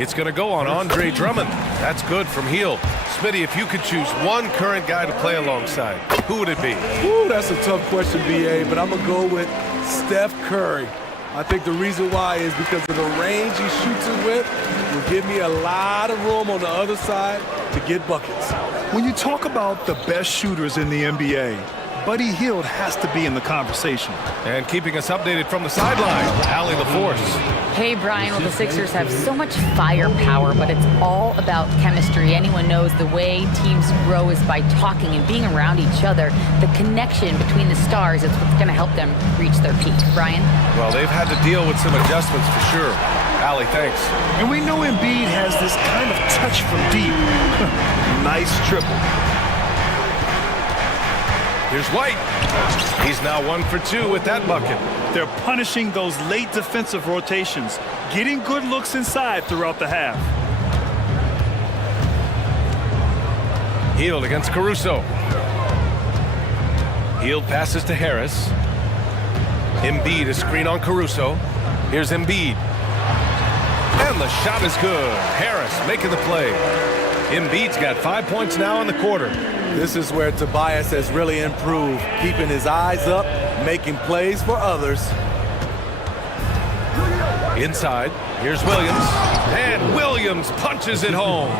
It's going to go on Andre Drummond. That's good from Heel. Smitty, if you could choose one current guy to play alongside, who would it be? Ooh, that's a tough question, BA, but I'm going to go with Steph Curry. I think the reason why is because of the range he shoots it with will give me a lot of room on the other side to get buckets. When you talk about the best shooters in the NBA, Buddy Hield has to be in the conversation. And keeping us updated from the sideline, Allie LaForce. Hey, Brian, well, the Sixers have so much firepower, but it's all about chemistry. Anyone knows the way teams grow is by talking and being around each other. The connection between the stars is what's going to help them reach their peak. Brian? Well, they've had to deal with some adjustments for sure. Allie, thanks. And we know Embiid has this kind of touch from deep. Nice triple. Here's White. He's now 1 for 2 with that bucket. They're punishing those late defensive rotations, getting good looks inside throughout the half. Hield against Caruso. Hield passes to Harris. Embiid, a screen on Caruso. Here's Embiid. And the shot is good. Harris making the play. Embiid's got 5 points now in the quarter. This is where Tobias has really improved, keeping his eyes up, making plays for others. Inside, here's Williams. And Williams punches it home.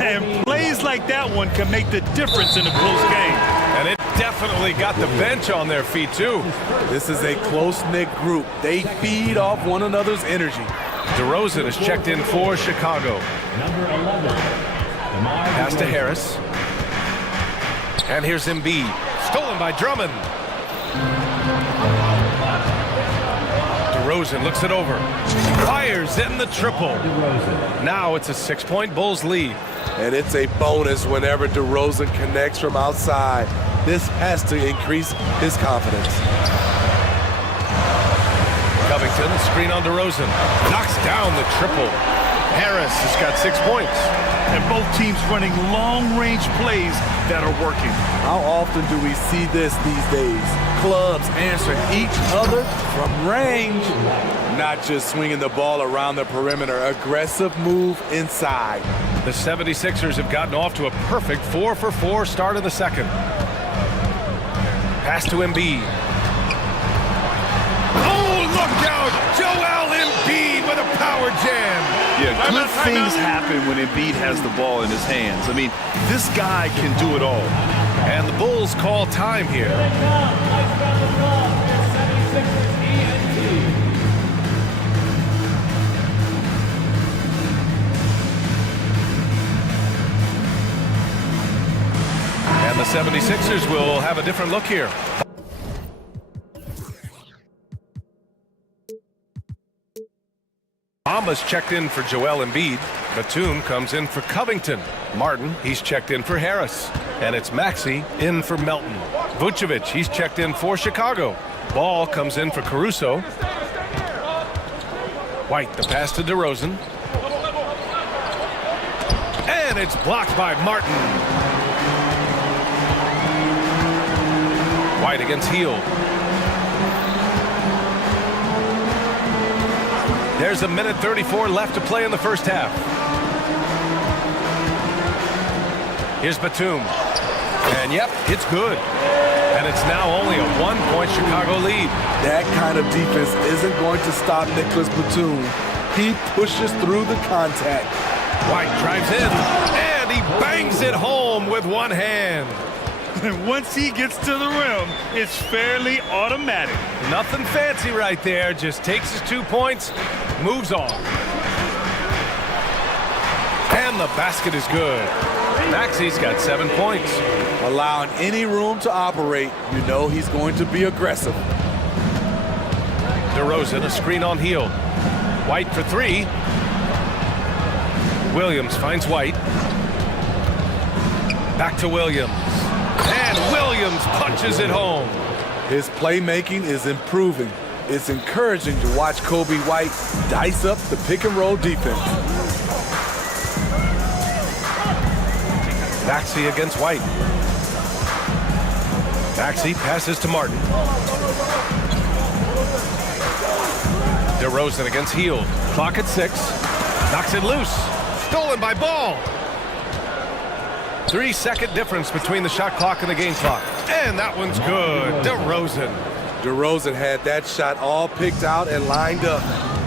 And plays like that one can make the difference in a close game. And it definitely got the bench on their feet, too. This is a close-knit group. They feed off one another's energy. DeRozan is checked in for Chicago. Pass to Harris. And here's Embiid. Stolen by Drummond. DeRozan looks it over. Fires in the triple. Now it's a 6-point Bulls lead. And it's a bonus whenever DeRozan connects from outside. This has to increase his confidence. Covington, screen on DeRozan. Knocks down the triple. Harris has got 6 points. And both teams running long-range plays that are working. How often do we see this these days? Clubs answering each other from range. Not just swinging the ball around the perimeter. Aggressive move inside. The 76ers have gotten off to a perfect 4-for-4 start of the second. Pass to Embiid. Oh, look out! Joel Embiid with a power jam. Yeah, good things happen when Embiid has the ball in his hands. I mean, this guy can do it all. And the Bulls call time here. And the 76ers will have a different look here. Bamba's checked in for Joel Embiid. Batum comes in for Covington. Martin, he's checked in for Harris. And it's Maxey in for Melton. Vucevic, he's checked in for Chicago. Ball comes in for Caruso. White, the pass to DeRozan. And it's blocked by Martin. White against Hield. There's 1:34 left to play in the first half. Here's Batum. And yep, it's good. And it's now only a 1-point Chicago lead. That kind of defense isn't going to stop Nicholas Batum. He pushes through the contact. White drives in, and he bangs it home with one hand. And once he gets to the rim, it's fairly automatic. Nothing fancy right there, just takes his 2 points, moves on. And the basket is good. Maxey's got 7 points. Allowing any room to operate, you know he's going to be aggressive. DeRozan, a screen on Hield. White for 3. Williams finds White. Back to Williams. And Williams punches it home. His playmaking is improving. It's encouraging to watch Kobe White dice up the pick-and-roll defense. Maxey against White. Maxey passes to Martin. DeRozan against Hield. Clock at 6. Knocks it loose. Stolen by Ball. 3-second difference between the shot clock and the game clock. And that one's good. DeRozan. DeRozan had that shot all picked out and lined up.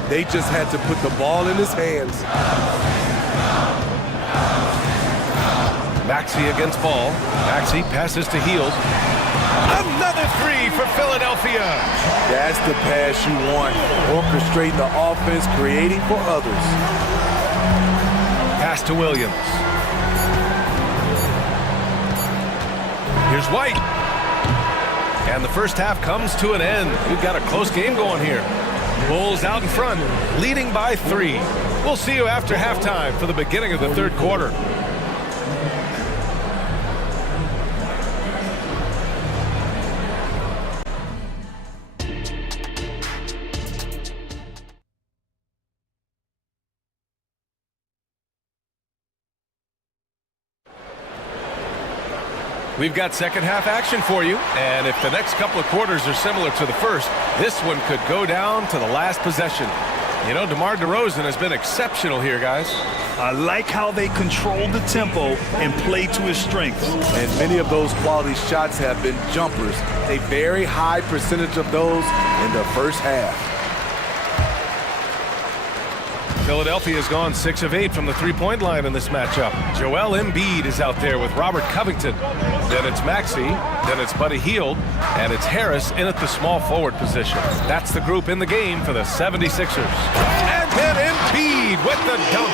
They just had to put the ball in his hands. Maxey against Ball. Maxey passes to Hield. Another three for Philadelphia. That's the pass you want. Orchestrating the offense, creating for others. Pass to Williams. Here's White. And the first half comes to an end. We've got a close game going here. Bulls out in front, leading by 3. We'll see you after halftime for the beginning of the third quarter. We've got second half action for you, and if the next couple of quarters are similar to the first, this one could go down to the last possession. You know, DeMar DeRozan has been exceptional here, guys. I like how they control the tempo and play to his strengths. And many of those quality shots have been jumpers. A very high percentage of those in the first half. Philadelphia has gone 6 of 8 from the three-point line in this matchup. Joel Embiid is out there with Robert Covington. Then it's Maxey, then it's Buddy Hield, and it's Harris in at the small forward position. That's the group in the game for the 76ers. And then Embiid with the dunk.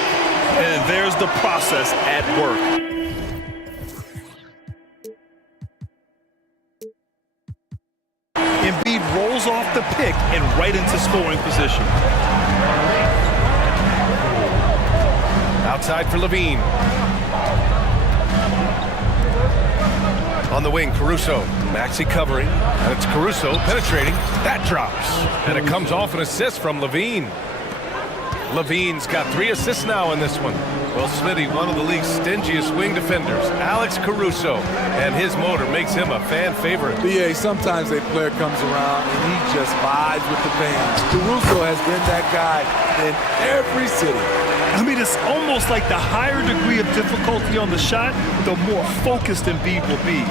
And there's the process at work. Embiid rolls off the pick and right into scoring position. Outside for Levine. On the wing, Caruso. Maxey covering. And it's Caruso penetrating. That drops. And it comes off an assist from Levine. Levine's got 3 assists now in this one. Well, Smitty, one of the league's stingiest wing defenders, Alex Caruso, and his motor makes him a fan favorite. BA, sometimes a player comes around and he just vibes with the fans. Caruso has been that guy in every city. I mean, it's almost like the higher degree of difficulty on the shot, the more focused Embiid will be.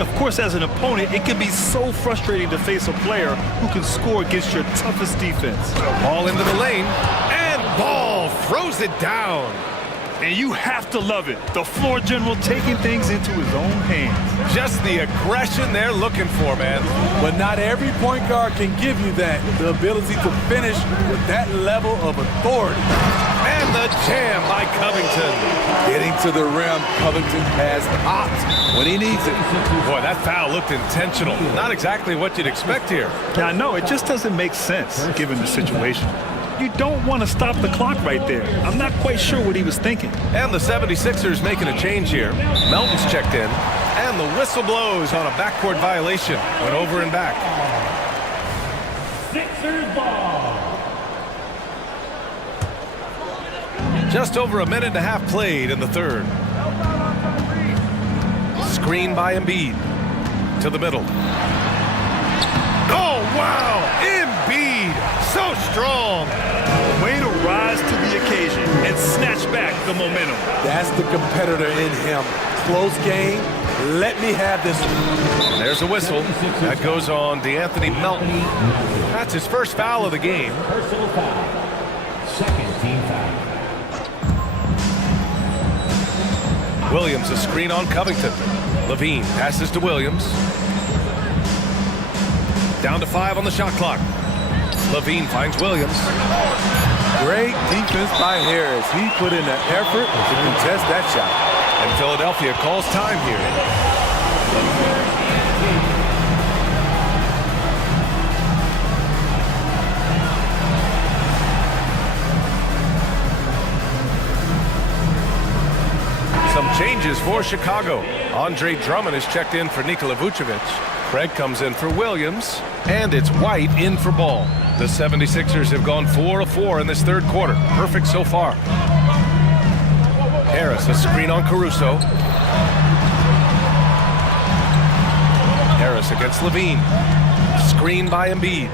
Of course, as an opponent, it can be so frustrating to face a player who can score against your toughest defense. Ball into the lane, and Ball throws it down. And you have to love it. The floor general taking things into his own hands. Just the aggression they're looking for, man. But not every point guard can give you that. The ability to finish with that level of authority. And the jam by Covington. Getting to the rim, Covington has popped when he needs it. Boy, that foul looked intentional. Not exactly what you'd expect here. Yeah, I know. It just doesn't make sense given the situation. You don't want to stop the clock right there. I'm not quite sure what he was thinking. And the 76ers making a change here. Melton's checked in. And the whistle blows on a backcourt violation. Went over and back. Sixers ball. Just over a minute and a half played in the third. Screen by Embiid. To the middle. Oh, wow! Embiid! So strong! Way to rise to the occasion and snatch back the momentum. That's the competitor in him. Close game. Let me have this one. There's a whistle. That goes on DeAnthony Melton. That's his first foul of the game. Personal foul. Second team foul. Williams, a screen on Covington. Levine passes to Williams. Down to 5 on the shot clock. Levine finds Williams. Great defense by Harris. He put in the effort to contest that shot. And Philadelphia calls time here. Some changes for Chicago. Andre Drummond is checked in for Nikola Vucevic. Craig comes in for Williams. And it's White in for Ball. The 76ers have gone 4 of 4 in this third quarter. Perfect so far. Harris, a screen on Caruso. Harris against Levine. Screen by Embiid.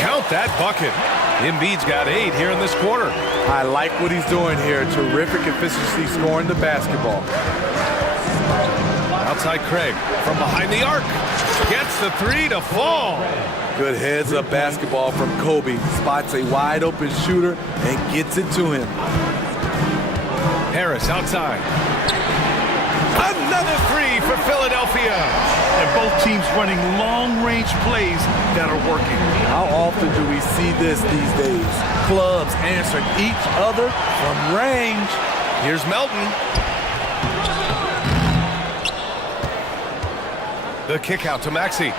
Count that bucket. Embiid's got 8 here in this quarter. I like what he's doing here. Terrific efficiency scoring the basketball. Outside Craig from behind the arc. Gets the 3 to fall. Good heads-up basketball from Kobe. Spots a wide-open shooter and gets it to him. Harris outside. Another 3 for Philadelphia. And both teams running long-range plays that are working. How often do we see this these days? Clubs answering each other from range. Here's Melton. The kick out to Maxey.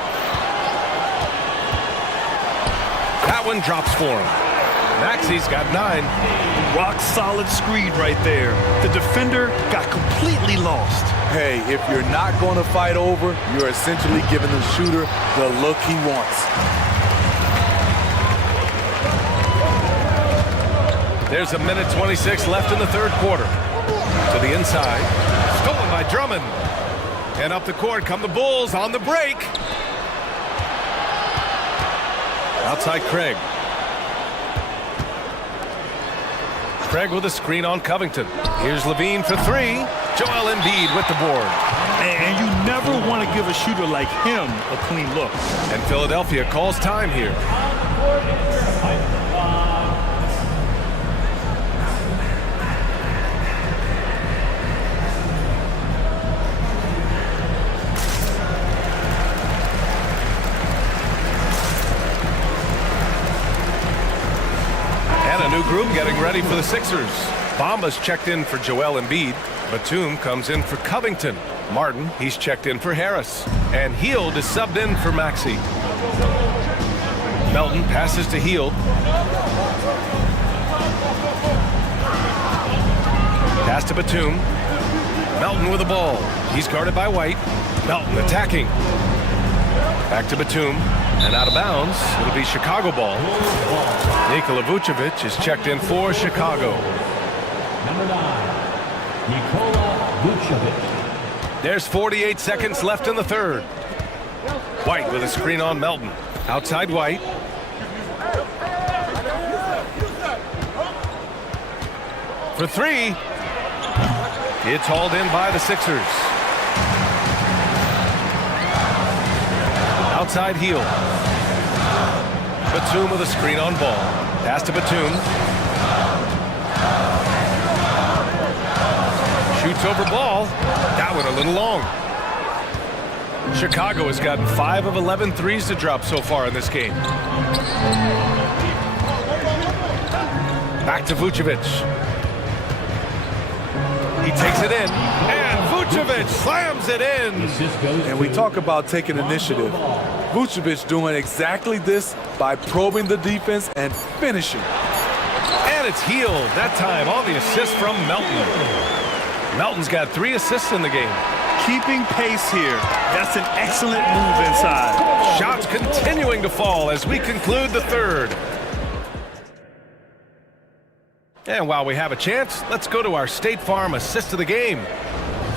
That one drops for him. Maxey's got 9. Rock solid screen right there. The defender got completely lost. Hey, if you're not going to fight over, you're essentially giving the shooter the look he wants. There's a minute 26 left in the third quarter. To the inside. Stolen by Drummond. And up the court come the Bulls on the break. Outside Craig. Craig with a screen on Covington. Here's Levine for 3. Joel Embiid with the board. And you never want to give a shooter like him a clean look. And Philadelphia calls time here. And a new group getting ready for the Sixers. Bamba's checked in for Joel Embiid. Batum comes in for Covington. Martin, he's checked in for Harris. And Hield is subbed in for Maxey. Melton passes to Hield. Pass to Batum. Melton with the ball. He's guarded by White. Melton attacking. Back to Batum. And out of bounds, it'll be Chicago ball. Nikola Vucevic is checked in for Chicago. Number 9, Nikola Vucevic. There's 48 seconds left in the third. White with a screen on Melton. Outside White. For 3. It's hauled in by the Sixers. Outside Hield. Batum with a screen on ball. Pass to Batum. Shoots over ball. That one a little long. Chicago has gotten 5 of 11 threes to drop so far in this game. Back to Vucevic. He takes it in. And Vucevic slams it in. And we talk about taking initiative. Vucevic doing exactly this by probing the defense and finishing. And it's Hield, that time on the assist from Melton. Melton's got 3 assists in the game. Keeping pace here. That's an excellent move inside. Shots continuing to fall as we conclude the third. And while we have a chance, let's go to our State Farm assist of the game.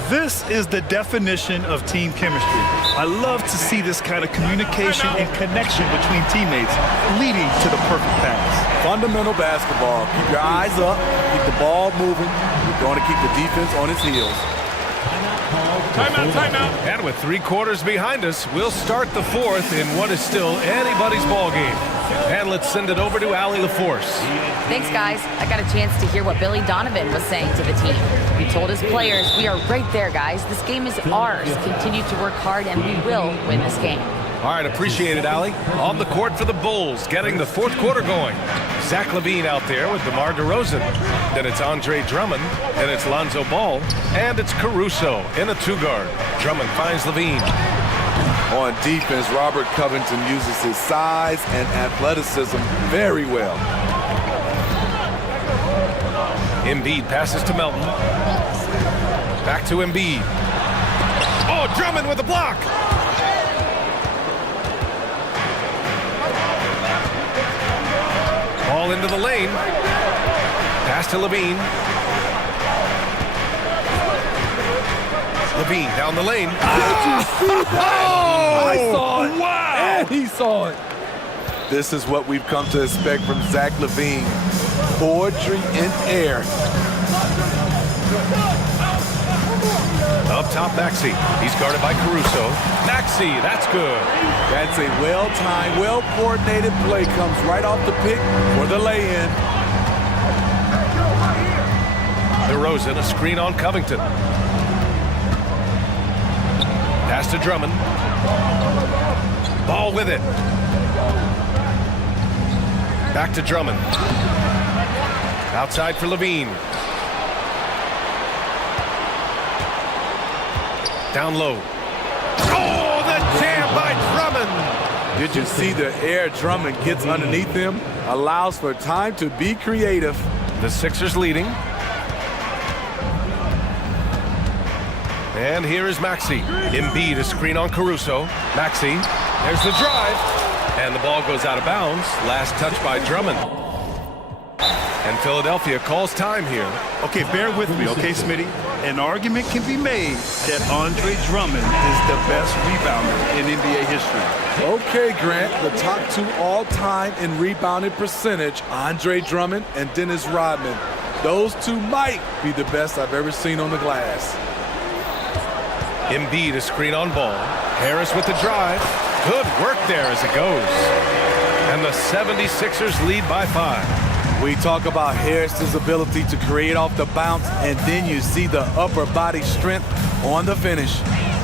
This is the definition of team chemistry. I love to see this kind of communication and connection between teammates leading to the perfect pass. Fundamental basketball. Keep your eyes up. Keep the ball moving. You're going to keep the defense on its heels. Timeout, timeout. And with 3 quarters behind us, we'll start the fourth in what is still anybody's ball game. And let's send it over to Allie LaForce. Thanks, guys. I got a chance to hear what Billy Donovan was saying to the team. He told his players, we are right there, guys. This game is ours. Continue to work hard, and we will win this game. All right, appreciate it, Allie. On the court for the Bulls, getting the fourth quarter going. Zach LaVine out there with DeMar DeRozan. Then it's Andre Drummond. Then it's Lonzo Ball. And it's Caruso in a 2-guard. Drummond finds LaVine. On defense, Robert Covington uses his size and athleticism very well. Embiid passes to Melton. Back to Embiid. Oh, Drummond with a block. Ball into the lane. Pass to Levine. Levine down the lane. Did you see that? I saw it. Wow. And he saw it. This is what we've come to expect from Zach LaVine. Poetry in air. Up top, Maxey. He's guarded by Caruso. Maxey, that's good. That's a well-timed, well-coordinated play. Comes right off the pick for the lay-in. DeRozan, a screen on Covington. Pass to Drummond. Ball with it. Back to Drummond. Outside for LaVine. Down low. Oh, the jam by Drummond! Did you see the air Drummond gets underneath him? Allows for time to be creative. The Sixers leading. And here is Maxey. Embiid, a screen on Caruso. Maxey, there's the drive. And the ball goes out of bounds. Last touch by Drummond. And Philadelphia calls time here. Okay, bear with me, okay, Smitty? An argument can be made that Andre Drummond is the best rebounder in NBA history. Okay, Grant, the top two all-time in rebounding percentage, Andre Drummond and Dennis Rodman. Those two might be the best I've ever seen on the glass. Embiid, a screen on Ball. Harris with the drive. Good work there as it goes. And the 76ers lead by 5. We talk about Harris's ability to create off the bounce, and then you see the upper body strength on the finish.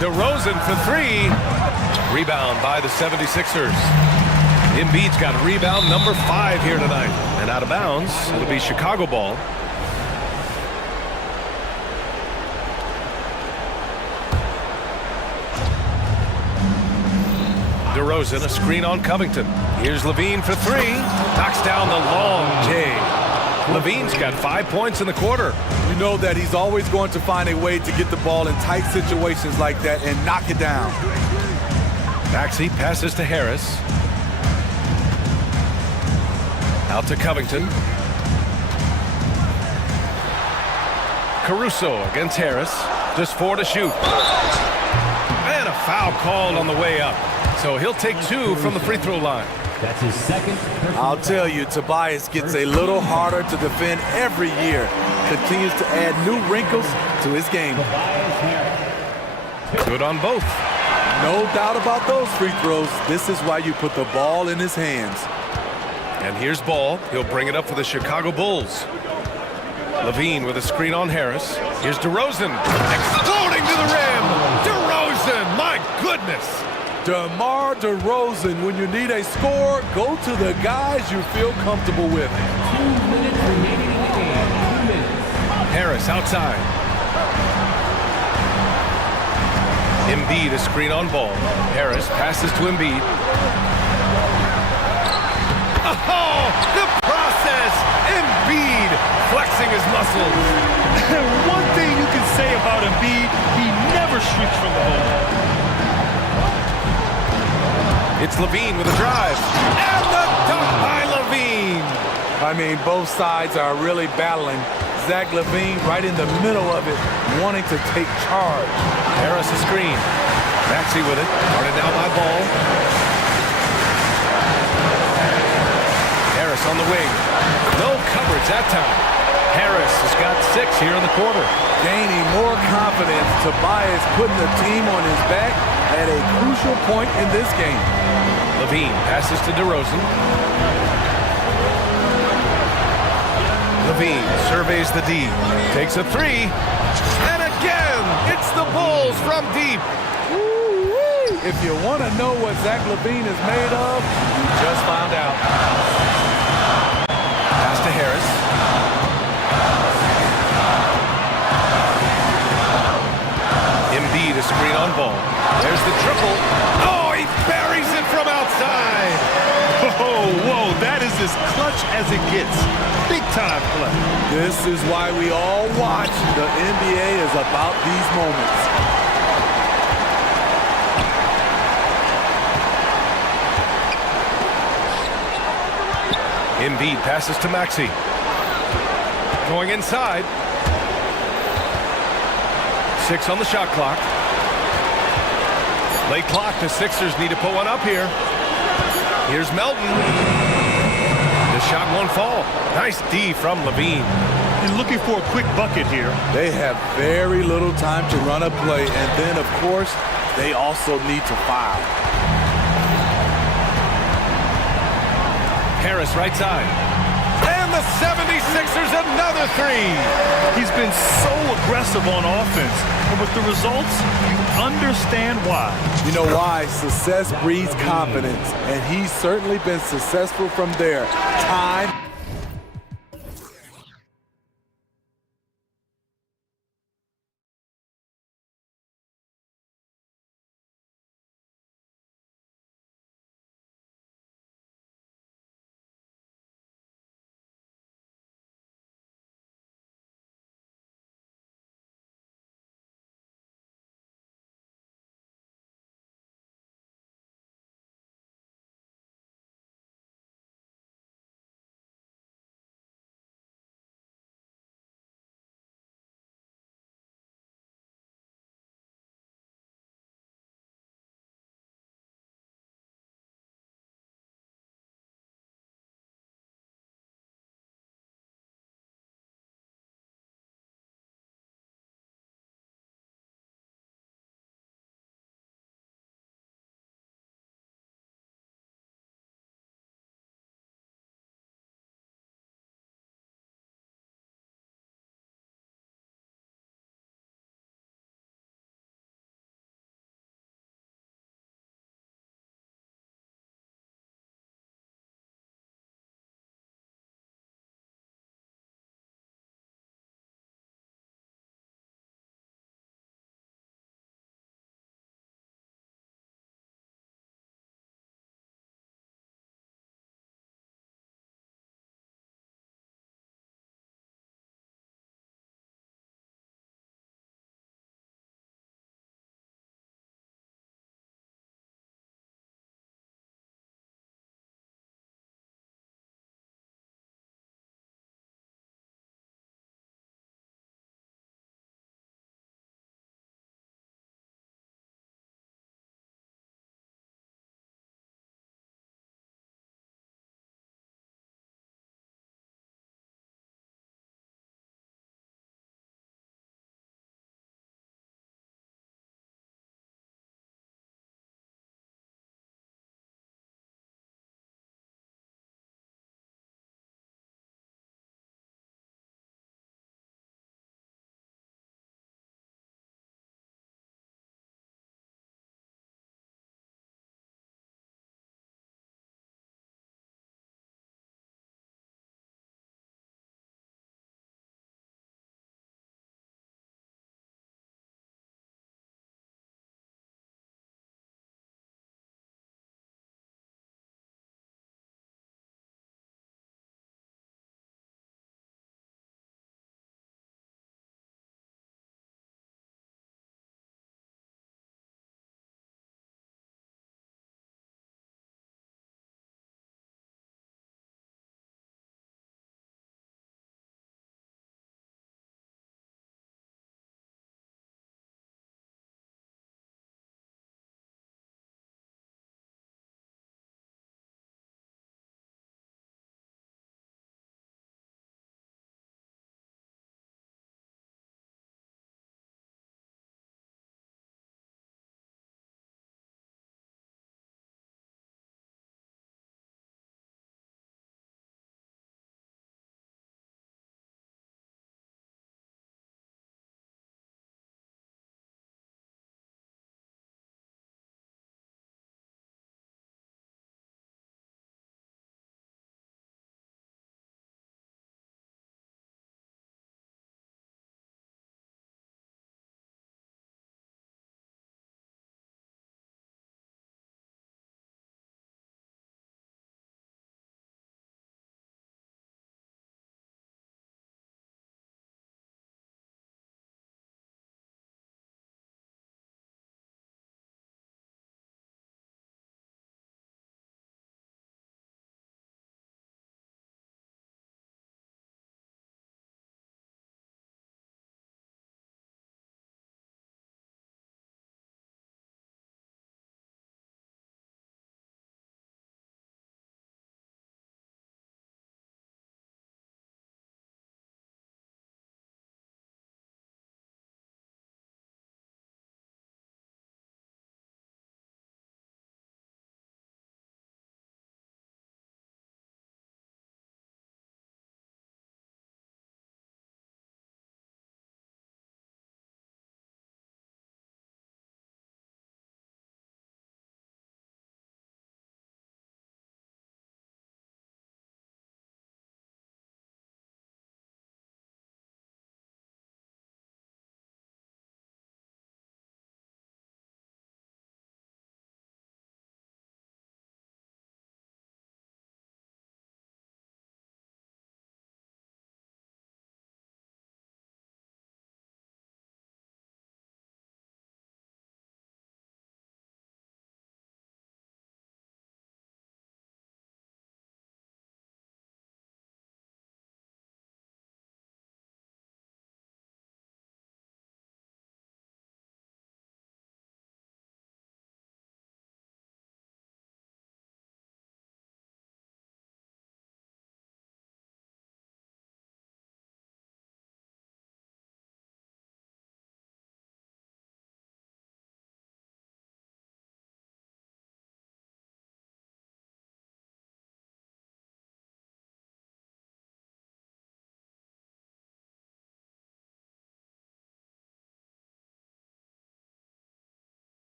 DeRozan for 3. Rebound by the 76ers. Embiid's got rebound number 5 here tonight. And out of bounds, it'll be Chicago ball. DeRozan, a screen on Covington. Here's LaVine for 3. Knocks down the long J. LaVine's got 5 points in the quarter. You know that he's always going to find a way to get the ball in tight situations like that and knock it down. Maxey passes to Harris. Out to Covington. Caruso against Harris. Just 4 to shoot. And a foul called on the way up. So he'll take 2 from the free throw line. That's his second. I'll tell you, Tobias gets a little harder to defend every year. Continues to add new wrinkles to his game. Good on both. No doubt about those free throws. This is why you put the ball in his hands. And here's Ball. He'll bring it up for the Chicago Bulls. LaVine with a screen on Harris. Here's DeRozan. Exploding to the rim. DeRozan, my goodness. DeMar DeRozan, when you need a score, go to the guys you feel comfortable with. 2 minutes remaining in the game. 2 minutes. Harris outside. Embiid, a screen on Ball. Harris passes to Embiid. Oh, the process! Embiid flexing his muscles. One thing you can say about Embiid, he never shrinks from the ball. It's LaVine with a drive. And the dunk by LaVine. I mean, both sides are really battling. Zach LaVine right in the middle of it, wanting to take charge. Harris a screen. Maxey with it. Guarded down by Ball. Harris on the wing. No coverage that time. Harris has got 6 here in the quarter. Gaining more confidence. Tobias putting the team on his back at a crucial point in this game. LaVine passes to DeRozan. LaVine surveys the D. Takes a 3. And again, it's the Bulls from deep. Woo-wee. If you want to know what Zach LaVine is made of, you just found out. Pass to Harris. Embiid, a screen on Ball. There's the triple. Oh, he buries it from outside. Oh, whoa, that is as clutch as it gets. Big time play. This is why we all watch. The NBA is about these moments. Embiid passes to Maxey. Going inside. 6 on the shot clock. Late clock, the Sixers need to put one up here. Here's Melton. The shot won't fall. Nice D from Levine. He's looking for a quick bucket here. They have very little time to run a play, and then, of course, they also need to foul. Harris right side. And the 76ers another three. He's been so aggressive on offense, and with the results, you understand why. You know why? Success breeds confidence, and he's certainly been successful from there. Time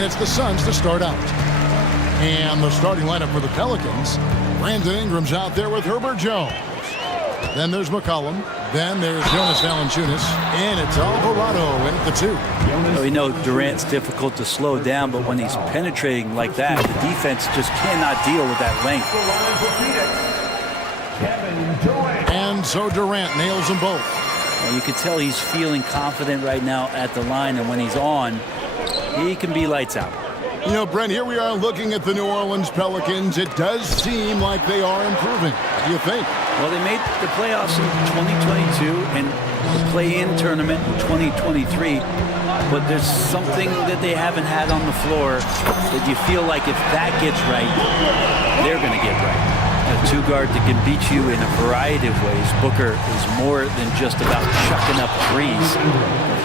And it's the Suns to start out. And the starting lineup for the Pelicans. Brandon Ingram's out there with Herbert Jones. Then there's McCollum. Then there's Jonas Valanciunas. And it's Alvarado in at the 2. We know Durant's difficult to slow down, but when he's penetrating like that, the defense just cannot deal with that length. And so Durant nails them both. And you can tell he's feeling confident right now at the line, and when he's on, he can be lights out. You know, Brent, here we are looking at the New Orleans Pelicans. It does seem like they are improving. What do you think? Well, they made the playoffs in 2022 and the play-in tournament in 2023, but there's something that they haven't had on the floor that you feel like if that gets right, they're going to get right. A two-guard that can beat you in a variety of ways. Booker is more than just about chucking up threes.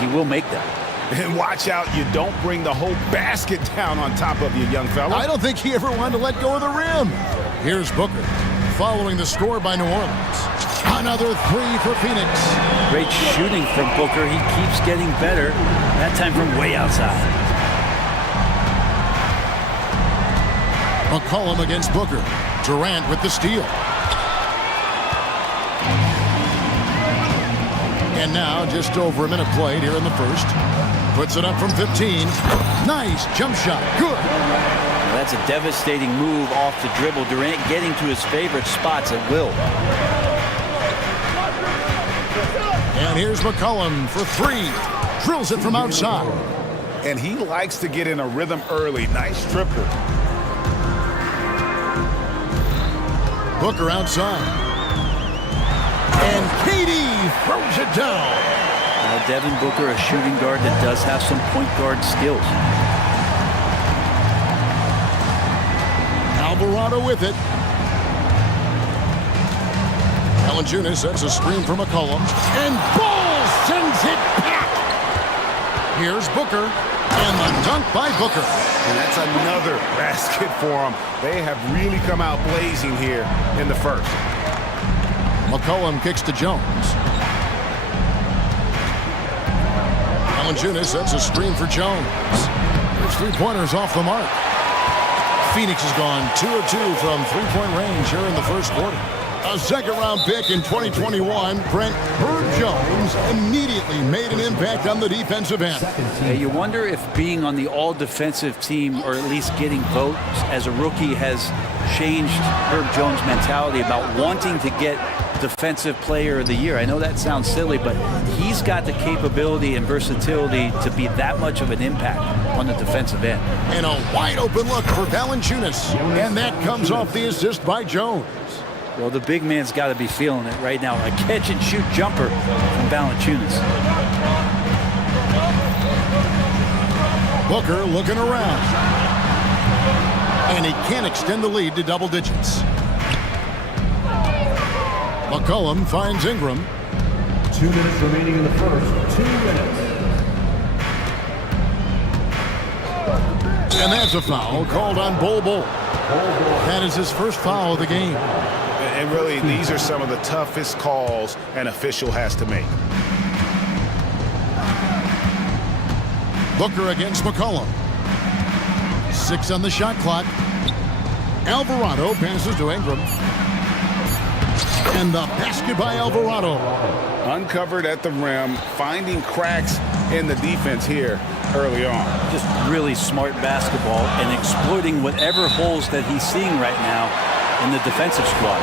He will make them. And watch out, you don't bring the whole basket down on top of you, young fella. I don't think he ever wanted to let go of the rim. Here's Booker, following the score by New Orleans. Another 3 for Phoenix. Great shooting from Booker. He keeps getting better, that time from way outside. McCollum against Booker. Durant with the steal. And now just over a minute played here in the first. Puts it up from 15. Nice jump shot. Good. That's a devastating move off the dribble. Durant getting to his favorite spots at will. And here's McCollum for 3. Drills it from outside. And he likes to get in a rhythm early. Nice triple. Booker outside. And KD throws it down. Devin Booker, a shooting guard that does have some point guard skills. Alvarado with it. Valanciunas sets a screen for McCollum. And Ball sends it back. Here's Booker. And the dunk by Booker. And that's another basket for him. They have really come out blazing here in the first. McCollum kicks to Jones. Valanciunas sets a screen for Jones. There's 3-pointers off the mark. Phoenix has gone 2 of 2 from 3-point range here in the first quarter. A second-round pick in 2021, Brent Herb Jones immediately made an impact on the defensive end. Hey, you wonder if being on the all-defensive team, or at least getting votes as a rookie, has changed Herb Jones' mentality about wanting to get Defensive Player of the Year. I know that sounds silly, but he's got the capability and versatility to be that much of an impact on the defensive end. And a wide-open look for Valanciunas. And that comes off the assist by Jones. Well, the big man's got to be feeling it right now. A catch-and-shoot jumper from Valanciunas. Booker looking around. And he can't extend the lead to double digits. McCollum finds Ingram. 2 minutes remaining in the first. 2 minutes. And that's a foul called on Bol Bol. That is his first foul of the game. And really, these are some of the toughest calls an official has to make. Booker against McCollum. 6 on the shot clock. Alvarado passes to Ingram. And the basket by Alvarado. Uncovered at the rim, finding cracks in the defense here early on. Just really smart basketball and exploiting whatever holes that he's seeing right now in the defensive squad.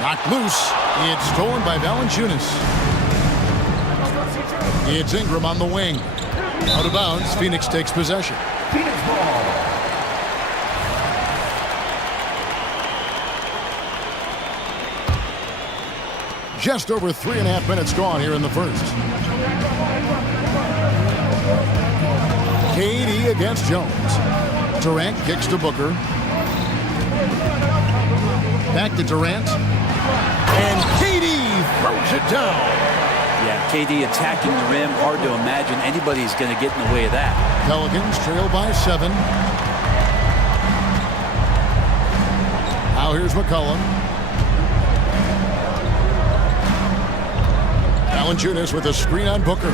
Knocked loose. It's stolen by Valanciunas. It's Ingram on the wing. Out of bounds, Phoenix takes possession. Phoenix ball. Just over 3.5 minutes gone here in the first. KD against Jones. Durant kicks to Booker. Back to Durant. And KD throws it down. Yeah, KD attacking the rim. Hard to imagine anybody's going to get in the way of that. Pelicans trail by 7. Now here's McCollum. Valanciunas with a screen on Booker.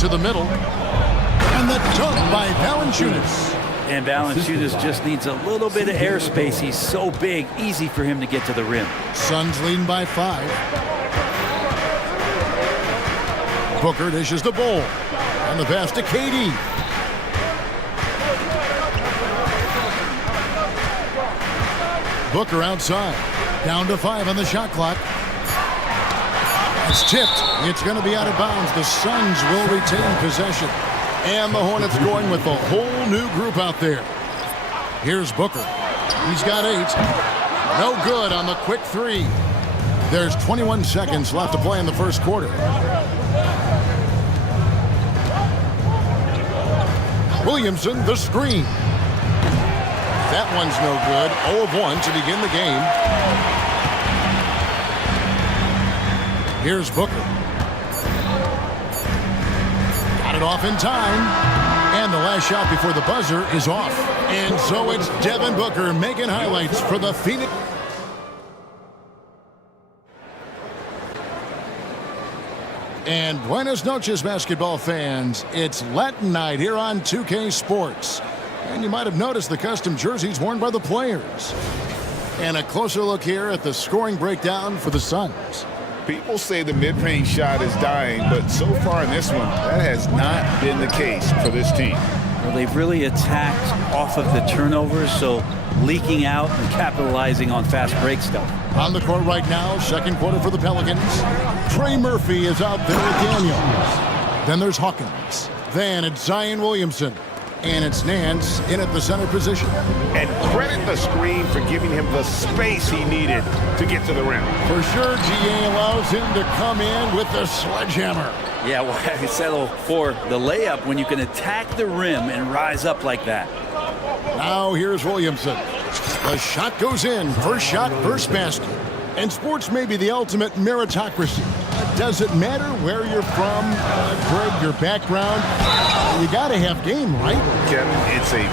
To the middle. And the dunk by Valanciunas. And Valanciunas just needs a little bit of airspace. He's so big, easy for him to get to the rim. Suns leading by 5. Booker dishes the ball. And the pass to KD. Booker outside. Down to 5 on the shot clock. It's tipped. It's going to be out of bounds. The Suns will retain possession. And the Hornets going with a whole new group out there. Here's Booker. He's got 8. No good on the quick 3. There's 21 seconds left to play in the first quarter. Williamson, the screen. That one's no good. 0 of 1 to begin the game. Here's Booker. Got it off in time. And the last shot before the buzzer is off. And so it's Devin Booker making highlights for the Phoenix. And buenas noches, basketball fans. It's Latin night here on 2K Sports. And you might have noticed the custom jerseys worn by the players. And a closer look here at the scoring breakdown for the Suns. People say the mid-range shot is dying, but so far in this one, that has not been the case for this team. Well, they've really attacked off of the turnovers, so leaking out and capitalizing on fast break stuff. On the court right now, second quarter for the Pelicans. Trey Murphy is out there with Daniels. Then there's Hawkins. Then it's Zion Williamson. And it's Nance in at the center position. And credit the screen for giving him the space he needed to get to the rim. For sure, GA allows him to come in with the sledgehammer. Yeah, why settle for the layup when you can attack the rim and rise up like that? Now here's Williamson. The shot goes in. First shot, first basket. And sports may be the ultimate meritocracy. Does it matter where you're from, Greg, your background? You got to have game, right? Kevin, it's a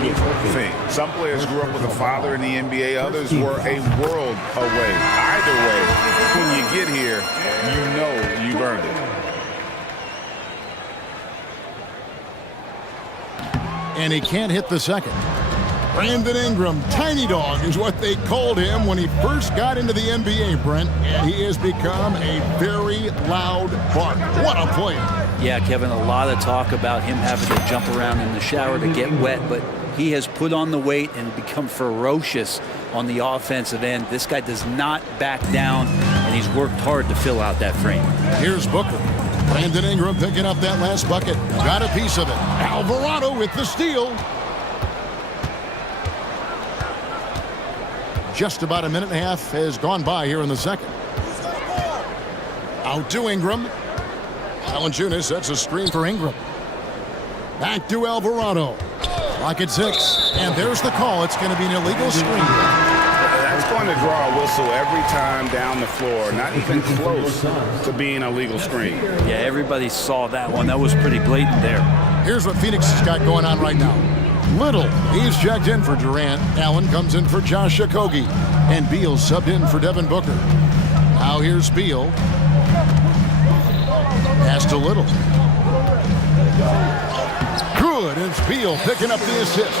beautiful thing. Some players grew up with a father in the NBA. Others were a world away. Either way, when you get here, you know you've earned it. And he can't hit the second. Brandon Ingram, Tiny Dog is what they called him when he first got into the NBA, Brent. And he has become a very loud bark. What a player. Yeah, Kevin, a lot of talk about him having to jump around in the shower to get wet, but he has put on the weight and become ferocious on the offensive end. This guy does not back down, and he's worked hard to fill out that frame. Here's Booker. Brandon Ingram picking up that last bucket. Got a piece of it. Alvarado with the steal. Just about a minute and a half has gone by here in the second. Out to Ingram. Valanciunas sets a screen for Ingram. Back to Alvarado. Clock at 6. And there's the call. It's going to be an illegal screen. That's going to draw a whistle every time down the floor. Not even close to being a legal screen. Yeah, everybody saw that one. That was pretty blatant there. Here's what Phoenix has got going on right now. Little, he's checked in for Durant. Allen comes in for Josh Okogie. And Beal subbed in for Devin Booker. Now here's Beal. Pass to Little. Good, it's Beal picking up the assist.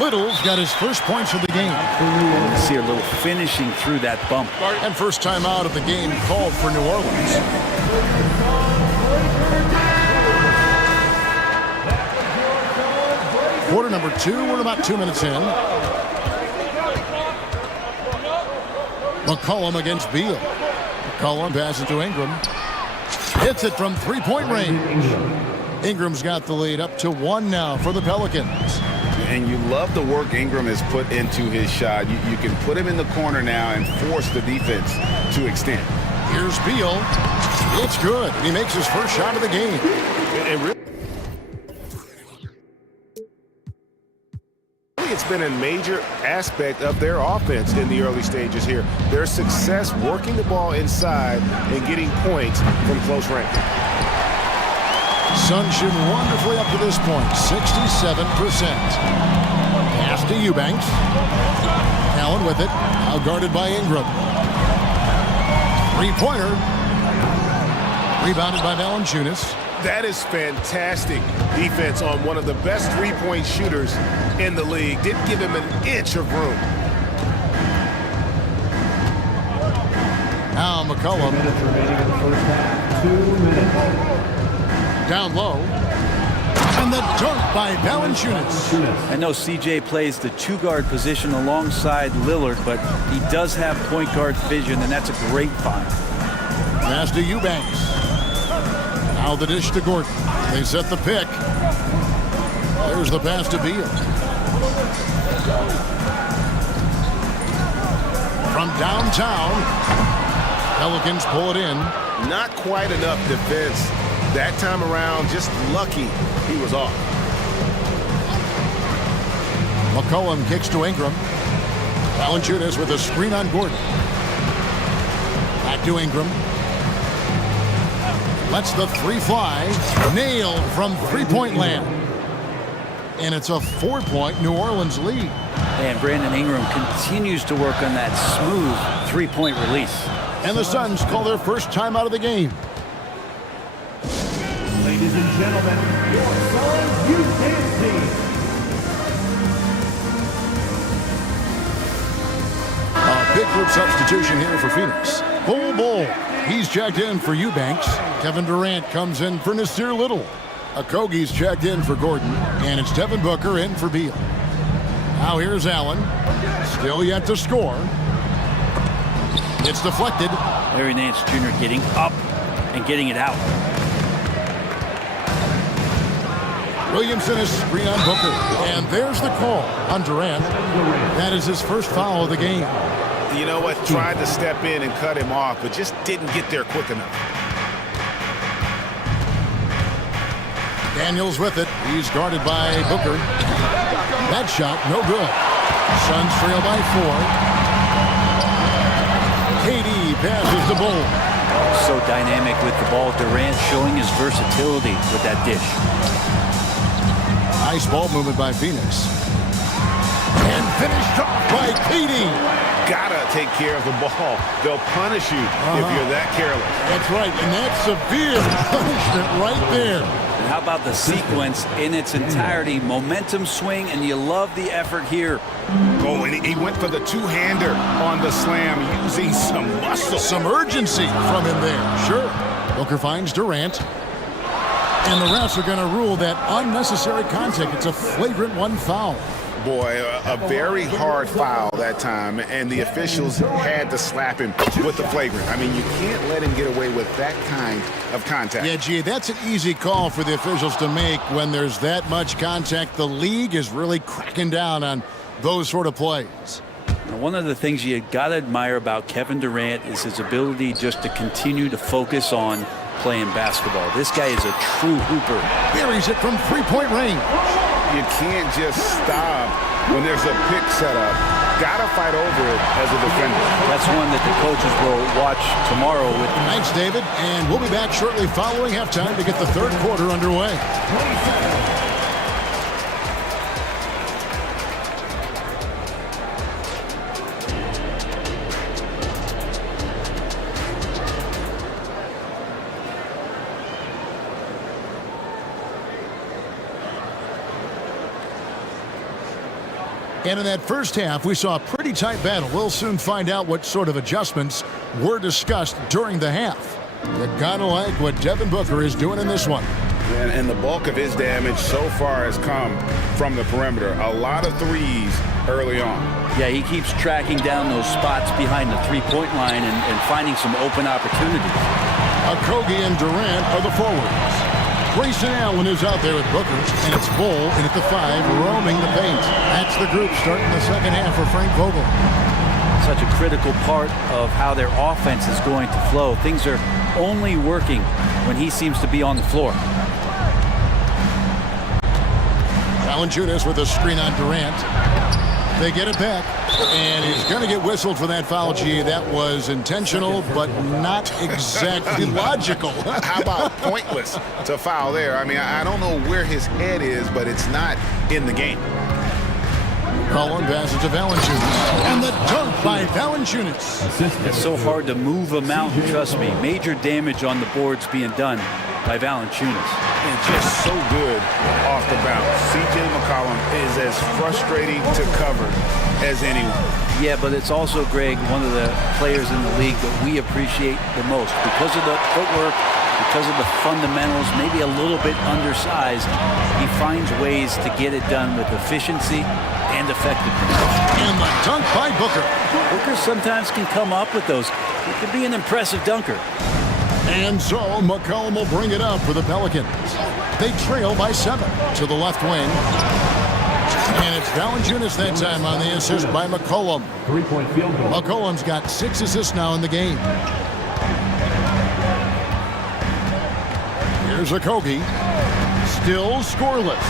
Little's got his first points of the game. You see a little finishing through that bump. And first time out of the game called for New Orleans. Quarter number 2, we're about 2 minutes in. McCollum against Beal. McCollum passes to Ingram. Hits it from three-point range. Ingram's got the lead up to 1 now for the Pelicans. And you love the work Ingram has put into his shot. You can put him in the corner now and force the defense to extend. Here's Beal. It's good. He makes his first shot of the game. It's been a major aspect of their offense in the early stages here. Their success working the ball inside and getting points from close range. Suns shooting wonderfully up to this point, 67%. Pass to Eubanks. Allen with it, now guarded by Ingram. Three-pointer. Rebounded by Valanciunas. That is fantastic defense on one of the best three-point shooters in the league. Didn't give him an inch of room. Now McCollum. Minutes remaining in the first half. 2 minutes. Down low. And the dunk by Valanciunas. I know CJ plays the two-guard position alongside Lillard, but he does have point guard vision, and that's a great find. Pass to Eubanks. Now the dish to Gordon. They set the pick. There's the pass to Beal. From downtown, Pelicans pull it in. Not quite enough defense that time around. Just lucky he was off. McCollum kicks to Ingram. Valanciunas with a screen on Gordon. Back to Ingram. Lets the three fly. Nailed from three-point land. And it's a 4-point New Orleans lead. And Brandon Ingram continues to work on that smooth three-point release. And the Suns call their first time out of the game. Ladies and gentlemen, your Suns youth team. A big group substitution here for Phoenix. Bull. He's checked in for Eubanks. Kevin Durant comes in for Nasir Little. Okogie's checked in for Gordon. And it's Devin Booker in for Beal. Now here's Allen. Still yet to score. It's deflected. Larry Nance Jr. getting up and getting it out. Williamson is screen on Booker. And there's the call on Durant. That is his first foul of the game. You know what? Tried to step in and cut him off, but just didn't get there quick enough. Daniels with it. He's guarded by Booker. That shot, no good. Suns trail by 4. KD passes the Bull. So dynamic with the ball. Durant showing his versatility with that dish. Nice ball movement by Phoenix. And finished off by KD. Gotta take care of the ball. They'll punish you if you're that careless. That's right, and that's severe punishment right there. And how about the sequence in its entirety? Momentum swing, and you love the effort here. Oh, and he went for the two-hander on the slam, using some muscle. Some urgency from him there, sure. Booker finds Durant. And the refs are going to rule that unnecessary contact. It's a flagrant one foul. Boy, a very hard foul that time, and the officials had to slap him with the flagrant. I mean, you can't let him get away with that kind of contact. Yeah, gee, that's an easy call for the officials to make when there's that much contact. The league is really cracking down on those sort of plays. One of the things you got to admire about Kevin Durant is his ability just to continue to focus on playing basketball. This guy is a true hooper. Buries it from three-point range. You can't just stop when there's a pick set up. Gotta fight over it as a defender. That's one that the coaches will watch tomorrow with. Thanks, David. And we'll be back shortly following halftime to get the third quarter underway. 27. And in that first half, we saw a pretty tight battle. We'll soon find out what sort of adjustments were discussed during the half. You gotta like what Devin Booker is doing in this one. And the bulk of his damage so far has come from the perimeter. A lot of threes early on. Yeah, he keeps tracking down those spots behind the three-point line and finding some open opportunities. Okogie and Durant are the forwards. Grayson Allen is out there with Booker, and it's Bull in at the 5, roaming the paint. That's the group starting the second half for Frank Vogel. Such a critical part of how their offense is going to flow. Things are only working when he seems to be on the floor. Valanciunas with a screen on Durant. They get it back, and he's going to get whistled for that foul. Gee, that was intentional, but not exactly logical. How about pointless to foul there? I mean, I don't know where his head is, but it's not in the game. McCollum passes to Valanciunas. And the dunk by Valanciunas. It's so hard to move them out, trust me. Major damage on the boards being done by Valanciunas. And just so good off the bounce. C.J. McCollum is as frustrating to cover as anyone. Yeah, but it's also, Greg, one of the players in the league that we appreciate the most. Because of the footwork, because of the fundamentals, maybe a little bit undersized, he finds ways to get it done with efficiency and effectiveness. And the dunk by Booker. Booker sometimes can come up with those. He can be an impressive dunker. And so McCollum will bring it up for the Pelicans. They trail by 7 to the left wing. And it's Valanciunas that time on the assist by McCollum. 3-point field goal. McCollum's got 6 assists now in the game. Here's Okogie. Still scoreless.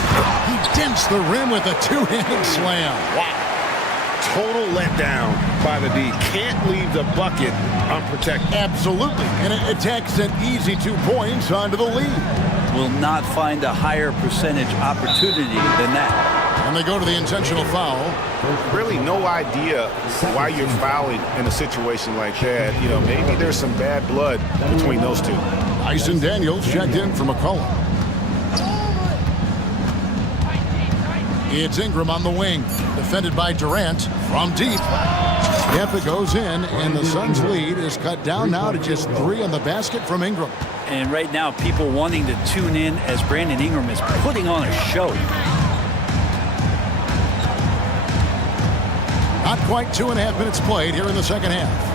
He dents the rim with a two-handed slam. Wow. Total letdown by the D. Can't leave the bucket unprotected. Absolutely. And it takes an easy 2 points onto the lead. Will not find a higher percentage opportunity than that. And they go to the intentional foul. Really no idea why you're fouling in a situation like that. You know, maybe there's some bad blood between those two. Dyson Daniels checked in for McCollum. It's Ingram on the wing, defended by Durant from deep. Yep, it goes in, and the Suns' lead is cut down now to just 3 on the basket from Ingram. And right now, people wanting to tune in as Brandon Ingram is putting on a show. Not quite 2.5 minutes played here in the second half.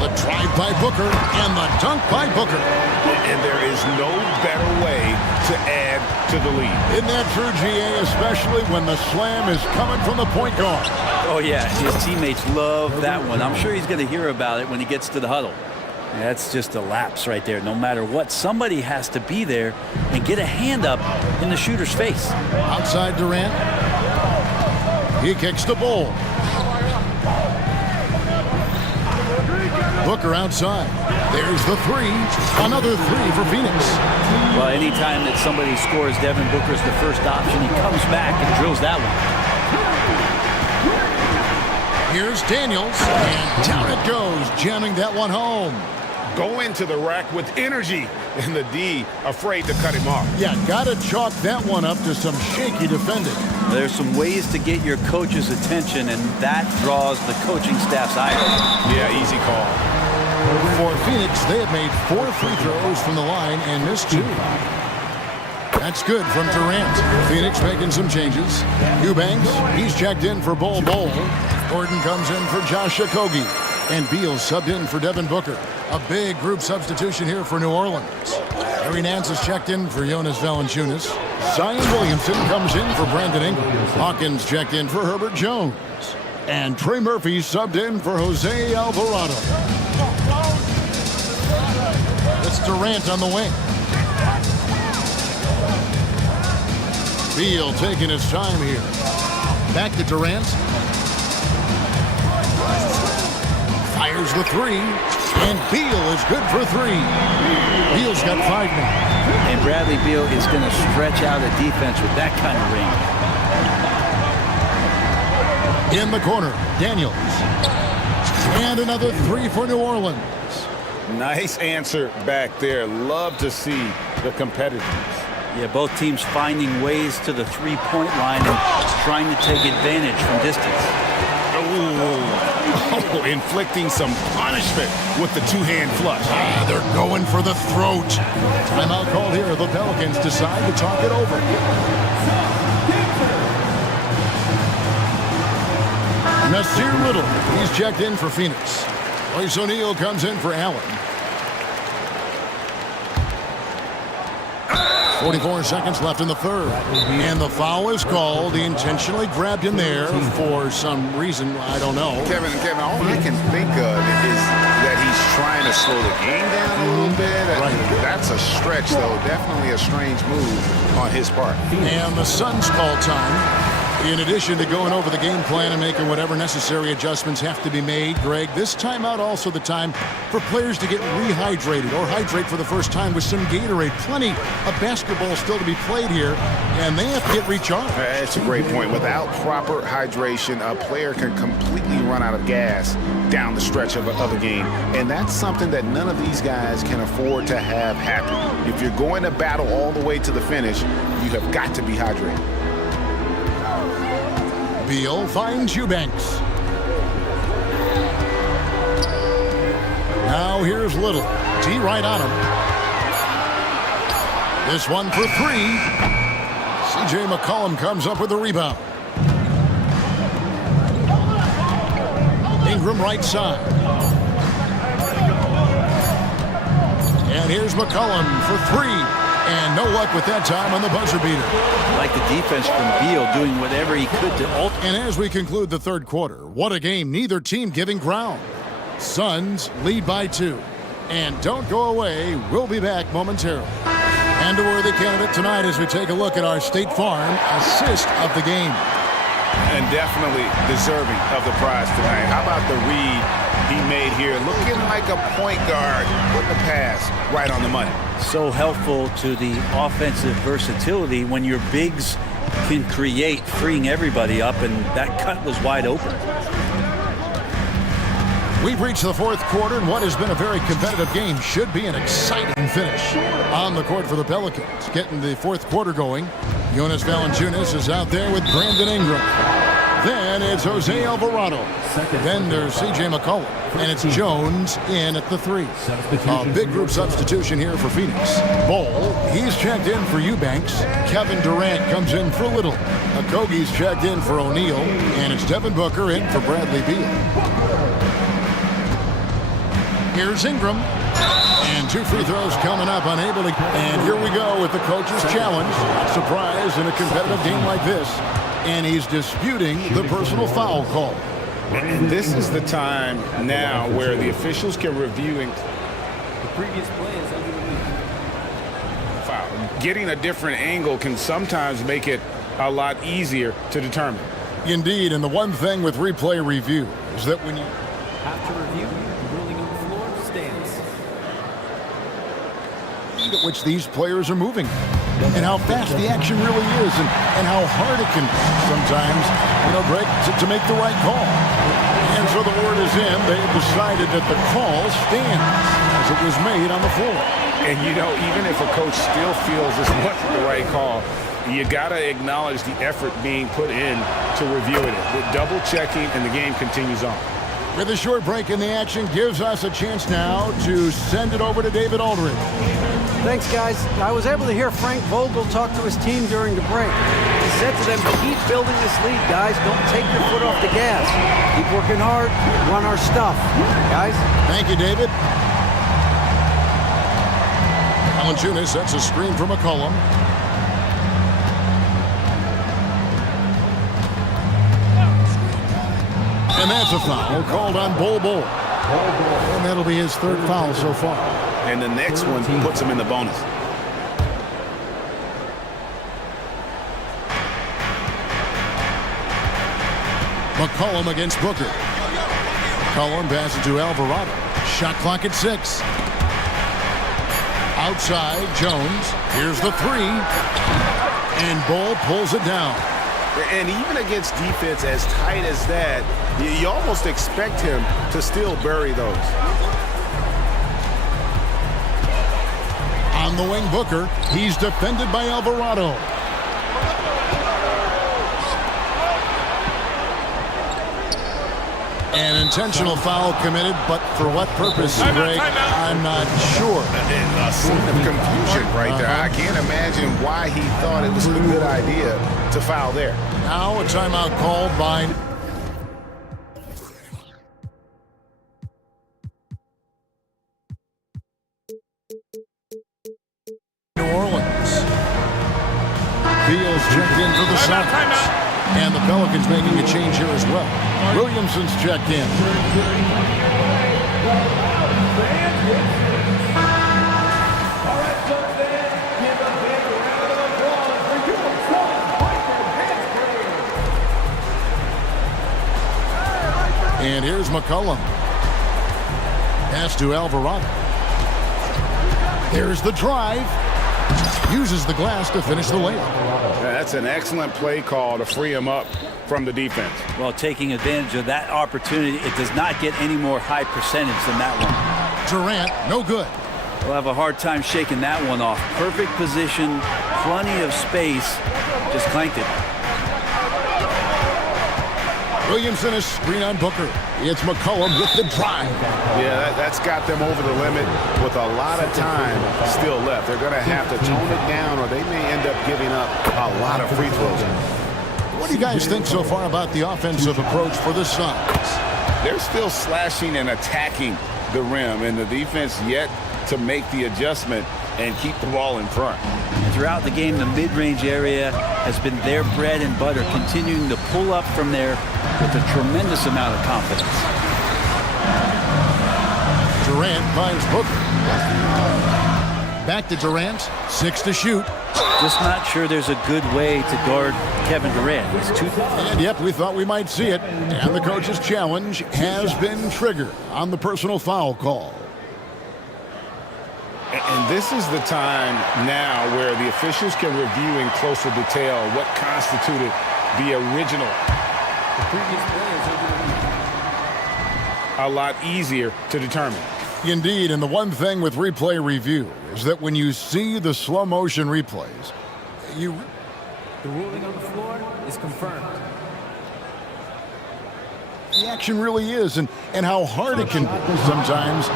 The drive by Booker and the dunk by Booker. And there is no better way to add to the lead. Isn't that true, GA, especially when the slam is coming from the point guard? Oh, yeah, his teammates love that one. I'm sure he's going to hear about it when he gets to the huddle. That's just a lapse right there. No matter what, somebody has to be there and get a hand up in the shooter's face. Outside Durant. He kicks the ball. Booker outside. There's the 3. Another 3 for Phoenix. Well, anytime that somebody scores, Devin Booker's the first option. He comes back and drills that one. Here's Daniels, and down it goes, jamming that one home. Go into the rack with energy, and the D afraid to cut him off. Yeah, gotta chalk that one up to some shaky defending. There's some ways to get your coach's attention, and that draws the coaching staff's eye. Yeah, easy call. For Phoenix, they have made 4 free throws from the line and missed 2. That's good from Durant. Phoenix making some changes. Eubanks, he's checked in for Bol Bol. Gordon comes in for Josh Okogie. And Beal subbed in for Devin Booker. A big group substitution here for New Orleans. Harry Nance is checked in for Jonas Valanciunas. Zion Williamson comes in for Brandon Ingram. Hawkins checked in for Herbert Jones. And Trey Murphy subbed in for Jose Alvarado. It's Durant on the wing. Beal taking his time here. Back to Durant. Fires the 3. And Beal is good for 3. Beal's got 5 now. And Bradley Beal is going to stretch out a defense with that kind of range. In the corner, Daniels. And another 3 for New Orleans. Nice answer back there. Love to see the competitiveness. Yeah, both teams finding ways to the three-point line and trying to take advantage from distance. Oh, inflicting some punishment with the two-hand flush. They're going for the throat. Timeout called here. The Pelicans decide to talk it over. Nasir Little, he's checked in for Phoenix. Royce O'Neal comes in for Allen. 44 seconds left in the third. And the foul is called. He intentionally grabbed him there for some reason. I don't know. Kevin, all I can think of is that he's trying to slow the game down a little bit. Right. That's a stretch, though. Definitely a strange move on his part. And the Suns call time. In addition to going over the game plan and making whatever necessary adjustments have to be made, Greg, this timeout also the time for players to get rehydrated or hydrate for the first time with some Gatorade. Plenty of basketball still to be played here, and they have to get recharged. That's a great point. Without proper hydration, a player can completely run out of gas down the stretch of a game, and that's something that none of these guys can afford to have happen. If you're going to battle all the way to the finish, you have got to be hydrated. Beal finds Eubanks. Now here's Little. D right on him. This one for three. C.J. McCollum comes up with the rebound. Ingram right side. And here's McCollum for three. And no luck with that time on the buzzer beater. Like the defense from Beal doing whatever he could to And as we conclude the third quarter, what a game, neither team giving ground. Suns lead by 2. And don't go away, we'll be back momentarily. And a worthy candidate tonight as we take a look at our State Farm assist of the game. And definitely deserving of the prize tonight. How about the read he made here? Looking like a point guard, putting the pass right on the money. So helpful to the offensive versatility when your bigs can create, freeing everybody up, and that cut was wide open. We've reached the fourth quarter, and what has been a very competitive game should be an exciting finish on the court for the Pelicans. Getting the fourth quarter going, Jonas Valanciunas is out there with Brandon Ingram. Then it's Jose Alvarado. Then there's C.J. McCollum. And it's Jones in at the 3. A big group substitution here for Phoenix. Ball, he's checked in for Eubanks. Kevin Durant comes in for Little. Okogie's checked in for O'Neal. And it's Devin Booker in for Bradley Beal. Here's Ingram. And 2 free throws coming up, unable to... And here we go with the coach's challenge. Not surprised in a competitive game like this. And he's disputing the personal foul call. And this is the time now where the officials can review the previous play is under the foul. Getting a different angle can sometimes make it a lot easier to determine. Indeed, and the one thing with replay review is that when you have to review, the ruling on the floor stands. At which these players are moving and how fast the action really is and how hard it can sometimes, Greg, to make the right call. And so the word is in. They've decided that the call stands as it was made on the floor. And, even if a coach still feels this wasn't the right call, you got to acknowledge the effort being put in to reviewing it. With double checking, and the game continues on. With a short break in the action, gives us a chance now to send it over to David Aldridge. Thanks, guys. I was able to hear Frank Vogel talk to his team during the break. He said to them, keep building this lead, guys. Don't take your foot off the gas. Keep working hard. Run our stuff. Guys? Thank you, David. Valanciunas sets a screen for McCollum. And that's a foul called on Bol. And that'll be his third foul so far. And the next one puts him in the bonus. McCollum against Booker. McCollum passes to Alvarado. Shot clock at 6. Outside, Jones. Here's the 3. And Bol pulls it down. And even against defense as tight as that, you almost expect him to still bury those. On the wing, Booker. He's defended by Alvarado. An intentional foul committed, but for what purpose, Greg? I'm not sure. A scene of confusion right there. I can't imagine why he thought it was a good idea to foul there. Now a timeout called by... New Orleans. Beal's checked in for the Suns. And the Pelicans making a change here as well. Williamson's checked in. McCollum. Pass to Alvarado. Here's the drive. Uses the glass to finish the layup. That's an excellent play call to free him up from the defense. Well, taking advantage of that opportunity, it does not get any more high percentage than that one. Durant, no good. We'll have a hard time shaking that one off. Perfect position, plenty of space, just clanked it. Williamson is screen on Booker. It's McCollum with the drive. Yeah, that's got them over the limit with a lot of time still left. They're going to have to tone it down or they may end up giving up a lot of free throws. What do you guys think so far about the offensive approach for the Suns? They're still slashing and attacking the rim, and the defense yet to make the adjustment and keep the ball in front. Throughout the game, the mid-range area has been their bread and butter, continuing to pull up from there with a tremendous amount of confidence. Durant finds Booker. Back to Durant, 6 to shoot. Just not sure there's a good way to guard Kevin Durant. And yep, we thought we might see it. And the coach's challenge has been triggered on the personal foul call. And this is the time now where the officials can review in closer detail what constituted the original. The previous players are going to be a lot easier to determine. Indeed, and the one thing with replay review is that when you see the slow motion replays, The ruling on the floor is confirmed. The action really is, and how hard it can be sometimes,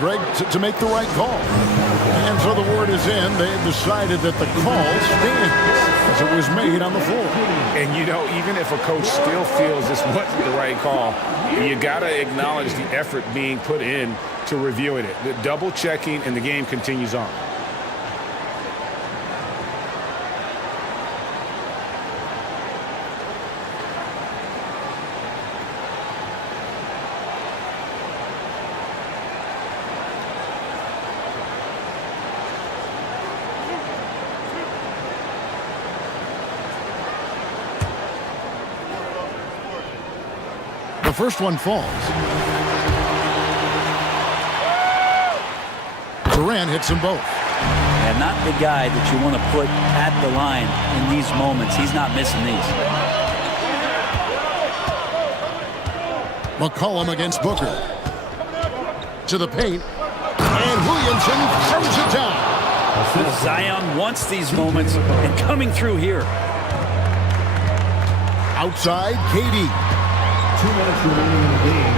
Greg, to make the right call. And so the word is in. They've decided that the call stands as it was made on the floor. And even if a coach still feels this wasn't the right call, you got to acknowledge the effort being put in to reviewing it. The double checking, and the game continues on. The first one falls. Durant hits them both. And not the guy that you want to put at the line in these moments. He's not missing these. McCollum against Booker. To the paint. And Williamson throws it down. Zion wants these moments and coming through here. Outside, KD. 2 minutes remaining in the game.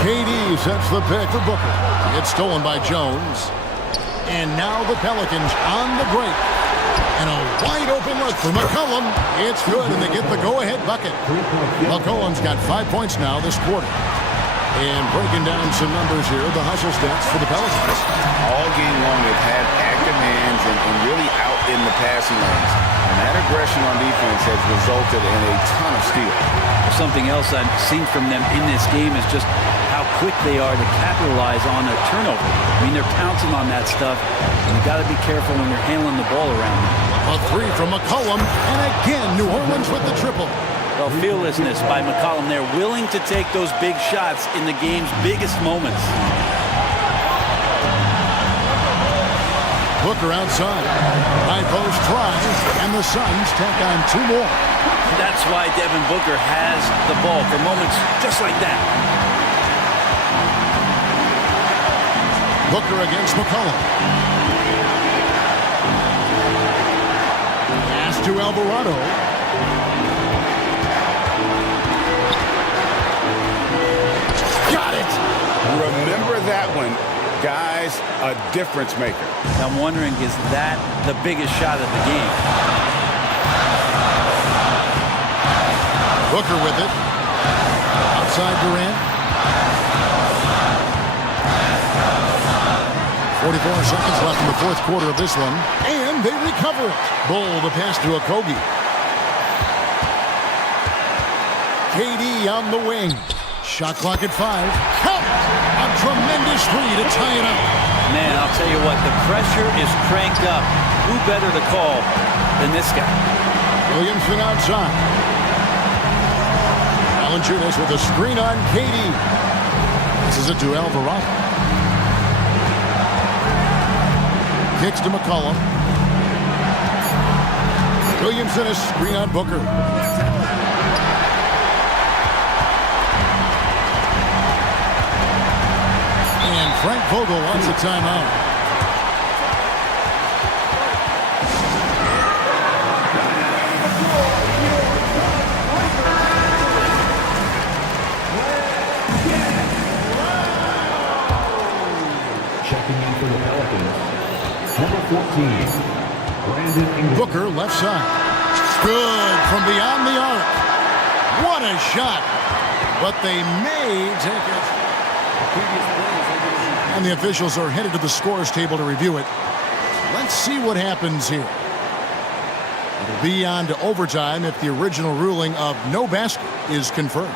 KD sets the pick for Booker. It's stolen by Jones. And now the Pelicans on the break. And a wide open look for McCollum. It's good, and they get the go-ahead bucket. McCollum's got 5 points now this quarter. And breaking down some numbers here, the hustle stats for the Pelicans. All game long, they've had active hands and really out in the passing lanes. And that aggression on defense has resulted in a ton of steals. Something else I've seen from them in this game is just how quick they are to capitalize on a turnover. I mean, they're pouncing on that stuff, and you got to be careful when you're handling the ball around them. A three from McCollum, and again, New Orleans with the triple. Well, fearlessness by McCollum there, willing to take those big shots in the game's biggest moments. Booker outside. High post tries, and the Suns tack on 2 more. That's why Devin Booker has the ball for moments just like that. Booker against McCollum. Pass to Alvarado. Got it! Remember that one. Guys, a difference maker. I'm wondering, is that the biggest shot of the game? Booker with it. Outside Durant. 44 seconds left in the fourth quarter of this one. And they recover it. Bull the pass to Okogie. KD on the wing. Shot clock at 5. Count! A tremendous three to tie it up. Man, I'll tell you what, the pressure is cranked up. Who better to call than this guy? Williamson outside. Valanciunas with a screen on KD. Passes it to Alvarado. Kicks to McCollum. Williamson is screen on Booker. And Frank Vogel wants a timeout. Checking in for the Pelicans, number 14, Brandon Ingram. Booker left side. Good from beyond the arc. What a shot. But they may take it. And the officials are headed to the scores table to review it. Let's see what happens here. It'll be on to overtime if the original ruling of no basket is confirmed.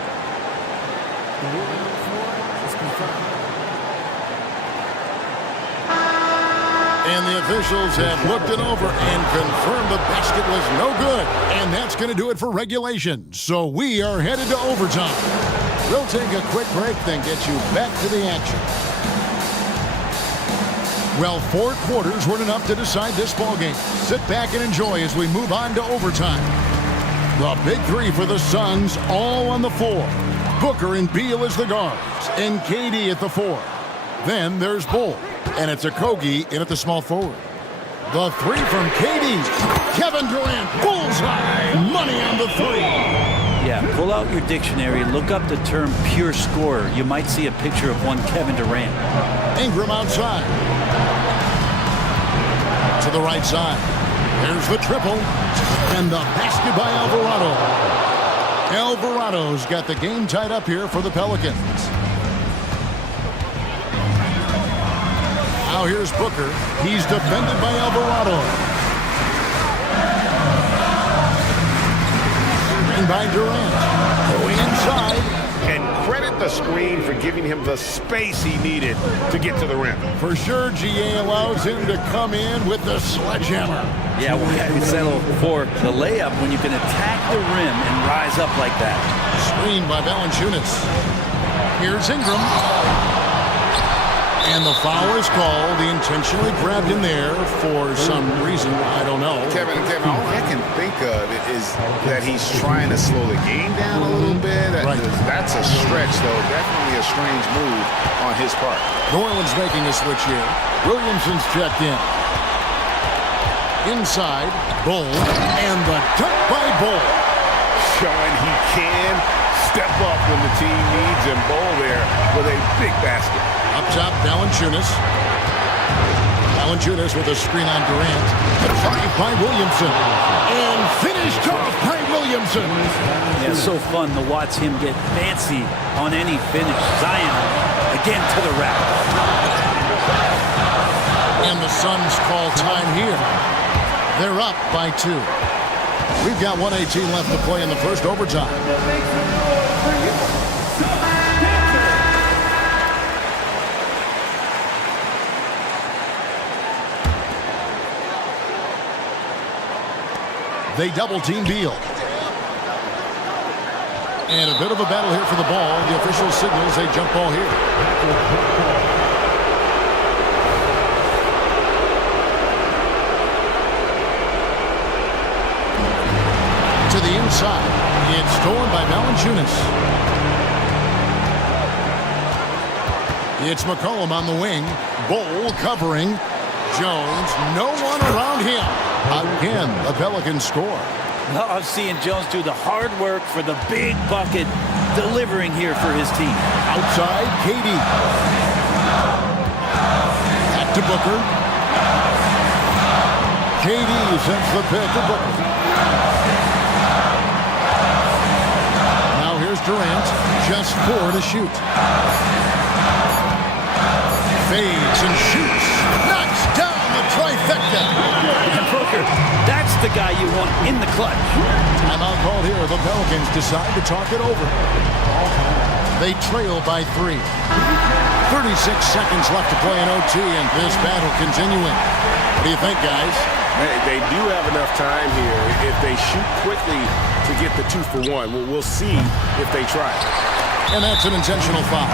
And the officials have looked it over and confirmed the basket was no good. And that's going to do it for regulation. So we are headed to overtime. We'll take a quick break, then get you back to the action. Well, 4 quarters weren't enough to decide this ballgame. Sit back and enjoy as we move on to overtime. The big three for the Suns, all on the floor. Booker and Beal as the guards, and KD at the 4. Then there's Bull, and it's Okogie in at the small forward. The 3 from KD. Kevin Durant, bullseye, money on the 3. Yeah, pull out your dictionary, look up the term pure scorer. You might see a picture of one Kevin Durant. Ingram outside. To the right side. There's the triple. And the basket by Alvarado. Alvarado's got the game tied up here for the Pelicans. Now here's Booker. He's defended by Alvarado. Screen by Durant. Going inside. And credit the screen for giving him the space he needed to get to the rim. For sure, GA allows him to come in with the sledgehammer. Yeah, well, you settle for the layup when you can attack the rim and rise up like that. Screen by Valanciunas. Here's Ingram. And the foul is called. He intentionally grabbed him there for some reason. I don't know. Kevin, all I can think of is that he's trying to slow the game down a little bit. Right. That's a stretch, though. Definitely a strange move on his part. New Orleans making a switch here. Williamson's checked in. Inside, Bull. And the dunk by Bull. Showing he can step up when the team needs him. Bull there with a big basket. Up top, Valanciunas. Valanciunas with a screen on Durant. Drive by Williamson. And finished off by Williamson. Yeah, so fun to watch him get fancy on any finish. Zion again to the rack. And the Suns call time here. They're up by 2. We've got 1:18 left to play in the first overtime. They double-team Beal. And a bit of a battle here for the ball. The official signals a jump ball here. To the inside. It's stolen by Valanciunas. It's McCollum on the wing. Bull covering. Jones, no one around him. Again, the Pelicans score. Well, I'm seeing Jones do the hard work for the big bucket, delivering here for his team. Outside, KD. Back to Booker. KD sends the pick to Booker. Now here's Durant. Just 4 to shoot. Fades and shoots. Knocks down the trifecta. And Booker, that's the guy you want in the clutch. Timeout called here. The Pelicans decide to talk it over. They trail by 3. 36 seconds left to play in OT, and this battle continuing. What do you think, guys? They do have enough time here if they shoot quickly to get the 2-for-1. We'll see if they try. And that's an intentional foul.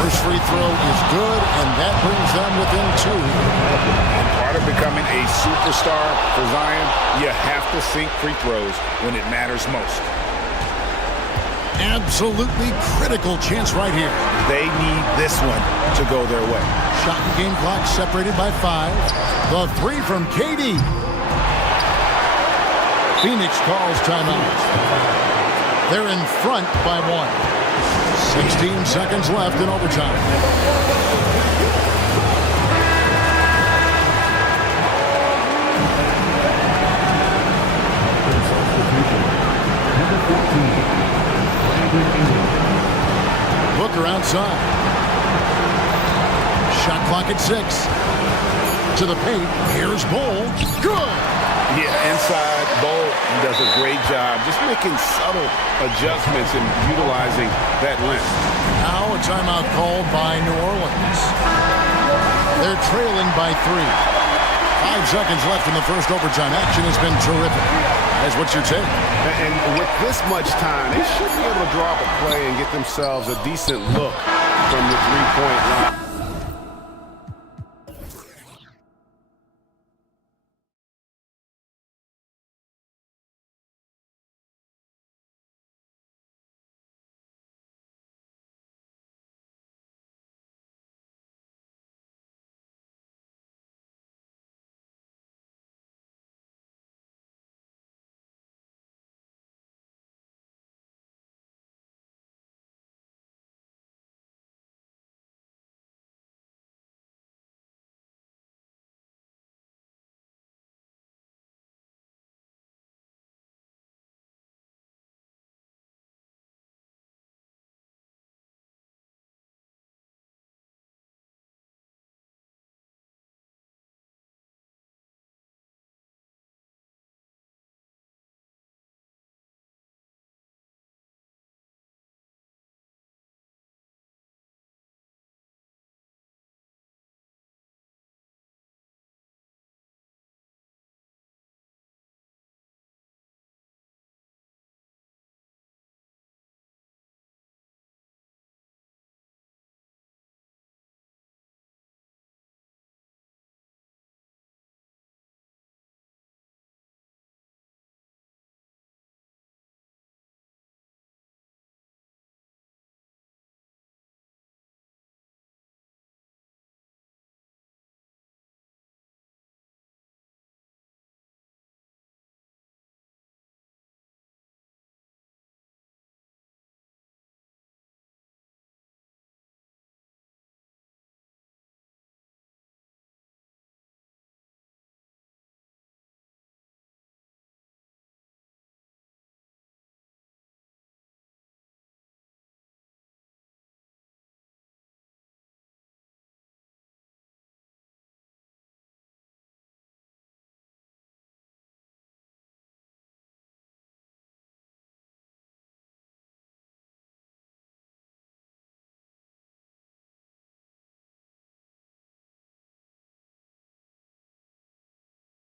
First free throw is good, and that brings them within 2. And part of becoming a superstar for Zion, you have to sink free throws when it matters most. Absolutely critical chance right here. They need this one to go their way. Shot and game clock separated by 5. The 3 from KD. Phoenix calls timeout. They're in front by 1. 16 seconds left in overtime. Booker outside. Shot clock at 6. To the paint. Here's Bull. Good. Yeah, inside, Bull does a great job just making subtle adjustments and utilizing that length. Now a timeout called by New Orleans. They're trailing by 3. 5 seconds left in the first overtime. Action has been terrific. That's what's your take? And with this much time, they should be able to draw up a play and get themselves a decent look from the three-point line.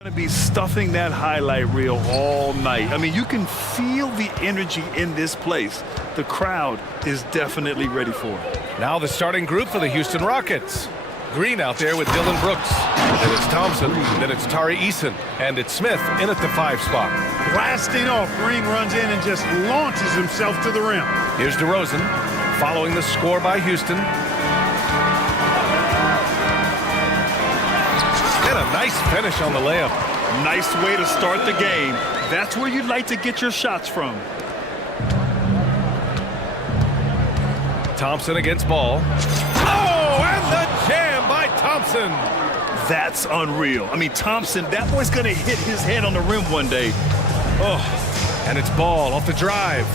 Going to be stuffing that highlight reel all night. I mean, you can feel the energy in this place. The crowd is definitely ready for it. Now the starting group for the Houston Rockets. Green out there with Dylan Brooks. Then it's Thompson. Then it's Tari Eason. And it's Smith in at the 5 spot. Blasting off, Green runs in and just launches himself to the rim. Here's DeRozan following the score by Houston. And a nice finish on the layup. Nice way to start the game. That's where you'd like to get your shots from. Thompson against Ball. Oh, and the jam by Thompson. That's unreal. I mean, Thompson, that boy's going to hit his head on the rim one day. Oh, and it's Ball off the drive.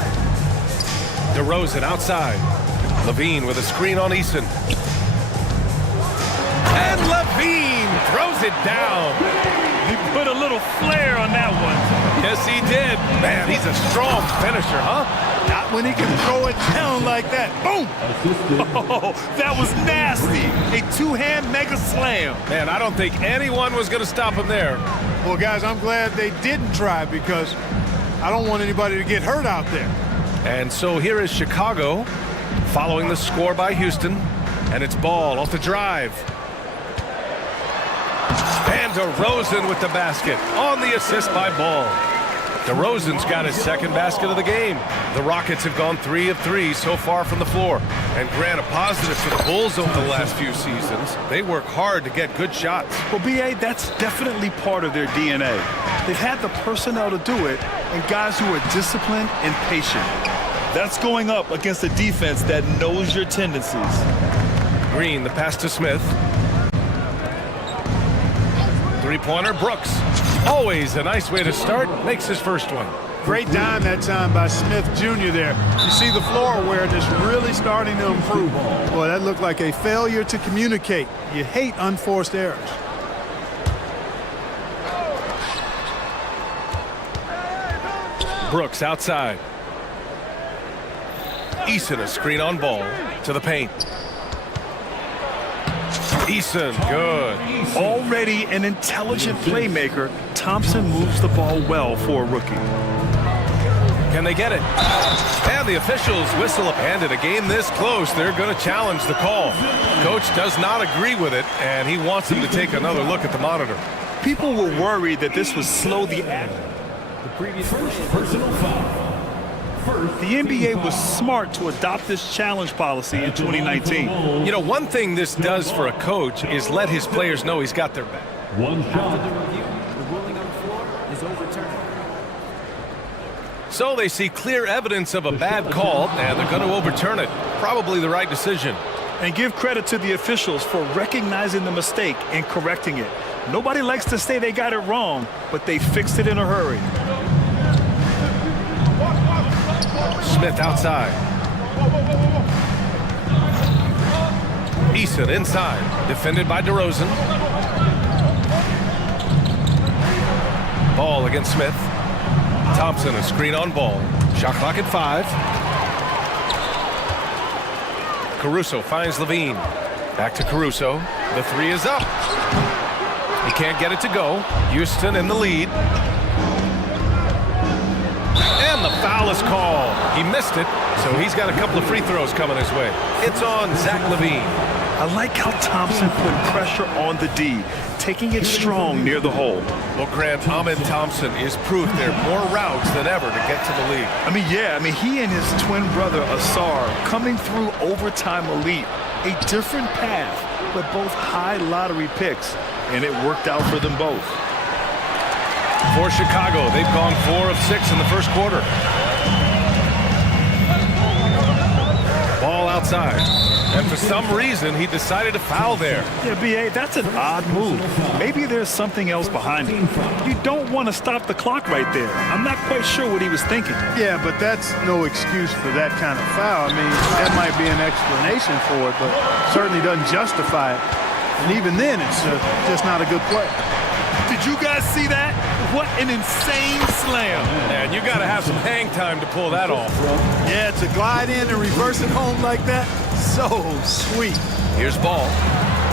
DeRozan outside. Levine with a screen on Eason. And Levine throws it down. He put a little flair on that one. Yes, he did. Man, he's a strong finisher, huh? Not when he can throw it down like that. Boom! Oh, that was nasty. A two-hand mega slam. Man, I don't think anyone was going to stop him there. Well, guys, I'm glad they didn't try because I don't want anybody to get hurt out there. And so here is Chicago following the score by Houston. And it's Ball off the drive. And DeRozan with the basket on the assist by Ball. DeRozan's got his second basket of the game. The Rockets have gone 3 of 3 so far from the floor. And Grant, a positive for the Bulls over the last few seasons. They work hard to get good shots. Well, B.A., that's definitely part of their DNA. They've had the personnel to do it and guys who are disciplined and patient. That's going up against a defense that knows your tendencies. Green, the pass to Smith. Three-pointer, Brooks. Always a nice way to start. Makes his first one. Great dime that time by Smith Jr. there. You see the floor awareness really starting to improve. Boy, that looked like a failure to communicate. You hate unforced errors. Brooks outside. Eason, a screen on Ball to the paint. Eason, good. Already an intelligent playmaker, Thompson moves the ball well for a rookie. Can they get it? And the officials whistle up. And in a game this close, they're going to challenge the call. Coach does not agree with it, and he wants him to take another look at the monitor. People were worried that this would slow the action. The previous personal foul. The NBA was smart to adopt this challenge policy in 2019. You know, one thing this does for a coach is let his players know he's got their back. One shot. The ruling on the floor is overturned. So they see clear evidence of a bad call, and they're going to overturn it. Probably the right decision. And give credit to the officials for recognizing the mistake and correcting it. Nobody likes to say they got it wrong, but they fixed it in a hurry. Smith outside. Eason inside. Defended by DeRozan. Ball against Smith. Thompson, a screen on Ball. Shot clock at 5. Caruso finds Levine. Back to Caruso. The 3 is up. He can't get it to go. Houston in the lead. And the foul is called. He missed it, so he's got a couple of free throws coming his way. It's on Zach LaVine. I like how Thompson put pressure on the D, taking it strong near the hole. Well, Grant, Ahmed Thompson is proof there are more routes than ever to get to the league. He and his twin brother Asar coming through overtime elite. A different path, but both high lottery picks, and it worked out for them both. For Chicago, they've gone 4 of 6 in the first quarter. Ball outside. And for some reason, he decided to foul there. Yeah, B.A., that's an odd move. Maybe there's something else behind it. You don't want to stop the clock right there. I'm not quite sure what he was thinking. Yeah, but that's no excuse for that kind of foul. I mean, that might be an explanation for it, but certainly doesn't justify it. And even then, it's just not a good play. Did you guys see that? What an insane slam. And you got to have some hang time to pull that off. Yeah, to glide in and reverse it home like that, so sweet. Here's Ball.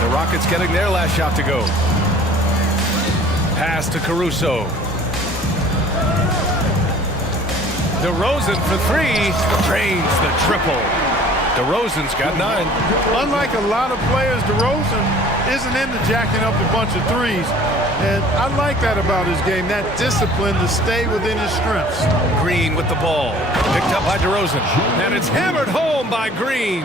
The Rockets getting their last shot to go. Pass to Caruso. DeRozan for 3. Drains the triple. DeRozan's got 9. Unlike a lot of players, DeRozan isn't into jacking up a bunch of threes. And I like that about his game, that discipline to stay within his strengths. Green with the ball. Picked up by DeRozan. And it's hammered home by Green.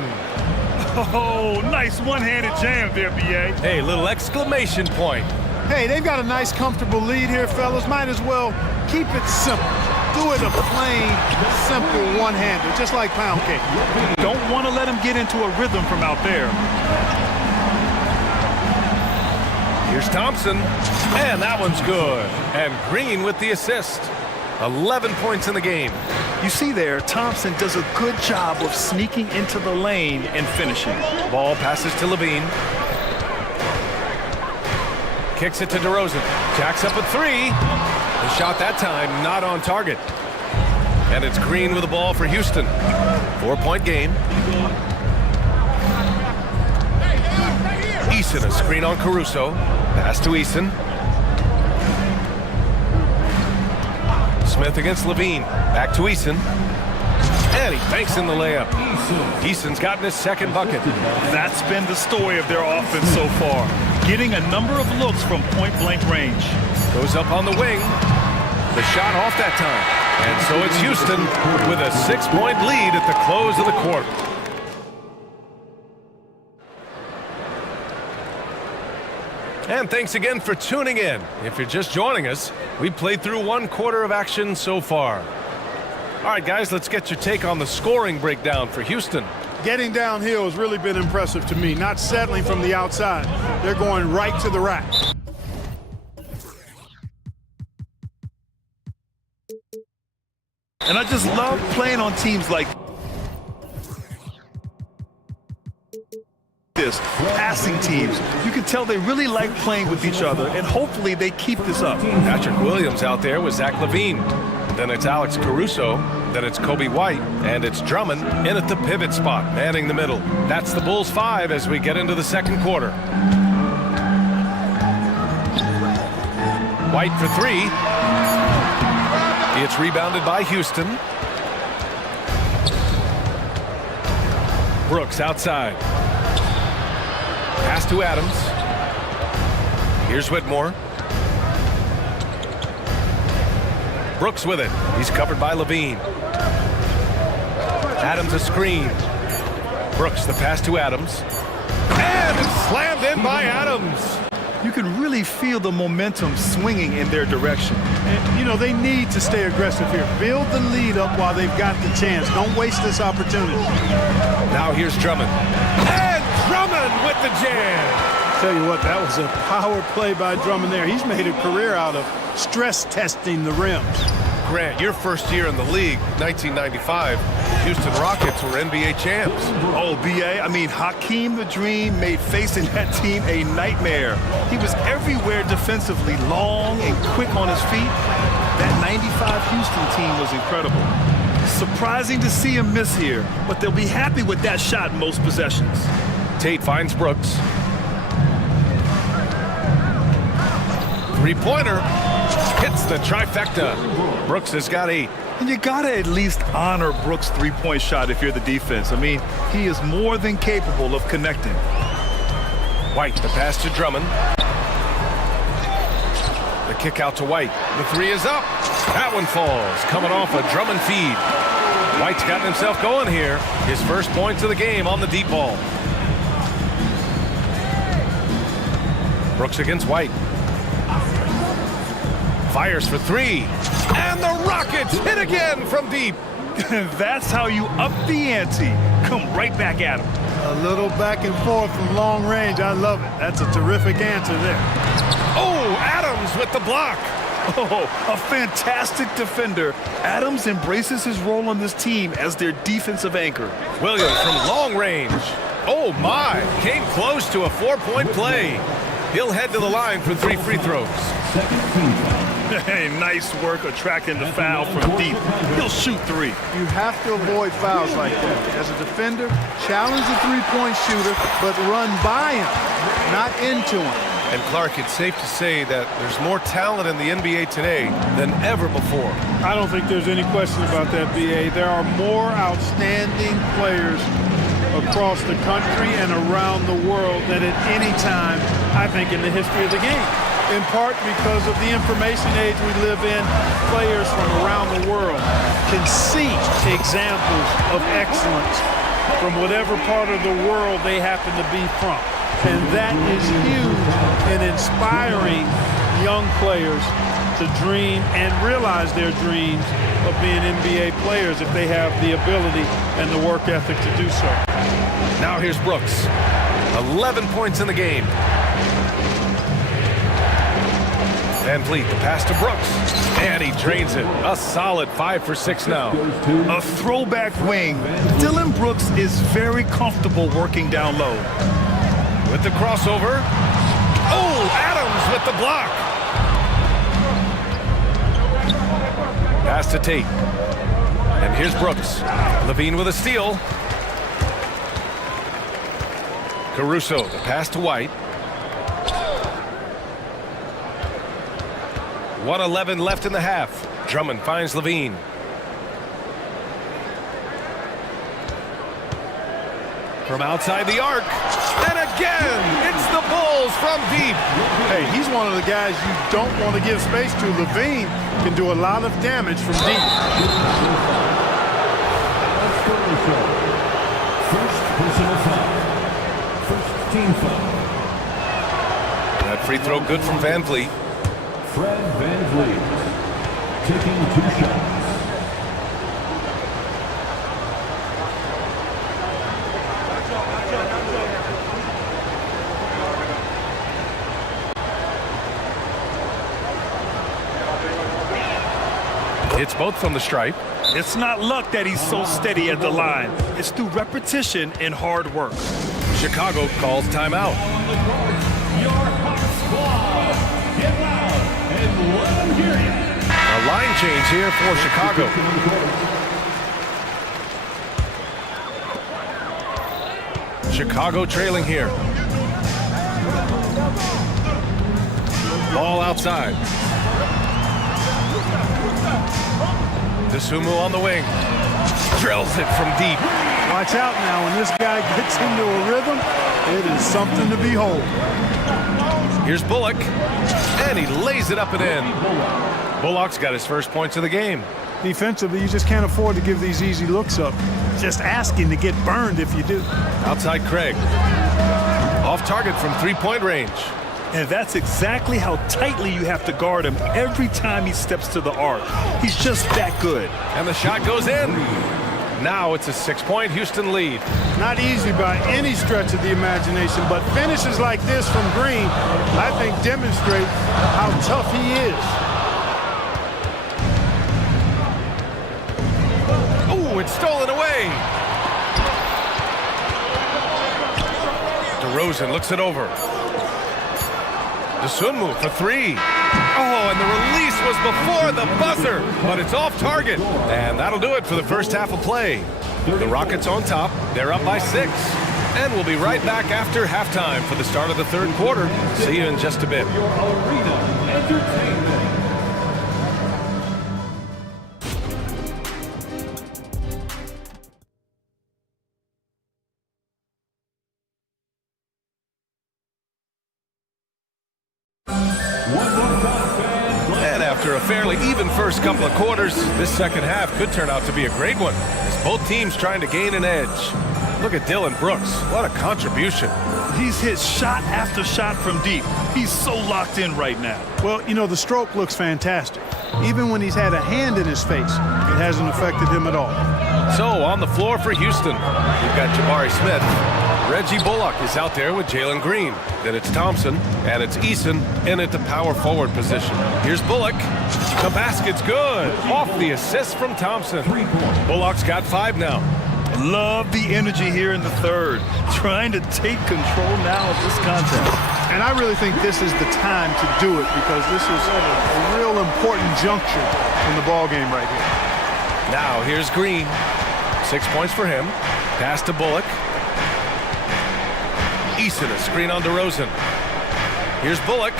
Oh, nice one-handed jam there, B.A. Hey, little exclamation point. Hey, they've got a nice, comfortable lead here, fellas. Might as well keep it simple. Do it a plain, simple one-hander, just like pound cake. Don't want to let him get into a rhythm from out there. Here's Thompson, and that one's good. And Green with the assist. 11 points in the game. You see there, Thompson does a good job of sneaking into the lane and finishing. Ball passes to Levine. Kicks it to DeRozan. Jacks up a 3. The shot that time not on target. And it's Green with the ball for Houston. 4-point game. Eason, a screen on Caruso. Pass to Eason. Smith against Levine. Back to Eason. And he banks in the layup. Eason's gotten his second bucket. That's been the story of their offense so far. Getting a number of looks from point-blank range. Goes up on the wing. The shot off that time. And so it's Houston with a 6-point lead at the close of the quarter. And thanks again for tuning in. If you're just joining us, we played through one quarter of action so far. All right, guys, let's get your take on the scoring breakdown for Houston. Getting downhill has really been impressive to me, not settling from the outside. They're going right to the rack. And I just love playing on teams like this, passing teams. You can tell they really like playing with each other, and hopefully they keep this up. Patrick Williams out there with Zach LaVine. Then it's Alex Caruso. Then it's Kobe White. And it's Drummond in at the pivot spot, manning the middle. That's the Bulls 5 as we get into the second quarter. White for three. It's rebounded by Houston. Brooks outside. Pass to Adams. Here's Whitmore. Brooks with it. He's covered by LaVine. Adams a screen. Brooks the pass to Adams. And it's slammed in by Adams. You can really feel the momentum swinging in their direction. And, you know, they need to stay aggressive here. Build the lead up while they've got the chance. Don't waste this opportunity. Now here's Drummond. And Drummond with the jam. Tell you what, that was a power play by Drummond there. He's made a career out of stress testing the rims. Grant, your first year in the league, 1995, Houston Rockets were NBA champs. Oh, B.A., I mean, Hakeem the Dream made facing that team a nightmare. He was everywhere defensively, long and quick on his feet. That 95 Houston team was incredible. Surprising to see him miss here, but they'll be happy with that shot in most possessions. Tate finds Brooks. Three-pointer. Hits the trifecta. Brooks has got 8. And you gotta at least honor Brooks' three-point shot if you're the defense. I mean, he is more than capable of connecting. White, the pass to Drummond. The kick out to White. The three is up. That one falls, coming off a Drummond feed. White's gotten himself going here. His first points of the game on the deep ball. Brooks against White. Fires for three. And the Rockets hit again from deep. That's how you up the ante. Come right back at him. A little back and forth from long range. I love it. That's a terrific answer there. Oh, Adams with the block. Oh, a fantastic defender. Adams embraces his role on this team as their defensive anchor. Williams from long range. Oh, my. Came close to a 4-point play. He'll head to the line for 3 free throws. Hey, nice work attracting the foul from deep. He'll shoot 3. You have to avoid fouls like that. As a defender, challenge the three-point shooter, but run by him, not into him. And Clark, it's safe to say that there's more talent in the NBA today than ever before. I don't think there's any question about that, B.A. There are more outstanding players across the country and around the world than at any time, I think, in the history of the game. In part because of the information age we live in, players from around the world can see examples of excellence from whatever part of the world they happen to be from. And that is huge in inspiring young players to dream and realize their dreams of being NBA players if they have the ability and the work ethic to do so. Now here's Brooks. 11 points in the game. Van Vliet, the pass to Brooks. And he drains it. A solid 5 for 6 now. A throwback wing. Dillon Brooks is very comfortable working down low. With the crossover. Oh, Adams with the block. Pass to Tate. And here's Brooks. LaVine with a steal. Caruso, the pass to White. 1:11 left in the half. Drummond finds LaVine. From outside the arc. And again, it's the Bulls from deep. Hey, he's one of the guys you don't want to give space to. Levine can do a lot of damage from deep. First personal foul. First team foul. That free throw good from Van Vliet. Fred Van Vliet taking 2 shots. Hits both from the stripe. It's not luck that he's so steady at the line. It's through repetition and hard work. Chicago calls timeout. Your Hawks squad, get loud and let them hear you. A line change here for Chicago. Chicago trailing here. Ball outside. Disumu on the wing. Drills it from deep. Watch out now. When this guy gets into a rhythm, it is something to behold. Here's Bullock. And he lays it up and in. Bullock's got his first points of the game. Defensively, you just can't afford to give these easy looks up. Just asking to get burned if you do. Outside Craig. Off target from three-point range. And that's exactly how tightly you have to guard him every time he steps to the arc. He's just that good. And the shot goes in. Now it's a 6-point Houston lead. Not easy by any stretch of the imagination, but finishes like this from Green, I think, demonstrate how tough he is. Oh, it's stolen away. DeRozan looks it over. Disumu for 3. Oh, and the release was before the buzzer, but it's off target. And that'll do it for the first half of play. The Rockets on top. They're up by 6. And we'll be right back after halftime for the start of the third quarter. See you in just a bit. Your arena entertainment. And after a fairly even first couple of quarters, this second half could turn out to be a great one, as both teams trying to gain an edge. Look at Dylan Brooks. What a contribution. He's hit shot after shot from deep. He's so locked in right now. Well, you know, the stroke looks fantastic. Even when he's had a hand in his face, it hasn't affected him at all. So, on the floor for Houston, we've got Jabari Smith. Reggie Bullock is out there with Jalen Green. Then it's Thompson, and it's Eason in at the power forward position. Here's Bullock. The basket's good. Off the assist from Thompson. Bullock's got 5 now. Love the energy here in the third. Trying to take control now of this contest. And I really think this is the time to do it, because this is a real important juncture in the ball game right here. Now here's Green. 6 points for him. Pass to Bullock. Eason, a screen on DeRozan. Here's Bullock.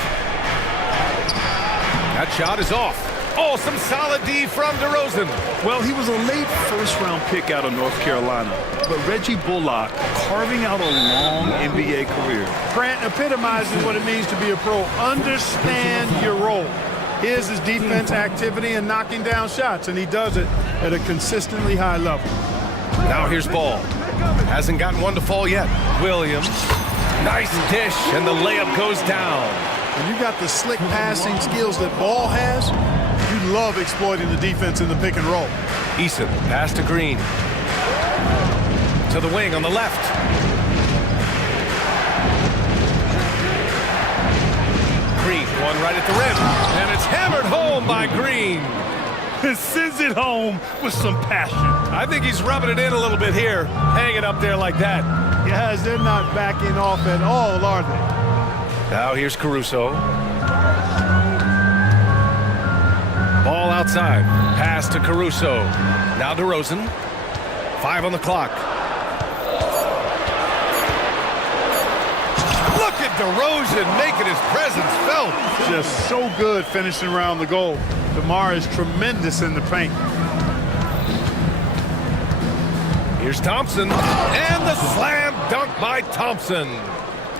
That shot is off. Oh, some solid D from DeRozan. Well, he was a late first-round pick out of North Carolina, but Reggie Bullock carving out a long NBA career. Grant epitomizes what it means to be a pro. Understand your role. His is defense activity and knocking down shots, and he does it at a consistently high level. Now here's Ball. Hasn't gotten one to fall yet. Williams. Nice dish, and the layup goes down. When you got the slick passing skills that Ball has, you love exploiting the defense in the pick and roll. Eason, pass to Green. To the wing on the left. Green, one right at the rim. And it's hammered home by Green. Sends it home with some passion. I think he's rubbing it in a little bit here. Hang it up there like that. Yes, they're not backing off at all, are they? Now here's Caruso. Ball outside. Pass to Caruso. Now DeRozan. 5 on the clock. Look at DeRozan making his presence felt. Just so good finishing around the goal. DeMar is tremendous in the paint. Here's Thompson, and the slam dunk by Thompson.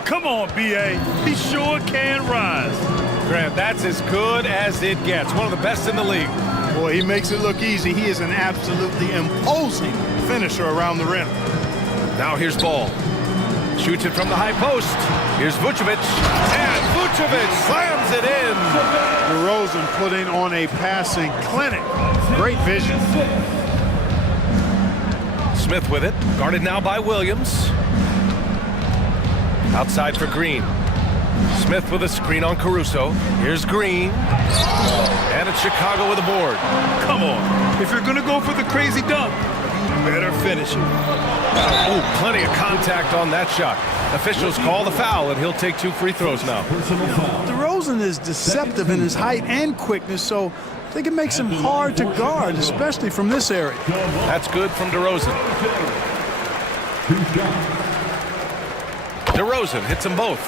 Come on, B.A. He sure can rise. Grant, that's as good as it gets. One of the best in the league. Boy, he makes it look easy. He is an absolutely imposing finisher around the rim. Now here's Ball. Shoots it from the high post. Here's Vucevic, and Vucevic slams it in. DeRozan putting on a passing clinic. Great vision. Smith with it, guarded now by Williams. Outside for Green. Smith with a screen on Caruso. Here's Green. And it's Chicago with a board. Come on. If you're going to go for the crazy dunk, you better finish it. Oh, plenty of contact on that shot. Officials call the foul, and he'll take 2 free throws now. DeRozan is deceptive in his height and quickness, so I think it makes him hard to guard, especially from this area. That's good from DeRozan. DeRozan hits them both.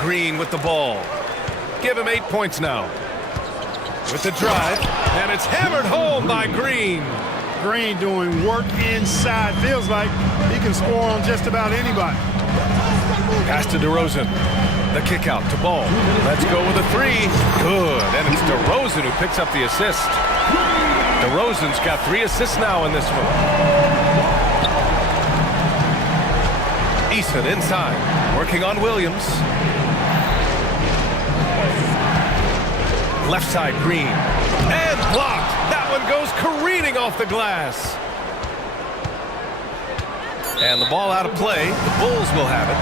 Green with the ball. Give him 8 points now. With the drive, and it's hammered home by Green. Green doing work inside. Feels like he can score on just about anybody. Pass to DeRozan. The kick out to Ball. Let's go with a 3. Good. And it's DeRozan who picks up the assist. DeRozan's got 3 assists now in this one. Eason inside. Working on Williams. Left side, Green. And blocked. That one goes careening off the glass. And the ball out of play. The Bulls will have it.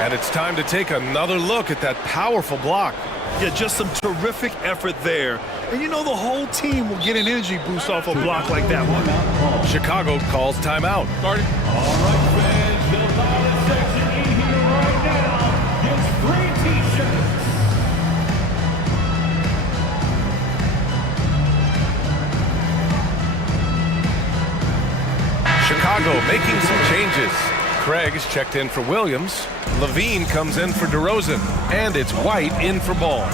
And it's time to take another look at that powerful block. Yeah, just some terrific effort there. And you know the whole team will get an energy boost off a block like that one. Chicago calls timeout. All right, fans, the bottom section in here right now gets free T-shirts. Chicago making some changes. Craig is checked in for Williams. Levine comes in for DeRozan. And it's White in for Ball.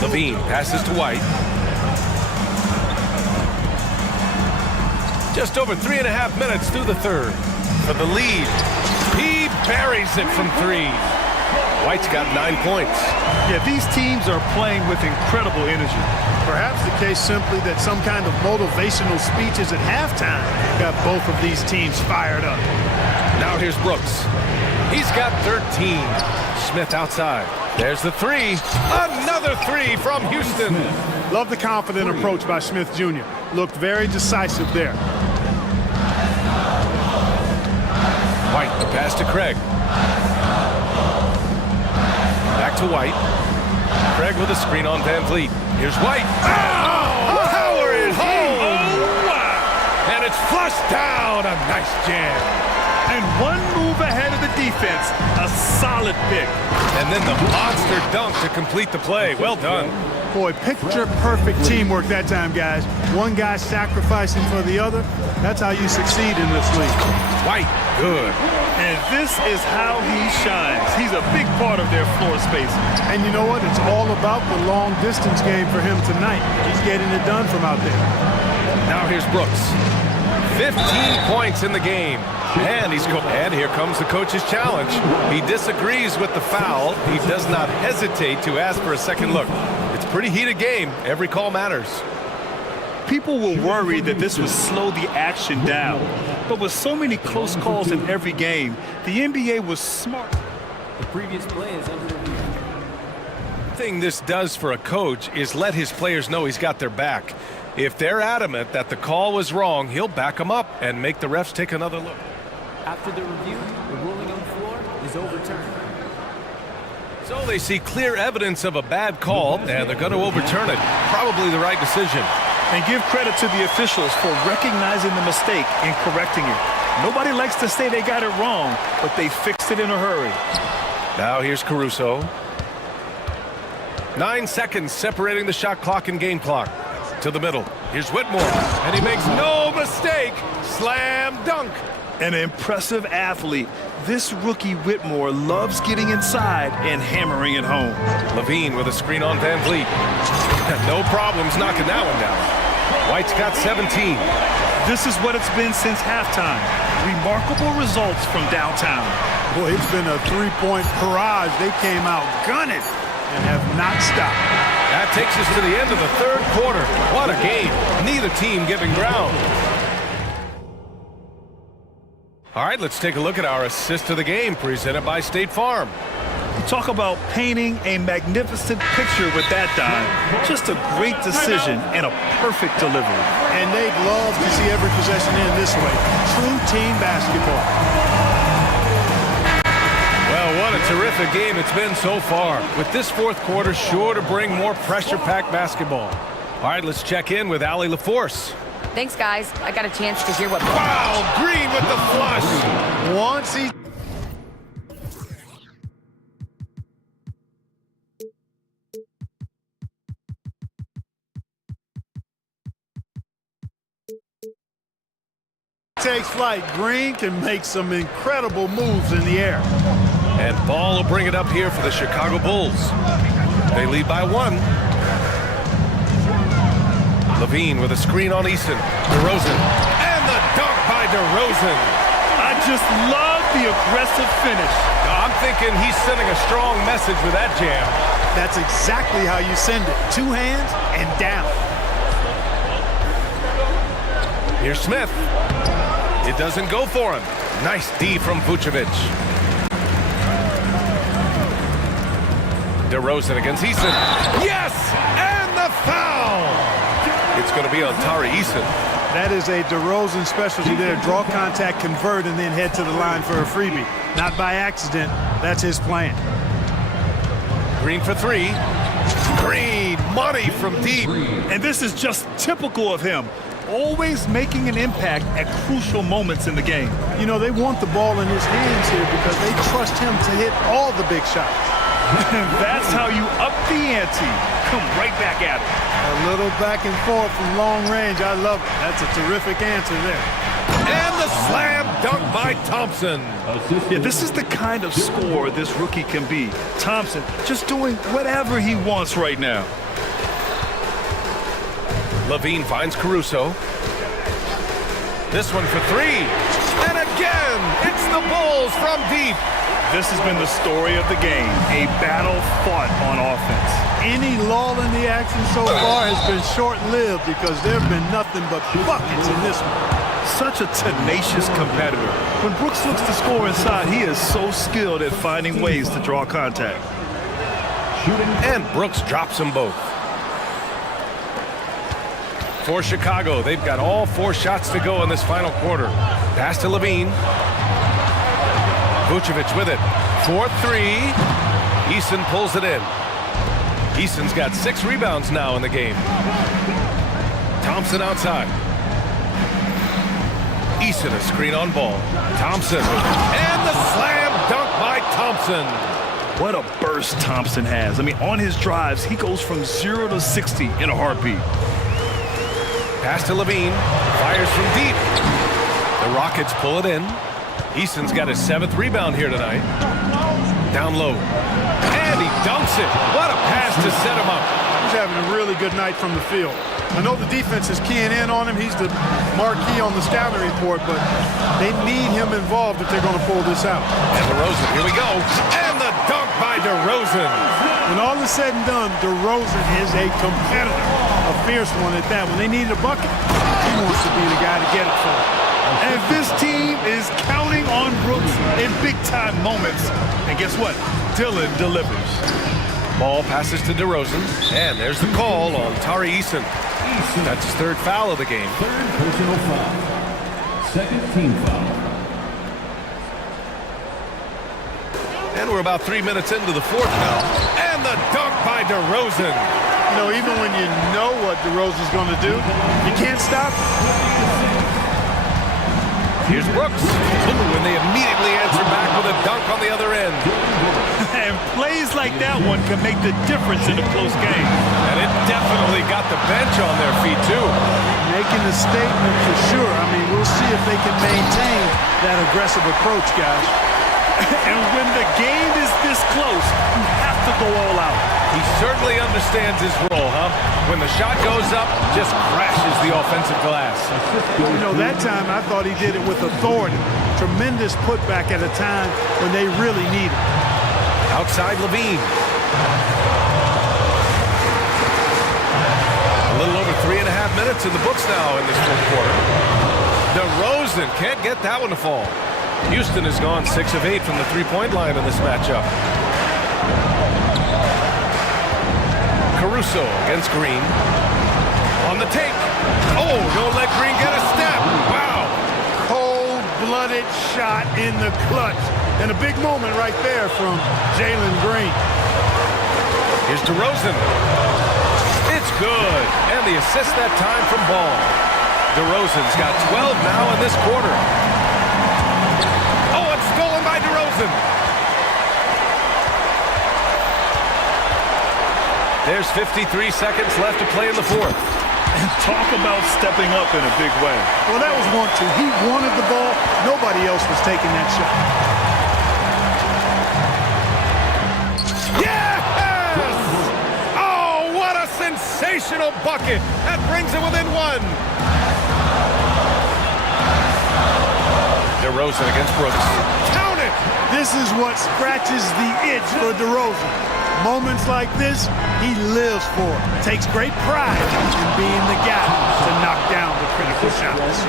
Levine passes to White. Just over 3.5 minutes through the third. For the lead, he buries it from 3. White's got 9 points. Yeah, these teams are playing with incredible energy. Perhaps the case simply that some kind of motivational speeches at halftime got both of these teams fired up. Now here's Brooks. He's got 13. Smith outside. There's the 3. Another 3 from Houston. Love the confident approach by Smith Jr. Looked very decisive there. White, the pass to Craig. Back to White. Craig with a screen on Van Vliet. Here's White. Oh! Power it home! Oh, wow! And it's flushed down. A nice jam. And one move ahead of the defense. A solid pick. And then the monster dunk to complete the play. Well done. Boy, picture-perfect teamwork that time, guys. One guy sacrificing for the other. That's how you succeed in this league. White, good. And this is how he shines. He's a big part of their floor space. And you know what? It's all about the long-distance game for him tonight. He's getting it done from out there. Now here's Brooks. 15 points in the game. And and here comes the coach's challenge. He disagrees with the foul. He does not hesitate to ask for a second look. It's a pretty heated game. Every call matters. People were worried that this would slow the action down. But with so many close calls in every game, the NBA was smart. The previous play is under review. The thing this does for a coach is let his players know he's got their back. If they're adamant that the call was wrong, he'll back them up and make the refs take another look. After the review, the ruling on the floor is overturned. So they see clear evidence of a bad call, and they're going to overturn it. Probably the right decision. And give credit to the officials for recognizing the mistake and correcting it. Nobody likes to say they got it wrong, but they fixed it in a hurry. Now here's Caruso. 9 seconds separating the shot clock and game clock. To the middle. Here's Whitmore, and he makes no mistake. Slam dunk. An impressive athlete. This rookie Whitmore loves getting inside and hammering it home. Levine with a screen on Van Vliet. No problems knocking that one down. White's got 17. This is what it's been since halftime. Remarkable results from downtown. Boy, it's been a three-point barrage. They came out gunning and have not stopped. That takes us to the end of the third quarter. What a game. Neither team giving ground. All right, let's take a look at our assist of the game presented by State Farm. Talk about painting a magnificent picture with that dime. Just a great decision and a perfect delivery. And they'd love to see every possession in this way. True team basketball. Well, what a terrific game it's been so far. With this fourth quarter sure to bring more pressure-packed basketball. All right, let's check in with Allie LaForce. Thanks, guys. I got a chance to hear what... Wow, Green with the flush. Once he... takes flight. Green can make some incredible moves in the air. And Ball will bring it up here for the Chicago Bulls. They lead by 1. Levine with a screen on Easton. DeRozan. And the dunk by DeRozan. I just love the aggressive finish. I'm thinking he's sending a strong message with that jam. That's exactly how you send it. 2 hands and down. Here's Smith. It doesn't go for him. Nice D from Vucevic. DeRozan against Easton. Yes! And the foul! It's going to be on Tari Easton. That is a DeRozan specialty there. Draw contact, convert, and then head to the line for a freebie. Not by accident. That's his plan. Green for 3. Green, money from deep. And this is just typical of him. Always making an impact at crucial moments in the game. You know, they want the ball in his hands here because they trust him to hit all the big shots. That's how you up the ante. Come right back at it. A little back and forth from long range. I love it. That's a terrific answer there. And the slam dunk by Thompson. Yeah, this is the kind of score this rookie can be. Thompson just doing whatever he wants right now. Levine finds Caruso. This one for 3. And again, it's the Bulls from deep. This has been the story of the game, a battle fought on offense. Any lull in the action so far has been short-lived because there have been nothing but buckets in this one. Such a tenacious competitor. When Brooks looks to score inside, he is so skilled at finding ways to draw contact. And Brooks drops them both. For Chicago, they've got all 4 shots to go in this final quarter. Pass to Levine. Vucevic with it. 4-3. Easton pulls it in. Easton's got 6 rebounds now in the game. Thompson outside. Easton a screen on Ball. Thompson. And the slam dunk by Thompson. What a burst Thompson has. I mean, on his drives, he goes from 0 to 60 in a heartbeat. Pass to Levine. Fires from deep. The Rockets pull it in. Easton's got his 7th rebound here tonight. Down low. And he dunks it. What a pass to set him up. He's having a really good night from the field. I know the defense is keying in on him. He's the marquee on the scouting report, but they need him involved if they're going to pull this out. And DeRozan, here we go. And the dunk by DeRozan. When all is said and done, DeRozan is a competitor. A fierce one at that. When they need a bucket, he wants to be the guy to get it for them. And this team is counting on Brooks in big-time moments. And guess what? Dillon delivers. Ball passes to DeRozan. And there's the call on Tari Easton. That's his 3rd foul of the game. 3rd personal foul. 2nd team foul. And we're about 3 minutes into the 4th now. And the dunk by DeRozan. You know, even when you know what DeRozan's going to do, you can't stop him. Here's Brooks. Ooh, and they immediately answer back with a dunk on the other end. And plays like that one can make the difference in a close game. And it definitely got the bench on their feet, too. Making a statement for sure. I mean, we'll see if they can maintain that aggressive approach, guys. And when the game is this close, you have to go all out. He certainly understands his role, huh? When the shot goes up, just crashes the offensive glass. You know, that time I thought he did it with authority. Tremendous putback at a time when they really need it. Outside Levine. A little over 3.5 minutes in the books now in this fourth quarter. DeRozan can't get that one to fall. Houston has gone 6 of 8 from the three-point line in this matchup. Caruso against Green. On the take. Oh, don't let Green get a step. Wow. Cold-blooded shot in the clutch. And a big moment right there from Jalen Green. Here's DeRozan. It's good. And the assist that time from Ball. DeRozan's got 12 now in this quarter. Oh, it's stolen by DeRozan. There's 53 seconds left to play in the fourth. And talk about stepping up in a big way. Well, that was 1-2. He wanted the ball. Nobody else was taking that shot. Yes! Oh, what a sensational bucket. That brings it within one. DeRozan against Brooks. Count it! This is what scratches the itch for DeRozan. Moments like this, he lives for it. Takes great pride in being the guy to knock down the critical shots.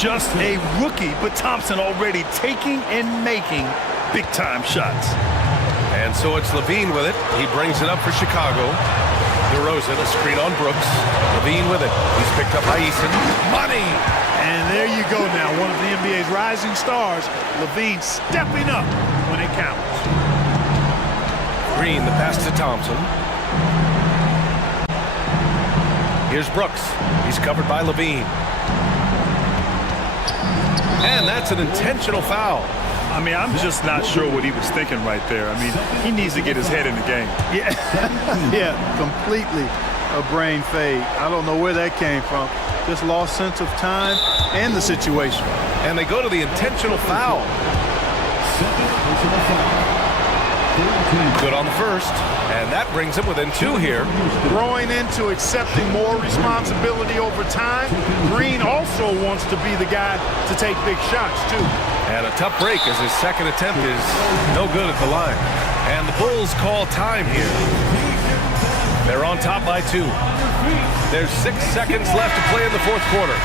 Just a rookie, but Thompson already taking and making big-time shots. And so it's Levine with it. He brings it up for Chicago. DeRozan, a screen on Brooks. Levine with it. He's picked up by Eason. Money! And there you go now, one of the NBA's rising stars, Levine stepping up when it counts. Green, the pass to Thompson. Here's Brooks. He's covered by Levine. And that's an intentional foul. I mean, I'm just not sure what he was thinking right there. I mean, he needs to get his head in the game. Yeah, yeah, completely a brain fade. I don't know where that came from. Just lost sense of time and the situation. And they go to the intentional foul. Good on the first, and that brings him within 2 here. Growing into accepting more responsibility over time, Green also wants to be the guy to take big shots, too. And a tough break as his second attempt is no good at the line. And the Bulls call time here. They're on top by 2. There's 6 seconds left to play in the fourth quarter.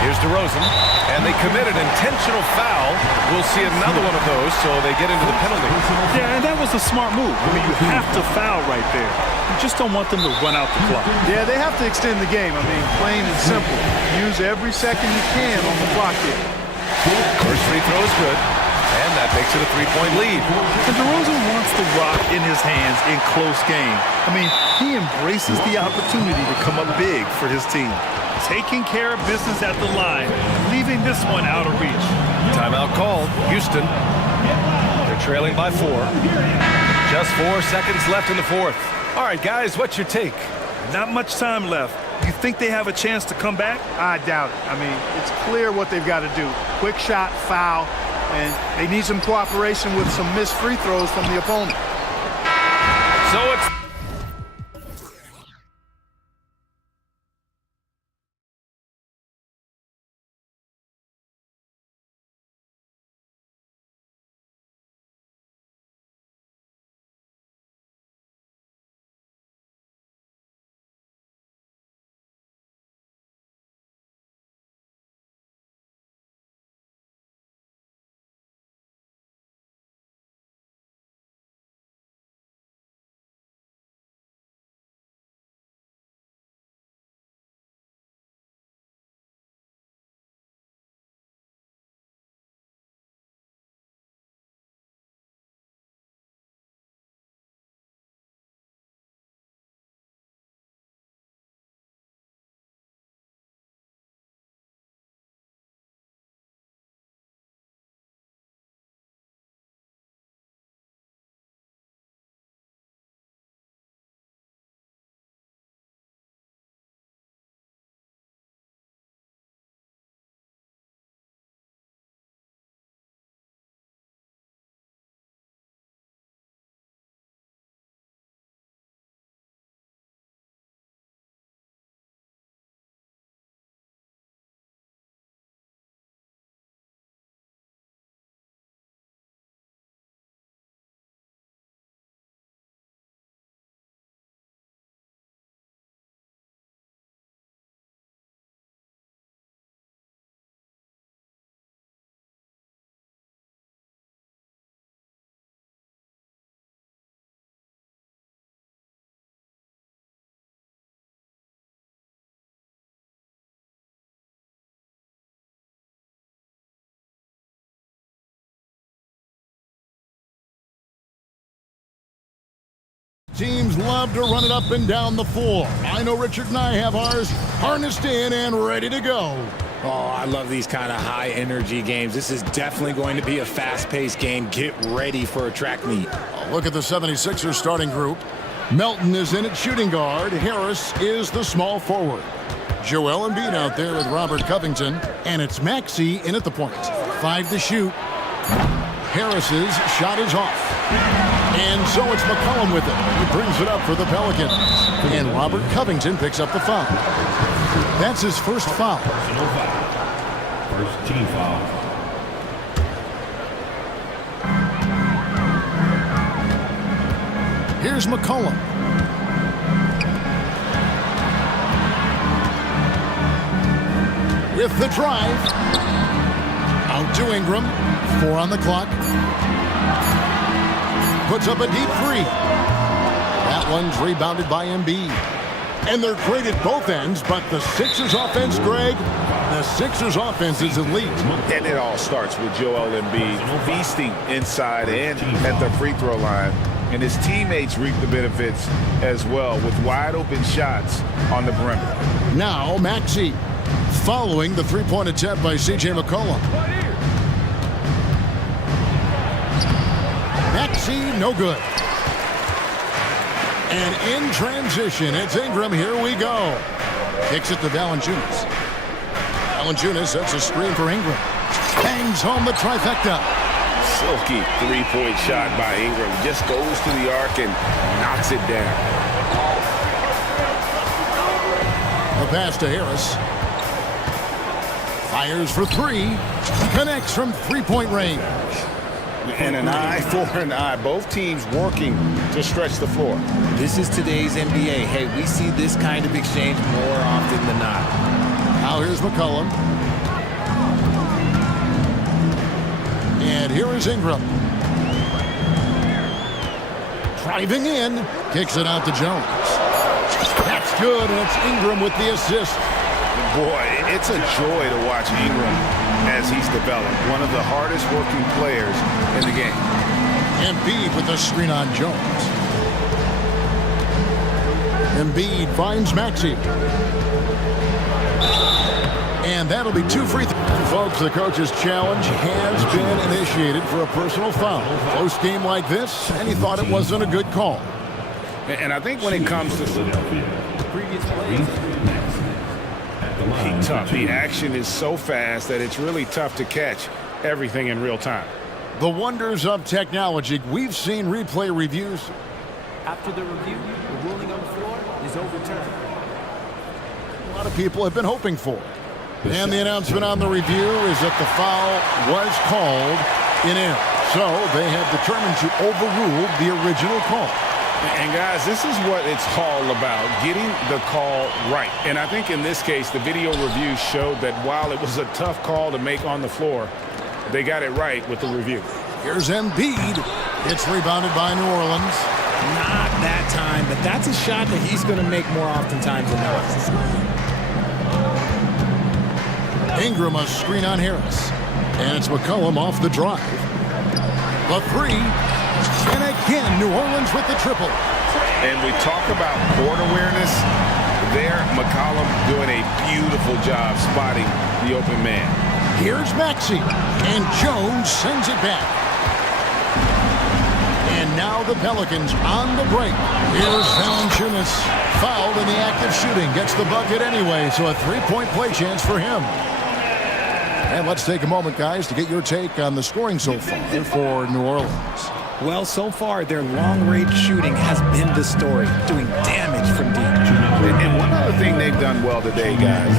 Here's DeRozan, and they committed intentional foul. We'll see another one of those, so they get into the penalty. Yeah, and that was a smart move. I mean, you have to foul right there. You just don't want them to run out the clock. Yeah, they have to extend the game. I mean, plain and simple. Use every second you can on the clock here. First free throw is good, and that makes it a 3-point lead. And DeRozan wants the rock in his hands in close game. I mean, he embraces the opportunity to come up big for his team. Taking care of business at the line, leaving this one out of reach. Timeout called. Houston. They're trailing by 4. Just 4 seconds left in the fourth. All right, guys, what's your take? Not much time left. You think they have a chance to come back? I doubt it. I mean, it's clear what they've got to do. Quick shot, foul, and they need some cooperation with some missed free throws from the opponent. So it's teams love to run it up and down the floor. I know Richard and I have ours harnessed in and ready to go. Oh, I love these kind of high-energy games. This is definitely going to be a fast-paced game. Get ready for a track meet. Look at the 76ers starting group. Melton is in at shooting guard. Harris is the small forward. Joel Embiid out there with Robert Covington. And it's Maxey in at the point. 5 to shoot. Harris's shot is off. And so it's McCollum with it. He brings it up for the Pelicans. And Robert Covington picks up the foul. That's his first foul. First team foul. Here's McCollum. With the drive. Out to Ingram. 4 on the clock. Puts up a deep 3. That one's rebounded by Embiid. And they're great at both ends, but the Sixers offense, Greg, the Sixers offense is elite. And it all starts with Joel Embiid feasting inside and at the free throw line. And his teammates reap the benefits as well with wide open shots on the perimeter. Now Maxey following the three-point attempt by C.J. McCollum. Maxey, no good. And in transition, it's Ingram. Here we go. Kicks it to Valanciunas. Valanciunas sets a screen for Ingram. Bangs home the trifecta. Silky three-point shot by Ingram. Just goes to the arc and knocks it down. The pass to Harris. Fires for 3. Connects from three-point range. And an eye for an eye. Both teams working to stretch the floor. This is today's NBA. Hey, we see this kind of exchange more often than not. Now here's McCollum. And here is Ingram. Driving in. Kicks it out to Jones. That's good, and it's Ingram with the assist. Boy, it's a joy to watch Ingram as he's developed. One of the hardest working players in the game. Embiid with the screen on Jones. Embiid finds Maxey. And that'll be 2 free throws. Folks, the coach's challenge has been initiated for a personal foul. Close game like this, and he thought it wasn't a good call. And I think when it comes to Previous plays. tough, the action is so fast that it's really tough to catch everything in real time. The wonders of technology. We've seen replay reviews. After the review, the ruling on the floor is overturned. A lot of people have been hoping for. And the announcement on the review is that the foul was called in error. So they have determined to overrule the original call. And guys, this is what it's all about, getting the call right. And I think in this case, the video review showed that while it was a tough call to make on the floor, they got it right with the review. Here's Embiid. It's rebounded by New Orleans. Not that time, but that's a shot that he's going to make more oftentimes than not. Ingram a screen on Harris. And it's McCollum off the drive. The 3. And again, New Orleans with the triple. And we talk about court awareness. There, McCollum doing a beautiful job spotting the open man. Here's Maxey. And Jones sends it back. And now the Pelicans on the break. Here's Valanciunas. Fouled in the act of shooting. Gets the bucket anyway, so a 3-point play chance for him. And let's take a moment, guys, to get your take on the scoring so far for New Orleans. Well, so far, their long-range shooting has been the story, doing damage from deep. And one other thing they've done well today, guys,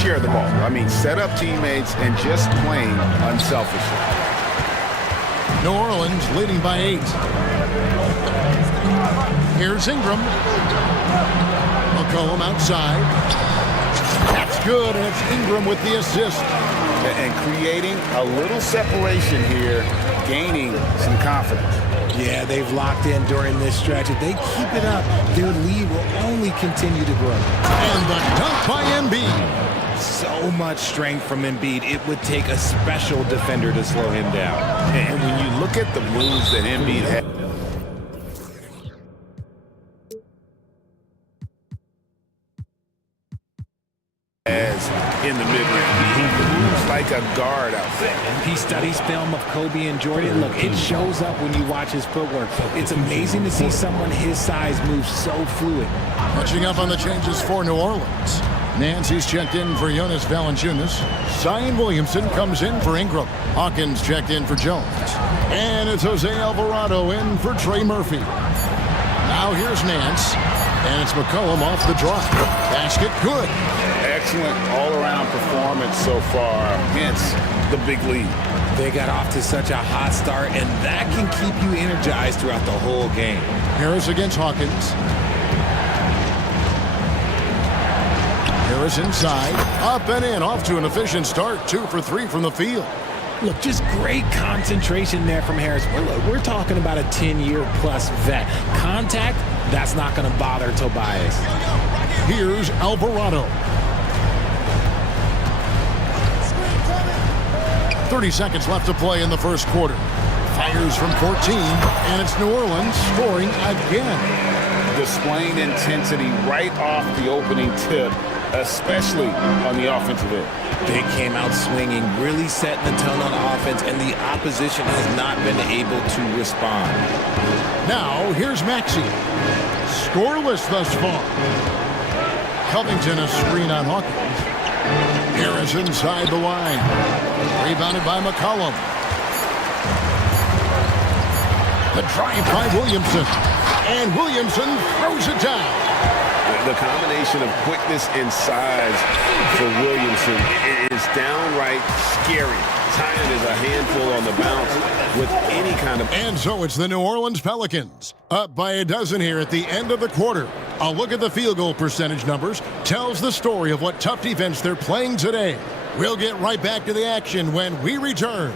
share the ball. I mean, set up teammates and just playing unselfishly. New Orleans leading by 8. Here's Ingram. McCollum outside. That's good, and it's Ingram with the assist. And creating a little separation here, gaining some confidence. Yeah, they've locked in during this stretch. If they keep it up, their lead will only continue to grow. And the dunk by Embiid. So much strength from Embiid. It would take a special defender to slow him down. And when you look at the moves that Embiid had, in the mid-range. He moves like a guard out there. He studies film of Kobe and Jordan. Look, it shows up when you watch his footwork. It's amazing to see someone his size move so fluid. Catching up on the changes for New Orleans. Nancy's checked in for Jonas Valanciunas. Zion Williamson comes in for Ingram. Hawkins checked in for Jones. And it's Jose Alvarado in for Trey Murphy. Now here's Nance. And it's McCollum off the drop. Basket good. Excellent all-around performance so far against the big lead. They got off to such a hot start, and that can keep you energized throughout the whole game. Harris against Hawkins. Harris inside, up and in, off to an efficient start, 2 for 3 from the field. Look, just great concentration there from Harris. We're talking about a 10-year-plus vet. Contact, that's not going to bother Tobias. Here's Alvarado. 30 seconds left to play in the first quarter. Fires from 14, and it's New Orleans scoring again. Displaying intensity right off the opening tip, especially on the offensive end. They came out swinging, really setting the tone on offense, and the opposition has not been able to respond. Now, here's Maxey. Scoreless thus far. Covington a screen on Hawkins. Harris inside the line. Rebounded by McCollum. The drive by Williamson. And Williamson throws it down. The combination of quickness and size for Williamson is downright scary. Zion is a handful on the bounce with any kind of... And so it's the New Orleans Pelicans, up by a dozen here at the end of the quarter. A look at the field goal percentage numbers tells the story of what tough defense they're playing today. We'll get right back to the action when we return.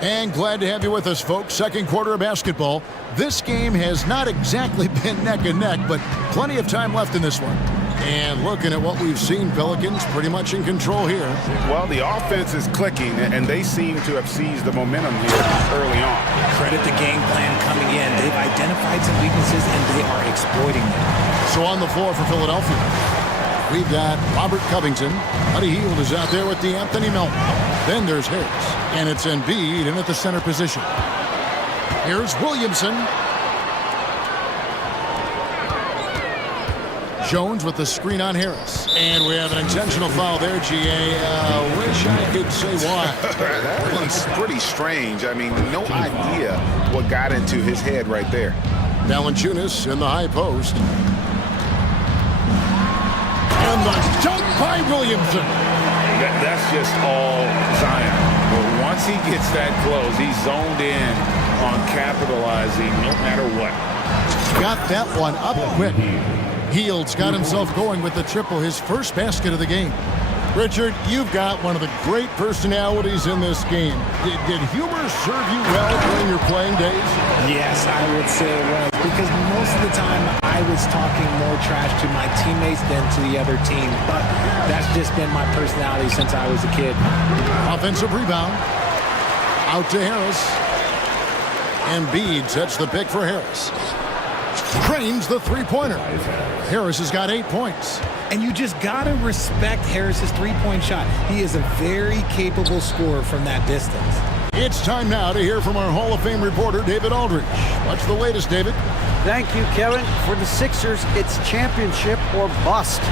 And glad to have you with us, folks. Second quarter of basketball. This game has not exactly been neck and neck, but plenty of time left in this one. And looking at what we've seen, Pelicans pretty much in control here. Well, the offense is clicking, and they seem to have seized the momentum here early on. Credit the game plan coming in. They've identified some weaknesses, and they are exploiting them. So on the floor for Philadelphia, we've got Robert Covington. Buddy Hield is out there with the Anthony Melton. Then there's Harris, and it's Embiid in at the center position. Here's Williamson. Jones with the screen on Harris. And we have an intentional foul there, GA. Wish I could say why. That one's pretty strange. I mean, no idea what got into his head right there. Valanciunas in the high post. And the dunk by Williamson. That's just all Zion. But once he gets that close, he's zoned in on capitalizing no matter what. Got that one up quick. Hield's got himself going with the triple, his first basket of the game. Richard, you've got one of the great personalities in this game. Did humor serve you well during your playing days? Yes, I would say it was, because most of the time I was talking more trash to my teammates than to the other team. But that's just been my personality since I was a kid. Offensive rebound. Out to Harris. Embiid sets the pick for Harris. Trains the three-pointer. Harris has got 8 points. And you just got to respect Harris's three-point shot. He is a very capable scorer from that distance. It's time now to hear from our Hall of Fame reporter, David Aldridge. What's the latest, David? Thank you, Kevin. For the Sixers, it's championship or bust.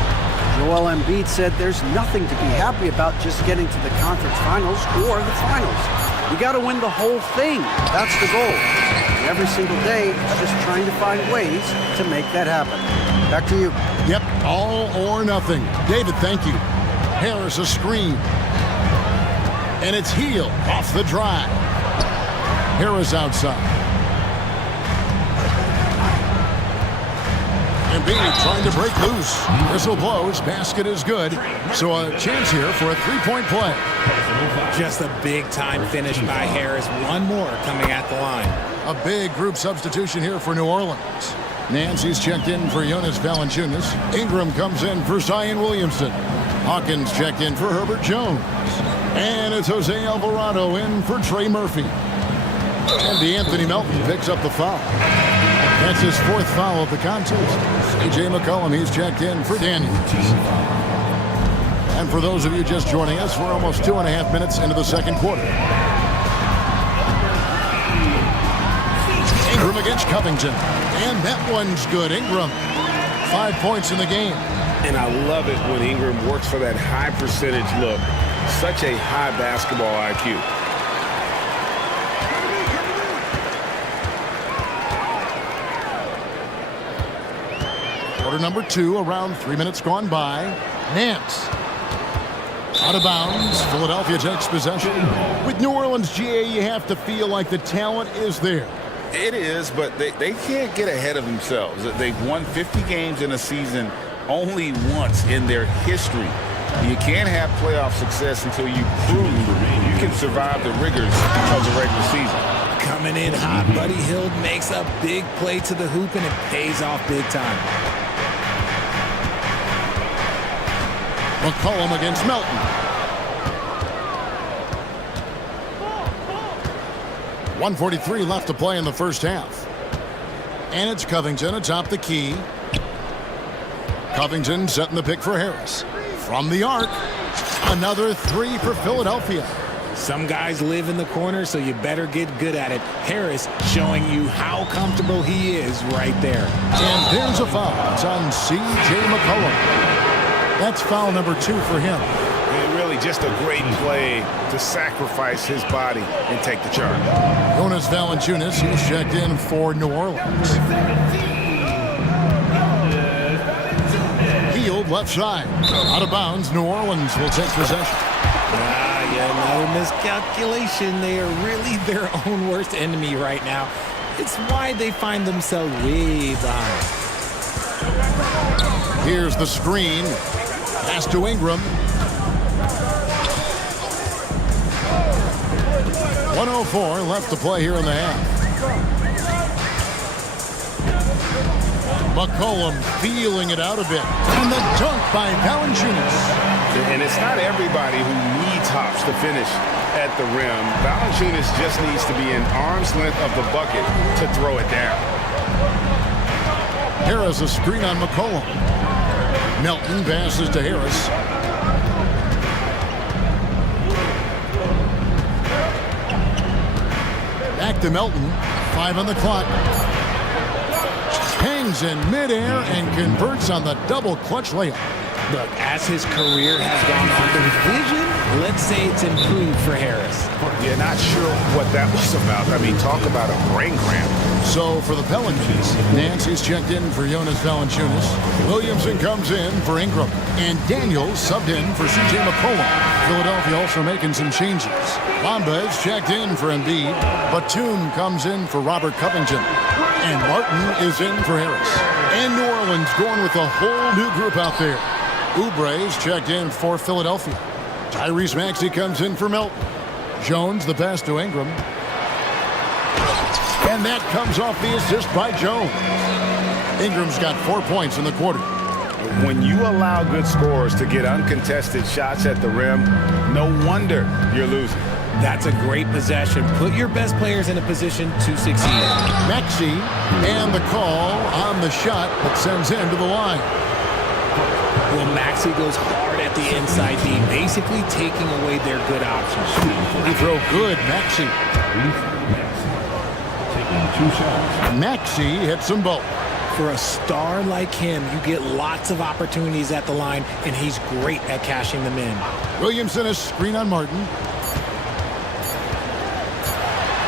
Joel Embiid said there's nothing to be happy about just getting to the conference finals or the finals. You got to win the whole thing. That's the goal. And every single day, it's just trying to find ways to make that happen. Back to you. Yep, all or nothing. David, thank you. Harris a screen. And it's Hield off the drive. Harris outside. Embiid trying to break loose. Whistle blows. Basket is good. So a chance here for a three-point play. Just a big-time finish by Harris. One more coming at the line. A big group substitution here for New Orleans. Nancy's checked in for Jonas Valanciunas. Ingram comes in for Zion Williamson. Hawkins checked in for Herbert Jones. And it's Jose Alvarado in for Trey Murphy. And Anthony Melton picks up the foul. That's his 4th foul of the contest. C.J. McCollum, he's checked in for Daniels. And for those of you just joining us, we're almost 2.5 minutes into the second quarter. Ingram against Covington. And that one's good. Ingram, 5 points in the game. And I love it when Ingram works for that high percentage look. Such a high basketball IQ. Quarter number 2, around 3 minutes gone by. Nance. Out of bounds. Philadelphia takes possession. With New Orleans, GA, you have to feel like the talent is there. It is, but they can't get ahead of themselves. They've won 50 games in a season only once in their history. You can't have playoff success until you prove you can survive the rigors of the regular season. Coming in hot, Buddy Hield makes a big play to the hoop, and it pays off big time. McCollum against Melton. .143 left to play in the first half. And it's Covington atop the key. Covington setting the pick for Harris. From the arc, another 3 for Philadelphia. Some guys live in the corner, so you better get good at it. Harris showing you how comfortable he is right there. And there's a foul. It's on C.J. McCollum. That's foul number 2 for him. And really just a great play to sacrifice his body and take the charge. Jonas Valanciunas, he's checked in for New Orleans. Hield left side. Out of bounds, New Orleans will take possession. Another miscalculation. They are really their own worst enemy right now. It's why they find themselves way behind. Here's the screen. Pass to Ingram. 104 left to play here in the half. McCollum feeling it out a bit. And the dunk by Valanciunas. And it's not everybody who needs hops to finish at the rim. Valanciunas just needs to be an arm's length of the bucket to throw it down. Harris a screen on McCollum. Melton passes to Harris. Back to Melton. 5 on the clock. Hangs in midair and converts on the double clutch layup. Look, as his career has gone on, the vision, let's say it's improved for Harris. Yeah, not sure what that was about. I mean, talk about a brain cramp. So for the Pelicans, Nancy's checked in for Jonas Valanciunas. Williamson comes in for Ingram. And Daniels subbed in for C.J. McCollum. Philadelphia also making some changes. Bamba is checked in for Embiid. Batum comes in for Robert Covington. And Martin is in for Harris. And New Orleans going with a whole new group out there. Oubre is checked in for Philadelphia. Tyrese Maxey comes in for Melton. Jones the pass to Ingram. And that comes off the assist by Jones. Ingram's got 4 points in the quarter. When you allow good scorers to get uncontested shots at the rim, no wonder you're losing. That's a great possession. Put your best players in a position to succeed. Maxey and the call on the shot that sends him to the line. Well, Maxey goes hard at the inside D, basically taking away their good options. He throw good, Maxey. Taking 2 shots. Maxey hits them both. For a star like him, you get lots of opportunities at the line, and he's great at cashing them in. Williamson is screen on Martin.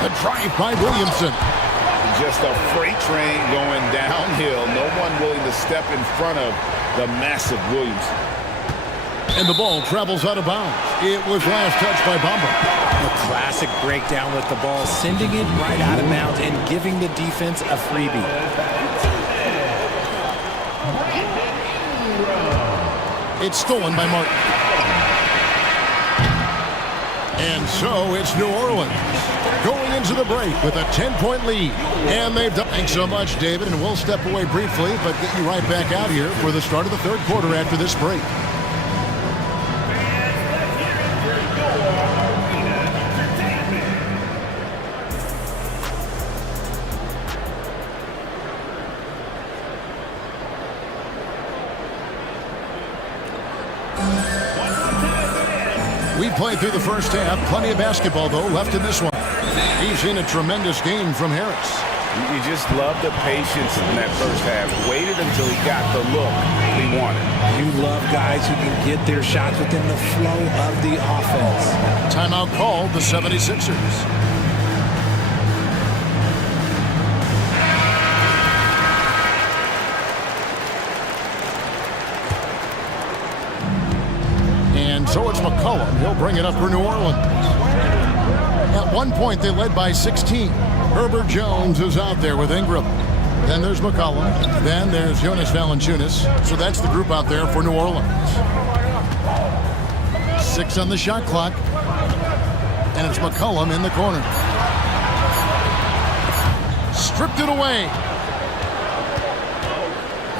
A drive by Williamson. Just a freight train going downhill. No one willing to step in front of the massive Williamson. And the ball travels out of bounds. It was last touched by Bamba. A classic breakdown with the ball, sending it right out of bounds and giving the defense a freebie. It's stolen by Martin. And so it's New Orleans going into the break with a 10-point lead. And they've done. Thanks so much, David. And we'll step away briefly, but get you right back out here for the start of the third quarter after this break. played through the first half. Plenty of basketball, though, left in this one. He's in a tremendous game from Harris. You just love the patience in that first half. Waited until he got the look he wanted. You love guys who can get their shots within the flow of the offense. Timeout called the 76ers. And so it's McCollum. He'll bring it up for New Orleans. At one point, they led by 16. Herbert Jones is out there with Ingram. Then there's McCollum. Then there's Jonas Valanciunas. So that's the group out there for New Orleans. 6 on the shot clock. And it's McCollum in the corner. Stripped it away.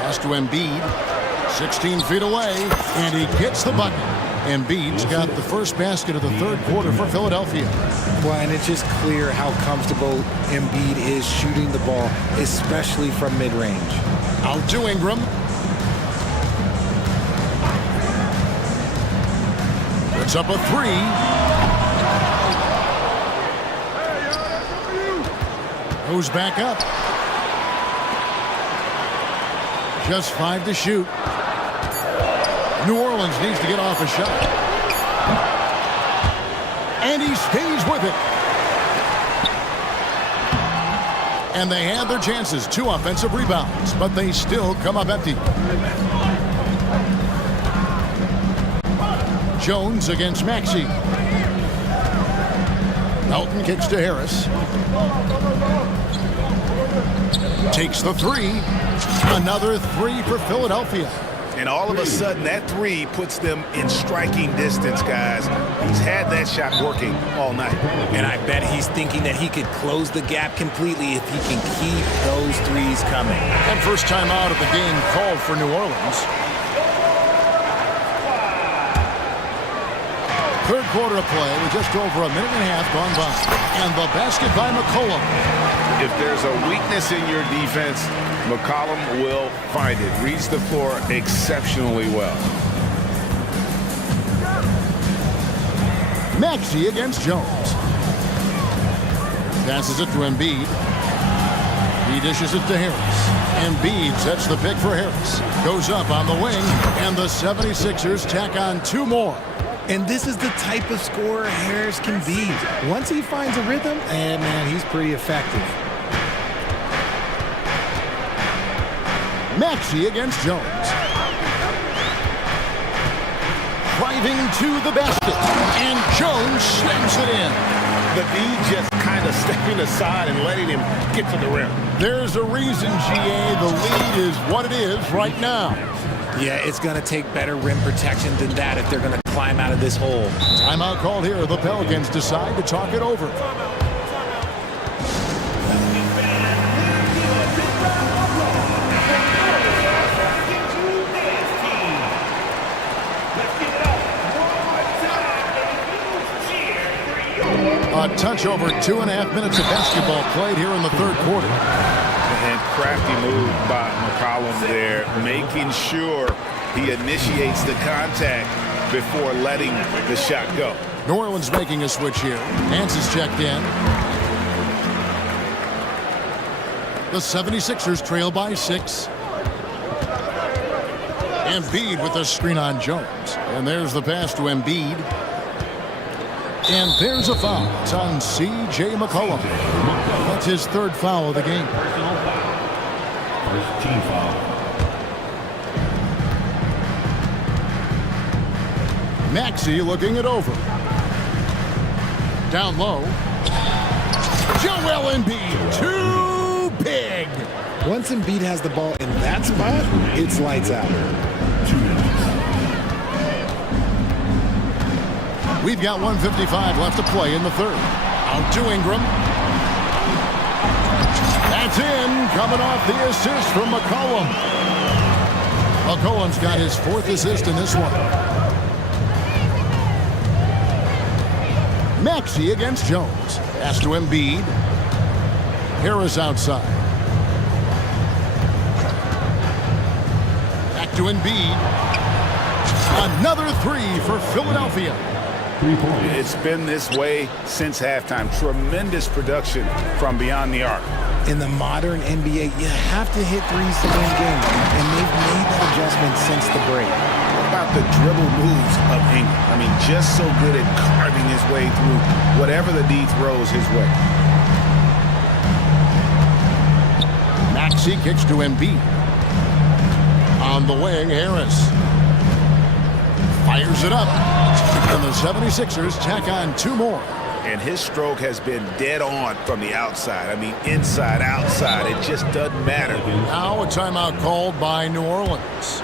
Pass to Embiid. 16 feet away. And he gets the bucket. Embiid's got the first basket of the third quarter for Philadelphia. Well, and it's just clear how comfortable Embiid is shooting the ball, especially from mid-range. Out to Ingram. Puts up a three. Goes back up. Just 5 to shoot. New Orleans needs to get off a shot. And he stays with it. And they had their chances. 2 offensive rebounds, but they still come up empty. Jones against Maxey. Melton kicks to Harris. Takes the three. Another three for Philadelphia. And all of a sudden, that three puts them in striking distance, guys. He's had that shot working all night. And I bet he's thinking that he could close the gap completely if he can keep those threes coming. And first time out of the game called for New Orleans. Third quarter of play with just over a minute and a half gone by. And the basket by McCollum. If there's a weakness in your defense, McCollum will find it. Reads the floor exceptionally well. Maxey against Jones. Passes it to Embiid. He dishes it to Harris. Embiid sets the pick for Harris. Goes up on the wing, and the 76ers tack on 2 more. And this is the type of scorer Harris can be. Once he finds a rhythm, and man, he's pretty effective. Maxey against Jones. Driving to the basket. And Jones slams it in. The D just kind of stepping aside and letting him get to the rim. There's a reason, GA, the lead is what it is right now. Yeah, it's going to take better rim protection than that if they're going to climb out of this hole. Timeout called here. The Pelicans decide to talk it over. A touch over 2.5 minutes of basketball played here in the third quarter. And crafty move by McCollum there, making sure he initiates the contact before letting the shot go. New Orleans making a switch here. Nance is checked in. The 76ers trail by 6. Embiid with the screen on Jones. And there's the pass to Embiid. And there's a foul. It's on C.J. McCollum. That's his third foul of the game. First team foul. Maxey looking it over. Down low. Joel Embiid, too big. Once Embiid has the ball in that spot, it's lights out. 2 minutes. We've got 1:55 left to play in the third. Out to Ingram. That's in, coming off the assist from McCollum. McCollum's got his 4th assist in this one. Maxey against Jones. Pass to Embiid. Harris outside. Back to Embiid. Another 3 for Philadelphia. 3 points. It's been this way since halftime. Tremendous production from beyond the arc. In the modern NBA, you have to hit threes to win games, and they've made that adjustment since the break. What about the dribble moves of Ingram? I mean, just so good at carving his way through whatever the D throws his way. Maxey kicks to Embiid. On the wing, Harris fires it up. And the 76ers tack on 2 more. And his stroke has been dead on from the outside. I mean, inside, outside, it just doesn't matter. Now a timeout called by New Orleans.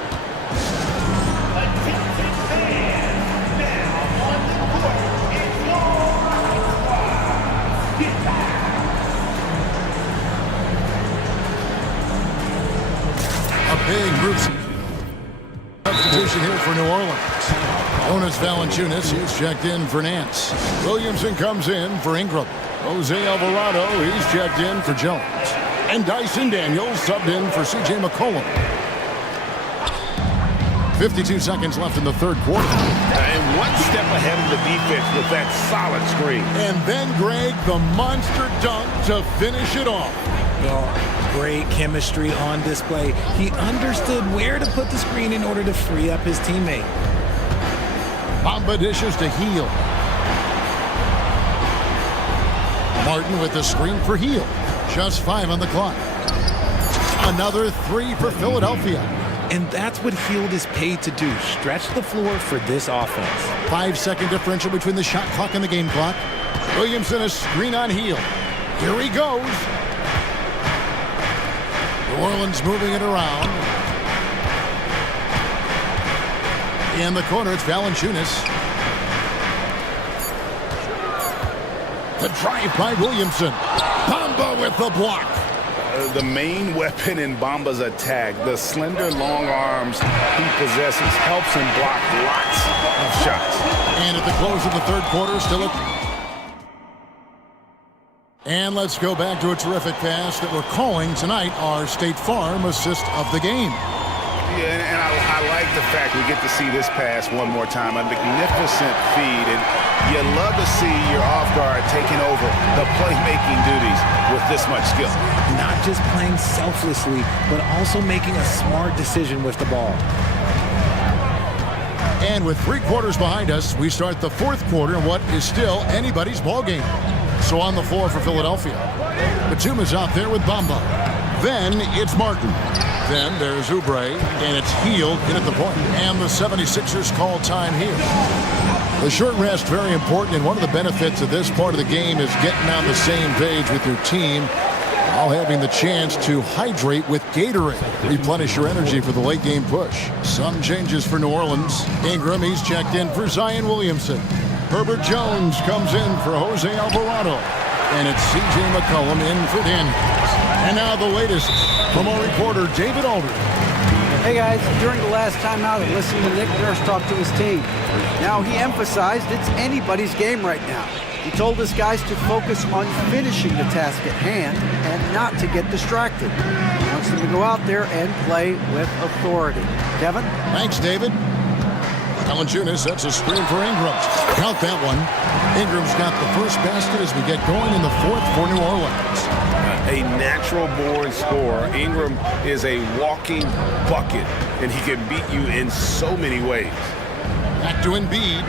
A big group substitution here for New Orleans. Jonas Valanciunas, he's checked in for Nance. Williamson comes in for Ingram. Jose Alvarado, he's checked in for Jones. And Dyson Daniels subbed in for C.J. McCollum. 52 seconds left in the third quarter. And one step ahead of the defense with that solid screen. And then, Greg, the monster dunk to finish it off. Oh, great chemistry on display. He understood where to put the screen in order to free up his teammate. Bamba dishes to Heel. Martin with the screen for Heel. Just 5 on the clock. Another 3 for Philadelphia. And that's what Hield is paid to do, stretch the floor for this offense. 5-second differential between the shot clock and the game clock. Williamson a screen on Heel. Here he goes. New Orleans moving it around. In the corner, it's Valanciunas. The drive by Williamson. Bamba with the block. The main weapon in Bamba's attack, the slender, long arms he possesses, helps him block lots of shots. And at the close of the third quarter, still And let's go back to a terrific pass that we're calling tonight our State Farm assist of the game. Yeah, and I like the fact we get to see this pass one more time. A magnificent feed, and you love to see your off guard taking over the playmaking duties with this much skill. Not just playing selflessly, but also making a smart decision with the ball. And with 3 quarters behind us, we start the fourth quarter in what is still anybody's ball game. So on the floor for Philadelphia, Batuma's out there with Bamba. Then it's Martin. Then there's Oubre, and it's Hield in at the point. And the 76ers call time here. The short rest, very important, and one of the benefits of this part of the game is getting on the same page with your team while having the chance to hydrate with Gatorade. Replenish your energy for the late game push. Some changes for New Orleans. Ingram, he's checked in for Zion Williamson. Herbert Jones comes in for Jose Alvarado. And it's C.J. McCollum in for Daniels. And now the latest from our reporter, David Aldridge. Hey guys, during the last timeout, I listened to Nick Nurse talk to his team. Now he emphasized it's anybody's game right now. He told his guys to focus on finishing the task at hand and not to get distracted. He wants them to go out there and play with authority. Kevin? Thanks, David. Valanciunas sets a screen for Ingram. Count that one. Ingram's got the first basket as we get going in the fourth for New Orleans. A natural-born scorer. Ingram is a walking bucket, and he can beat you in so many ways. Back to Embiid.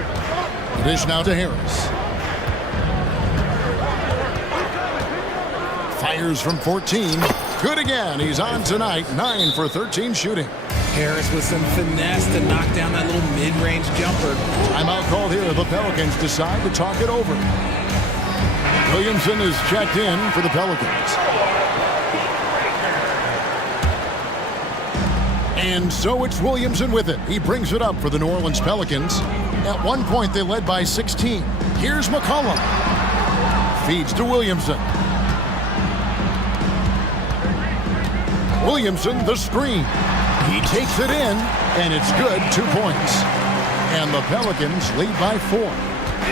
The dish now to Harris. Fires from 14. Good again. He's on tonight. 9 for 13 shooting. Harris with some finesse to knock down that little mid-range jumper. Timeout called here. The Pelicans decide to talk it over. Williamson is checked in for the Pelicans. And so it's Williamson with it. He brings it up for the New Orleans Pelicans. At one point, they led by 16. Here's McCollum. Feeds to Williamson. Williamson, the screen. He takes it in, and it's good. 2 points. And the Pelicans lead by 4.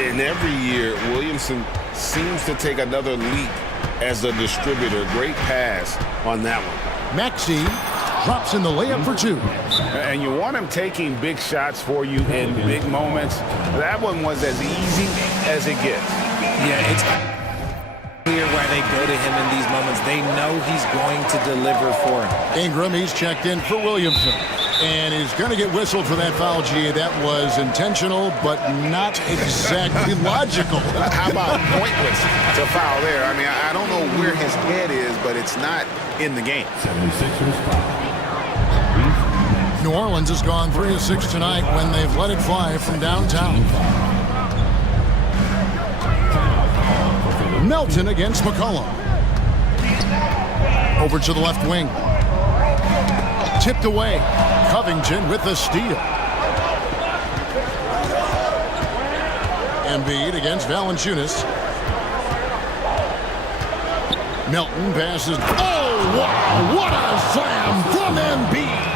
And every year, Williamson seems to take another leap as a distributor. Great pass on that one. Maxey drops in the layup for two. And you want him taking big shots for you in big moments. That one was as easy as it gets. Yeah, it's clear why they go to him in these moments. They know he's going to deliver for him. Ingram, he's checked in for Williamson. And he's going to get whistled for that foul, G. That was intentional, but not exactly logical. How about pointless to foul there? I mean, I don't know where his head is, but it's not in the game. 76ers foul. New Orleans has gone 3 of 6 tonight when they've let it fly from downtown. Melton against McCollum. Over to the left wing. Tipped away. Covington with the steal. Embiid against Valanciunas. Melton passes. Oh, wow. What a slam from Embiid.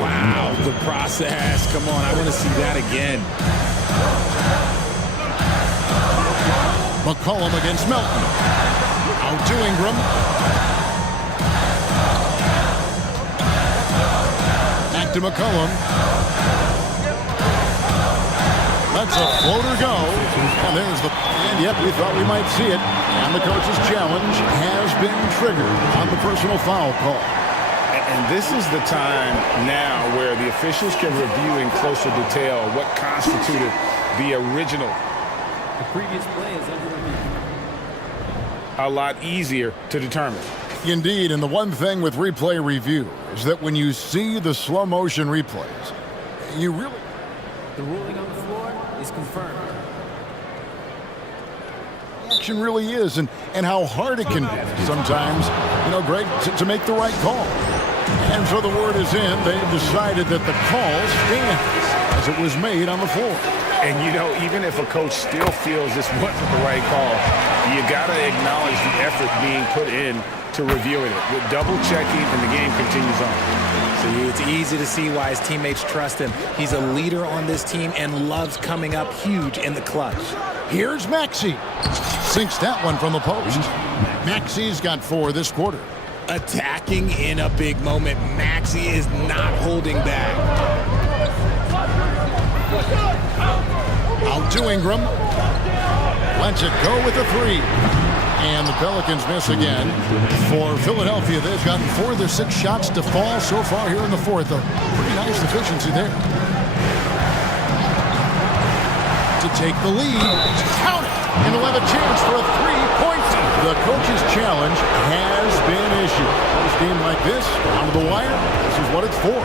Wow, the process. Come on, I want to see that again. McCollum against Melton. Out to Ingram. Back to McCollum. Lets a floater go. And there's the... And yep, we thought we might see it. And the coach's challenge has been triggered on the personal foul call. And this is the time now where the officials can review in closer detail what constituted the original. The previous play is under review. A lot easier to determine. Indeed, and the one thing with replay review is that when you see the slow motion replays, you really... The ruling on the floor is confirmed. Action really is, and how hard it can be sometimes, you know, Greg, to make the right call. And so the word is in. They've decided that the call stands as it was made on the floor. And, you know, even if a coach still feels this wasn't the right call, you got to acknowledge the effort being put in to reviewing it. With double checking, and the game continues on. See, it's easy to see why his teammates trust him. He's a leader on this team and loves coming up huge in the clutch. Here's Maxey. Sinks that one from the post. Maxey's got 4 this quarter. Attacking in a big moment. Maxey is not holding back. Out to Ingram. Lets it go with a 3. And the Pelicans miss again. For Philadelphia, they've gotten 4 of their 6 shots to fall so far here in the 4th. A pretty nice efficiency there. To take the lead. Count it! And they'll have a chance for a 3-pointer. The coach's challenge has been issued. A game like this, down to the wire, this is what it's for.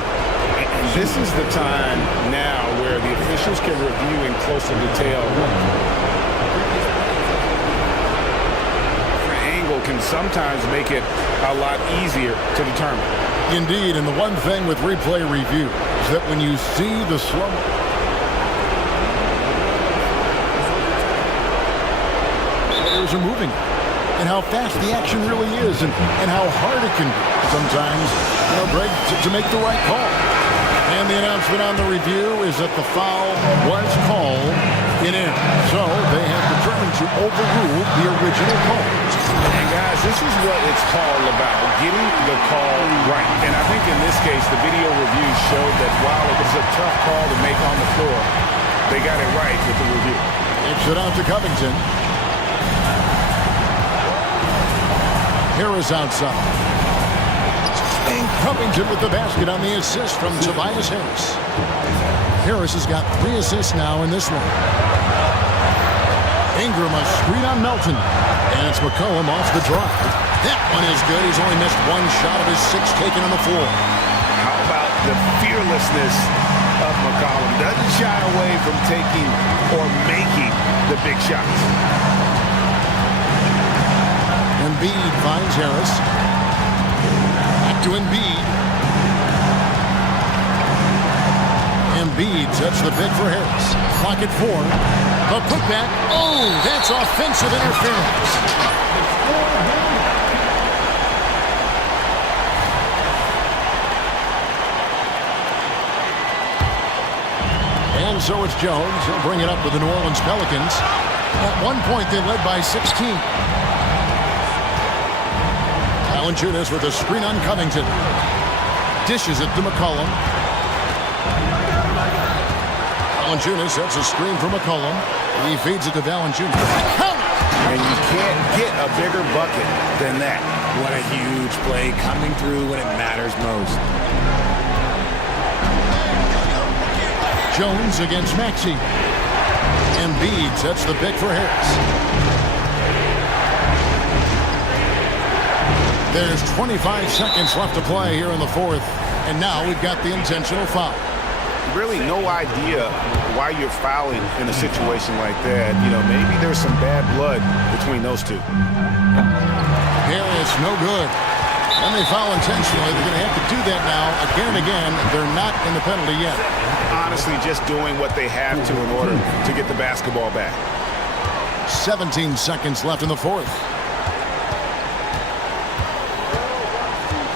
And this is the time now where the officials can review in closer detail. Different angle can sometimes make it a lot easier to determine. Indeed, and the one thing with replay review is that when you see the slow... Players are moving. And how fast the action really is, and how hard it can be sometimes, you know, Greg, to make the right call. And the announcement on the review is that the foul was called in. So they have determined to overrule the original call. And guys, this is what it's all about, getting the call right. And I think in this case, the video review showed that while it was a tough call to make on the floor, they got it right with the review. It's it out to Covington. Harris outside. And Covington with the basket on the assist from Tobias Harris. Harris has got 3 assists now in this one. Ingram a screen on Melton. And it's McCollum off the drive. That one is good. He's only missed 1 shot of his 6 taken on the floor. How about the fearlessness of McCollum? Doesn't shy away from taking or making the big shots. Embiid finds Harris. Back to Embiid. Embiid sets the pick for Harris. Clock at 4. The putback. Oh, that's offensive interference. And so it's Jones. He'll bring it up to the New Orleans Pelicans. At one point, they led by 16. Valanciunas with a screen on Covington. Dishes it to McCollum. Valanciunas sets a screen for McCollum. He feeds it to Valanciunas. And you can't get a bigger bucket than that. What a huge play coming through when it matters most. Jones against Maxey. Embiid sets the pick for Harris. There's 25 seconds left to play here in the fourth. And now we've got the intentional foul. Really no idea why you're fouling in a situation like that. You know, maybe there's some bad blood between those two. Harris, no good. And they foul intentionally. They're going to have to do that now again and again. They're not in the penalty yet. Honestly, just doing what they have to in order to get the basketball back. 17 seconds left in the fourth.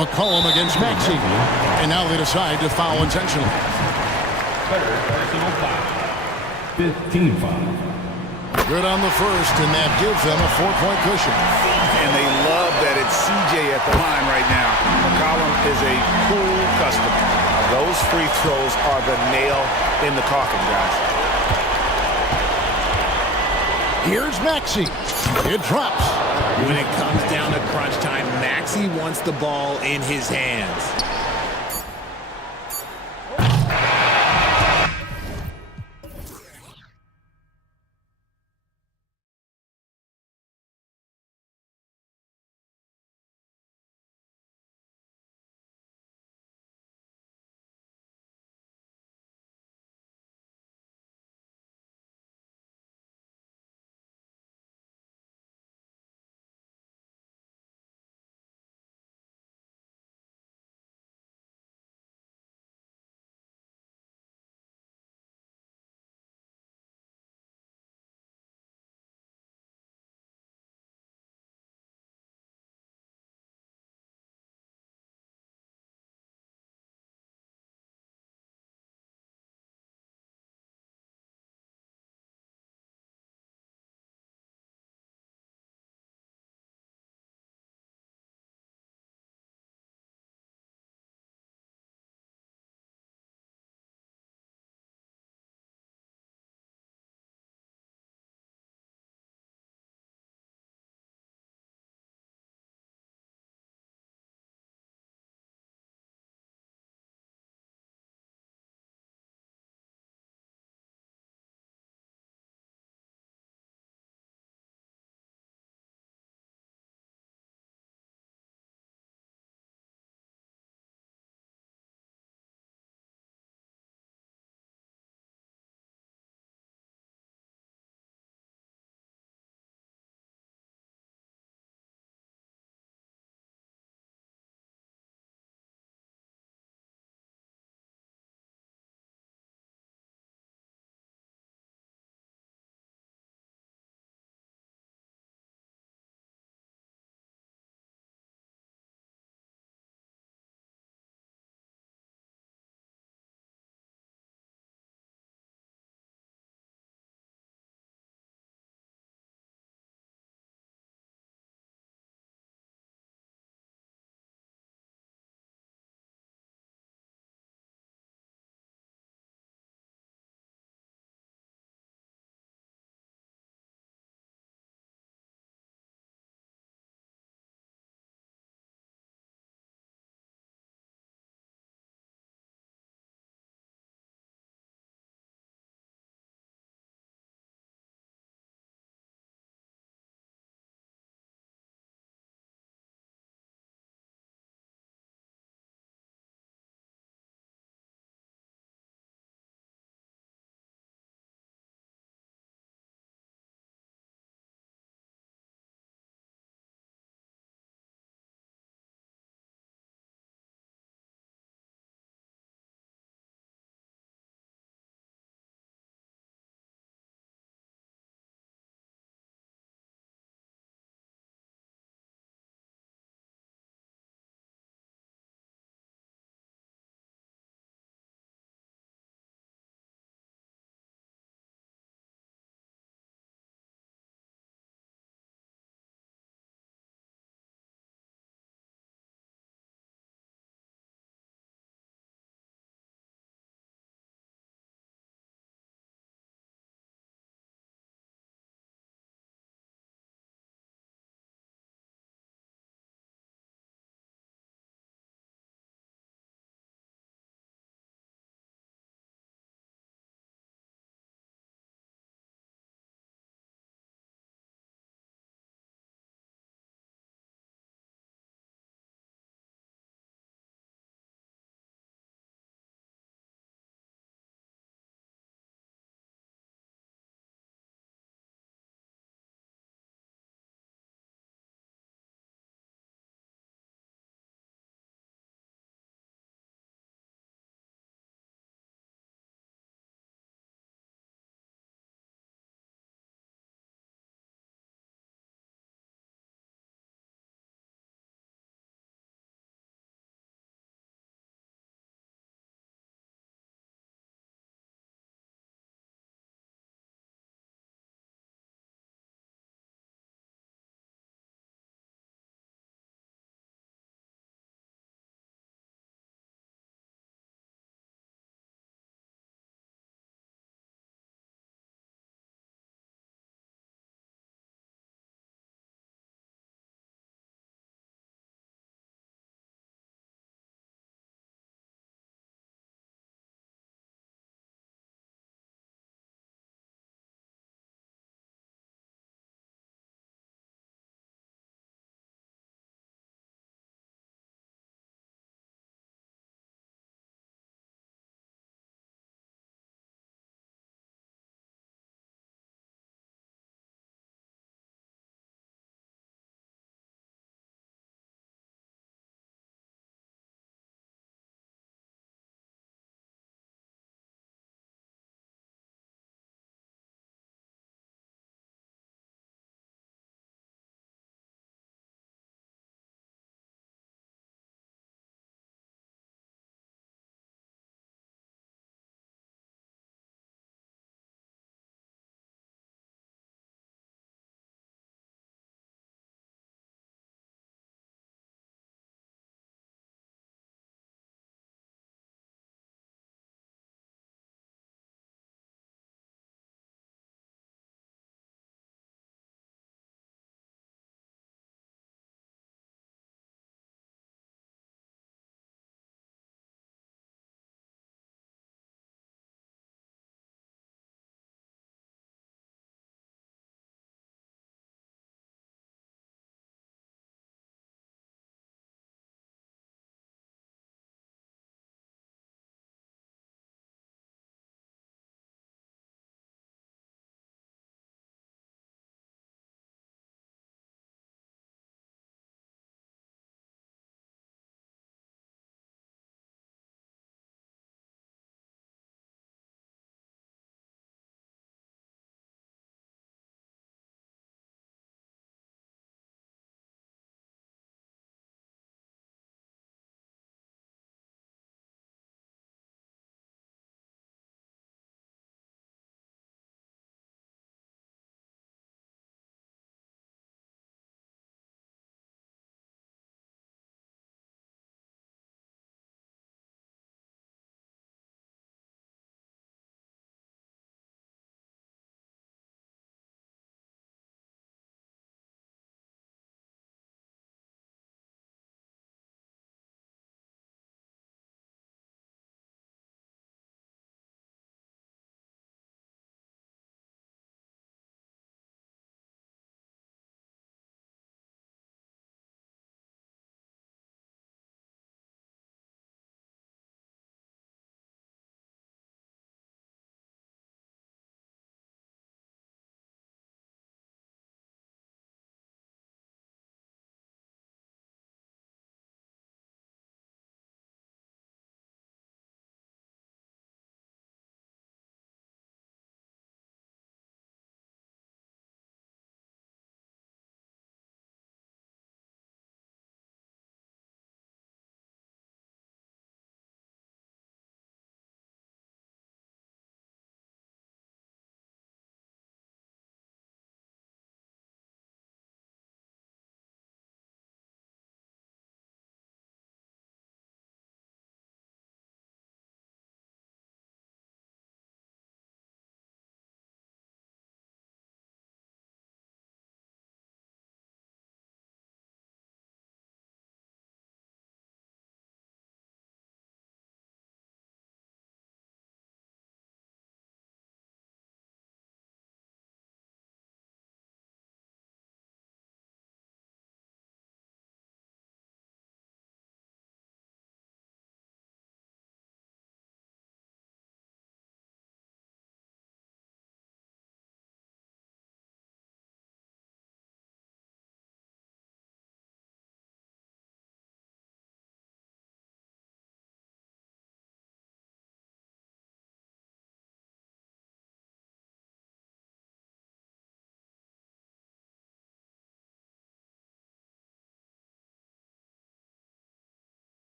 McCollum against Maxey. And now they decide to foul intentionally. 15 foul. Good on the first, and that gives them a 4-point cushion. And they love that it's CJ at the line right now. McCollum is a cool customer. Those free throws are the nail in the coffin, guys. Here's Maxey. It drops. When it comes down to crunch time, Maxey wants the ball in his hands.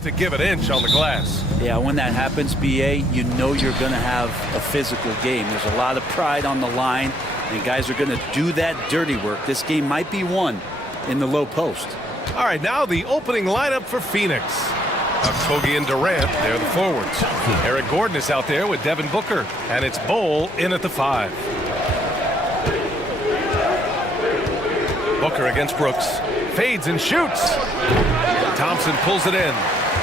To give an inch on the glass. Yeah, when that happens, BA, you know you're going to have a physical game. There's a lot of pride on the line, and guys are going to do that dirty work. This game might be won in the low post. All right, now the opening lineup for Phoenix. Togi and Durant, they're the forwards. Eric Gordon is out there with Devin Booker, and it's Bol in at the 5. Booker against Brooks. Fades and shoots. Thompson pulls it in.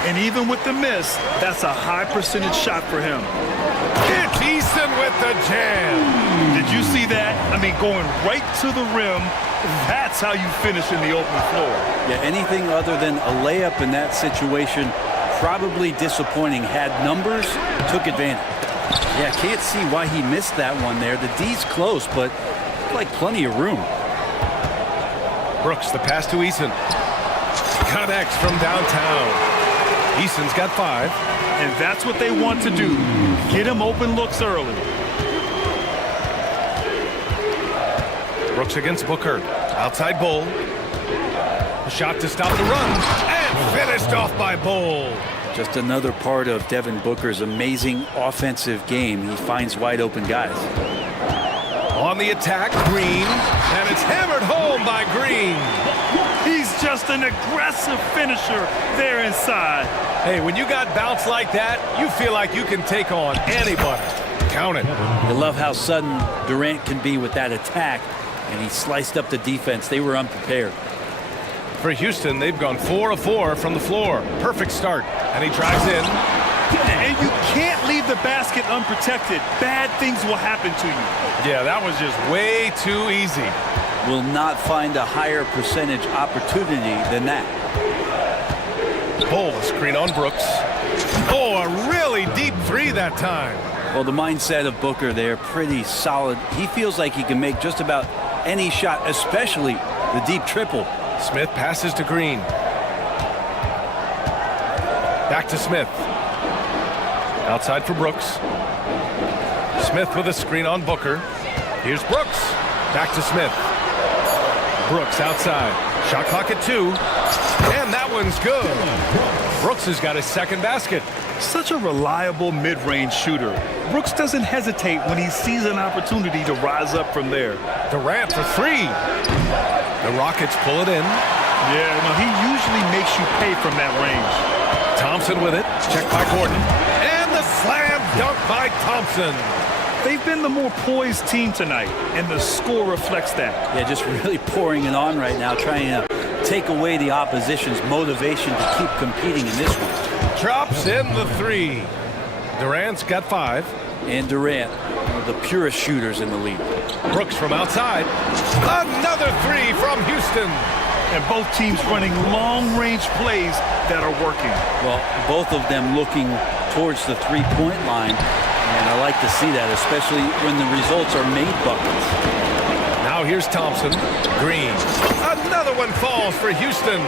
And even with the miss, that's a high percentage shot for him. It's Eason with the jam. Did you see that? I mean, going right to the rim, that's how you finish in the open floor. Yeah, anything other than a layup in that situation, probably disappointing. Had numbers, took advantage. Yeah, can't see why he missed that one there. The D's close, but like plenty of room. Brooks, the pass to Eason. Connects from downtown. Eason's got 5. And that's what they want to do. Get him open looks early. Brooks against Booker. Outside Bol. A shot to stop the run. And finished off by Bol. Just another part of Devin Booker's amazing offensive game. He finds wide open guys. On the attack, Green. And it's hammered home by Green. He's just an aggressive finisher there inside. Hey, when you got bounce like that, you feel like you can take on anybody. Count it. I love how sudden Durant can be with that attack, and he sliced up the defense. They were unprepared. For Houston, they've gone 4 of 4 from the floor. Perfect start. And he drives in. And you can't leave the basket unprotected. Bad things will happen to you. Yeah, that was just way too easy. Will not find a higher percentage opportunity than that. Bol, a screen on Brooks. Oh, a really deep 3 that time. Well, the mindset of Booker there, pretty solid. He feels like he can make just about any shot, especially the deep triple. Smith passes to Green. Back to Smith. Outside for Brooks. Smith with a screen on Booker. Here's Brooks. Back to Smith. Brooks outside. Shot clock at 2. And that one's good. Brooks has got his second basket. Such a reliable mid-range shooter. Brooks doesn't hesitate when he sees an opportunity to rise up from there. Durant for 3. The Rockets pull it in. Yeah, no, he usually makes you pay from that range. Thompson with it. Checked by Gordon. And the slam dunk by Thompson. They've been the more poised team tonight, and the score reflects that. Yeah, just really pouring it on right now, trying to take away the opposition's motivation to keep competing in this one. Drops in the 3. Durant's got 5. And Durant, one of the purest shooters in the league. Brooks from outside. Another 3 from Houston. And both teams running long-range plays that are working. Well, both of them looking towards the three-point line. And I like to see that, especially when the results are made buckets. Now here's Thompson. Green. Another one falls for Houston.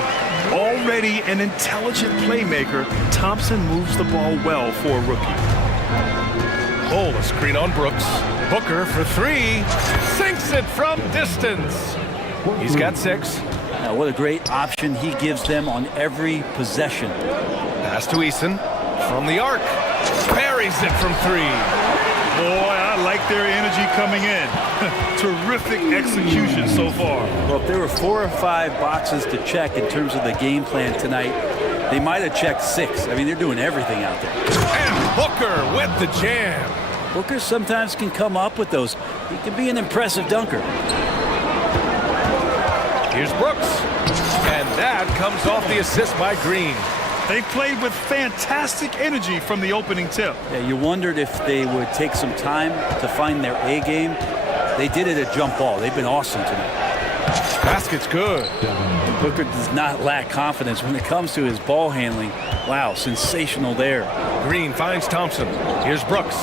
Already an intelligent playmaker, Thompson moves the ball well for a rookie. Bol, a screen on Brooks. Booker for 3. Sinks it from distance. He's got 6. Now, what a great option he gives them on every possession. Pass to Eason. From the arc. Buries it from 3. Boy, I like their energy coming in. Terrific execution so far. Well, if there were 4 or 5 boxes to check in terms of the game plan tonight, they might have checked 6. I mean, they're doing everything out there. And Booker with the jam. Booker sometimes can come up with those. He can be an impressive dunker. Here's Brooks. And that comes off the assist by Green. They played with fantastic energy from the opening tip. Yeah, you wondered if they would take some time to find their A game. They did it at jump ball. They've been awesome tonight. Basket's good. Booker does not lack confidence when it comes to his ball handling. Wow, sensational there. Green finds Thompson. Here's Brooks.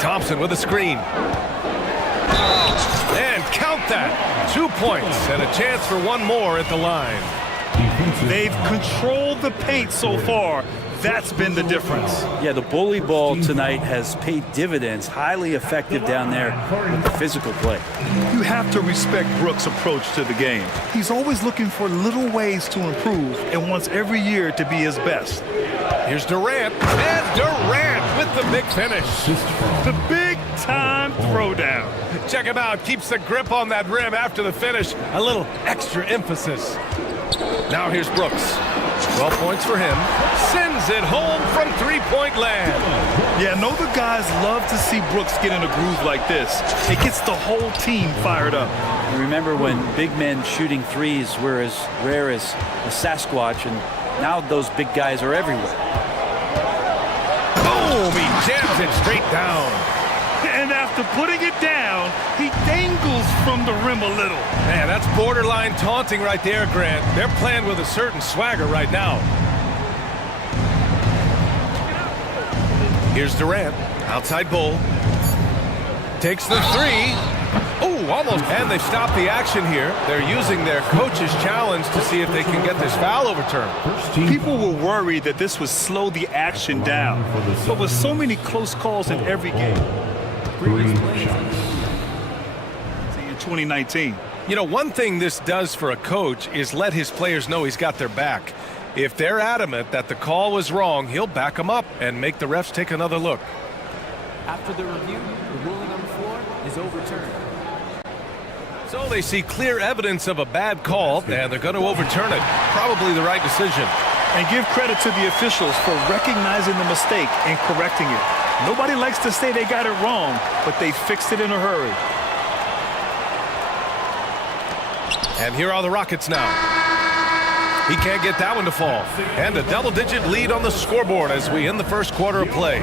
Thompson with a screen. And count that. 2 points and a chance for one more at the line. They've controlled the paint so far. that's been the difference. Yeah, the bully ball tonight has paid dividends, highly effective down there with the physical play. You have to respect Brooks' approach to the game. He's always looking for little ways to improve and wants every year to be his best. Here's Durant, and Durant with the big finish. The big-time throwdown. Check him out, keeps the grip on that rim after the finish. A little extra emphasis. Now here's Brooks. 12 points for him. Sends it home from three-point land. Yeah, I know the guys love to see Brooks get in a groove like this. It gets the whole team fired up. You remember when big men shooting threes were as rare as a Sasquatch, and now those big guys are everywhere. Boom! He jams it straight down. And after putting it down, he dangles from the rim a little. Man, that's borderline taunting right there, Grant. They're playing with a certain swagger right now. Here's Durant, outside Bull. Takes the three. Oh, almost. And they've stopped the action here. They're using their coach's challenge to see if they can get this foul overturned. People were worried that this would slow the action down. But with so many close calls in every game, in 2019. You know, one thing this does for a coach is let his players know he's got their back. If they're adamant that the call was wrong, he'll back them up and make the refs take another look. After the review, the ruling on the floor is overturned. So they see clear evidence of a bad call, and they're going to overturn it. Probably the right decision. And give credit to the officials for recognizing the mistake and correcting it. Nobody likes to say they got it wrong, but they fixed it in a hurry. And here are the Rockets now. He can't get that one to fall. And a double-digit lead on the scoreboard as we end the first quarter of play.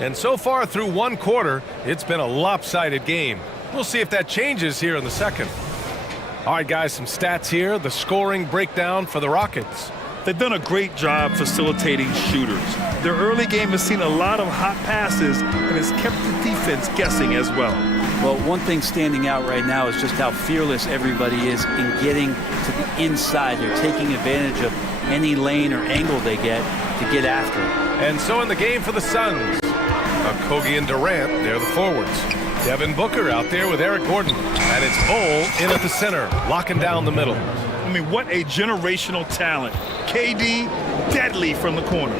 And so far through one quarter, it's been a lopsided game. We'll see if that changes here in the second. All right, guys, some stats here. The scoring breakdown for the Rockets. They've done a great job facilitating shooters. Their early game has seen a lot of hot passes and has kept the defense guessing as well. Well, one thing standing out right now is just how fearless everybody is in getting to the inside. They're taking advantage of any lane or angle they get to get after it. And so in the game for the Suns, Kogi and Durant, they're the forwards. Devin Booker out there with Eric Gordon. And it's Bull in at the center, locking down the middle. I mean, what a generational talent. KD, deadly from the corner.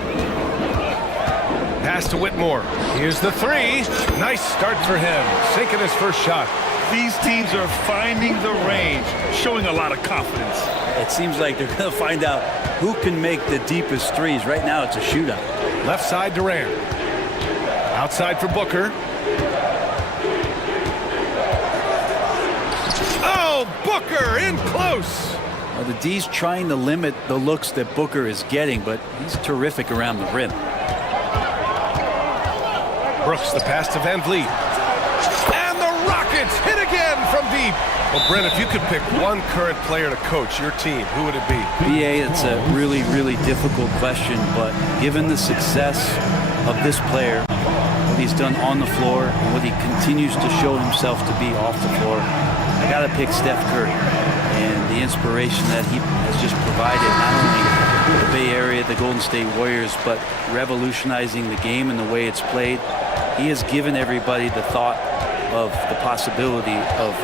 Pass to Whitmore. Here's the three. Nice start for him, sinking his first shot. These teams are finding the range, showing a lot of confidence. It seems like they're going to find out who can make the deepest threes. Right now, it's a shootout. Left side, Durant. Outside for Booker. Oh, Booker in close. Well, the D's trying to limit the looks that Booker is getting, but he's terrific around the rim. Brooks, the pass to Van Vliet. And the Rockets hit again from deep. Well, Brent, if you could pick one current player to coach your team, who would it be? BA, it's a really, really difficult question, but given the success of this player, what he's done on the floor, and what he continues to show himself to be off the floor, I got to pick Steph Curry. And the inspiration that he has just provided, not only the Bay Area, the Golden State Warriors, but revolutionizing the game and the way it's played. He has given everybody the thought of the possibility of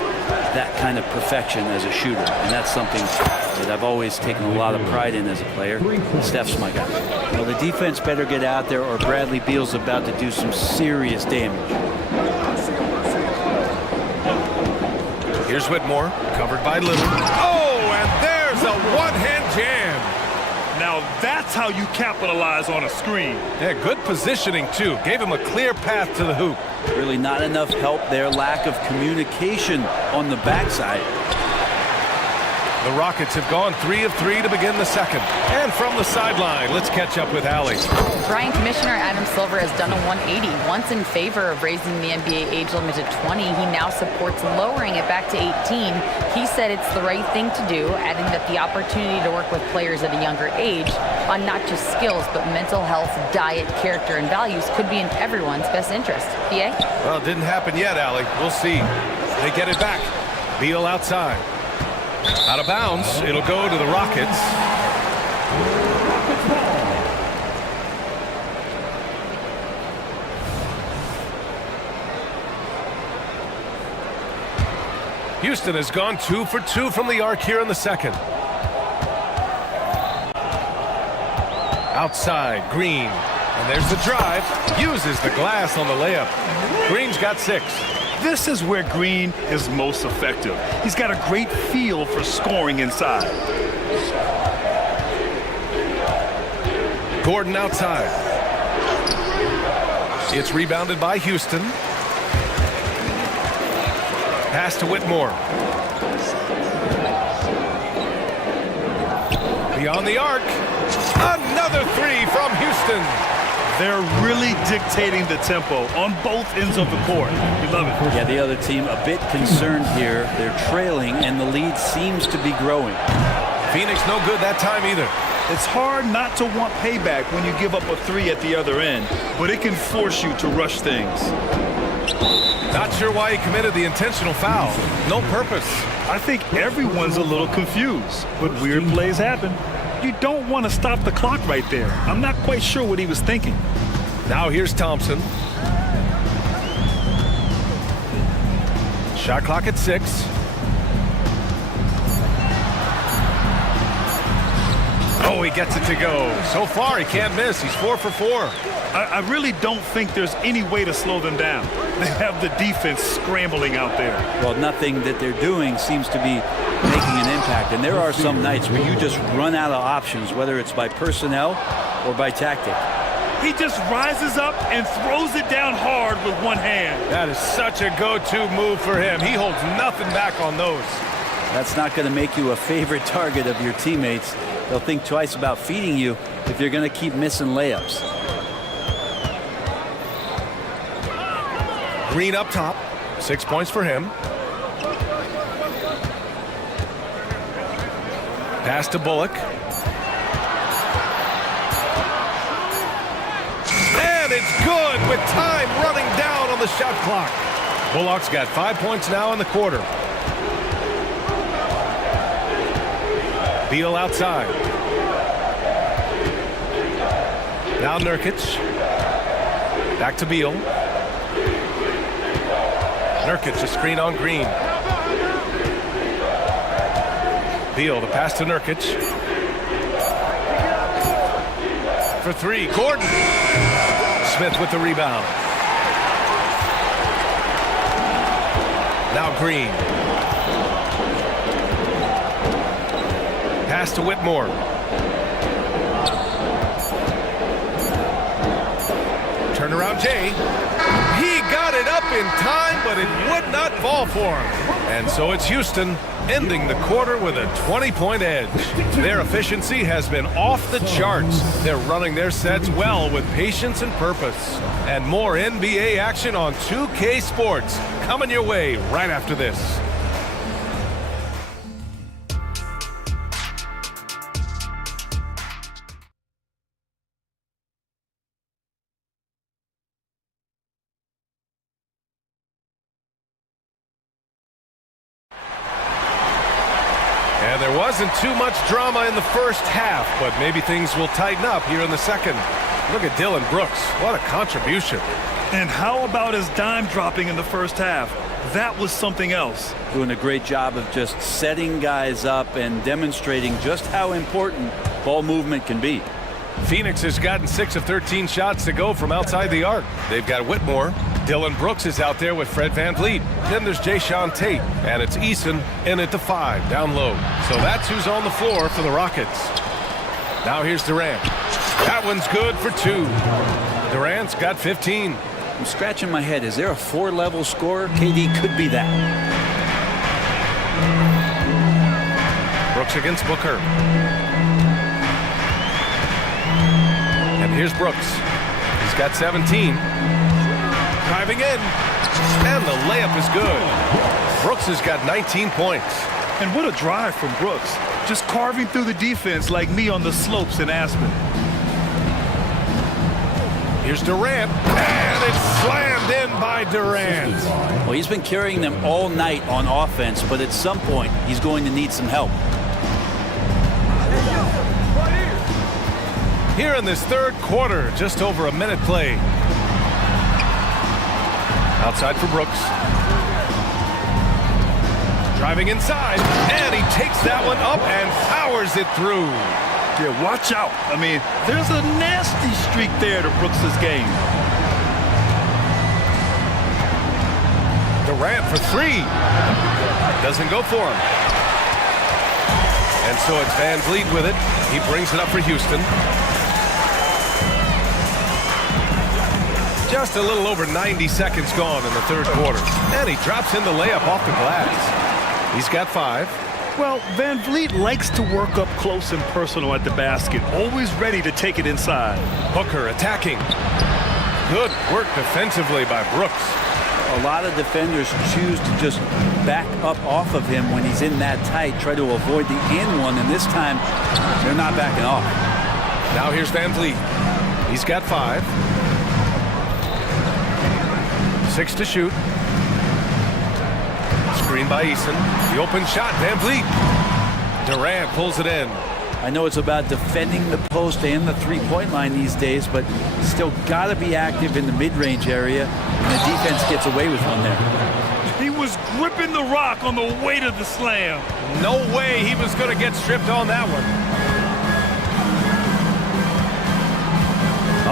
that kind of perfection as a shooter. And that's something that I've always taken a lot of pride in as a player. Steph's my guy. Well, the defense better get out there or Bradley Beal's about to do some serious damage. Here's Whitmore, covered by Little. Oh, and there's a one-hand jam. Now that's how you capitalize on a screen. Yeah, good positioning, too. Gave him a clear path to the hoop. Really not enough help there. Lack of communication on the backside. The Rockets have gone 3 of 3 to begin the second. And from the sideline, let's catch up with Allie. Brian Commissioner Adam Silver has done a 180. Once in favor of raising the NBA age limit to 20, he now supports lowering it back to 18. He said it's the right thing to do, adding that the opportunity to work with players at a younger age on not just skills, but mental health, diet, character, and values could be in everyone's best interest. BA? Well, it didn't happen yet, Allie. We'll see. They get it back. Beal outside. Out of bounds. It'll go to the Rockets. Houston has gone 2 for 2 from the arc here in the second. Outside, Green. And there's the drive. Uses the glass on the layup. Green's got 6. This is where Green is most effective. He's got a great feel for scoring inside. Gordon outside. It's rebounded by Houston. Pass to Whitmore. Beyond the arc. Another 3 from Houston. They're really dictating the tempo on both ends of the court. We love it. Yeah, the other team a bit concerned here. They're trailing, and the lead seems to be growing. Phoenix no good that time either. It's hard not to want payback when you give up a 3 at the other end, but it can force you to rush things. Not sure why he committed the intentional foul. No purpose. I think everyone's a little confused, but weird plays happen. You don't want to stop the clock right there. I'm not quite sure what he was thinking. Now here's Thompson. Shot clock at 6. Oh, he gets it to go. So far, he can't miss. He's 4 for 4. I really don't think there's any way to slow them down. They have the defense scrambling out there. Well, nothing that they're doing seems to be making an impact. And there are some nights where you just run out of options, whether it's by personnel or by tactic. He just rises up and throws it down hard with one hand. That is such a go-to move for him. He holds nothing back on those. That's not going to make you a favorite target of your teammates. They'll think twice about feeding you if you're going to keep missing layups. Green up top. 6 points for him. Pass to Bullock. And it's good with time running down on the shot clock. Bullock's got 5 points now in the quarter. Beal outside. Now Nurkic. Back to Beal. Nurkic, a screen on Green. Beal, the pass to Nurkic. For 3, Gordon. Smith with the rebound. Now Green. Pass to Whitmore. Turnaround Jay. He got it up in time, but it would not fall for him. And so it's Houston ending the quarter with a 20-point edge. Their efficiency has been off the charts. They're running their sets well with patience and purpose. And more NBA action on 2K Sports coming your way right after this. And there wasn't too much drama in the first half, but maybe things will tighten up here in the second. Look at Dylan Brooks. What a contribution. And how about his dime dropping in the first half? That was something else. Doing a great job of just setting guys up and demonstrating just how important ball movement can be. Phoenix has gotten 6 of 13 shots to go from outside the arc. They've got Whitmore. Dylan Brooks is out there with Fred VanVleet. Then there's Jayshawn Tate. And it's Eason in at the 5, down low. So that's who's on the floor for the Rockets. Now here's Durant. That one's good for 2. Durant's got 15. I'm scratching my head. Is there a 4-level scorer? KD could be that. Brooks against Booker. And here's Brooks. He's got 17. Driving in. And the layup is good. Brooks has got 19 points. And what a drive from Brooks. Just carving through the defense like me on the slopes in Aspen. Here's Durant. And it's slammed slammed in by Durant. Well, he's been carrying them all night on offense, but at some point, he's going to need some help. Here in this third quarter, just over a minute played. Outside for Brooks. Driving inside, and he takes that one up and powers it through. Yeah, watch out. I mean, there's a nasty streak there to Brooks' game. Durant for three. Doesn't go for him. And so it's Van Vliet with it. He brings it up for Houston. Just a little over 90 seconds gone in the third quarter. And he drops in the layup off the glass. He's got 5. Well, Van Vliet likes to work up close and personal at the basket, always ready to take it inside. Booker attacking. Good work defensively by Brooks. A lot of defenders choose to just back up off of him when he's in that tight, try to avoid the and one, and this time they're not backing off. Now here's Van Vliet. He's got 5. 6 to shoot. Screen by Eason. The open shot, Van Vliet. Durant pulls it in. I know it's about defending the post and the three-point line these days, but still got to be active in the mid-range area, and the defense gets away with one there. He was gripping the rock on the way to the slam. No way he was going to get stripped on that one.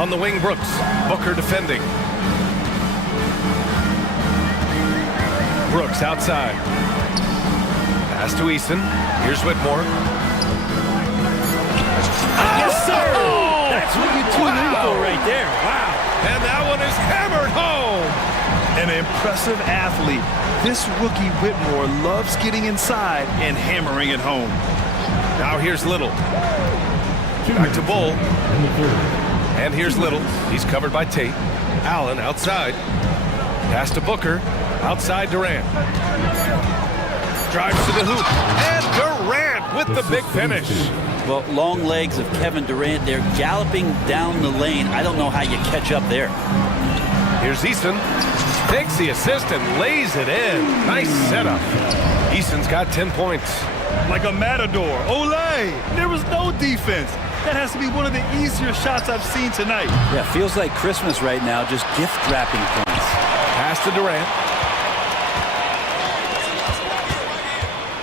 On the wing, Brooks. Booker defending. Brooks outside. Pass to Eason. Here's Whitmore. Yes, sir! Oh, that's what you tune in for right there. Wow. And that one is hammered home. An impressive athlete. This rookie Whitmore loves getting inside and hammering it home. Now here's Little. Back to Bull. And here's Little. He's covered by Tate. Allen outside. Pass to Booker. Outside Durant. Drives to the hoop. And Durant with the big finish. Well, long legs of Kevin Durant there galloping down the lane. I don't know how you catch up there. Here's Eason. Takes the assist and lays it in. Nice setup. Eason's got 10 points. Like a matador. Olay! There was no defense. That has to be one of the easier shots I've seen tonight. Yeah, feels like Christmas right now, just gift wrapping points. Pass to Durant.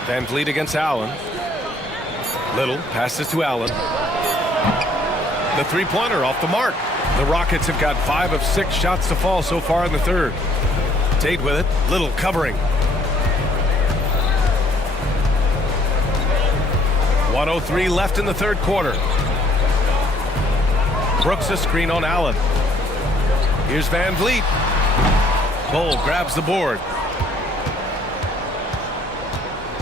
Van Vliet against Allen. Little passes to Allen. The three-pointer off the mark. The Rockets have got 5 of 6 shots to fall so far in the third. Tate with it. Little covering. 1:03 left in the third quarter. Brooks a screen on Allen. Here's Van Vliet. Bull grabs the board.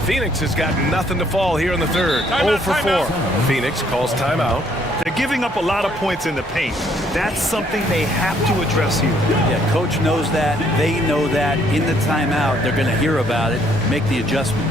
Phoenix has got nothing to fall here in the third. 0 for 4. Phoenix calls timeout. They're giving up a lot of points in the paint. That's something they have to address here. Yeah, coach knows that. They know that. In the timeout, they're going to hear about it, make the adjustment.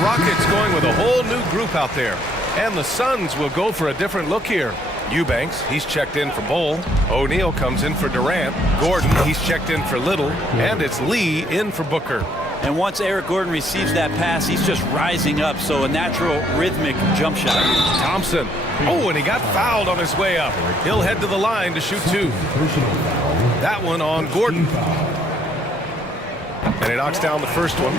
Rockets going with a whole new group out there. And the Suns will go for a different look here. Eubanks, he's checked in for Bull. O'Neal comes in for Durant. Gordon, he's checked in for Little. And it's Lee in for Booker. And once Eric Gordon receives that pass, he's just rising up. So a natural rhythmic jump shot. Thompson. Oh, and he got fouled on his way up. He'll head to the line to shoot 2. That one on Gordon. And he knocks down the first one.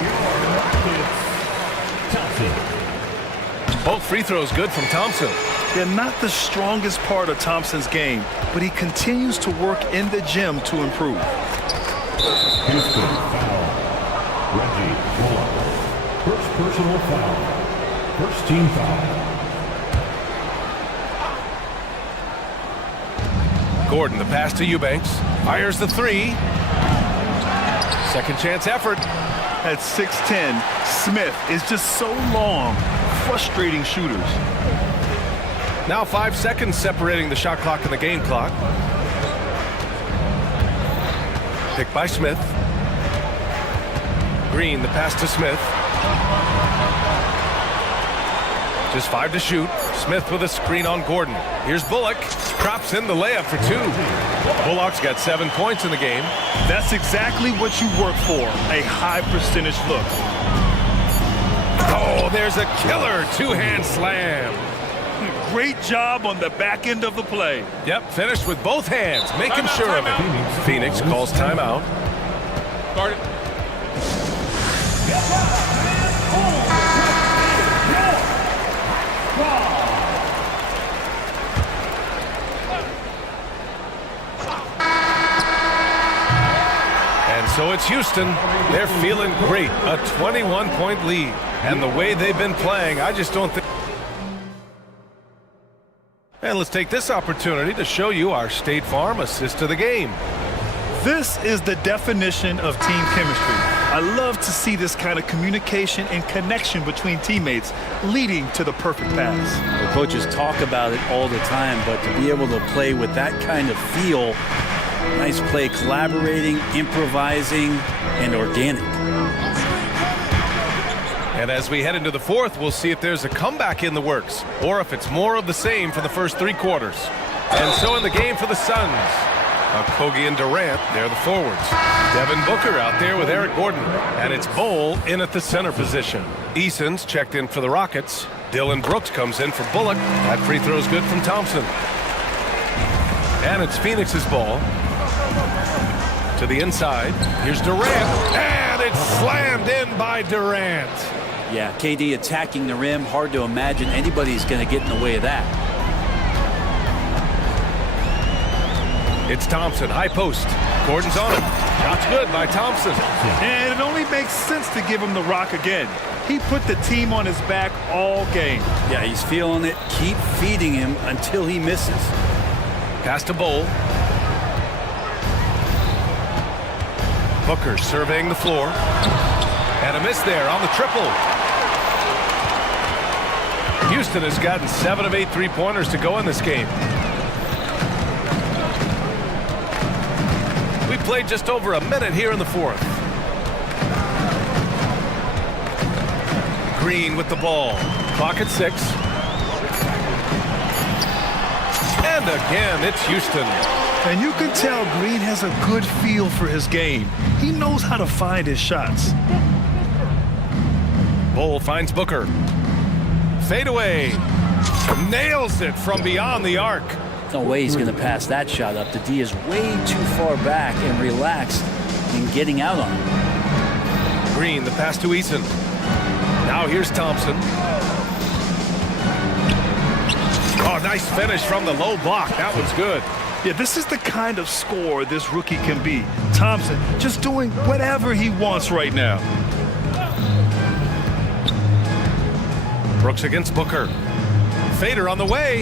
Both free throws good from Thompson. They're not the strongest part of Thompson's game, but he continues to work in the gym to improve. Houston foul. Reggie Bullock. First personal foul. First team foul. Gordon, the pass to Eubanks. Fires the 3. Second chance effort. At 6'10", Smith is just so long, frustrating shooters. Now 5 seconds separating the shot clock and the game clock. Picked by Smith. Green, the pass to Smith. Just 5 to shoot. Smith with a screen on Gordon. Here's Bullock. Drops in the layup for 2. Bullock's got 7 points in the game. That's exactly what you work for, a high percentage look. Oh, there's a killer two-hand slam. Great job on the back end of the play. Yep, finished with both hands, making sure of it. Phoenix calls timeout. Guard it. And so it's Houston. They're feeling great. A 21-point lead. And the way they've been playing, I just don't think... And let's take this opportunity to show you our State Farm assist of the game. This is the definition of team chemistry. I love to see this kind of communication and connection between teammates leading to the perfect pass. The coaches talk about it all the time, but to be able to play with that kind of feel, nice play, collaborating, improvising, and organic. And as we head into the fourth, we'll see if there's a comeback in the works or if it's more of the same for the first 3 quarters. And so in the game for the Suns, Kogi and Durant, they're the forwards. Devin Booker out there with Eric Gordon. And it's Bowl in at the center position. Eason's checked in for the Rockets. Dylan Brooks comes in for Bullock. That free throw's good from Thompson. And it's Phoenix's ball. To the inside. Here's Durant. And it's slammed in by Durant. Yeah, KD attacking the rim. Hard to imagine anybody's going to get in the way of that. It's Thompson, high post. Gordon's on him. Shot's good by Thompson. And it only makes sense to give him the rock again. He put the team on his back all game. Yeah, he's feeling it. Keep feeding him until he misses. Pass to Bowl. Booker surveying the floor. And a miss there on the triple. Houston has gotten 7 of 8 3-pointers to go in this game. We played just over a minute here in the fourth. Green with the ball. Clock at 6. And again, it's Houston. And you can tell Green has a good feel for his game. He knows how to find his shots. Bowl finds Booker. Fade away. Nails it from beyond the arc. No way he's going to pass that shot up. The D is way too far back and relaxed in getting out on him. Green, the pass to Eason. Now here's Thompson. Oh, nice finish from the low block. That was good. Yeah, this is the kind of scorer this rookie can be. Thompson just doing whatever he wants right now. Brooks against Booker. Fader on the way.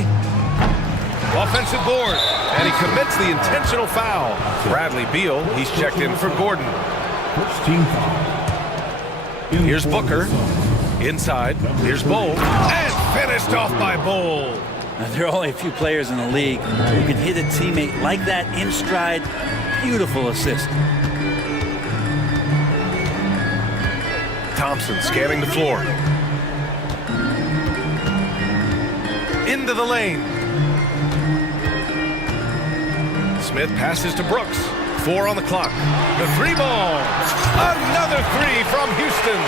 Offensive board. And he commits the intentional foul. Bradley Beal, he's checked in for Gordon. Here's Booker. Inside. Here's Bowl. And finished off by Bowl. Now, there are only a few players in the league who can hit a teammate like that in stride. Beautiful assist. Thompson scanning the floor. Into the lane. Smith passes to Brooks. 4 on the clock. The 3 ball. Another 3 from Houston.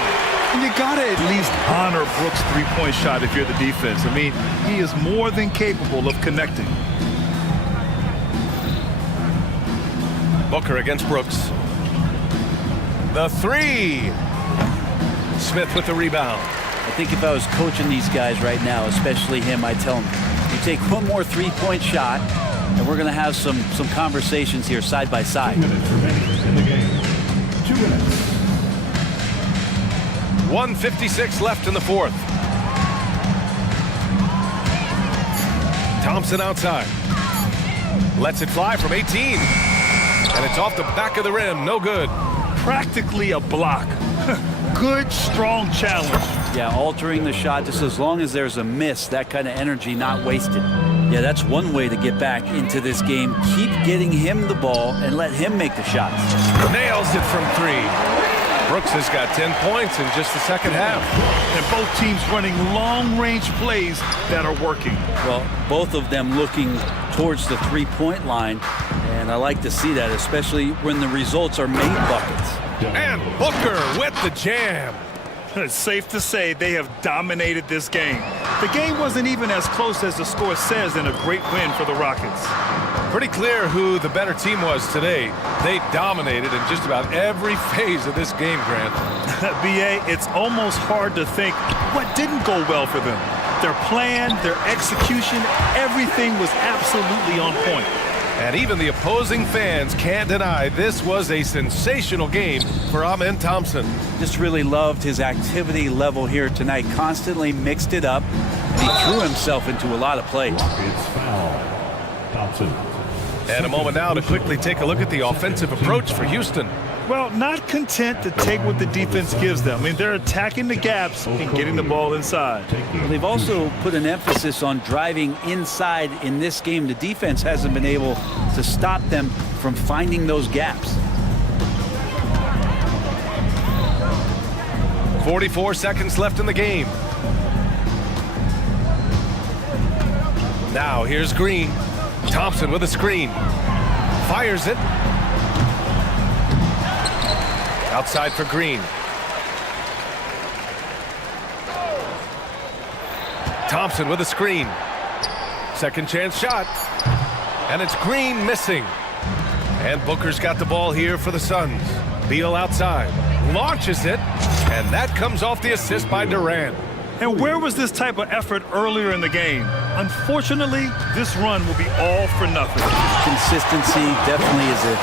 And you got to at least honor Brooks' three-point shot if you're the defense. I mean, he is more than capable of connecting. Booker against Brooks. The 3. Smith with the rebound. I think if I was coaching these guys right now, especially him, I'd tell him, you take one more three-point shot, and we're going to have some conversations here side by side. 2 minutes remaining in the game. 2 minutes. 1:56 left in the fourth. Thompson outside. Lets it fly from 18. And it's off the back of the rim. No good. Practically a block. Good, strong challenge. Yeah, altering the shot just as long as there's a miss, that kind of energy not wasted. Yeah, that's one way to get back into this game. Keep getting him the ball and let him make the shots. Nails it from 3. Brooks has got 10 points in just the second half. And both teams running long-range plays that are working. Well, both of them looking towards the three-point line, and I like to see that, especially when the results are made buckets. And Booker with the jam. It's safe to say they have dominated this game. The game wasn't even as close as the score says, and a great win for the Rockets. Pretty clear who the better team was today. They dominated in just about every phase of this game, Grant. BA, it's almost hard to think what didn't go well for them. Their plan, their execution, everything was absolutely on point. And even the opposing fans can't deny this was a sensational game for Amen Thompson. Just really loved his activity level here tonight. Constantly mixed it up. And he threw himself into a lot of plays. It's foul. Thompson. And a moment now to quickly take a look at the offensive approach for Houston. Well, not content to take what the defense gives them. I mean, they're attacking the gaps and getting the ball inside. Well, they've also put an emphasis on driving inside in this game. The defense hasn't been able to stop them from finding those gaps. 44 seconds left in the game. Now here's Green. Thompson with a screen. Fires it. Outside for Green. Thompson with a screen. Second chance shot. And it's Green missing. And Booker's got the ball here for the Suns. Beal outside. Launches it. And that comes off the assist by Durant. And where was this type of effort earlier in the game? Unfortunately, this run will be all for nothing. Consistency definitely is a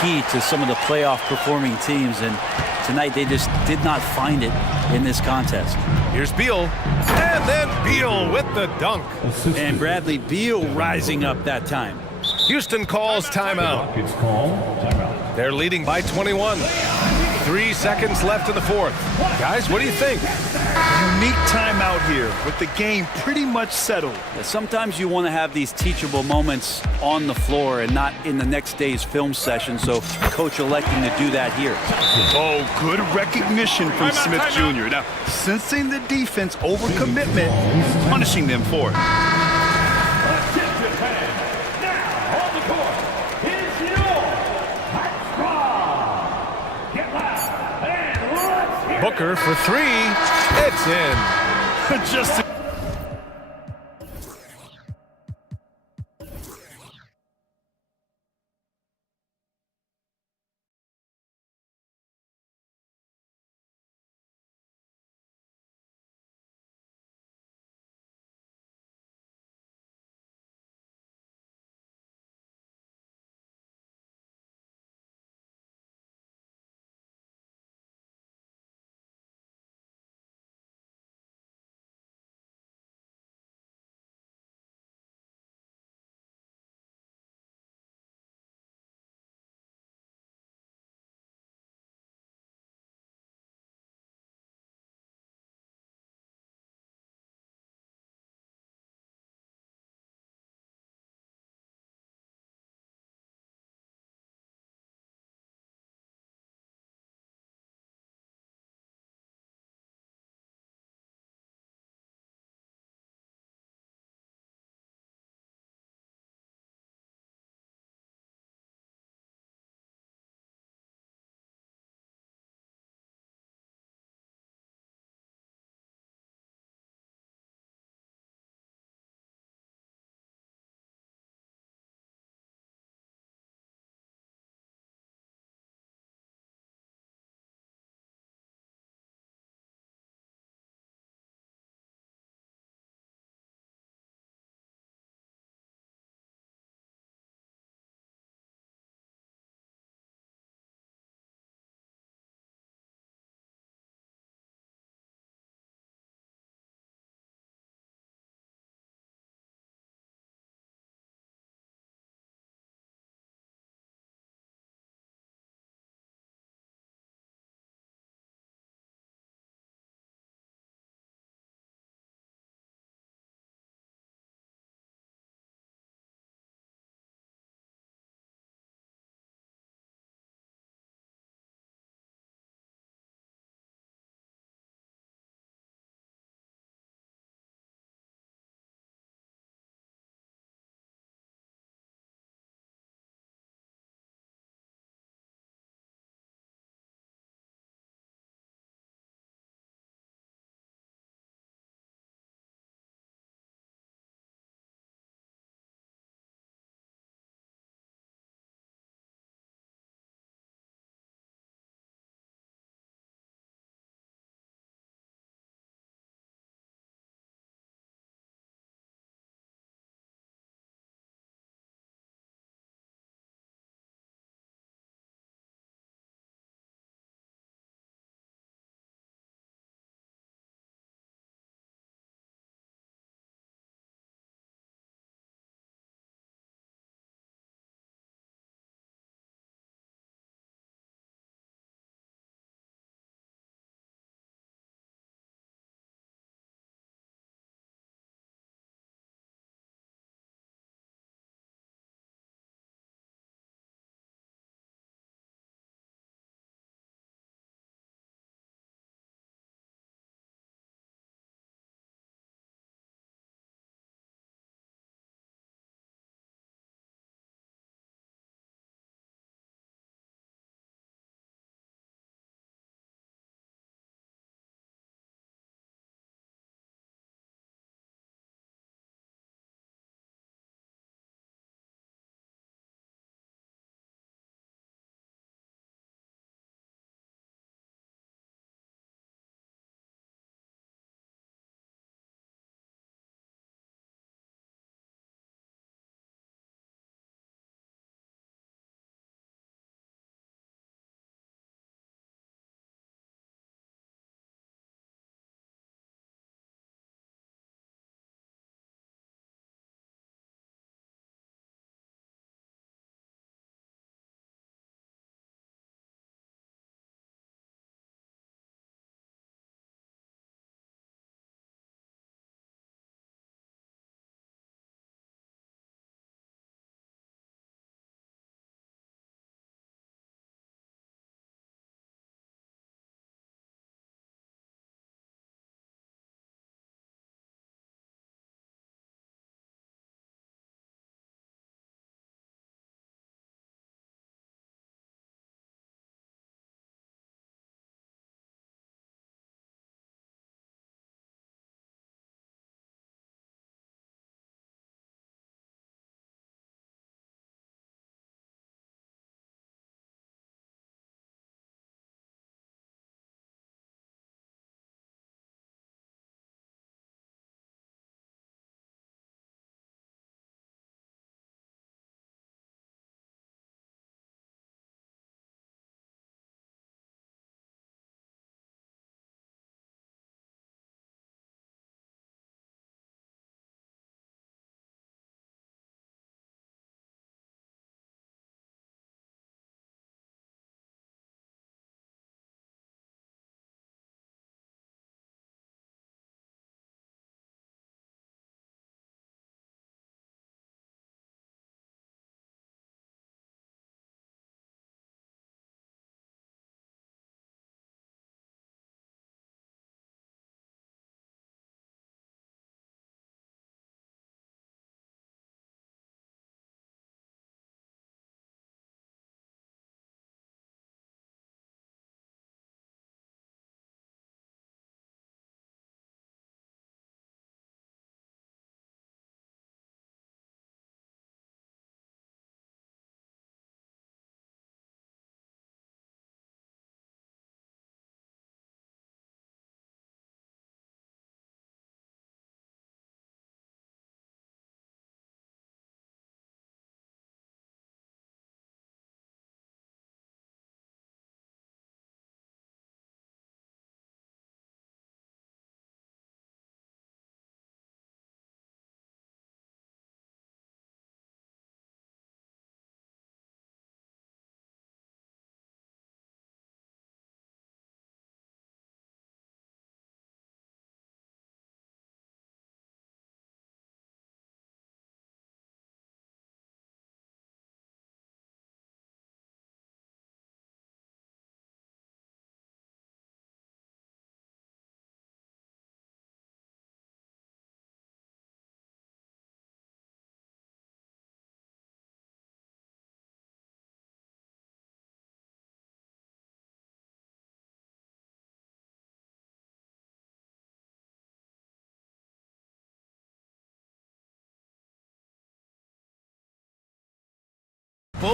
key to some of the playoff performing teams, and tonight they just did not find it in this contest. Here's Beal, and then Beal with the dunk. And Bradley Beal rising up that time. Houston calls timeout. It's called timeout. They're leading by 21. 3 seconds left in the fourth. Guys, what do you think? Unique timeout here with the game pretty much settled. Yeah, sometimes you want to have these teachable moments on the floor and not in the next day's film session, so coach electing to do that here. Oh, good recognition from Smith Jr. Now, sensing the defense overcommitment, punishing them for it. Booker for three. It's in. Just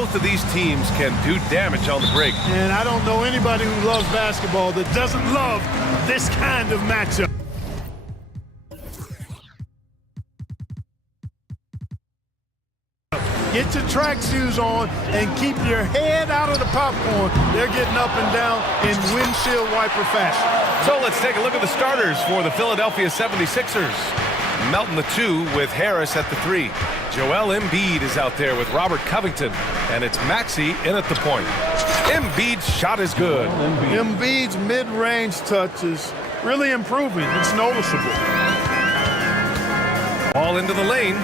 both of these teams can do damage on the break. And I don't know anybody who loves basketball that doesn't love this kind of matchup. Get your track shoes on and keep your head out of the popcorn. They're getting up and down in windshield wiper fashion. So let's take a look at the starters for the Philadelphia 76ers. Melton the 2 with Harris at the 3. Joel Embiid is out there with Robert Covington, and it's Maxey in at the point. Embiid's shot is good. Embiid's mid-range touch is really improving. It's noticeable. Ball into the lane.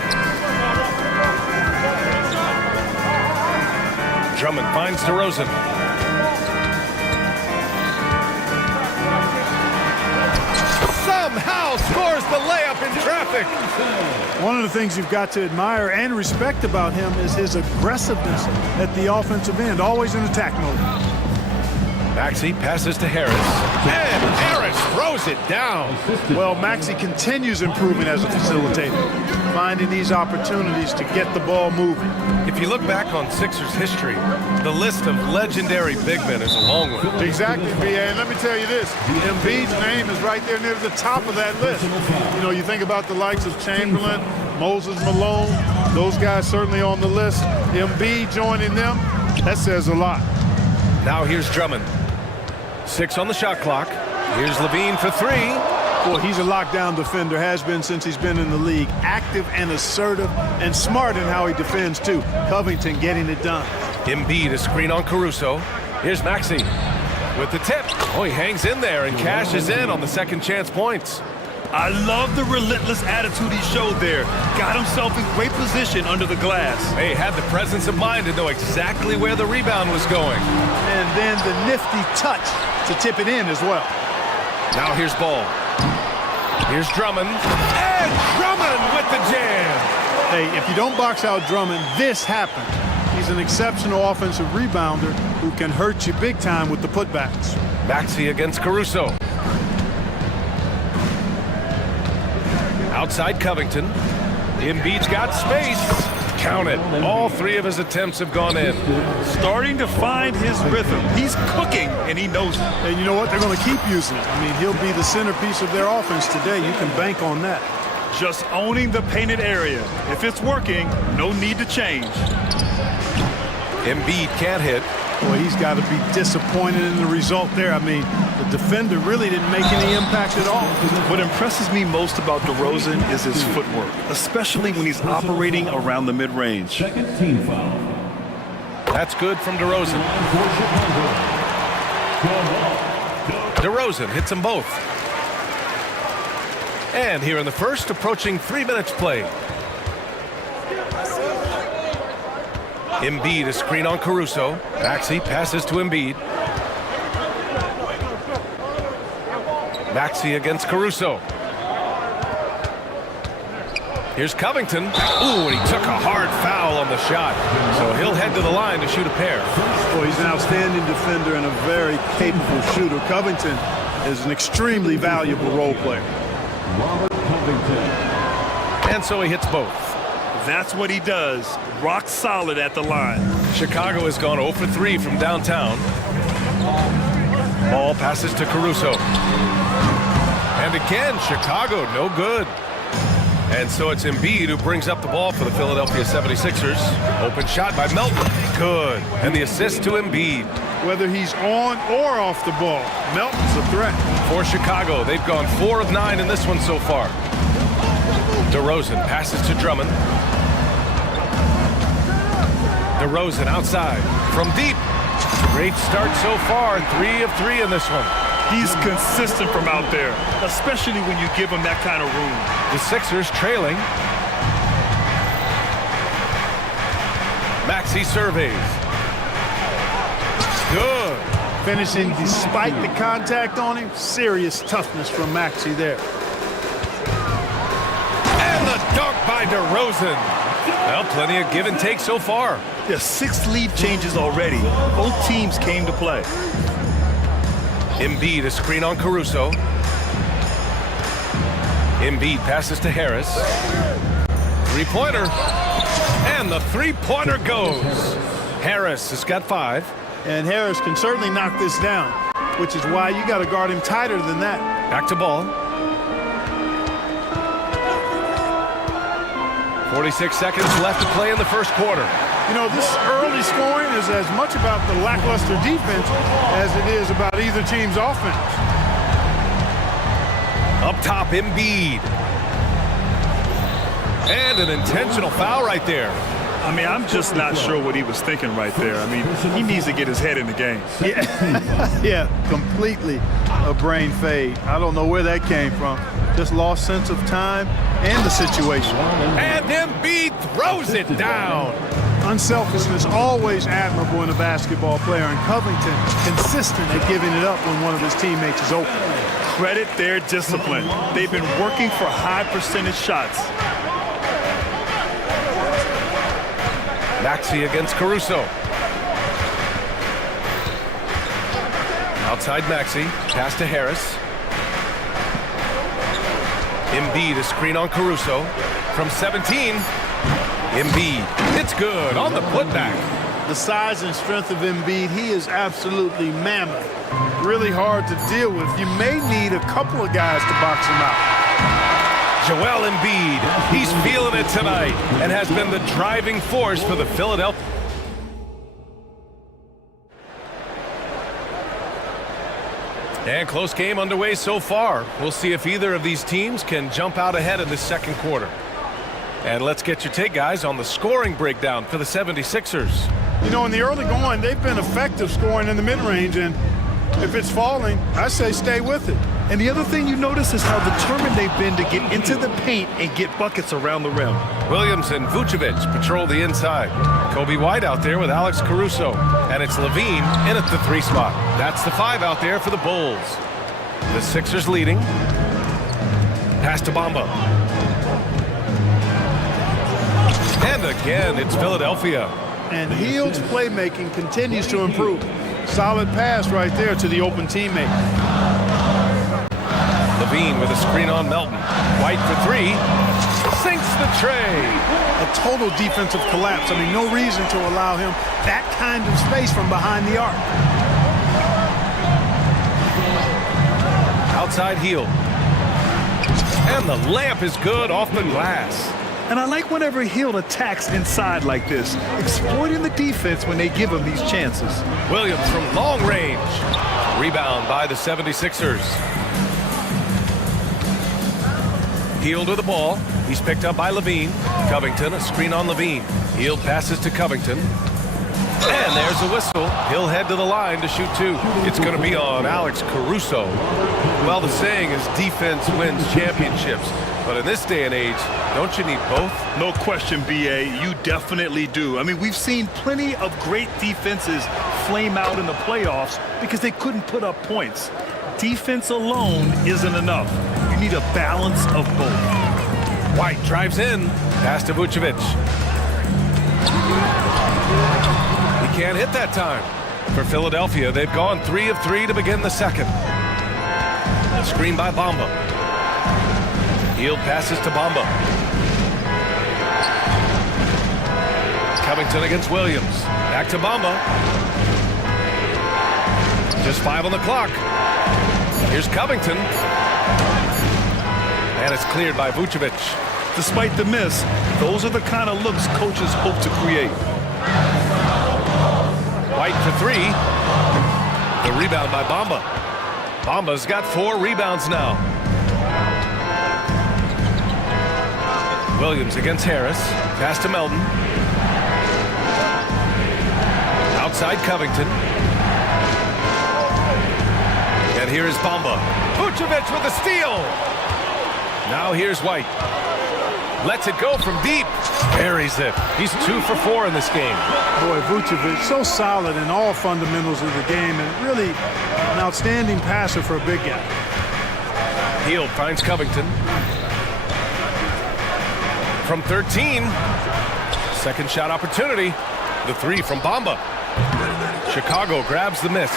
Drummond finds DeRozan. Somehow scores the layup in traffic. One of the things you've got to admire and respect about him is his aggressiveness at the offensive end, always in attack mode. Maxey passes to Harris, and Harris throws it down. Well, Maxey continues improving as a facilitator, finding these opportunities to get the ball moving. If you look back on Sixers history, the list of legendary big men is a long one. Exactly, B.A. And let me tell you this, Embiid's name is right there near the top of that list. You know, you think about the likes of Chamberlain, Moses Malone, those guys certainly on the list. Embiid joining them, that says a lot. Now here's Drummond. 6 on the shot clock. Here's Levine for 3. Well, he's a lockdown defender, has been since he's been in the league. Active and assertive and smart in how he defends, too. Covington getting it done. Embiid a screen on Caruso. Here's Maxey with the tip. Oh, he hangs in there and cashes in on the second chance points. I love the relentless attitude he showed there. Got himself in great position under the glass. He had the presence of mind to know exactly where the rebound was going. And then the nifty touch to tip it in as well. Now here's Ball. Here's Drummond. And Drummond with the jam. Hey, if you don't box out Drummond, this happened. He's an exceptional offensive rebounder who can hurt you big time with the putbacks. Maxey against Caruso. Outside Covington. Embiid's got space. Count it. All 3 of his attempts have gone in. Starting to find his rhythm. He's cooking, and he knows it. And you know what? They're going to keep using it. I mean, he'll be the centerpiece of their offense today. You can bank on that. Just owning the painted area. If it's working, no need to change. Embiid can't hit. Boy, he's got to be disappointed in the result there. I mean, the defender really didn't make any impact at all. What impresses me most about DeRozan is his footwork, especially when he's operating around the mid-range. Second team foul. That's good from DeRozan. DeRozan hits them both. And here in the first, approaching 3 minutes play. Embiid a screen on Caruso. Maxey passes to Embiid. Maxey against Caruso. Here's Covington. Ooh, and he took a hard foul on the shot. So he'll head to the line to shoot a pair. Well, he's an outstanding defender and a very capable shooter. Covington is an extremely valuable role player. Robert Covington. And so he hits both. That's what he does. Rock solid at the line. Chicago has gone 0 for 3 from downtown. Ball passes to Caruso. And again, Chicago, no good. And so it's Embiid who brings up the ball for the Philadelphia 76ers. Open shot by Melton. Good. And the assist to Embiid. Whether he's on or off the ball, Melton's a threat. For Chicago, they've gone 4 of 9 in this one so far. DeRozan passes to Drummond. DeRozan outside from deep. Great start so far, 3 of 3 in this one. He's consistent from out there, especially when you give him that kind of room. The Sixers trailing. Maxey surveys. Good. Finishing despite the contact on him. Serious toughness from Maxey there. And the dunk by DeRozan. Well, plenty of give and take so far. Yeah, 6 lead changes already. Both teams came to play. Embiid a screen on Caruso. Embiid passes to Harris. 3-pointer. And the 3-pointer goes. Harris has got 5. And Harris can certainly knock this down, which is why you got to guard him tighter than that. Back to ball. 46 seconds left to play in the first quarter. You know, this early scoring is as much about the lackluster defense as it is about either team's offense. Up top, Embiid. And an intentional foul right there. I mean, I'm just not sure what he was thinking right there. I mean, he needs to get his head in the game. Yeah, completely a brain fade. I don't know where that came from. Just lost sense of time and the situation. And Embiid throws it down. Unselfishness always admirable in a basketball player, and Covington consistent at giving it up when one of his teammates is open. Credit their discipline. They've been working for high percentage shots. Maxey against Caruso. Outside Maxey, pass to Harris. Embiid, a screen on Caruso. From 17, Embiid, it's good on the putback. The size and strength of Embiid, he is absolutely mammoth. Really hard to deal with. You may need a couple of guys to box him out. Joel Embiid, he's feeling it tonight and has been the driving force for the Philadelphia. And close game underway so far. We'll see if either of these teams can jump out ahead in the second quarter. And let's get your take, guys, on the scoring breakdown for the 76ers. You know, in the early going, they've been effective scoring in the mid-range, and if it's falling, I say stay with it. And the other thing you notice is how determined they've been to get into the paint and get buckets around the rim. Williams and Vucevic patrol the inside. Kobe White out there with Alex Caruso. And it's Levine in at the 3 spot. That's the 5 out there for the Bulls. The Sixers leading. Pass to Bamba. And again, it's Philadelphia. And Hield's playmaking continues to improve. Solid pass right there to the open teammate. Levine with a screen on Melton. White for 3. Sinks the tray. A total defensive collapse. I mean, no reason to allow him that kind of space from behind the arc. Outside Hield. And the layup is good off the glass. And I like whenever Hield attacks inside like this, exploiting the defense when they give him these chances. Williams from long range. Rebound by the 76ers. Hield with the ball. He's picked up by Levine. Covington, a screen on Levine. Hield passes to Covington. And there's a whistle. He'll head to the line to shoot 2. It's going to be on Alex Caruso. Well, the saying is defense wins championships. But in this day and age, don't you need both? No question, B.A. You definitely do. I mean, we've seen plenty of great defenses flame out in the playoffs because they couldn't put up points. Defense alone isn't enough. You need a balance of both. White drives in. Pass to Vucevic. He can't hit that time. For Philadelphia, they've gone 3 of 3 to begin the second. Screen by Bamba. Hield passes to Bamba. Covington against Williams. Back to Bamba. Just 5 on the clock. Here's Covington. And it's cleared by Vucevic. Despite the miss, those are the kind of looks coaches hope to create. White for 3. The rebound by Bamba. Bamba's got 4 rebounds now. Williams against Harris. Pass to Melton. Outside Covington. And here is Bamba. Vucevic with a steal. Now here's White. Lets it go from deep. Buries it. He's 2 for 4 in this game. Boy, Vucevic, so solid in all fundamentals of the game and really an outstanding passer for a big guy. Hield finds Covington. From 13. Second shot opportunity. The 3 from Bamba. Chicago grabs the miss.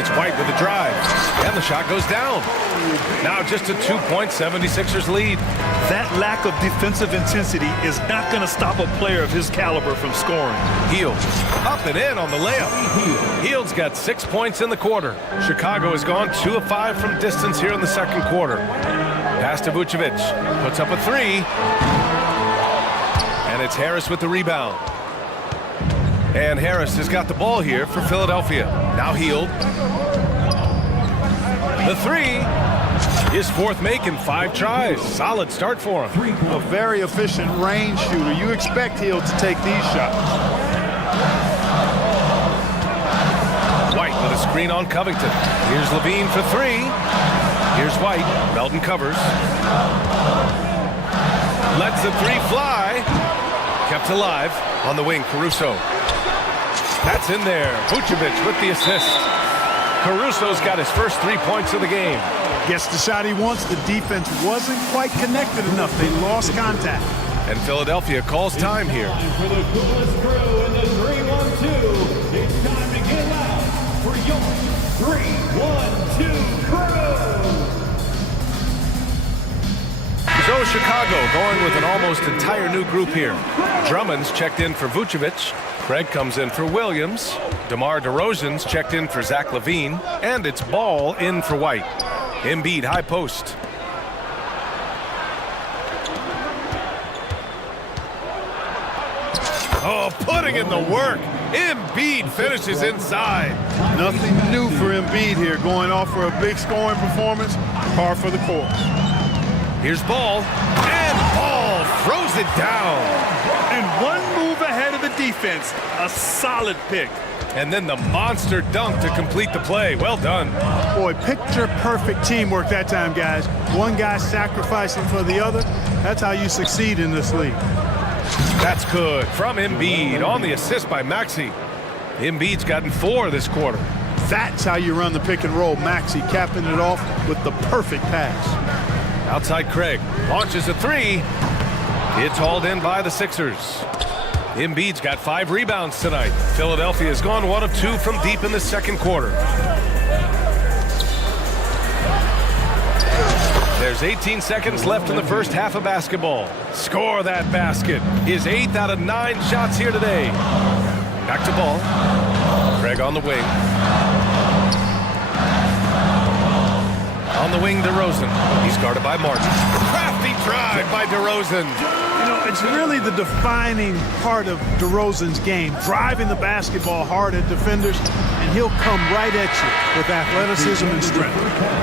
It's White with the drive. And the shot goes down. Now just a 2-point 76ers lead. That lack of defensive intensity is not going to stop a player of his caliber from scoring. Hield up and in on the layup. Hield's got 6 points in the quarter. Chicago has gone 2 of 5 from distance here in the second quarter. Pass to Vucevic. Puts up a three. And it's Harris with the rebound. And Harris has got the ball here for Philadelphia. Now Hield. The three. His fourth make in 5 tries. Solid start for him. A very efficient range shooter. You expect Hield to take these shots. White with a screen on Covington. Here's Levine for 3. Here's White. Melton covers. Lets the 3 fly. Kept alive on the wing. Caruso. That's in there. Vucevic with the assist. Caruso's got his first 3 points of the game. Gets the shot he wants. The defense wasn't quite connected enough. They lost contact. And Philadelphia calls time here. For the coolest crew in the 3-1-2, it's time to get loud for your 3-1-2 crew. So Chicago going with an almost entire new group here. Drummond's checked in for Vucevic. Craig comes in for Williams. DeMar DeRozan's checked in for Zach LaVine. And it's Ball in for White. Embiid high post. Oh, putting in the work. Embiid finishes inside. Nothing new for Embiid here. Going off for a big scoring performance. Par for the course. Here's Ball. And Ball throws it down. And one move ahead of the defense. A solid pick. And then the monster dunk to complete the play. Well done. Boy, picture-perfect teamwork that time, guys. One guy sacrificing for the other. That's how you succeed in this league. That's good from Embiid on the assist by Maxey. Embiid's gotten 4 this quarter. That's how you run the pick and roll. Maxey capping it off with the perfect pass. Outside Craig. Launches a 3. It's hauled in by the Sixers. Embiid's got 5 rebounds tonight. Philadelphia has gone 1 of 2 from deep in the second quarter. There's 18 seconds left in the first half of basketball. Score that basket. His 8th out of 9 shots here today. Back to Ball. Craig on the wing. On the wing, DeRozan. He's guarded by Martin. Crafty drive by DeRozan. You know, it's really the defining part of DeRozan's game, driving the basketball hard at defenders, and he'll come right at you with athleticism and strength.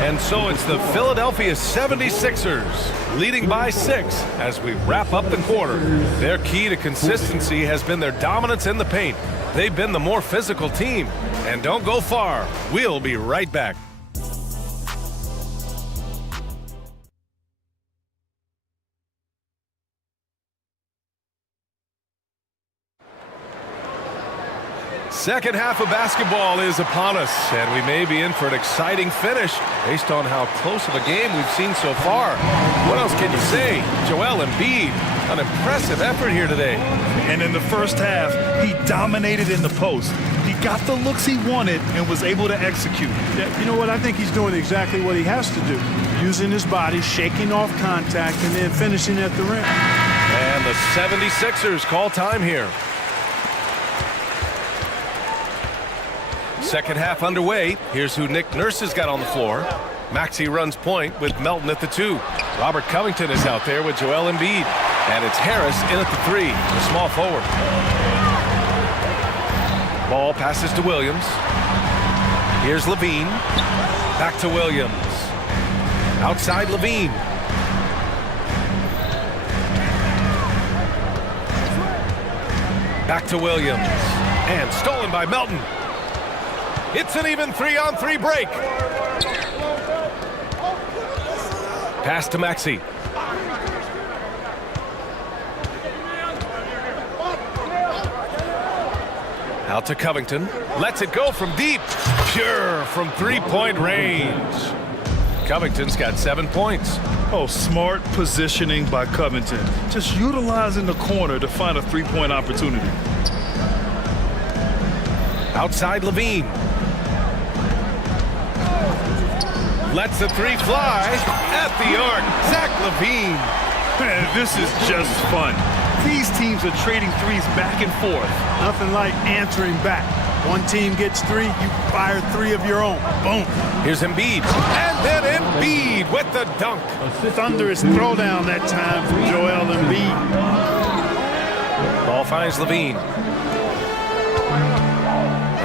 And so it's the Philadelphia 76ers leading by 6 as we wrap up the quarter. Their key to consistency has been their dominance in the paint. They've been the more physical team. And don't go far. We'll be right back. Second half of basketball is upon us, and we may be in for an exciting finish based on how close of a game we've seen so far. What else can you say? Joel Embiid, an impressive effort here today. And in the first half, he dominated in the post. He got the looks he wanted and was able to execute. Yeah, you know what? I think he's doing exactly what he has to do. Using his body, shaking off contact, and then finishing at the rim. And the 76ers call time here. Second half underway. Here's who Nick Nurse has got on the floor. Maxey runs point with Melton at the 2. Robert Covington is out there with Joel Embiid. And it's Harris in at the 3, the small forward. Ball passes to Williams. Here's Levine. Back to Williams. Outside Levine. Back to Williams. And stolen by Melton. It's an even 3-on-3 break. Pass to Maxey. Out to Covington. Lets it go from deep. Pure from 3-point range. Covington's got 7 points. Oh, smart positioning by Covington. Just utilizing the corner to find a 3-point opportunity. Outside Levine. Lets the three fly at the arc. Zach LaVine. Man, this is just fun. These teams are trading threes back and forth. Nothing like answering back. One team gets three, you fire three of your own. Boom. Here's Embiid. And then Embiid with the dunk. Thunderous throwdown that time from Joel Embiid. Ball finds LaVine.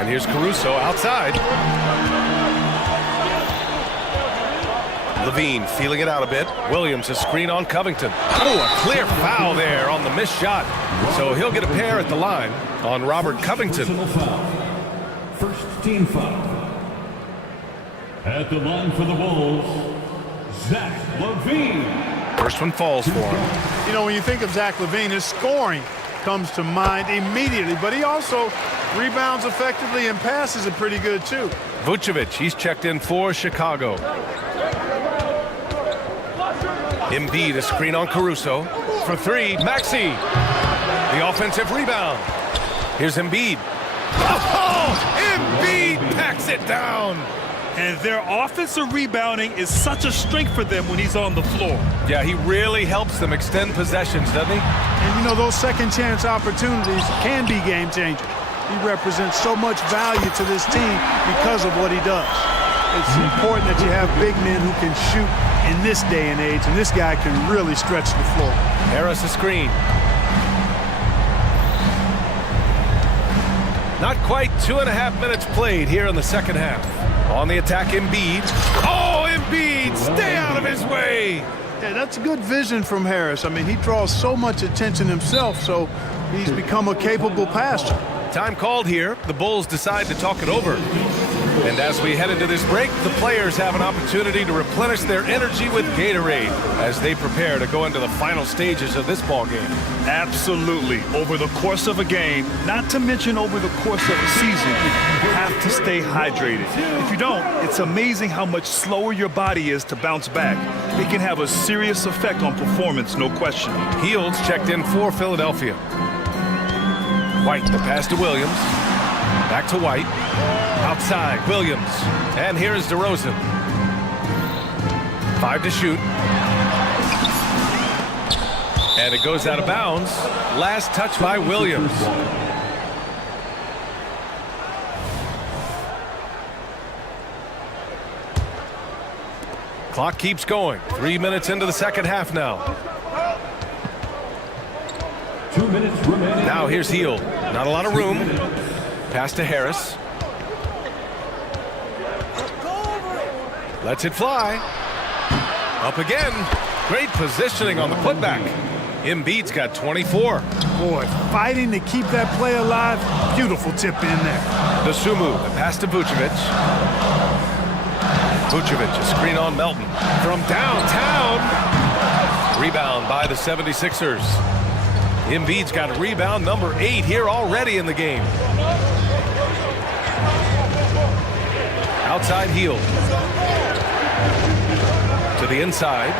And here's Caruso outside. LaVine feeling it out a bit. Williams a screen on Covington. Oh, a clear foul there on the missed shot. So he'll get a pair at the line on Robert Covington. Personal foul. First team foul. At the line for the Wolves, Zach LaVine. First one falls for him. You know, when you think of Zach LaVine, his scoring comes to mind immediately, but he also rebounds effectively and passes it pretty good too. Vucevic, he's checked in for Chicago. Embiid, a screen on Caruso. For three, Maxey. The offensive rebound. Here's Embiid. Oh, Embiid packs it down. And their offensive rebounding is such a strength for them when he's on the floor. Yeah, he really helps them extend possessions, doesn't he? And you know, those second chance opportunities can be game changers. He represents so much value to this team because of what he does. It's important that you have big men who can shoot in this day and age, and this guy can really stretch the floor. Harris a screen. Not quite 2.5 minutes played here in the second half. On the attack, Embiid. Oh, Embiid, stay out of his way. Yeah, that's good vision from Harris. I mean, he draws so much attention himself, so he's become a capable passer. Time called here. The Bulls decide to talk it over. And as we head into this break, the players have an opportunity to replenish their energy with Gatorade as they prepare to go into the final stages of this ball game. Absolutely. Over the course of a game, not to mention over the course of a season, you have to stay hydrated. If you don't, it's amazing how much slower your body is to bounce back. It can have a serious effect on performance, no question. Fields checked in for Philadelphia. White, the pass to Williams. Back to White. Outside, Williams. And here is DeRozan. 5 to shoot. And it goes out of bounds. Last touch by Williams. Clock keeps going. 3 minutes into the second half now. 2 minutes remaining. Now here's Hield. Not a lot of room. Pass to Harris. Lets it fly. Up again. Great positioning on the putback. Embiid's got 24. Boy, fighting to keep that play alive. Beautiful tip in there. Dosumu, the pass to Vucevic. Vucevic, a screen on Melton. From downtown. Rebound by the 76ers. Embiid's got rebound number 8 here already in the game. Outside Hield. To the inside.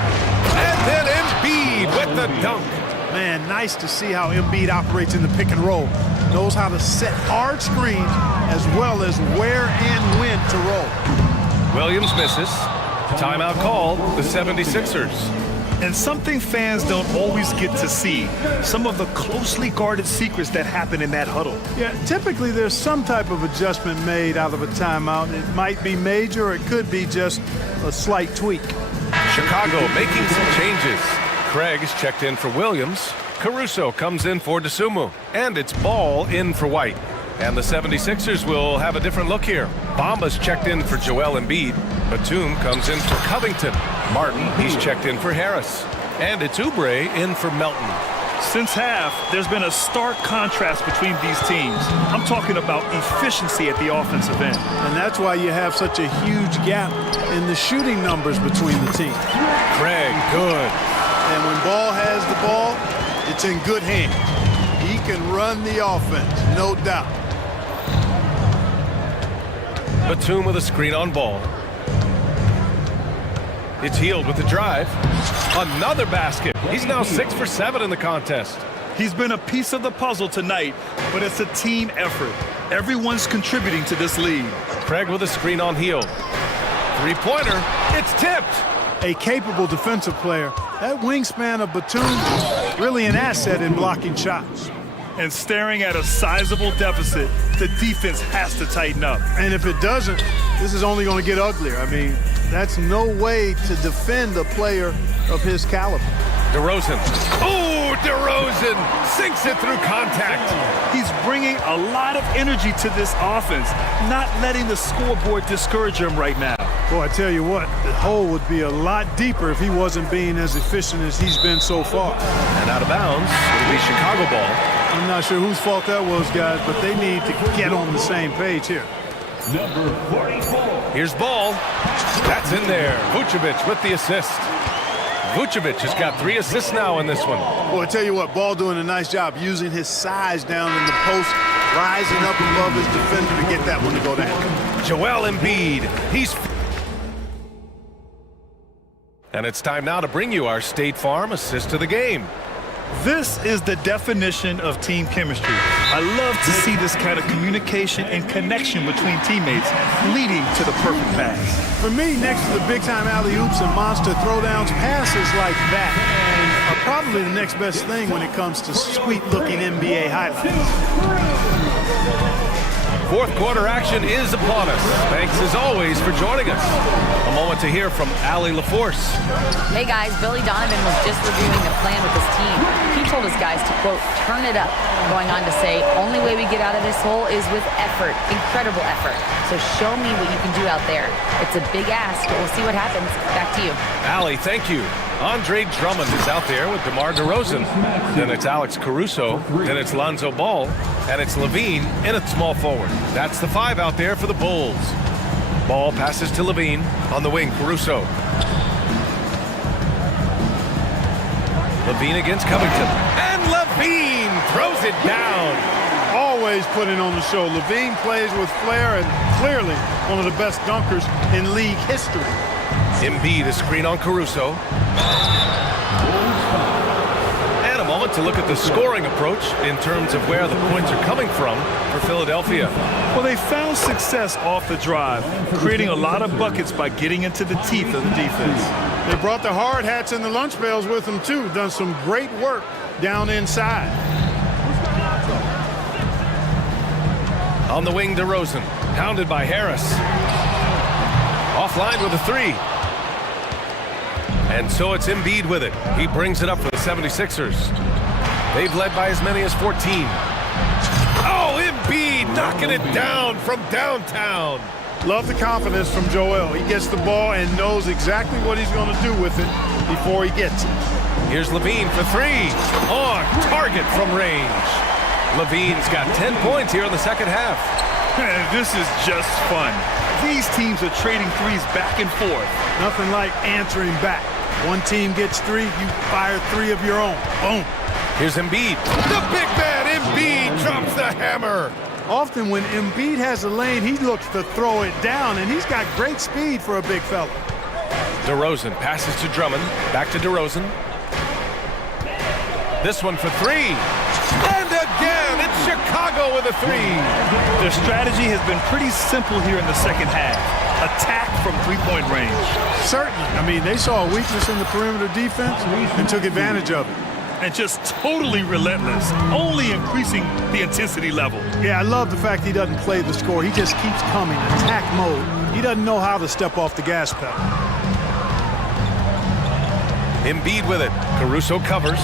And then Embiid with the dunk. Man, nice to see how Embiid operates in the pick and roll. Knows how to set hard screens as well as where and when to roll. Williams misses. Timeout called, the 76ers. And something fans don't always get to see, some of the closely guarded secrets that happen in that huddle. Yeah, typically there's some type of adjustment made out of a timeout. It might be major or it could be just a slight tweak. Chicago making some changes. Craig is checked in for Williams. Caruso comes in for Dosumu. And it's Ball in for White. And the 76ers will have a different look here. Bamba's checked in for Joel Embiid. Batum comes in for Covington. Martin, he's checked in for Harris. And it's Oubre in for Melton. Since half, there's been a stark contrast between these teams. I'm talking about efficiency at the offensive end. And that's why you have such a huge gap in the shooting numbers between the teams. Craig, good. And when Ball has the ball, it's in good hands. He can run the offense, no doubt. Batum with a screen on Ball. It's Hield with the drive. Another basket. He's now 6 for 7 in the contest. He's been a piece of the puzzle tonight, but it's a team effort. Everyone's contributing to this lead. Craig with a screen on Hield. Three-pointer. It's tipped. A capable defensive player. That wingspan of Batum, really an asset in blocking shots. And staring at a sizable deficit, the defense has to tighten up. And if it doesn't, this is only going to get uglier. I mean, that's no way to defend a player of his caliber. DeRozan. Oh, DeRozan sinks it through contact. He's bringing a lot of energy to this offense, not letting the scoreboard discourage him right now. Boy, I tell you what, the hole would be a lot deeper if he wasn't being as efficient as he's been so far. And out of bounds, it'll be Chicago ball. I'm not sure whose fault that was, guys, but they need to get on the same page here. Number 44. Here's Ball. That's in there. Vucevic with the assist. Vucevic has got 3 assists now in this one. Boy, I tell you what, Ball doing a nice job using his size down in the post, rising up above his defender to get that one to go down. Joel Embiid. And it's time now to bring you our State Farm assist of the game. This is the definition of team chemistry. I love to see this kind of communication and connection between teammates leading to the perfect pass. For me, next to the big-time alley-oops and monster throwdowns, passes like that are probably the next best thing when it comes to sweet-looking NBA highlights. Fourth quarter action is upon us. Thanks as always for joining us. A moment to hear from Allie LaForce. Hey guys, Billy Donovan was just reviewing the plan with his team. He told his guys to, quote, turn it up, going on to say, only way we get out of this hole is with effort, incredible effort. So show me what you can do out there. It's a big ask, but we'll see what happens. Back to you. Allie, thank you. Andre Drummond is out there with DeMar DeRozan. Then it's Alex Caruso. Then it's Lonzo Ball. And it's Levine in at small forward. That's the 5 out there for the Bulls. Ball passes to Levine. On the wing, Caruso. Levine against Covington. And Levine throws it down. Always putting on the show. Levine plays with flair and clearly one of the best dunkers in league history. Embiid, a screen on Caruso. And a moment to look at the scoring approach in terms of where the points are coming from for Philadelphia. Well, they found success off the drive, creating a lot of buckets by getting into the teeth of the defense. They brought the hard hats and the lunch pails with them, too. Done some great work down inside. On the wing, DeRozan, pounded by Harris. Offline with a 3. And so it's Embiid with it. He brings it up for the 76ers. They've led by as many as 14. Oh, Embiid knocking it down from downtown. Love the confidence from Joel. He gets the ball and knows exactly what he's going to do with it before he gets it. Here's Levine for 3. On target from range. Levine's got 10 points here in the second half. This is just fun. These teams are trading threes back and forth. Nothing like answering back. One team gets 3, you fire 3 of your own. Boom. Here's Embiid. The big man, Embiid, drops the hammer. Often when Embiid has a lane, he looks to throw it down, and he's got great speed for a big fella. DeRozan passes to Drummond. Back to DeRozan. This one for 3. And again, it's Chicago with a 3. Their strategy has been pretty simple here in the second half. Attack from three-point range. Certainly. I mean, they saw a weakness in the perimeter defense and took advantage of it. And just totally relentless, only increasing the intensity level. Yeah, I love the fact he doesn't play the score. He just keeps coming, attack mode. He doesn't know how to step off the gas pedal. Embiid with it. Caruso covers.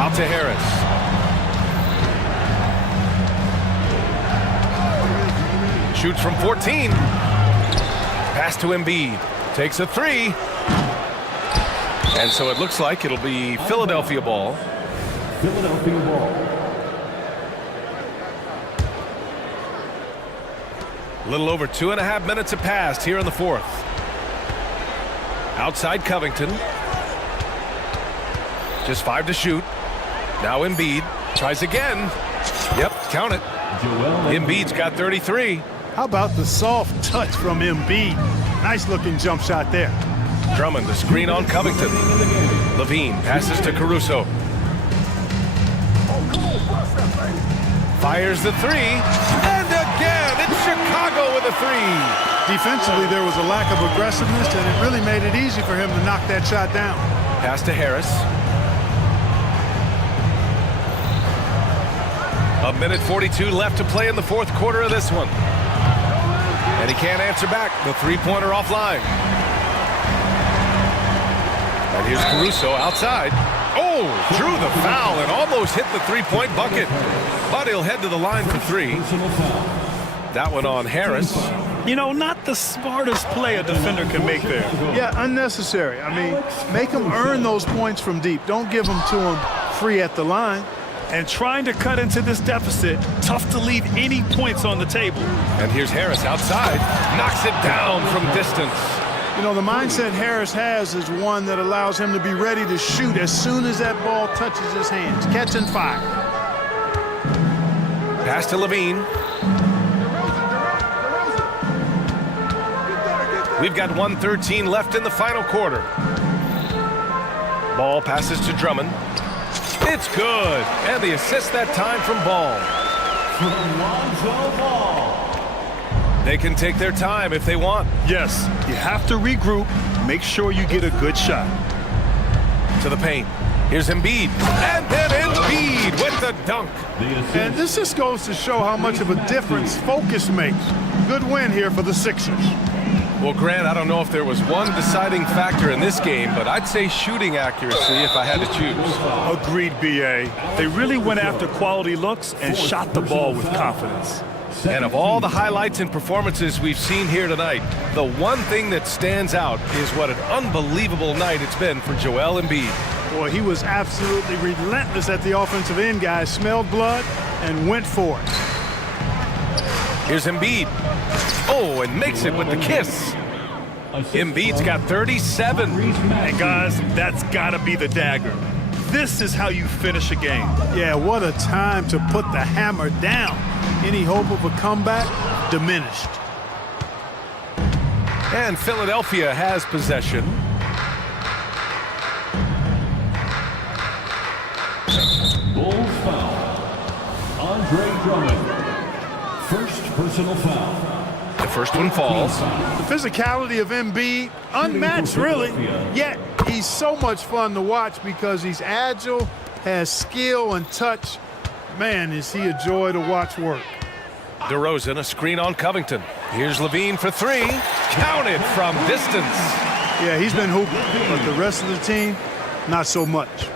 Out to Harris. Shoots from 14. Pass to Embiid. Takes a 3. And so it looks like it'll be Philadelphia ball. Philadelphia ball. A little over 2.5 minutes have passed here in the fourth. Outside Covington. Just 5 to shoot. Now Embiid tries again. Yep, count it. Embiid's got 33. How about the soft touch from Embiid? Nice looking jump shot there. Drummond, the screen on Covington. Levine passes to Caruso. Fires the 3. And again, it's Chicago. Chicago with a three. Defensively, there was a lack of aggressiveness, and it really made it easy for him to knock that shot down. Pass to Harris. 1:42 left to play in the fourth quarter of this one. And he can't answer back. The three-pointer offline. And here's Caruso outside. Oh, drew the foul and almost hit the three-point bucket. But he'll head to the line for three. That one on Harris. You know, not the smartest play a defender can make there. Yeah, unnecessary. I mean, make him earn those points from deep. Don't give them to him free at the line. And trying to cut into this deficit, tough to leave any points on the table. And here's Harris outside. Knocks it down from distance. You know, the mindset Harris has is one that allows him to be ready to shoot as soon as that ball touches his hands. Catch and fire. Pass to Levine. We've got 1:13 left in the final quarter. Ball passes to Drummond. It's good. And the assist that time from Ball. They can take their time if they want. Yes, you have to regroup. Make sure you get a good shot. To the paint. Here's Embiid. And then Embiid with the dunk. And this just goes to show how much of a difference focus makes. Good win here for the Sixers. Well, Grant, I don't know if there was one deciding factor in this game, but I'd say shooting accuracy if I had to choose. Agreed, B.A. They really went after quality looks and shot the ball with confidence. And of all the highlights and performances we've seen here tonight, the one thing that stands out is what an unbelievable night it's been for Joel Embiid. Boy, he was absolutely relentless at the offensive end, guys. Smelled blood and went for it. Here's Embiid. Oh, and makes it with the kiss. Embiid's got 37. And guys, that's got to be the dagger. This is how you finish a game. Yeah, what a time to put the hammer down. Any hope of a comeback diminished. And Philadelphia has possession. Bulls foul. Andre Drummond. First personal foul. The first one falls. The physicality of Embiid, unmatched really, yet he's so much fun to watch because he's agile, has skill and touch. Man, is he a joy to watch work. DeRozan, a screen on Covington. Here's Levine for three. Counted from distance. Yeah, he's been hooping, but the rest of the team, not so much.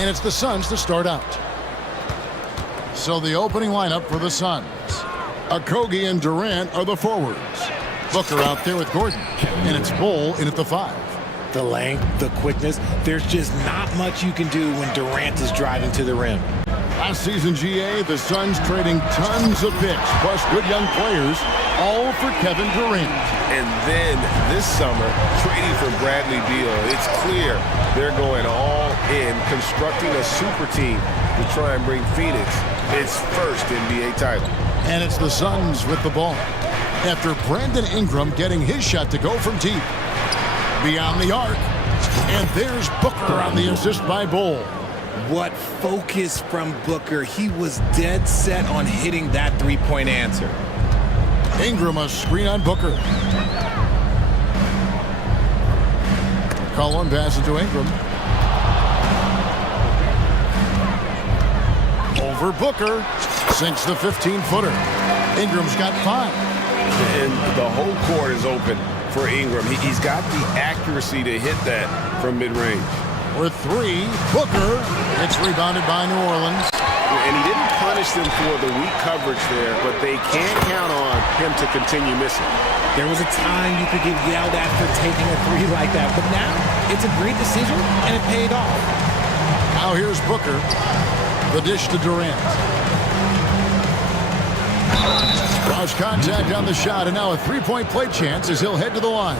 And it's the Suns to start out. So the opening lineup for the Suns. Okogie and Durant are the forwards. Booker out there with Gordon. And it's Bull in at the 5. The length, the quickness, there's just not much you can do when Durant is driving to the rim. Last season, GA, the Suns trading tons of picks, plus good young players, all for Kevin Durant. And then this summer, trading for Bradley Beal. It's clear they're going all in, constructing a super team to try and bring Phoenix its first NBA title. And it's the Suns with the ball. After Brandon Ingram getting his shot to go from deep. Beyond the arc. And there's Booker on the assist by Bull. What focus from Booker. He was dead set on hitting that three-point answer. Ingram a screen on Booker. Cullen passes to Ingram. Over Booker. Sinks the 15-footer. Ingram's got 5. And the whole court is open for Ingram. He's got the accuracy to hit that from mid-range. For 3, Booker. It's rebounded by New Orleans. And he didn't punish them for the weak coverage there, but they can't count on him to continue missing. There was a time you could get yelled at for taking a 3 like that, but now it's a great decision, and it paid off. Now here's Booker. The dish to Durant. Cross contact on the shot, and now a 3-point play chance as he'll head to the line.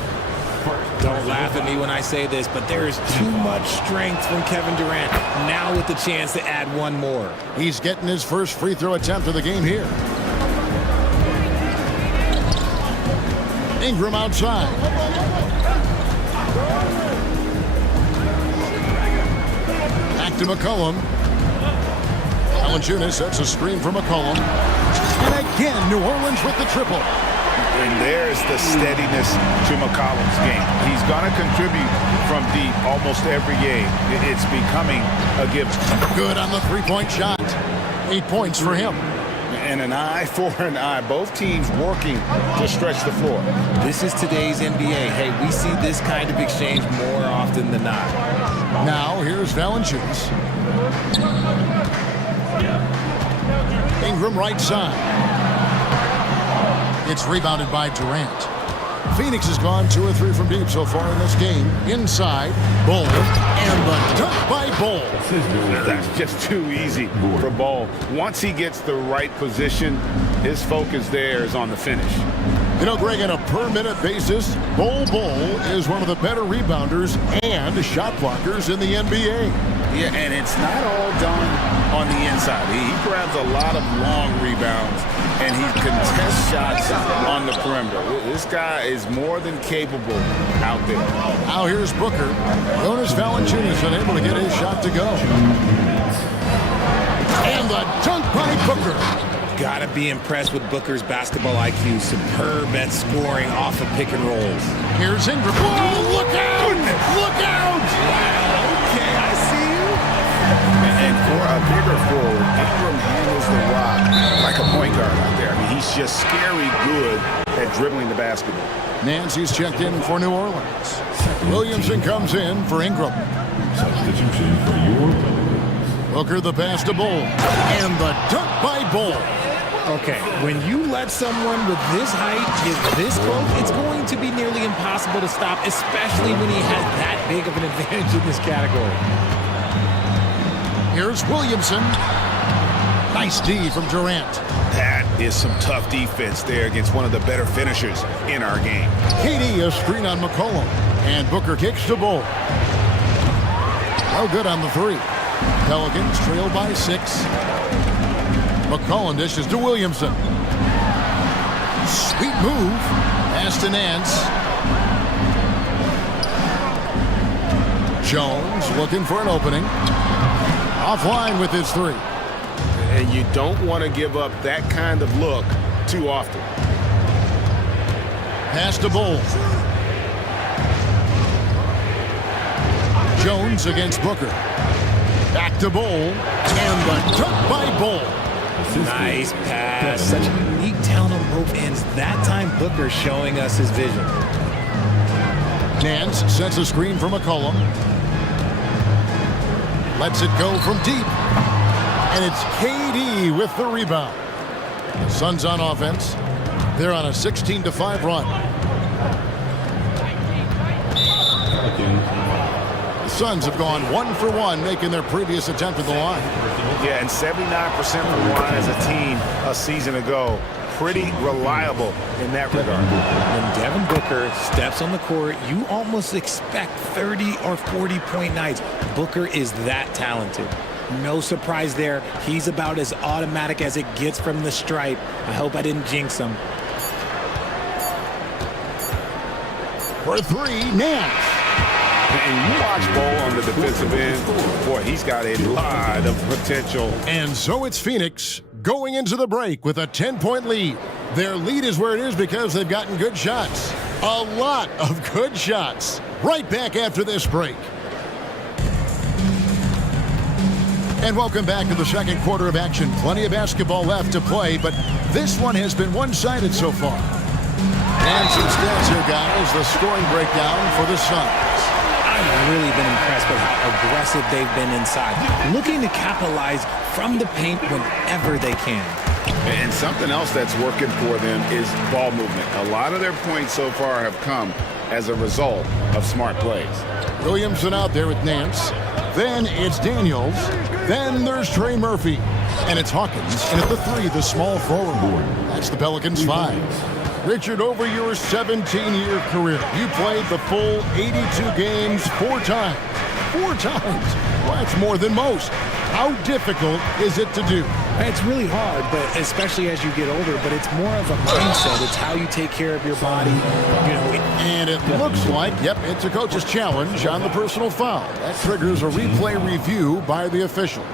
Don't laugh at me when I say this, but there is too much strength from Kevin Durant. Now with the chance to add one more. He's getting his first free throw attempt of the game here. Ingram outside. Back to McCollum. Valanciunas sets a screen for McCollum. And again, New Orleans with the triple. And there's the steadiness to McCollum's game. He's going to contribute from deep almost every game. It's becoming a given. Good on the 3-point shot. 8 points for him. And an eye for an eye. Both teams working to stretch the floor. This is today's NBA. Hey, we see this kind of exchange more often than not. Now here's Valanciunas. Ingram right side. It's rebounded by Durant. Phoenix has gone 2 or 3 from deep so far in this game. Inside, Bull, and the dunk by Bull. That's just too easy for Bull. Once he gets the right position, his focus there is on the finish. You know, Greg, on a per-minute basis, Bull is one of the better rebounders and shot blockers in the NBA. Yeah, and it's not all done on the inside. He grabs a lot of long rebounds, and he contests shots on the perimeter. This guy is more than capable out there. Now here's Booker. Jonas Valanciunas unable to get his shot to go. And the dunk by Booker. Gotta be impressed with Booker's basketball IQ. Superb at scoring off of pick and rolls. Here's Ingram. Whoa, look out! Look out! Wow, okay, I see you. And for a bigger forward, Ingram handles the rock like a point guard out there. I mean, he's just scary good at dribbling the basketball. Nancy's checked in for New Orleans. Williamson comes in for Ingram. Substitution for your Booker the pass to Bull. And the dunk by Bull. Okay, when you let someone with this height get this close, it's going to be nearly impossible to stop, especially when he has that big of an advantage in this category. Here's Williamson. Nice D from Durant. That is some tough defense there against one of the better finishers in our game. KD a screen on McCollum. And Booker kicks to Bull. No good on the 3. Pelicans trail by 6. McCollum dishes to Williamson. Sweet move. Pass to Nance. Jones looking for an opening. Offline with his 3. And you don't want to give up that kind of look too often. Pass to Bull. Jones against Booker. Back to Bull. And the dunk by Bull. Nice pass. Such a unique talent on both ends. That time Booker showing us his vision. Nance sets a screen for McCollum. Lets it go from deep. And it's KD with the rebound. The Suns on offense. They're on a 16-5 run. The Suns have gone 1 for 1, making their previous attempt at the line. Yeah, and 79% from the line as a team a season ago. Pretty reliable in that regard. When Devin Booker steps on the court, you almost expect 30 or 40-point nights. Booker is that talented. No surprise there. He's about as automatic as it gets from the stripe. I hope I didn't jinx him. For three, Nance. And you watch Bol on the defensive end, boy, he's got a lot of potential. And so it's Phoenix going into the break with a 10-point lead. Their lead is where it is because they've gotten good shots. A lot of good shots. Right back after this break. And welcome back to the second quarter of action. Plenty of basketball left to play, but this one has been one-sided so far. And some stats here, guys. The scoring breakdown for the Suns. I've really been impressed with how aggressive they've been inside, looking to capitalize from the paint whenever they can. And something else that's working for them is ball movement. A lot of their points so far have come as a result of smart plays. Williamson out there with Nance. Then it's Daniels. Then there's Trey Murphy. And it's Hawkins. And at the 3, the small forward. That's the Pelicans 5. Richard, over your 17-year career, you played the full 82 games 4 times. 4 times. Well, that's more than most. How difficult is it to do? It's really hard, but especially as you get older, but it's more of a mindset. It's how you take care of your body. And it looks like, yep, it's a coach's challenge on the personal foul. That triggers a replay review by the officials.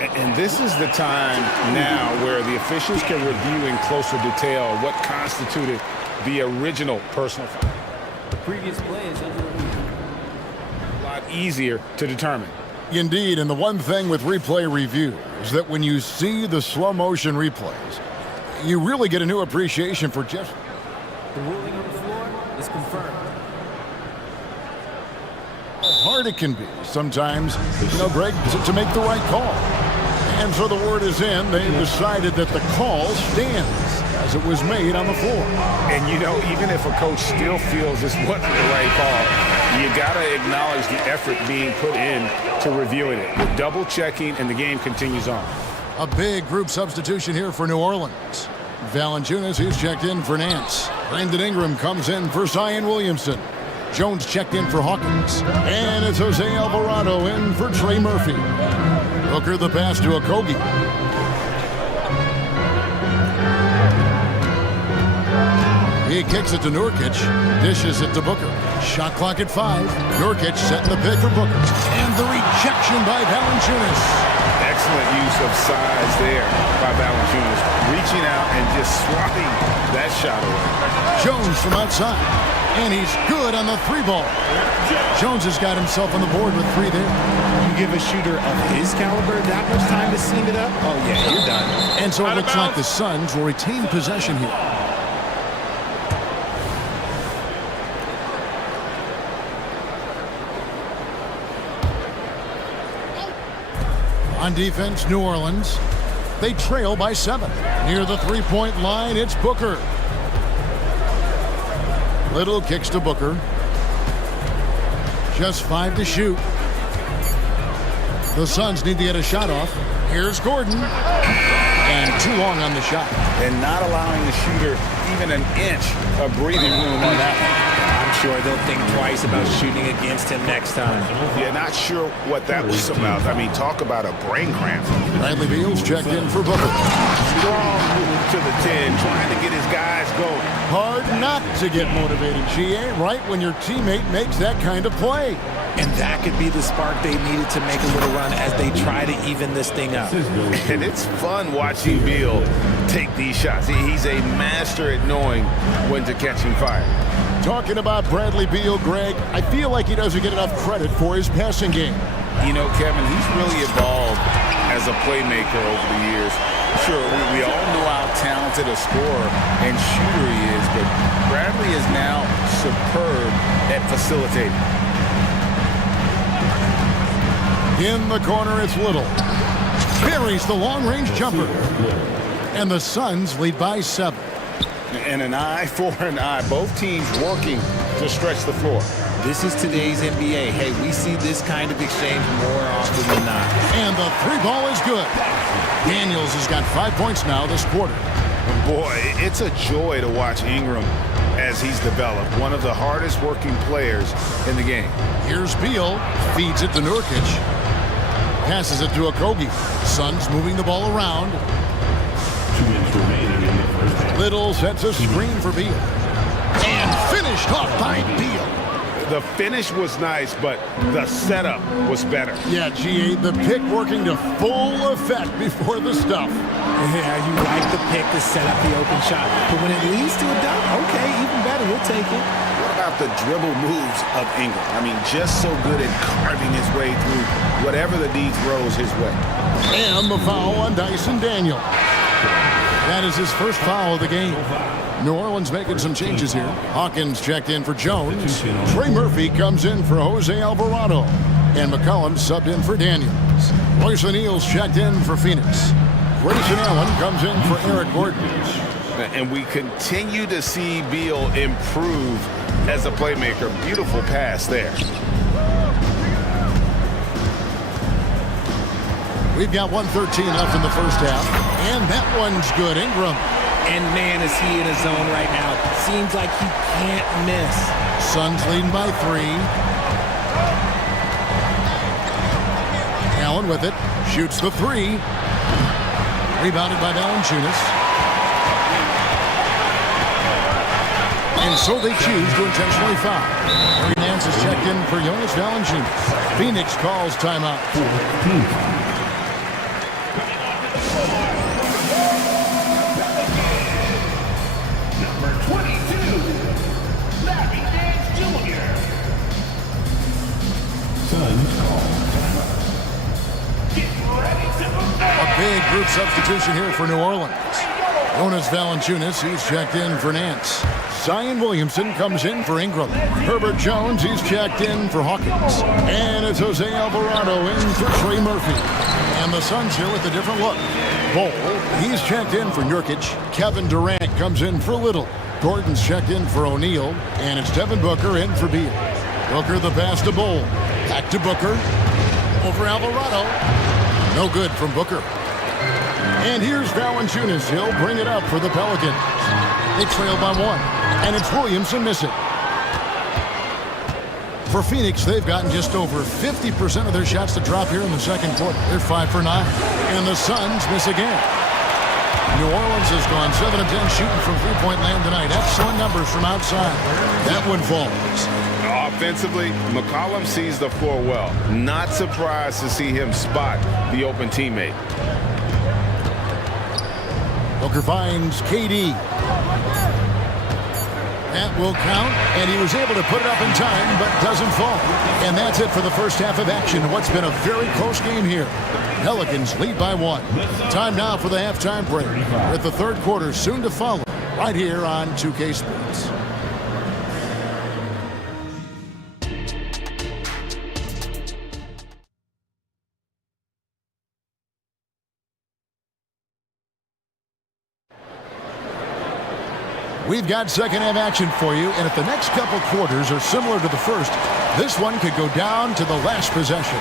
And this is the time now where the officials can review in closer detail what constituted the original personal foul. The previous play is under review. A lot easier to determine. Indeed, and the one thing with replay review is that when you see the slow motion replays, you really get a new appreciation for just... The ruling on the floor is confirmed. How hard it can be sometimes, Greg, to make the right call. And so the word is in. They've decided that the call stands as it was made on the floor. And, even if a coach still feels this wasn't the right call, you got to acknowledge the effort being put in to reviewing it. You're double checking, and the game continues on. A big group substitution here for New Orleans. Valanciunas, he's checked in for Nance. Brandon Ingram comes in for Zion Williamson. Jones checked in for Hawkins. And it's Jose Alvarado in for Trey Murphy. Booker the pass to Okogie. He kicks it to Nurkic. Dishes it to Booker. Shot clock at 5. Nurkic setting the pick for Booker. And the rejection by Valanciunas. Excellent use of size there by Valanciunas. Reaching out and just swatting that shot away. Jones from outside. And he's good on the 3-ball. Jones has got himself on the board with 3 there. You give a shooter of his caliber that much time to seam it up? Oh, yeah, you're done. And so it looks like the Suns will retain possession here. On defense, New Orleans. They trail by 7. Near the 3-point line, it's Booker. Little kicks to Booker. Just 5 to shoot. The Suns need to get a shot off. Here's Gordon. And too long on the shot. And not allowing the shooter even an inch of breathing room on that one. I'm sure they'll think twice about shooting against him next time. Yeah, not sure what that was about. I mean, talk about a brain cramp. Bradley Beal's checked in for Booker. Strong move to the 10, trying to get his guys going. Hard not to get motivated, GA, right when your teammate makes that kind of play. And that could be the spark they needed to make a little run as they try to even this thing up. And it's fun watching Beal take these shots. He's a master at knowing when to catch and fire. Talking about Bradley Beal, Greg, I feel like he doesn't get enough credit for his passing game. Kevin, he's really evolved as a playmaker over the years. Sure, we all know how talented a scorer and shooter he is, but Bradley is now superb at facilitating. In the corner, it's Little. Buries the long-range jumper. And the Suns lead by 7. And an eye for an eye. Both teams working to stretch the floor. This is today's NBA. Hey, we see this kind of exchange more often than not. And the three ball is good. Daniels has got 5 points now this quarter. Boy, it's a joy to watch Ingram as he's developed. One of the hardest working players in the game. Here's Beal. Feeds it to Nurkic. Passes it to Okogie. Suns moving the ball around. 2 minutes remaining in the first half. Little sets a screen for Beal. And finished off by Beal. The finish was nice, but the setup was better. Yeah, GA, the pick working to full effect before the stuff. Yeah, you like the pick to set up the open shot. But when it leads to a dunk, okay, even better, we'll take it. What about the dribble moves of Ingram? I mean, just so good at carving his way through whatever the D throws his way. And the foul on Dyson Daniel. That is his first foul of the game. New Orleans making some changes here. Hawkins checked in for Jones. Trey Murphy comes in for Jose Alvarado. And McCollum subbed in for Daniels. Royce O'Neal's checked in for Phoenix. Grayson Allen comes in for Eric Gordon. And we continue to see Beal improve as a playmaker. Beautiful pass there. We've got 1:13 left in the first half. And that one's good. Ingram. And man, is he in a zone right now. Seems like he can't miss. Suns leading by 3. Allen with it. Shoots the 3. Rebounded by Valanciunas. And so they choose to intentionally foul. Larry Nance is checked in for Jonas Valanciunas. Phoenix calls timeout. A big group substitution here for New Orleans. Jonas Valanciunas, he's checked in for Nance. Zion Williamson comes in for Ingram. Herbert Jones, he's checked in for Hawkins. And it's Jose Alvarado in for Trey Murphy. And the Suns here with a different look. Bol, he's checked in for Nurkic. Kevin Durant comes in for Little. Gordon's checked in for O'Neal. And it's Devin Booker in for Beal. Booker the pass to Bol. Back to Booker. Over Alvarado. No good from Booker. And here's Valanciunas. He'll bring it up for the Pelicans. They trail by 1. And it's Williamson missing. For Phoenix, they've gotten just over 50% of their shots to drop here in the second quarter. They're 5 for 9. And the Suns miss again. New Orleans has gone 7 of 10 shooting from three-point land tonight. Excellent numbers from outside. That one falls. Offensively, McCollum sees the floor well. Not surprised to see him spot the open teammate. Booker finds KD. That will count, and he was able to put it up in time, but doesn't fall. And that's it for the first half of action. What's been a very close game here. Pelicans lead by 1. Time now for the halftime break, with the third quarter soon to follow, right here on 2K Sports. We've got second half action for you, and if the next couple quarters are similar to the first, this one could go down to the last possession.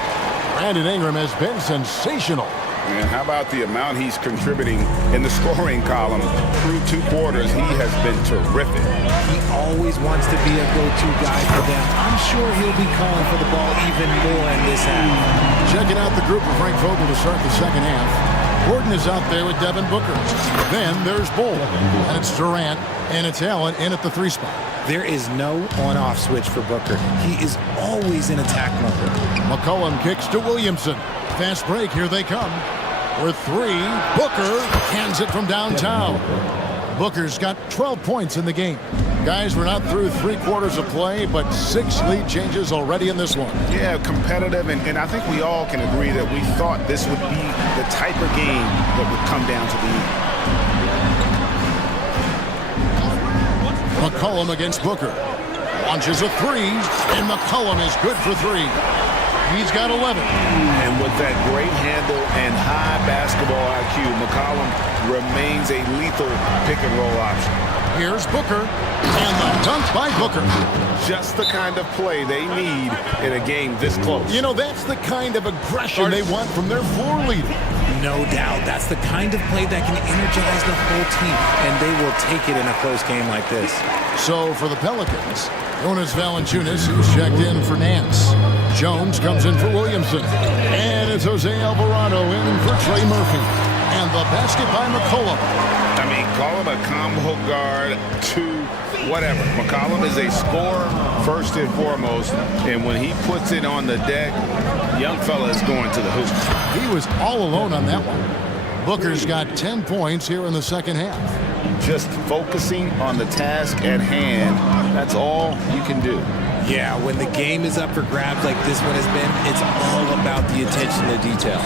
Brandon Ingram has been sensational. And how about the amount he's contributing in the scoring column? Through 2 quarters, he has been terrific. He always wants to be a go-to guy for them. I'm sure he'll be calling for the ball even more in this half. Checking out the group of Frank Vogel to start the second half. Gordon is out there with Devin Booker. Then there's Bol, and it's Durant, and it's Allen in at the 3 spot. There is no on-off switch for Booker. He is always in attack mode. McCollum kicks to Williamson. Fast break, here they come. For 3, Booker hands it from downtown. Booker's got 12 points in the game. Guys, we're not through 3 quarters of play, but 6 lead changes already in this one. Yeah, competitive, and I think we all can agree that we thought this would be the type of game that would come down to the end. McCollum against Booker. Launches a 3, and McCollum is good for 3. He's got 11. And with that great handle and high basketball IQ, McCollum remains a lethal pick-and-roll option. Here's Booker, and the dunk by Booker. Just the kind of play they need in a game this close. You know, that's the kind of aggression they want from their floor leader. No doubt. That's the kind of play that can energize the whole team, and they will take it in a close game like this. So for the Pelicans, Jonas Valanciunas, who's checked in for Nance. Jones comes in for Williamson. And it's Jose Alvarado in for Trey Murphy. And the basket by McCollum. I mean, call him a combo guard to whatever. McCollum is a scorer first and foremost, and when he puts it on the deck, young fella is going to the hoop. He was all alone on that one. Booker's got 10 points here in the second half. Just focusing on the task at hand, that's all you can do. Yeah, when the game is up for grabs like this one has been, it's all about the attention to detail.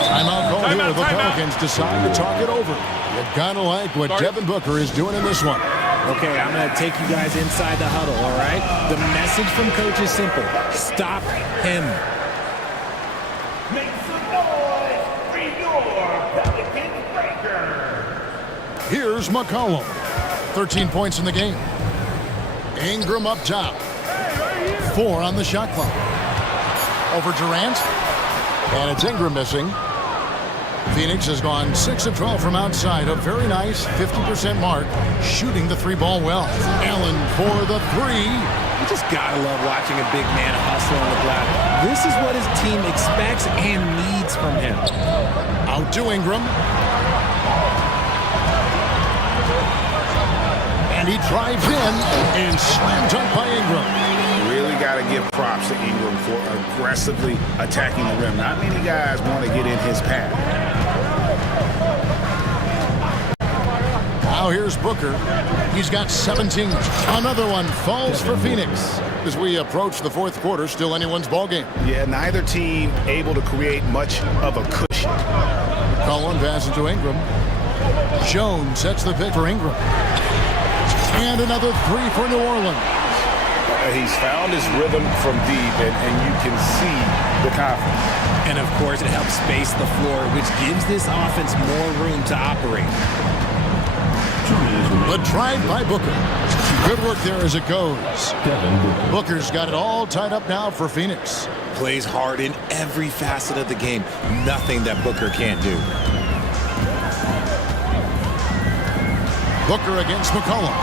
Timeout call here. The Pelicans decide to talk it over. You gotta like what Devin Booker is doing in this one. Okay, I'm going to take you guys inside the huddle, all right? The message from coach is simple. Stop him. Make some noise for your Pelicans breaker. Here's McCollum. 13 points in the game. Ingram up top. 4 on the shot clock. Over Durant. And it's Ingram missing. Phoenix has gone 6 of 12 from outside. A very nice 50% mark. Shooting the 3-ball well. Allen for the 3. You just gotta love watching a big man hustle on the glass. This is what his team expects and needs from him. Out to Ingram. And he drives in and slam dunk by Ingram. Really got to give props to Ingram for aggressively attacking the rim. Not many guys want to get in his path. Now here's Booker. He's got 17. Another one falls for Phoenix. As we approach the fourth quarter, still anyone's ballgame. Yeah, neither team able to create much of a cushion. Cullen passes to Ingram. Jones sets the pick for Ingram. And another 3 for New Orleans. He's found his rhythm from deep, and you can see the confidence. And, of course, it helps space the floor, which gives this offense more room to operate. The drive by Booker. Good work there as it goes. Booker's got it all tied up now for Phoenix. Plays hard in every facet of the game. Nothing that Booker can't do. Booker against McCollum.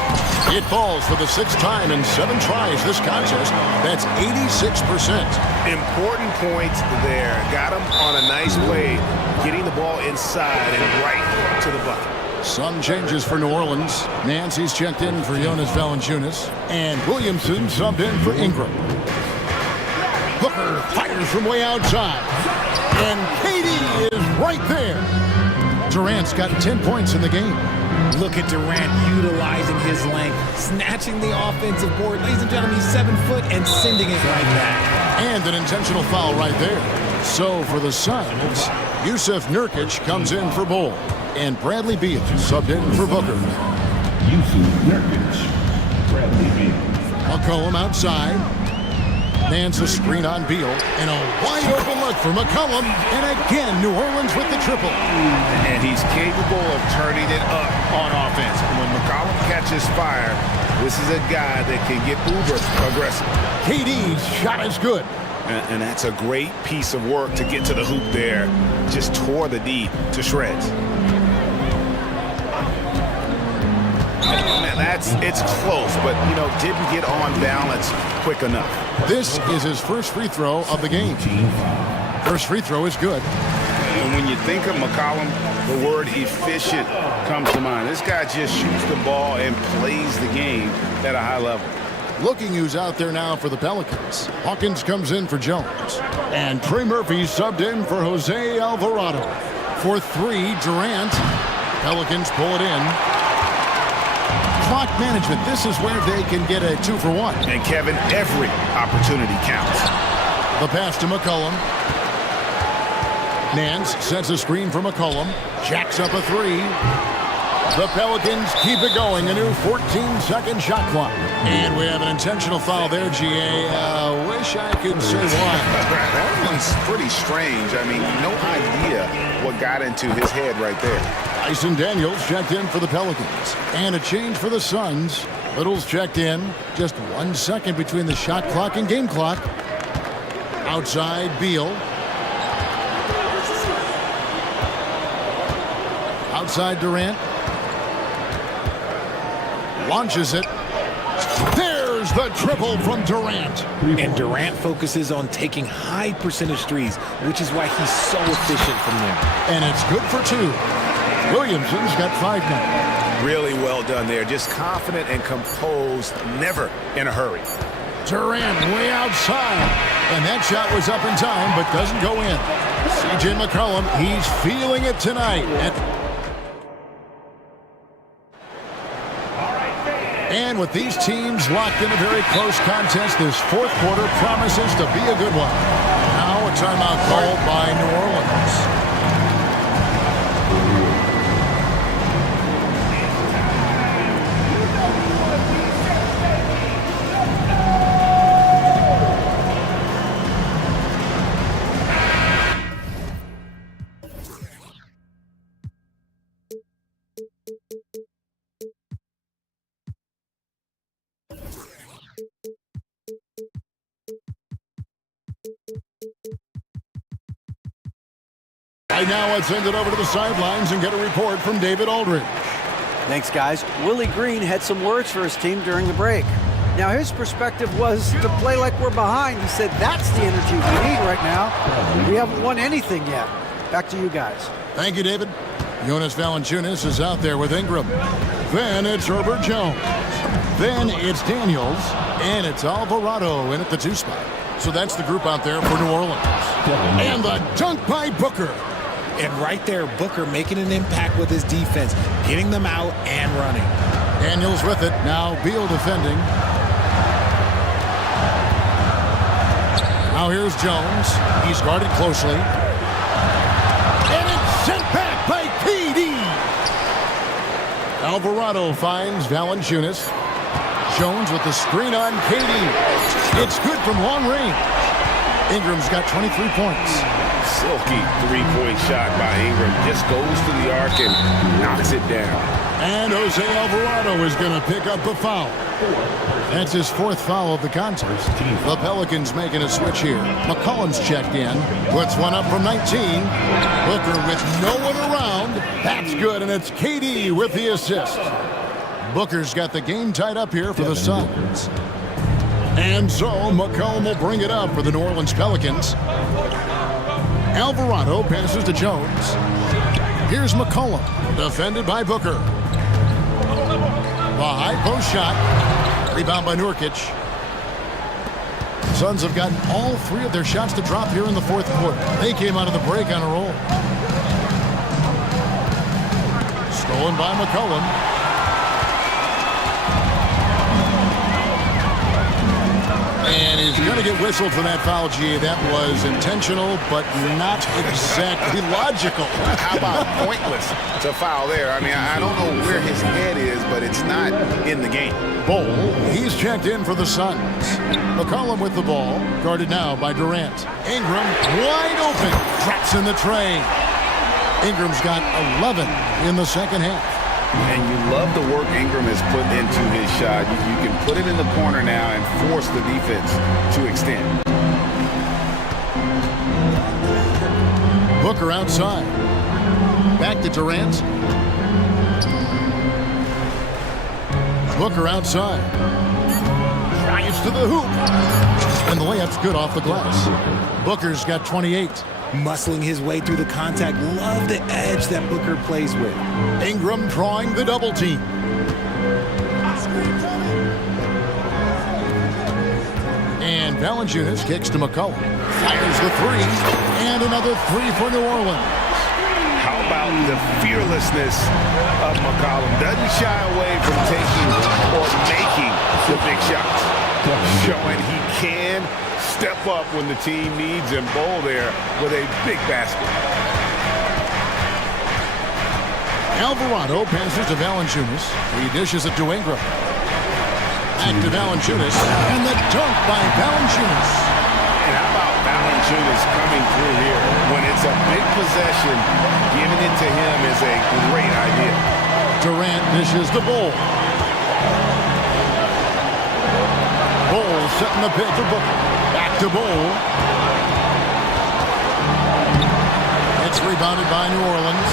It falls for the 6th time in 7 tries this contest. That's 86%. Important points there. Got him on a nice play, getting the ball inside and right to the bucket. Some changes for New Orleans. Nancy's checked in for Jonas Valanciunas. And Williamson subbed in for Ingram. Booker fires from way outside. And KD is right there. Durant's got 10 points in the game. Look at Durant utilizing his length, snatching the offensive board. Ladies and gentlemen, he's 7 foot and sending it right back. And an intentional foul right there. So for the Suns, Yusuf Nurkic comes in for Bull. And Bradley Beal subbed in for Booker. Yusuf Nurkic, Bradley Beal. McCollum outside. Nance a screen on Beal. And a wide open look for McCollum. And again, New Orleans with the triple. And he's capable of turning it up on offense. When McCollum catches fire, this is a guy that can get uber aggressive. KD's shot is good. And that's a great piece of work to get to the hoop there. Just tore the D to shreds. Man, it's close, but, didn't get on balance quick enough. This is his first free throw of the game. First free throw is good. And when you think of McCollum, the word efficient comes to mind. This guy just shoots the ball and plays the game at a high level. Looking who's out there now for the Pelicans. Hawkins comes in for Jones. And Trey Murphy subbed in for Jose Alvarado. For 3, Durant. Pelicans pull it in. Clock management. This is where they can get a 2-for-1. And Kevin, every opportunity counts. The pass to McCollum. Nance sets a screen for McCollum. Jacks up a 3. The Pelicans keep it going. A new 14-second shot clock. And we have an intentional foul there, GA. Wish I could say why. That one's pretty strange. I mean, no idea what got into his head right there. Dyson Daniels checked in for the Pelicans. And a change for the Suns. Little's checked in. Just 1 second between the shot clock and game clock. Outside, Beal. Outside, Durant. Launches it. There's the triple from Durant. And Durant focuses on taking high percentage threes, which is why he's so efficient from there. And it's good for 2. Williamson's got 5 now. Really well done there. Just confident and composed, never in a hurry. Durant way outside. And that shot was up in time, but doesn't go in. C.J. McCollum, he's feeling it tonight. And with these teams locked in a very close contest, this fourth quarter promises to be a good one. Now a timeout called by New Orleans. Right now, let's send it over to the sidelines and get a report from David Aldridge. Thanks, guys. Willie Green had some words for his team during the break. Now, his perspective was to play like we're behind. He said that's the energy we need right now. We haven't won anything yet. Back to you guys. Thank you, David. Jonas Valanciunas is out there with Ingram. Then it's Herbert Jones. Then it's Daniels. And it's Alvarado in at the 2 spot. So that's the group out there for New Orleans. And the dunk by Booker. And right there, Booker making an impact with his defense, getting them out and running. Daniels with it. Now Beal defending. Now here's Jones. He's guarded closely. And it's sent back by KD. Alvarado finds Valanciunas. Jones with the screen on KD. It's good from long range. Ingram's got 23 points. Silky three-point shot by Ingram. Just goes to the arc and knocks it down. And Jose Alvarado is going to pick up a foul. That's his 4th foul of the contest. The Pelicans making a switch here. McCollum's checked in. Puts one up from 19. Booker with no one around. That's good, and it's KD with the assist. Booker's got the game tied up here for the Suns. And so McCollum will bring it up for the New Orleans Pelicans. Alvarado passes to Jones. Here's McCollum, defended by Booker. The high post shot. Rebound by Nurkic. Suns have gotten all 3 of their shots to drop here in the 4th quarter. They came out of the break on a roll. Stolen by McCollum. And he's going to get whistled for that foul, G. That was intentional, but not exactly logical. How about pointless to foul there? I mean, I don't know where his head is, but it's not in the game. Bol, he's checked in for the Suns. McCollum with the ball, guarded now by Durant. Ingram wide open, drops in the tray. Ingram's got 11 in the second half. And you love the work Ingram has put into his shot. You can put it in the corner now and force the defense to extend. Booker outside. Back to Durant. Booker outside. Drives to the hoop. And the layup's good off the glass. Booker's got 28. Muscling his way through the contact. Love the edge that Booker plays with. Ingram drawing the double team. And Valanciunas kicks to McCollum. Fires the 3. And another 3 for New Orleans. How about the fearlessness of McCollum? Doesn't shy away from taking or making the big shots. Showing he can step up when the team needs him. Bol there with a big basket. Alvarado passes to Valanciunas. He dishes it to Ingram. Back to Valanciunas. And the dunk by Valanciunas. And how about Valanciunas coming through here? When it's a big possession, giving it to him is a great idea. Durant dishes the Bull. Bull setting the pick for Booker. Back to Bull. It's rebounded by New Orleans.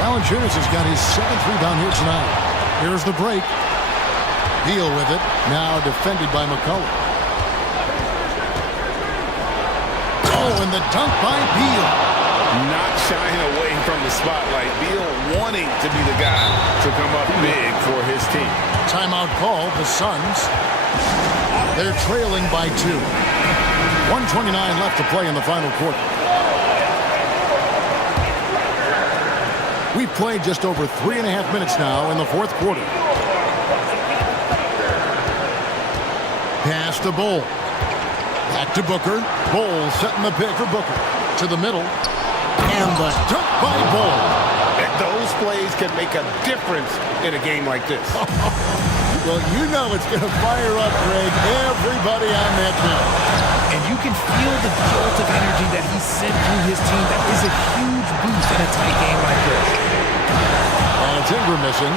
Valanciunas has got his 7th rebound here tonight. Here's the break. Deal with it. Now defended by McCollum. Oh, and the dunk by Beal. Not shying away from the spotlight. Beal wanting to be the guy to come up big for his team. Timeout call, the Suns. They're trailing by 2. 1:29 left to play in the final quarter. We've played just over 3.5 minutes now in the 4th quarter. Pass to Bull. Back to Booker. Bull setting the pick for Booker. To the middle. And the dunk by Bull. Those plays can make a difference in a game like this. Well, you know it's going to fire up, Greg, everybody on that field. And you can feel the jolt of energy that he sent through his team. That is a huge boost in a tight game like this. And it's Ingram missing.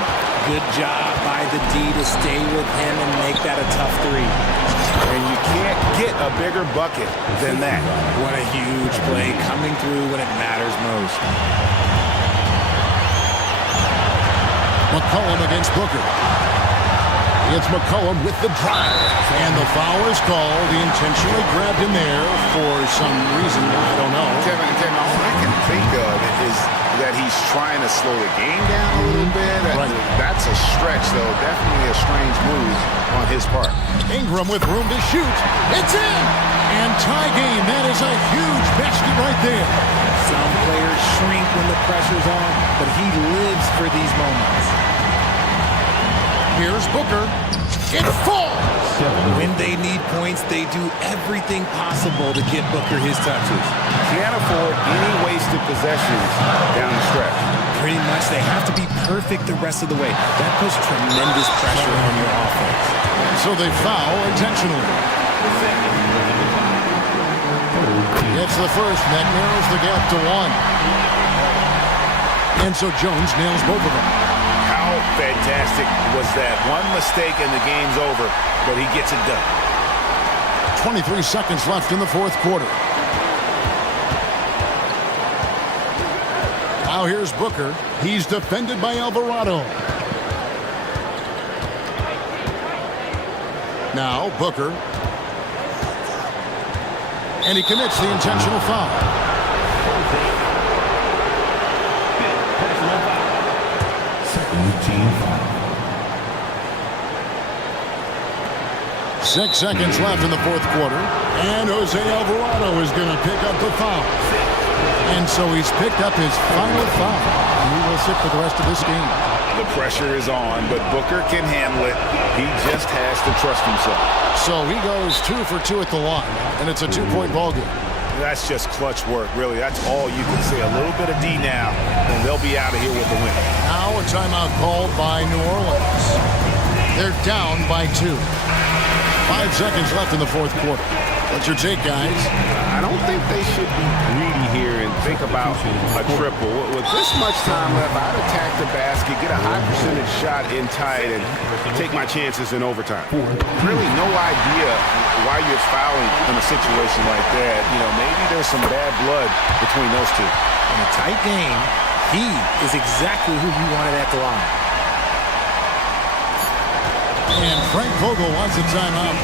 Good job by the D to stay with him and make that a tough 3. And you can't get a bigger bucket than that. What a huge play coming through when it matters most. McCollum against Booker. It's McCollum with the drive. And the foul is called. He intentionally grabbed him there for some reason. I don't know. Kevin, all I can think of is that he's trying to slow the game down a little bit. Right. That's a stretch, though. Definitely a strange move on his part. Ingram with room to shoot. It's in! And tie game. That is a huge basket right there. Some players shrink when the pressure's on, but he lives for these moments. Here's Booker. It falls! When they need points, they do everything possible to get Booker his touches. Can't afford any wasted possessions down the stretch. Pretty much, they have to be perfect the rest of the way. That puts tremendous pressure on your offense. So they foul intentionally. It's the first, and that narrows the gap to 1. And so Jones nails both of them. How fantastic was that? One mistake and the game's over, but he gets it done. 23 seconds left in the 4th quarter. Now here's Booker. He's defended by Alvarado. Now Booker. And he commits the intentional foul. Team foul. 6 seconds left in the 4th quarter. And Jose Alvarado is going to pick up the foul. And so he's picked up his final foul. And he will sit for the rest of this game. The pressure is on, but Booker can handle it. He just has to trust himself. So he goes 2 for 2 at the line. And it's a 2-point ball game. That's just clutch work, really. That's all you can say. A little bit of D now, and they'll be out of here with the win. Now a timeout called by New Orleans. They're down by 2. 5 seconds left in the 4th quarter. What's your take, guys? I don't think they should be greedy here and think about a triple. With this much time left, I'd attack the basket, get a high percentage shot in tight, and take my chances in overtime. Really no idea why you're fouling in a situation like that. You know, maybe there's some bad blood between those two. In a tight game, he is exactly who you wanted at the line. And Frank Vogel wants a timeout.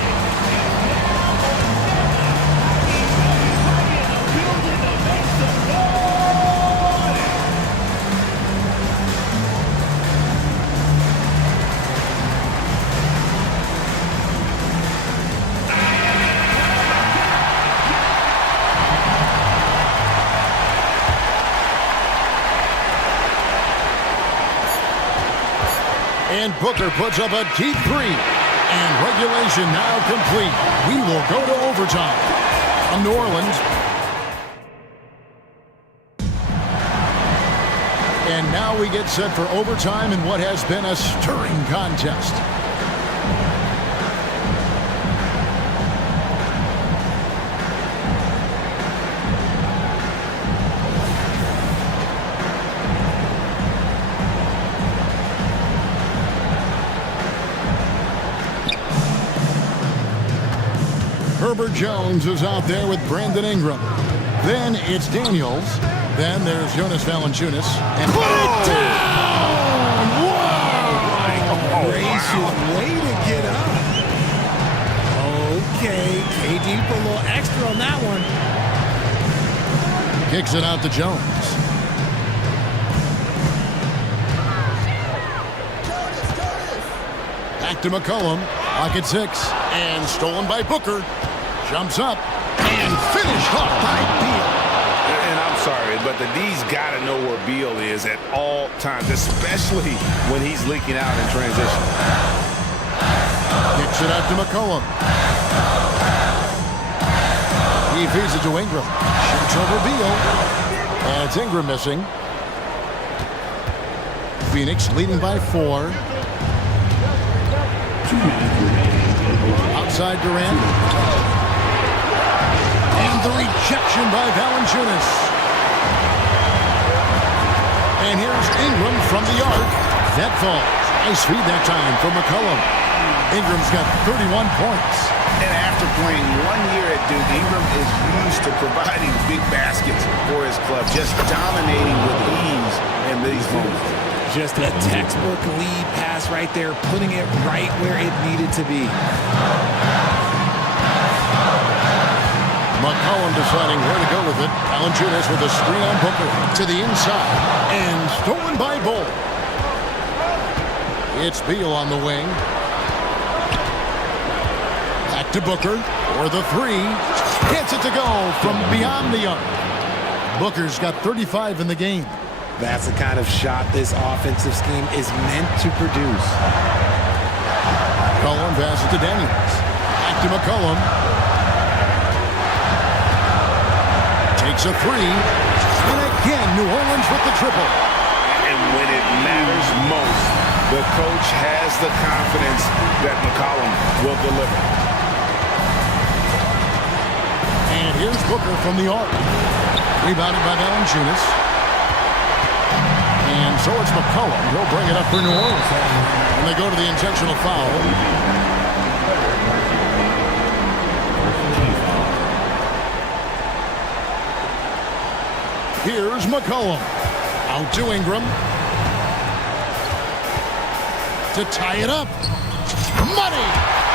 And Booker puts up a deep 3. And regulation now complete. We will go to overtime. From New Orleans. And now we get set for overtime in what has been a stirring contest. Herbert Jones is out there with Brandon Ingram. Then it's Daniels. Then there's Jonas Valanciunas. And put it down! Whoa! Gracious way to get up. Okay, KD put a little extra on that one. Kicks it out to Jones. Back to McCollum. Pocket 6. And stolen by Booker. Jumps up. And finished off by Beal. And I'm sorry, but the D's got to know where Beal is at all times, especially when he's leaking out in transition. Kicks it out to McCollum. He feeds it to Ingram. Shoots over Beal. And it's Ingram missing. Phoenix leading by 4. Outside Durant. And the rejection by Valanciunas. And here's Ingram from the arc. That falls. Nice feed that time for McCollum. Ingram's got 31 points. And after playing 1 year at Duke, Ingram is used to providing big baskets for his club, just dominating with ease in these moments. Just a textbook lead pass right there, putting it right where it needed to be. McCollum deciding where to go with it. Valanciunas with a screen on Booker to the inside. And stolen by Bull. It's Beal on the wing. Back to Booker for the 3. Gets it to go from beyond the arc. Booker's got 35 in the game. That's the kind of shot this offensive scheme is meant to produce. McCollum passes to Daniels. Back to McCollum. Takes a 3. And again, New Orleans with the triple. And when it matters most, the coach has the confidence that McCollum will deliver. And here's Booker from the arc. Rebounded by Valanciunas. And so it's McCollum. He'll bring it up for New Orleans. And they go to the intentional foul. Here's McCollum. Out to Ingram. To tie it up. Money!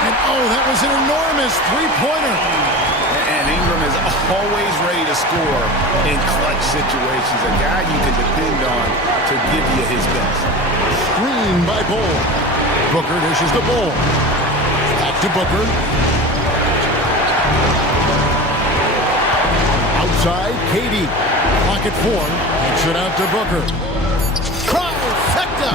And oh, that was an enormous three-pointer. And Ingram is always ready to score in clutch situations. A guy you can depend on to give you his best. Screen by Bull. Booker dishes the Bull. Back to Booker. Outside, KD. Pocket 4. Kicks it out to Booker. Trifecta!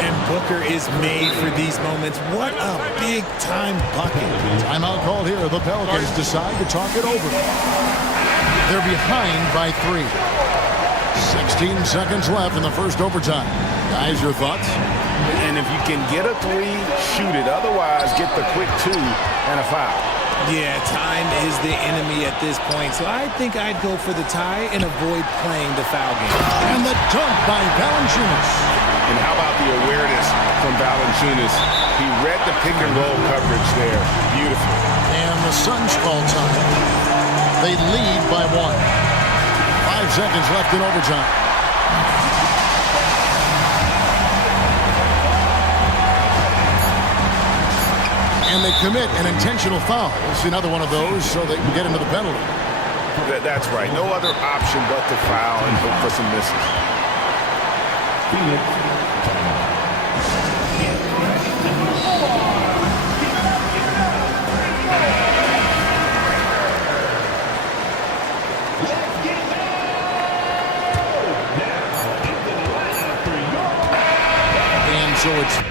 And Booker is made for these moments. What a big-time bucket. Timeout called here. The Pelicans decide to talk it over. They're behind by 3. 16 seconds left in the first overtime. Guys, your thoughts? And if you can get a 3, shoot it. Otherwise, get the quick 2 and a foul. Yeah, time is the enemy at this point, so I think I'd go for the tie and avoid playing the foul game. And the dunk by Valanciunas. And how about the awareness from Valanciunas? He read the pick and roll coverage there. Beautiful. And the Suns call time. They lead by 1. 5 seconds left in overtime. And they commit an intentional foul. It's another one of those so they can get into the penalty. That's right. No other option but to foul and hope for some misses. And so it's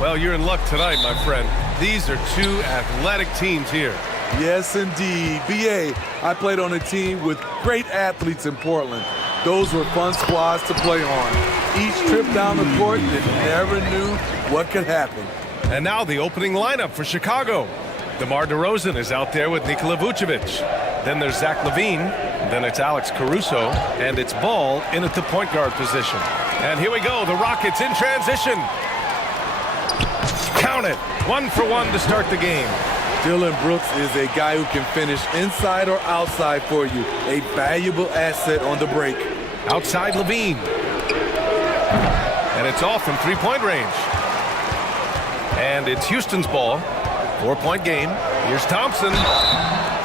Well, you're in luck tonight, my friend. These are two athletic teams here. Yes, indeed. BA, I played on a team with great athletes in Portland. Those were fun squads to play on. Each trip down the court, you never knew what could happen. And now the opening lineup for Chicago. DeMar DeRozan is out there with Nikola Vucevic. Then there's Zach LaVine. Then it's Alex Caruso. And it's Ball in at the point guard position. And here we go, the Rockets in transition. Count it, 1 for 1 to start the game. Dylan Brooks is a guy who can finish inside or outside for you. A valuable asset on the break. Outside LaVine. And it's off from three-point range. And it's Houston's ball. 4-point game. Here's Thompson.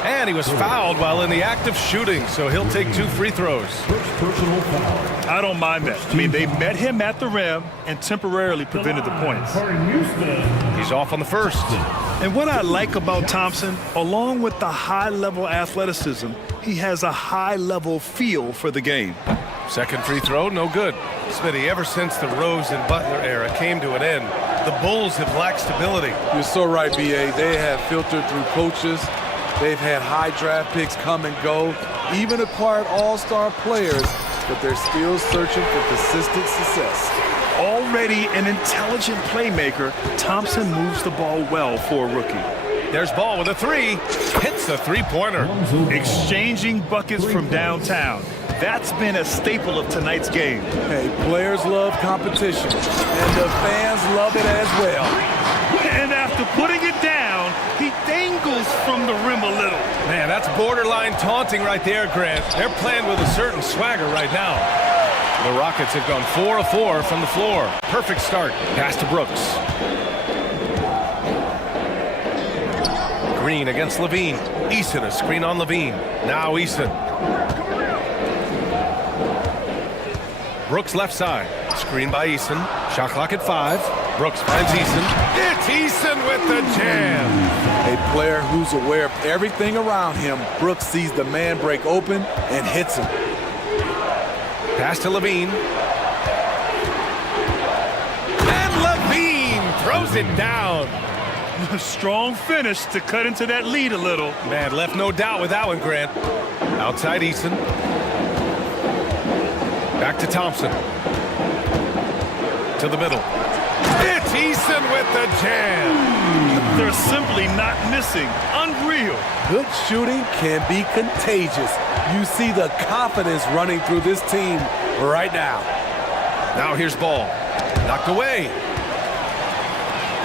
And he was fouled while in the act of shooting, so he'll take 2 free throws. I don't mind that. I mean, they met him at the rim and temporarily prevented the points. He's off on the first. And what I like about Thompson, along with the high-level athleticism, he has a high-level feel for the game. Second free throw, no good. Smitty, ever since the Rose and Butler era came to an end, the Bulls have lacked stability. You're so right, BA. They have filtered through coaches. They've had high draft picks come and go, even acquired all-star players, but they're still searching for consistent success. Already an intelligent playmaker, Thompson moves the ball well for a rookie. There's Ball with a 3. Hits a three-pointer. Exchanging buckets from downtown. That's been a staple of tonight's game. Hey, players love competition, and the fans love it as well. And after putting it down, he dangles from the rim a little. Man, that's borderline taunting right there, Grant. They're playing with a certain swagger right now. The Rockets have gone 4 of 4 from the floor. Perfect start. Pass to Brooks. Green against LaVine. Eason, a screen on LaVine. Now Eason. Brooks left side. Screen by Eason. Shot clock at 5. Brooks finds Eason. It's Eason with the jam. A player who's aware of everything around him. Brooks sees the man break open and hits him. Pass to LaVine. And LaVine throws it down. Strong finish to cut into that lead a little. Man, left no doubt with that one, Grant. Outside Eason. Back to Thompson. To the middle. It's Eason with the jam. They're simply not missing. Unreal. Good shooting can be contagious. You see the confidence running through this team right now. Now here's Ball. Knocked away.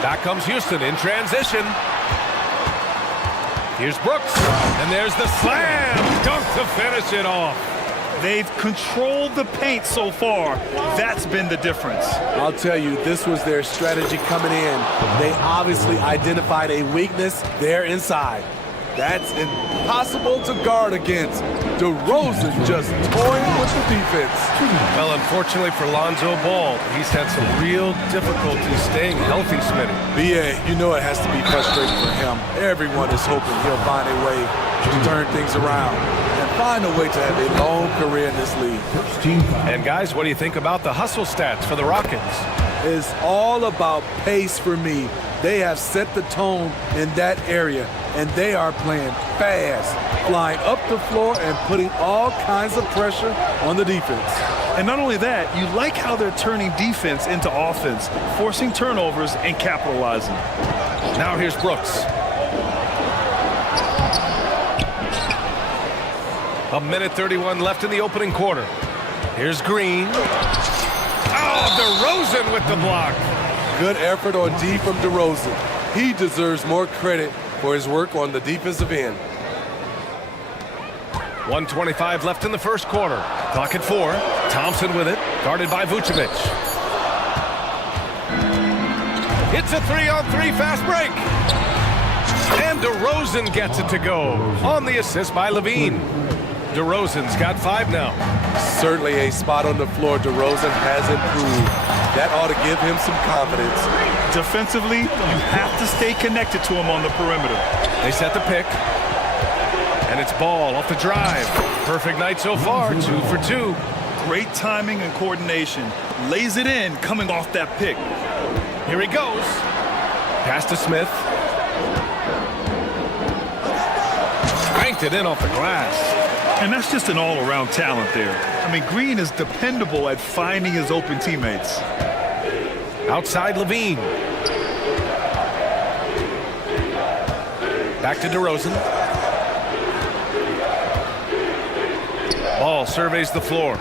Back comes Houston in transition. Here's Brooks. And there's the slam. Dunk to finish it off. They've controlled the paint so far. That's been the difference. I'll tell you, this was their strategy coming in. They obviously identified a weakness there inside. That's impossible to guard against. DeRozan just toying with the defense. Well, unfortunately for Lonzo Ball, he's had some real difficulty staying healthy, Smitty. BA, you know it has to be frustrating for him. Everyone is hoping he'll find a way to turn things around and find a way to have a long career in this league. And guys, what do you think about the hustle stats for the Rockets? It's all about pace for me. They have set the tone in that area, and they are playing fast, flying up the floor and putting all kinds of pressure on the defense. And not only that, you like how they're turning defense into offense, forcing turnovers and capitalizing. Now here's Brooks. A minute 31 left in the opening quarter. Here's Green. Oh, DeRozan with the block. Good effort on D from DeRozan. He deserves more credit for his work on the defensive end. 1:25 left in the first quarter. Clock at 4. Thompson with it, guarded by Vucevic. It's a 3-on-3 fast break. And DeRozan gets it to go on the assist by LaVine. DeRozan's got 5 now. Certainly a spot on the floor. DeRozan has improved. That ought to give him some confidence. Defensively, you have to stay connected to him on the perimeter. They set the pick. And it's Ball off the drive. Perfect night so far, 2 for 2. Great timing and coordination. Lays it in coming off that pick. Here he goes. Pass to Smith. Banked it in off the glass. And that's just an all-around talent there. I mean, Green is dependable at finding his open teammates. Outside Levine. Back to DeRozan. Ball surveys the floor.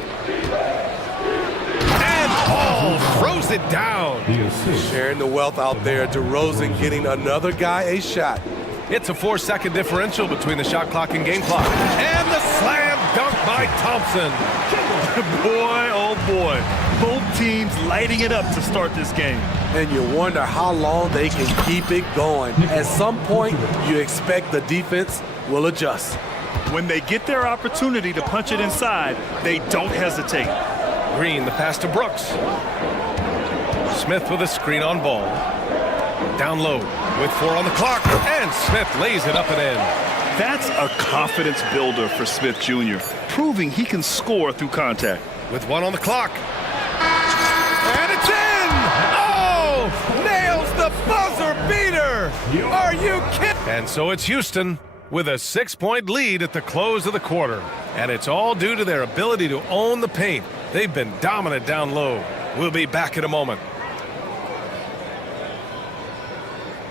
And Ball throws it down. Sharing the wealth out there. DeRozan getting another guy a shot. It's a 4-second differential between the shot clock and game clock. And the slam dunk by Thompson. Boy, oh boy. Both teams lighting it up to start this game. And you wonder how long they can keep it going. At some point, you expect the defense will adjust. When they get their opportunity to punch it inside, they don't hesitate. Green, the pass to Brooks. Smith with a screen on ball. Down low with 4 on the clock, and Smith lays it up and in. That's a confidence builder for Smith Jr., proving he can score through contact. With 1 on the clock. And it's in! Oh! Nails the buzzer beater! Are you kidding? And so it's Houston with a 6-point lead at the close of the quarter. And it's all due to their ability to own the paint. They've been dominant down low. We'll be back in a moment.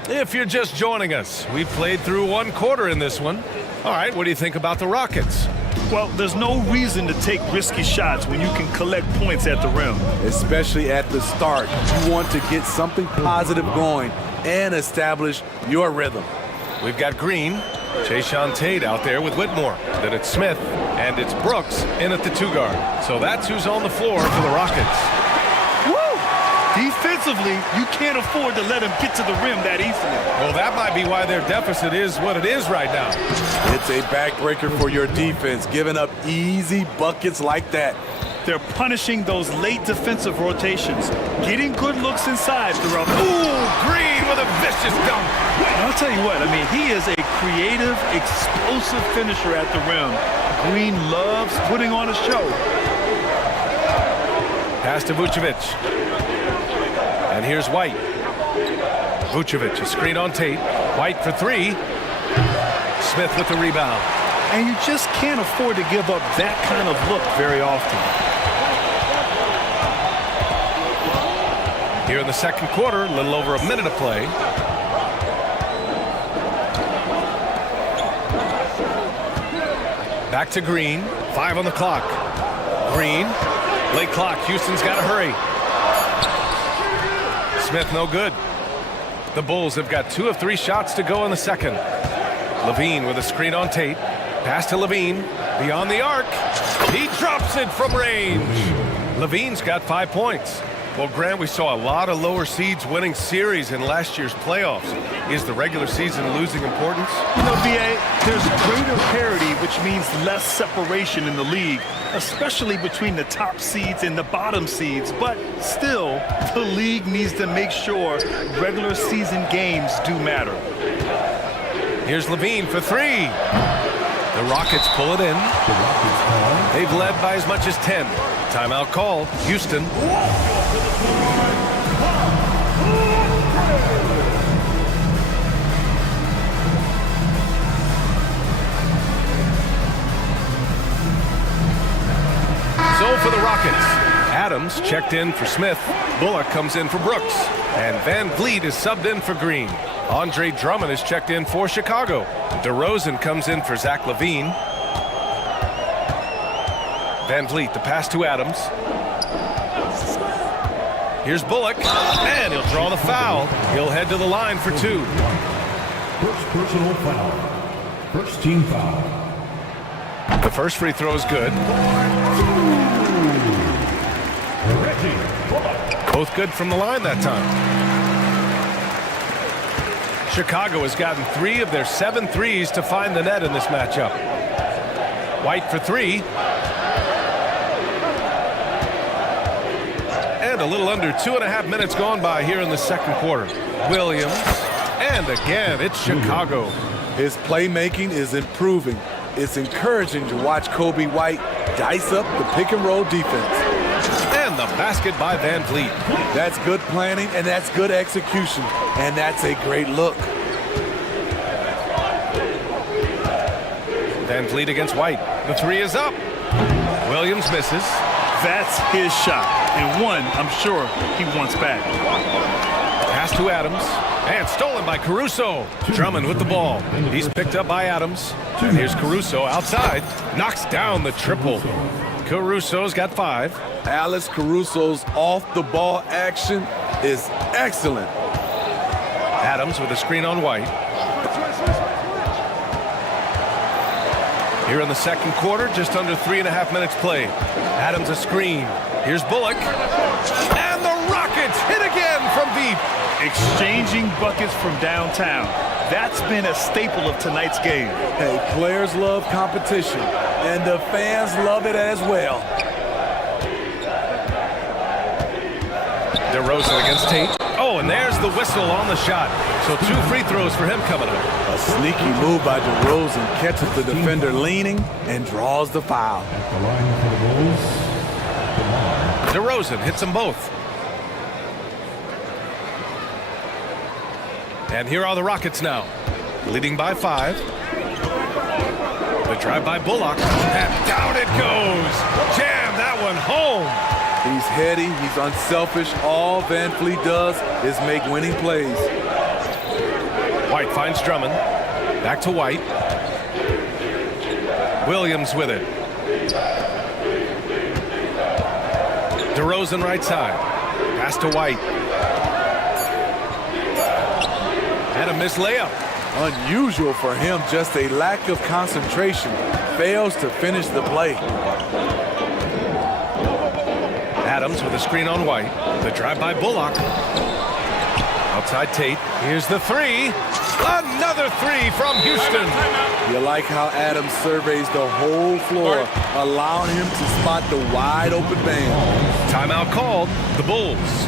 If you're just joining us, we've played through 1 quarter in this one. All right, what do you think about the Rockets? Well, there's no reason to take risky shots when you can collect points at the rim. Especially at the start. You want to get something positive going and establish your rhythm. We've got Green, Jayshawn Tate out there with Whitmore. Then it's Smith, and it's Brooks in at the 2 guard. So that's who's on the floor for the Rockets. Defensively, you can't afford to let him get to the rim that easily. Well, that might be why their deficit is what it is right now. It's a backbreaker for your defense, giving up easy buckets like that. They're punishing those late defensive rotations, getting good looks inside throughout. Ooh, Green with a vicious dunk. I'll tell you what, I mean, he is a creative, explosive finisher at the rim. Green loves putting on a show. Pass to Vucevic. And here's White. Vucevic, a screen on Tate. White for 3. Smith with the rebound. And you just can't afford to give up that kind of look very often. Here in the second quarter, a little over a minute of play. Back to Green. 5 on the clock. Green. Late clock. Houston's got to hurry. Smith no good. The Bulls have got 2 of 3 shots to go in the second. Levine with a screen on Tate. Pass to Levine. Beyond the arc. He drops it from range. Levine's got 5 points. Well, Grant, we saw a lot of lower seeds winning series in last year's playoffs. Is the regular season losing importance? You know, B.A., there's greater parity, which means less separation in the league, especially between the top seeds and the bottom seeds. But still, the league needs to make sure regular season games do matter. Here's Levine for 3. The Rockets pull it in. They've led by as much as 10. Timeout call, Houston. So for the Rockets, Adams checked in for Smith. Bullock comes in for Brooks. And Van Vliet is subbed in for Green. Andre Drummond is checked in for Chicago. DeRozan comes in for Zach LaVine. Van Vliet, the pass to Adams. Here's Bullock, and he'll draw the foul. He'll head to the line for 2. First personal foul. First team foul. The first free throw is good. Both good from the line that time. Chicago has gotten 3 of their 7 threes to find the net in this matchup. White for 3. And a little under 2.5 minutes gone by here in the second quarter. Williams, and again, it's Chicago. His playmaking is improving. It's encouraging to watch Kobe White dice up the pick and roll defense. And the basket by Van Vliet. That's good planning, and that's good execution, and that's a great look. Van Vliet against White. The three is up. Williams misses. That's his shot, and one I'm sure he wants back. Pass to Adams, and stolen by Caruso. Drummond with the ball. He's picked up by Adams. And here's Caruso outside. Knocks down the triple. Caruso's got 5. Alex Caruso's off-the-ball action is excellent. Adams with a screen on White. Here in the second quarter, just under 3.5 minutes played. Adams a screen. Here's Bullock. And the Rockets hit again from deep. Exchanging buckets from downtown. That's been a staple of tonight's game. Hey, players love competition, and the fans love it as well. DeRozan against Tate. Oh, and there's the whistle on the shot. So 2 free throws for him coming up. A sneaky move by DeRozan catches the defender leaning and draws the foul. At the line for the Bulls, DeRozan hits them both. And here are the Rockets now, leading by 5. The drive by Bullock, and down it goes. Jam that one home. He's heady, he's unselfish. All Van Vliet does is make winning plays. White finds Drummond. Back to White. Williams with it. DeRozan right side. Pass to White. And a missed layup. Unusual for him, just a lack of concentration. Fails to finish the play. Adams with a screen on White. The drive by Bullock. Outside Tate. Here's the 3. Another 3 from Houston. You like how Adams surveys the whole floor, allowing him to spot the wide open man. Timeout called. The Bulls.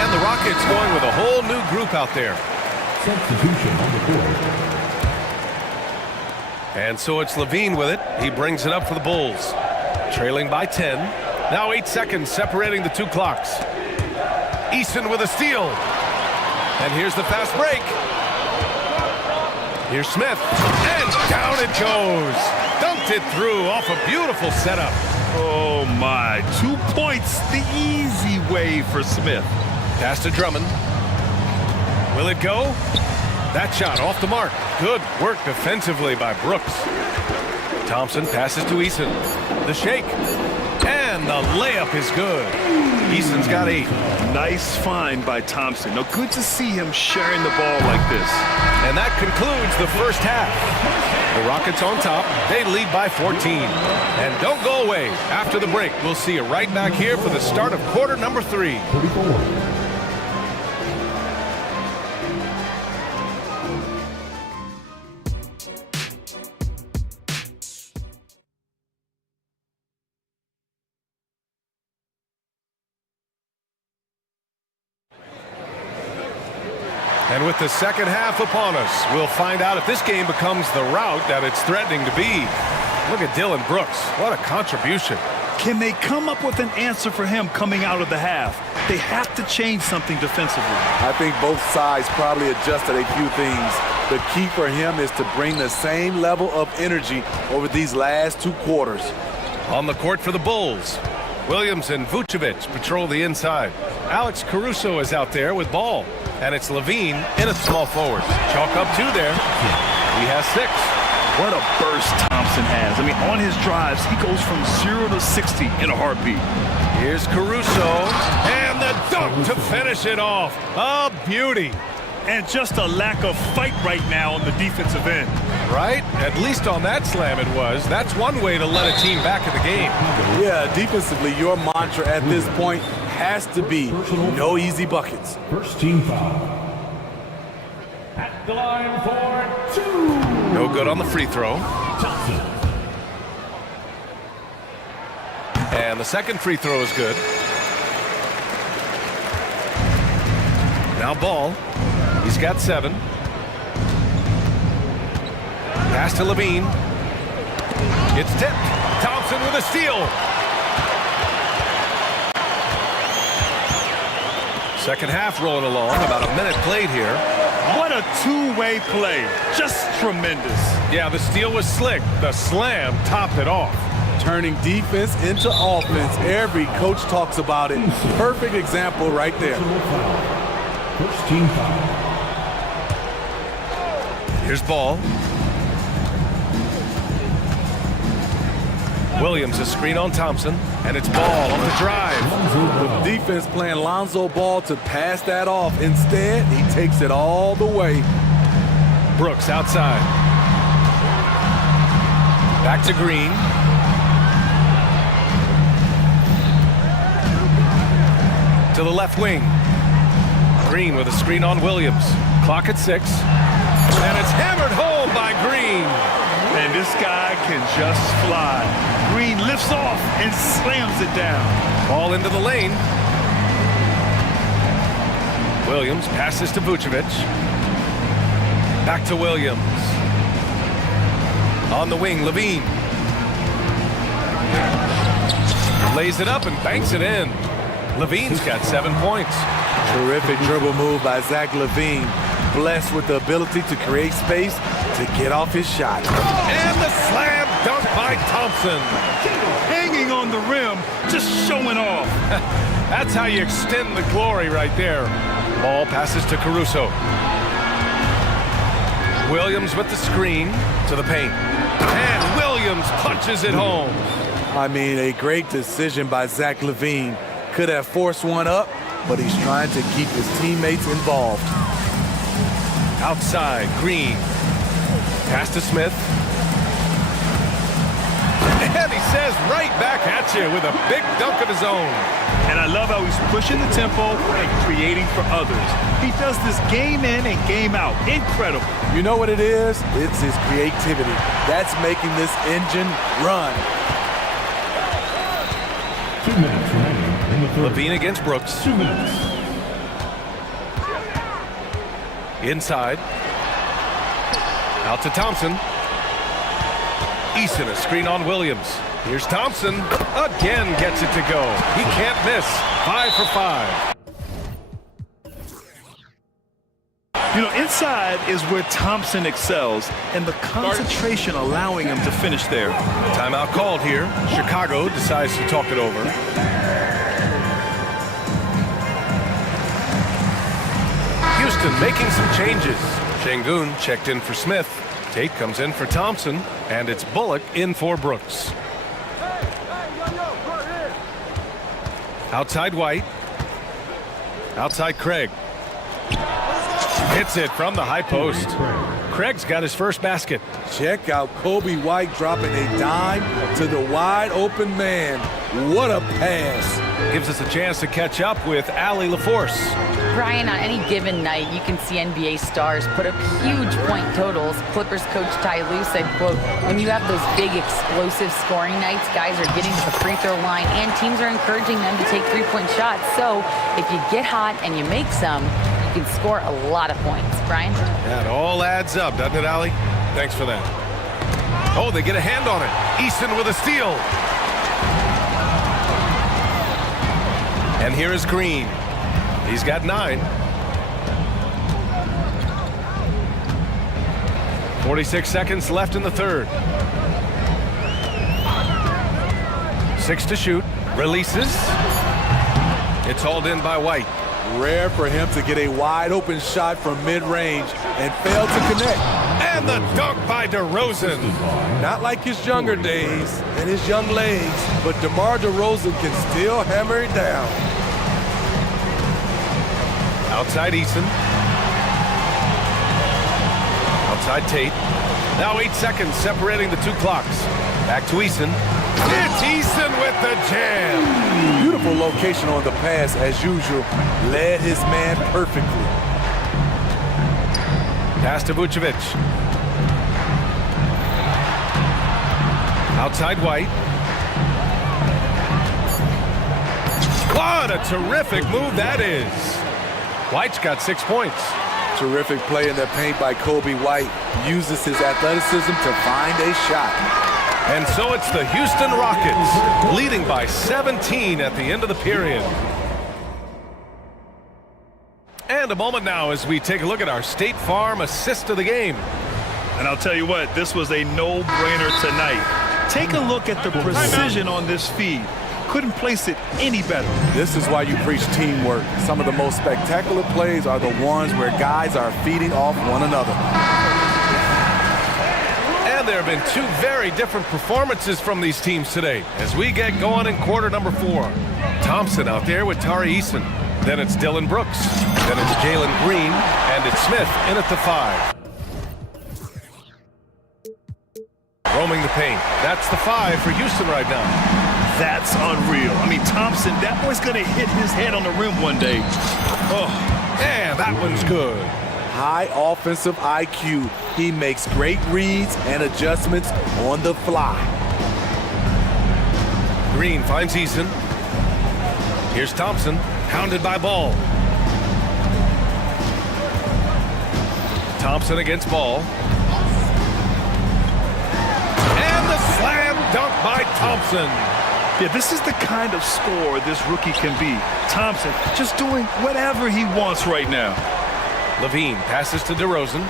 And the Rockets going with a whole new group out there. substitution on the court. And so it's Levine with it. He brings it up for the Bulls. Trailing by 10. Now 8 seconds separating the 2 clocks. Easton with a steal. And here's the fast break. Here's Smith. And down it goes. Dunked it through off a beautiful setup. Oh, my. 2 points the easy way for Smith. Pass to Drummond. Will it go? That shot off the mark. Good work defensively by Brooks. Thompson passes to Easton. The shake. And the layup is good. Easton's got 8. Nice find by Thompson. Now, good to see him sharing the ball like this. And that concludes the first half. The Rockets on top. They lead by 14. And don't go away. After the break, we'll see you right back here for the start of quarter number 3. 34. And with the second half upon us, we'll find out if this game becomes the route that it's threatening to be. Look at Dylan Brooks. What a contribution. Can they come up with an answer for him coming out of the half? They have to change something defensively. I think both sides probably adjusted a few things. The key for him is to bring the same level of energy over these last 2 quarters. On the court for the Bulls, Williams and Vucevic patrol the inside. Alex Caruso is out there with ball. And it's Levine in at small forward. Chalk up 2 there. He has 6. What a burst Thompson has. I mean, on his drives, he goes from 0 to 60 in a heartbeat. Here's Caruso. And the dunk to finish it off. A beauty. And just a lack of fight right now on the defensive end. Right? At least on that slam it was. That's one way to let a team back in the game. Yeah, defensively, your mantra at this point has to be no easy buckets. First team foul. At the line for 2. No good on the free throw. Johnson. And the second free throw is good. Now Ball. He's got 7. Pass to Levine. It's tipped. Thompson with a steal. Second half rolling along, about a minute played here. What a two-way play. Just tremendous. Yeah, the steal was slick. The slam topped it off. Turning defense into offense. Every coach talks about it. Perfect example right there. First team foul. Here's ball. Williams, a screen on Thompson, and it's ball on the drive. The defense playing Lonzo Ball to pass that off. Instead, he takes it all the way. Brooks outside. Back to Green. To the left wing. Green with a screen on Williams. Clock at 6. And it's hammered home by Green. And this guy can just fly. Green lifts off and slams it down. Ball into the lane. Williams passes to Vucevic. Back to Williams. On the wing, Levine. Lays it up and banks it in. Levine's got 7 points. Terrific dribble move by Zach LaVine. Blessed with the ability to create space to get off his shot. And the slam dunk by Thompson. Hanging on the rim, just showing off. That's how you extend the glory right there. Ball passes to Caruso. Williams with the screen to the paint. And Williams punches it home. I mean, a great decision by Zach LaVine. Could have forced one up, but he's trying to keep his teammates involved. Outside, Green. Pass to Smith. And he says right back at you with a big dunk of his own. And I love how he's pushing the tempo and creating for others. He does this game in and game out. Incredible. You know what it is? It's his creativity. That's making this engine run. 2 minutes remaining in the third. Levine against Brooks. 2 minutes. Inside. Out to Thompson. Eason, a screen on Williams. Here's Thompson. Again gets it to go. He can't miss. 5 for 5. You know, inside is where Thompson excels, and the concentration allowing him to finish there. Timeout called here. Chicago decides to talk it over. Houston making some changes. Şengün checked in for Smith. Tate comes in for Thompson, and it's Bullock in for Brooks. Outside White. Outside Craig. Hits it from the high post. Craig's got his first basket. Check out Kobe White dropping a dime to the wide open man. What a pass. Gives us a chance to catch up with Allie LaForce. Brian, on any given night, you can see NBA stars put up huge point totals. Clippers coach Ty Lue said, quote, when you have those big explosive scoring nights, guys are getting to the free throw line and teams are encouraging them to take three-point shots. So if you get hot and you make some, you can score a lot of points. Brian? Yeah, it all adds up, doesn't it, Allie? Thanks for that. Oh, they get a hand on it. Easton with a steal. And here is Green. He's got 9. 46 seconds left in the third. 6 to shoot. Releases. It's hauled in by White. Rare for him to get a wide open shot from mid-range and fail to connect. And the dunk by DeRozan. Not like his younger days and his young legs, but DeMar DeRozan can still hammer it down. Outside Eason. Outside Tate. Now 8 seconds separating the two clocks. Back to Eason. It's Eason with the jam. Beautiful location on the pass as usual. Led his man perfectly. Pass to Vucevic. Outside White. What a terrific move that is. White's got 6 points. Terrific play in the paint by Kobe White. Uses his athleticism to find a shot. And so it's the Houston Rockets leading by 17 at the end of the period. And a moment now as we take a look at our State Farm assist of the game. And I'll tell you what, this was a no-brainer tonight. Take a look at the precision on this feed. Couldn't place it any better. This is why you preach teamwork. Some of the most spectacular plays are the ones where guys are feeding off one another. And there have been two very different performances from these teams today as we get going in quarter number 4. Thompson out there with Tari Eason. Then it's Dylan Brooks. Then it's Jalen Green. And it's Smith in at the 5. Roaming the paint. That's the 5 for Houston right now. That's unreal. I mean, Thompson, that boy's going to hit his head on the rim one day. Oh, and that one's good. High offensive IQ. He makes great reads and adjustments on the fly. Green finds Eason. Here's Thompson, hounded by Ball. Thompson against Ball. And the slam dunk by Thompson. Yeah, this is the kind of scorer this rookie can be. Thompson just doing whatever he wants right now. Levine passes to DeRozan.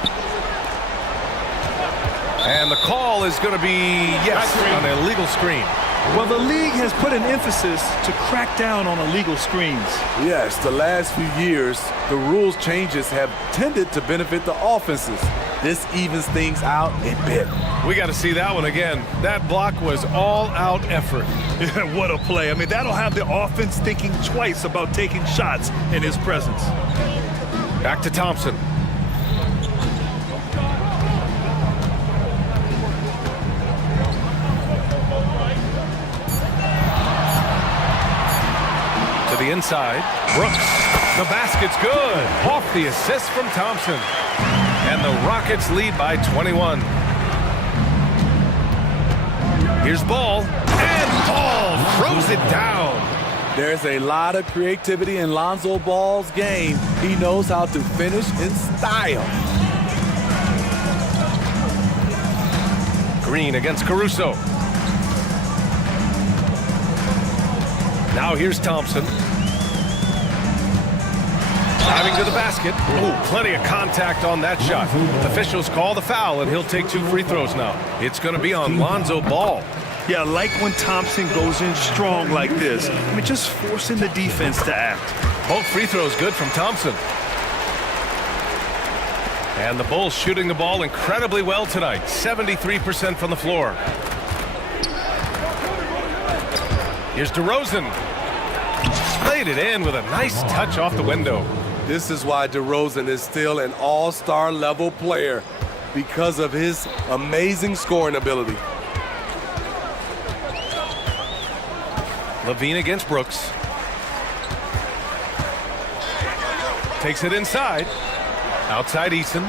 And the call is going to be, yes, an illegal screen. Well, the league has put an emphasis to crack down on illegal screens. Yes, the last few years, the rules changes have tended to benefit the offenses. This evens things out a bit. We got to see that one again. That block was all-out effort. What a play. I mean, that'll have the offense thinking twice about taking shots in his presence. Back to Thompson. To the inside. Brooks. The basket's good. Off the assist from Thompson. And the Rockets lead by 21. Here's Ball. And Ball throws it down. There's a lot of creativity in Lonzo Ball's game. He knows how to finish in style. Green against Caruso. Now here's Thompson. Driving to the basket. Oh, plenty of contact on that shot. Officials call the foul, and he'll take 2 free throws now. It's going to be on Lonzo Ball. Yeah, I like when Thompson goes in strong like this. I mean, just forcing the defense to act. Both free throws good from Thompson. And the Bulls shooting the ball incredibly well tonight. 73% from the floor. Here's DeRozan. Laid it in with a nice touch off the window. This is why DeRozan is still an all-star level player, because of his amazing scoring ability. Levine against Brooks. Takes it inside. Outside Eason.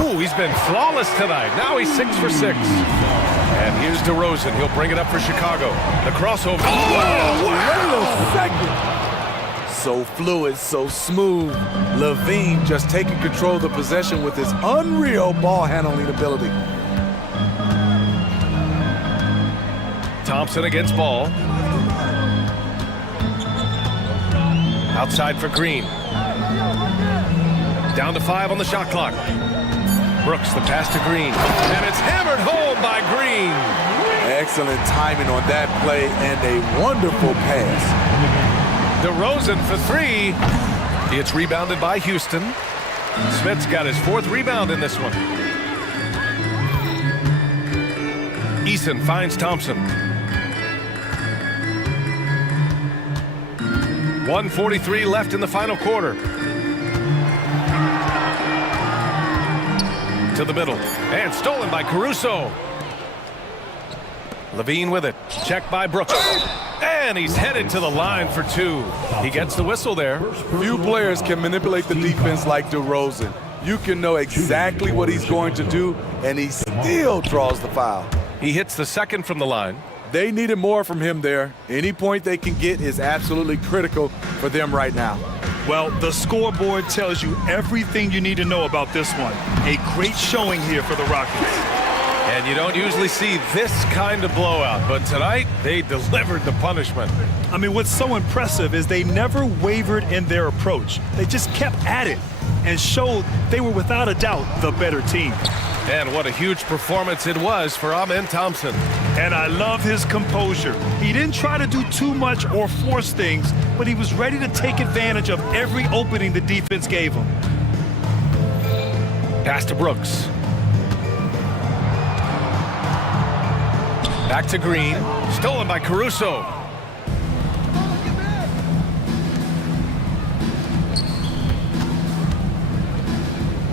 Ooh, he's been flawless tonight. Now he's 6 for 6. And here's DeRozan. He'll bring it up for Chicago. The crossover. Oh, wait a second. So fluid, so smooth. Levine just taking control of the possession with his unreal ball handling ability. Thompson against Ball. Outside for Green. Down to 5 on the shot clock. Brooks, the pass to Green. And it's hammered home by Green. Excellent timing on that play and a wonderful pass. DeRozan for 3. It's rebounded by Houston. Smith's got his 4th rebound in this one. Eason finds Thompson. 1:43 left in the final quarter. To the middle. And stolen by Caruso. Levine with it. Checked by Brooks. And he's headed to the line for 2. He gets the whistle there. Few players can manipulate the defense like DeRozan. You can know exactly what he's going to do, and he still draws the foul. He hits the 2nd from the line. They needed more from him there. Any point they can get is absolutely critical for them right now. Well, the scoreboard tells you everything you need to know about this one. A great showing here for the Rockets. And you don't usually see this kind of blowout, but tonight they delivered the punishment. I mean, what's so impressive is they never wavered in their approach. They just kept at it and showed they were without a doubt the better team. And what a huge performance it was for Amen Thompson. And I love his composure. He didn't try to do too much or force things, but he was ready to take advantage of every opening the defense gave him. Pass to Brooks. Back to Green. Stolen by Caruso.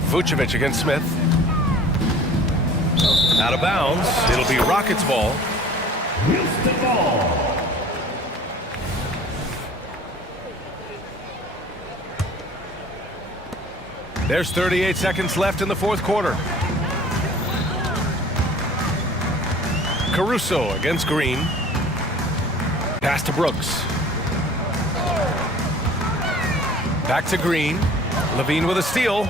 Vucevic against Smith. Out of bounds. It'll be Rockets ball. Houston ball. There's 38 seconds left in the fourth quarter. Caruso against Green. Pass to Brooks. Back to Green. Levine with a steal.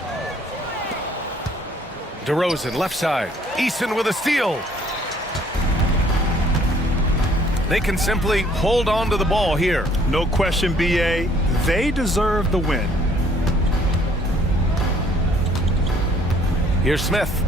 DeRozan left side. Eason with a steal. They can simply hold on to the ball here. No question, BA. They deserve the win. Here's Smith.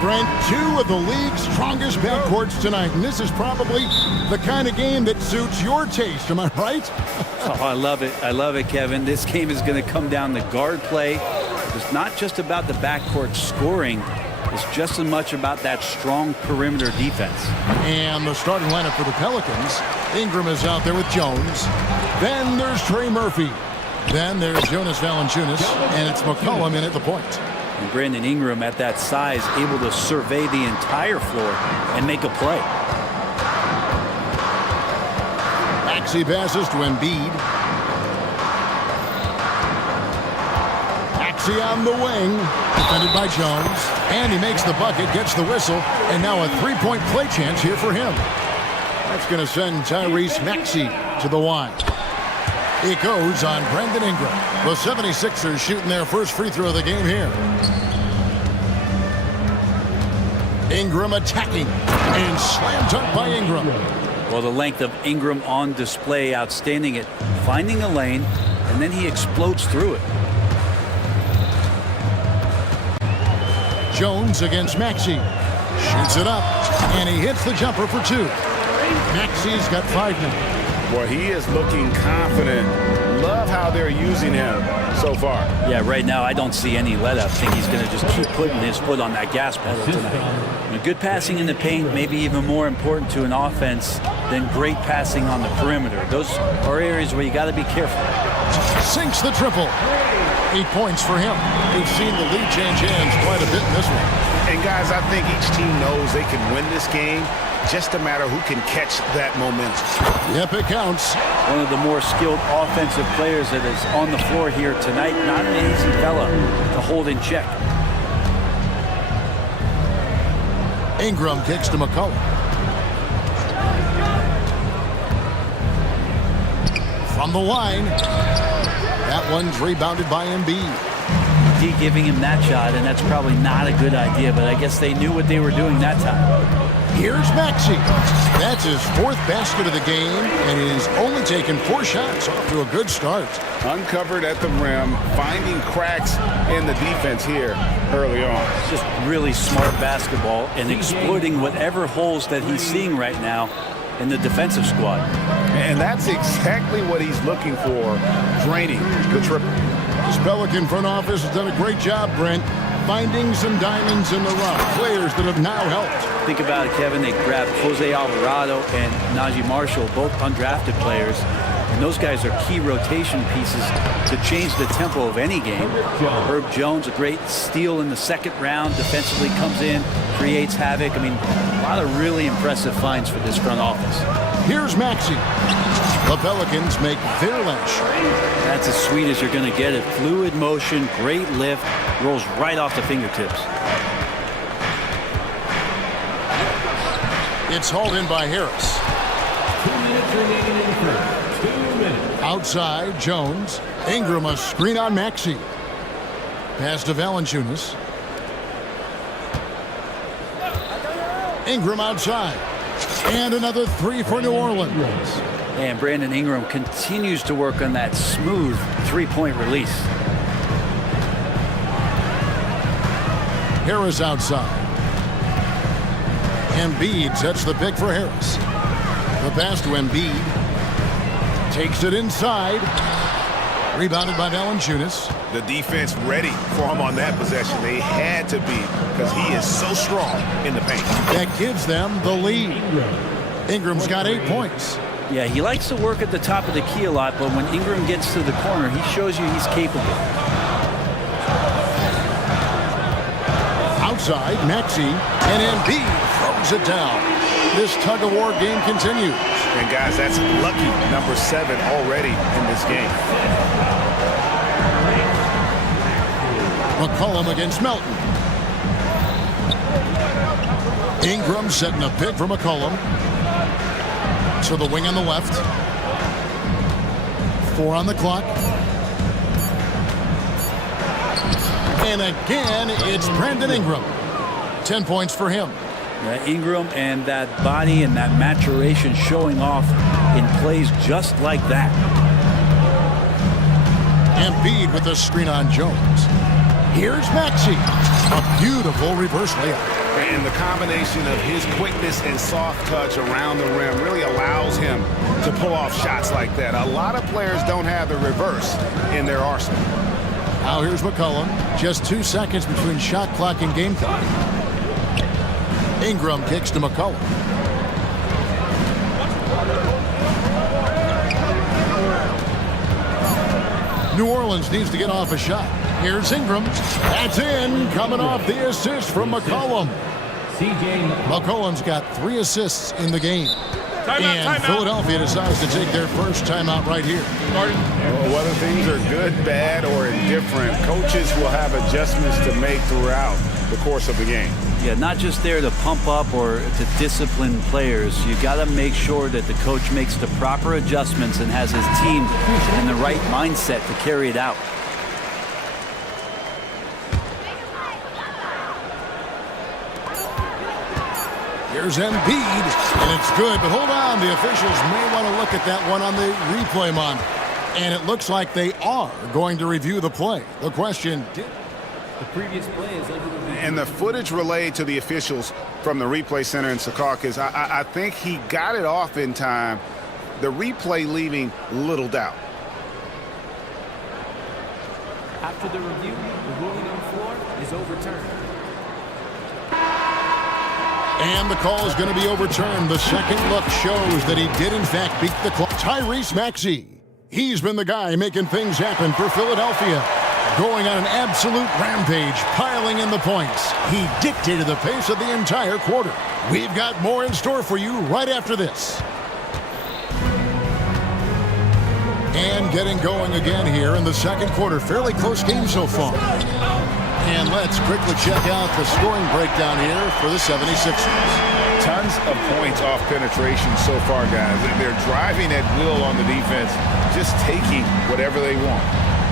Brent, two of the league's strongest backcourts tonight, and this is probably the kind of game that suits your taste. Am I right? Oh, I love it. I love it, Kevin. This game is going to come down to guard play. It's not just about the backcourt scoring. It's just as much about that strong perimeter defense. And the starting lineup for the Pelicans. Ingram is out there with Jones. Then there's Trey Murphy. Then there's Jonas Valanciunas, and it's McCollum in at the point. And Brandon Ingram at that size, able to survey the entire floor and make a play. Maxey passes to Embiid. Maxey on the wing, defended by Jones. And he makes the bucket, gets the whistle, and now a three-point play chance here for him. That's going to send Tyrese Maxey to the line. It goes on Brandon Ingram. The 76ers shooting their first free throw of the game here. Ingram attacking and slam dunk by Ingram. Well, the length of Ingram on display, outstanding at finding a lane, and then he explodes through it. Jones against Maxey. Shoots it up, and he hits the jumper for two. Maxey's got 5 now. Well, he is looking confident. Love how they're using him so far. Yeah, right now I don't see any let up. I think he's going to just keep putting his foot on that gas pedal tonight. And good passing in the paint, maybe even more important to an offense than great passing on the perimeter. Those are areas where you got to be careful. Sinks the triple. 8 points for him. We've seen the lead change hands quite a bit in this one. And guys, I think each team knows they can win this game. Just a matter who can catch that momentum. Yep, it counts. One of the more skilled offensive players that is on the floor here tonight. Not an easy fella to hold in check. Ingram kicks to McCollum. From the line. That one's rebounded by Embiid. D giving him that shot, and that's probably not a good idea, but I guess they knew what they were doing that time. Here's Maxey. That's his 4th basket of the game, and he's only taken 4 shots. Off to a good start. Uncovered at the rim, finding cracks in the defense here early on. Just really smart basketball and exploiting whatever holes that he's seeing right now in the defensive squad. And that's exactly what he's looking for, draining the triple. This Pelican front office has done a great job, Brent, finding some diamonds in the rough. Players that have now helped. Think about it, Kevin. They grabbed Jose Alvarado and Najee Marshall, both undrafted players. And those guys are key rotation pieces to change the tempo of any game. Herb Jones, a great steal in the 2nd round. Defensively comes in, creates havoc. I mean, a lot of really impressive finds for this front office. Here's Maxey. The Pelicans make their last shot. That's as sweet as you're going to get it. Fluid motion, great lift, rolls right off the fingertips. It's hauled in by Harris. 2 minutes remaining in the first. 2 minutes. Outside, Jones. Ingram a screen on Maxey. Pass to Valanciunas. Ingram outside. And another 3 for New Orleans. And Brandon Ingram continues to work on that smooth 3-point release. Harris outside. Embiid sets the pick for Harris. The pass to Embiid. Takes it inside. Rebounded by Valanciunas. The defense ready for him on that possession. They had to be because he is so strong in the paint. That gives them the lead. Ingram's got 8 points. Yeah, he likes to work at the top of the key a lot, but when Ingram gets to the corner, he shows you he's capable. Outside, Maxey, and Embiid throws it down. This tug-of-war game continues. And guys, that's lucky number 7 already in this game. McCollum against Melton. Ingram setting a pick for McCollum. To the wing on the left. 4 on the clock. And again, it's Brandon Ingram. 10 points for him. Ingram and that body and that maturation showing off in plays just like that. Embiid with a screen on Jones. Here's Maxey. A beautiful reverse layup. And the combination of his quickness and soft touch around the rim really allows him to pull off shots like that. A lot of players don't have the reverse in their arsenal. Now here's McCollum. Just 2 seconds between shot clock and game time. Ingram kicks to McCollum. New Orleans needs to get off a shot. Here's Ingram. That's in. Coming off the assist from McCollum. McCollum's got 3 assists in the game. And Philadelphia decides to take their first timeout right here. Well, whether things are good, bad, or indifferent, coaches will have adjustments to make throughout the course of the game. Yeah, not just there to pump up or to discipline players. You got to make sure that the coach makes the proper adjustments and has his team in the right mindset to carry it out. Here's Embiid, and it's good, but hold on. The officials may want to look at that one on the replay monitor. And it looks like they are going to review the play. The question, the previous play is under review. And the footage relayed to the officials from the replay center in Secaucus, I think he got it off in time. The replay leaving little doubt. After the review, the ruling on the floor is overturned. and the call is going to be overturned. The second look shows that he did, in fact, beat the clock. Tyrese Maxey. He's been the guy making things happen for Philadelphia. Going on an absolute rampage, piling in the points. He dictated the pace of the entire quarter. We've got more in store for you right after this. And getting going again here in the second quarter. Fairly close game so far. And let's quickly check out the scoring breakdown here for the 76ers. Tons of points off penetration so far, guys. They're driving at will on the defense, just taking whatever they want.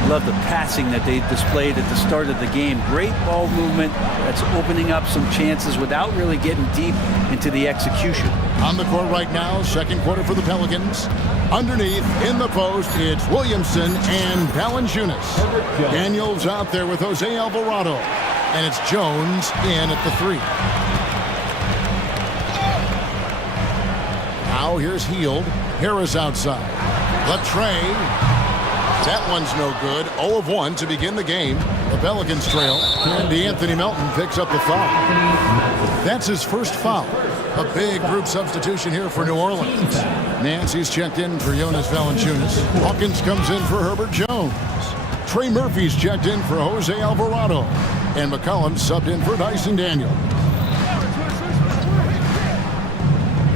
Love the passing that they displayed at the start of the game. Great ball movement that's opening up some chances without really getting deep into the execution. On the court right now, second quarter for the Pelicans. Underneath, in the post, it's Williamson and Valanciunas. Daniels out there with Jose Alvarado. And it's Jones in at the three. Now here's Hield. Harris outside. Latrey. That one's no good. 0 of 1 to begin the game. The Pelicans trail. And Anthony Melton picks up the foul. That's his first foul. A big group substitution here for New Orleans. Nancy's checked in for Jonas Valanciunas. Hawkins comes in for Herbert Jones. Trey Murphy's checked in for Jose Alvarado. And McCollum subbed in for Dyson Daniel.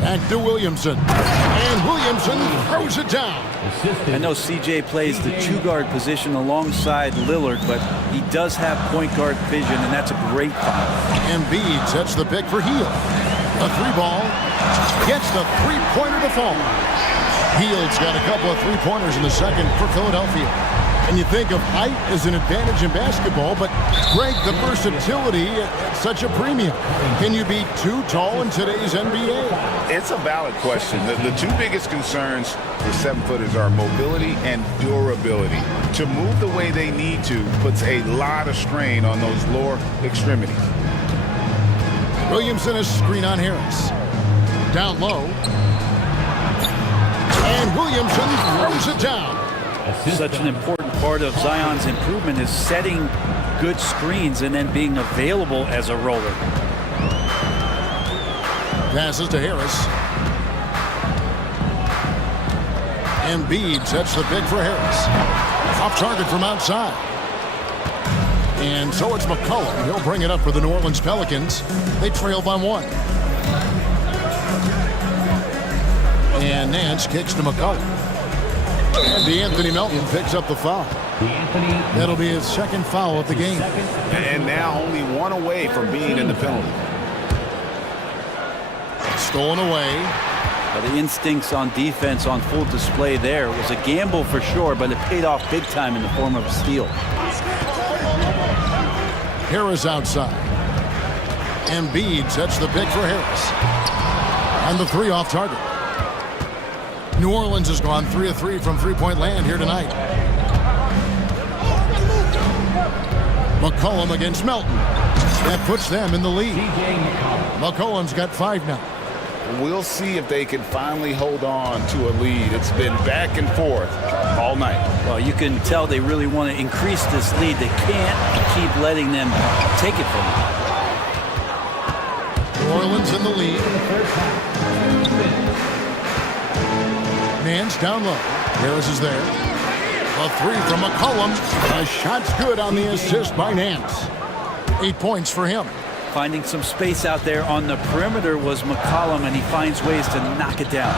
Back to Williamson. And Williamson throws it down. I know CJ plays the two-guard position alongside Lillard, but he does have point guard vision, and that's a great foul. Embiid sets the pick for Hield. A three ball. Gets the three-pointer to fall. Hield's got a couple of three-pointers in the second for Philadelphia. And you think of height as an advantage in basketball, but Greg, the versatility at such a premium. Can you be too tall in today's NBA? It's a valid question. The two biggest concerns for 7-footers are mobility and durability. To move the way they need to puts a lot of strain on those lower extremities. Williamson is screen on Harris. Down low. And Williamson throws it down. Such an important part of Zion's improvement is setting good screens and then being available as a roller. Passes to Harris. Embiid sets the pick for Harris. Off target from outside. And so it's McCollum. He'll bring it up for the New Orleans Pelicans. They trail by 1. And Nance kicks to McCollum. And Anthony Melton picks up the foul. That'll be his second foul of the game. And now only one away from being in the penalty. Stolen away. The instincts on defense on full display there. It was a gamble for sure, but it paid off big time in the form of a steal. Harris outside. Embiid sets the pick for Harris. And the three off target. New Orleans has gone 3 of 3 from three-point land here tonight. McCollum against Melton. That puts them in the lead. McCollum's got 5 now. We'll see if they can finally hold on to a lead. It's been back and forth all night. Well, you can tell they really want to increase this lead. They can't keep letting them take it from them. New Orleans in the lead. Nance down low. Harris is there. A 3 from McCollum. A shot's good on the assist by Nance. 8 points for him. Finding some space out there on the perimeter was McCollum, and he finds ways to knock it down.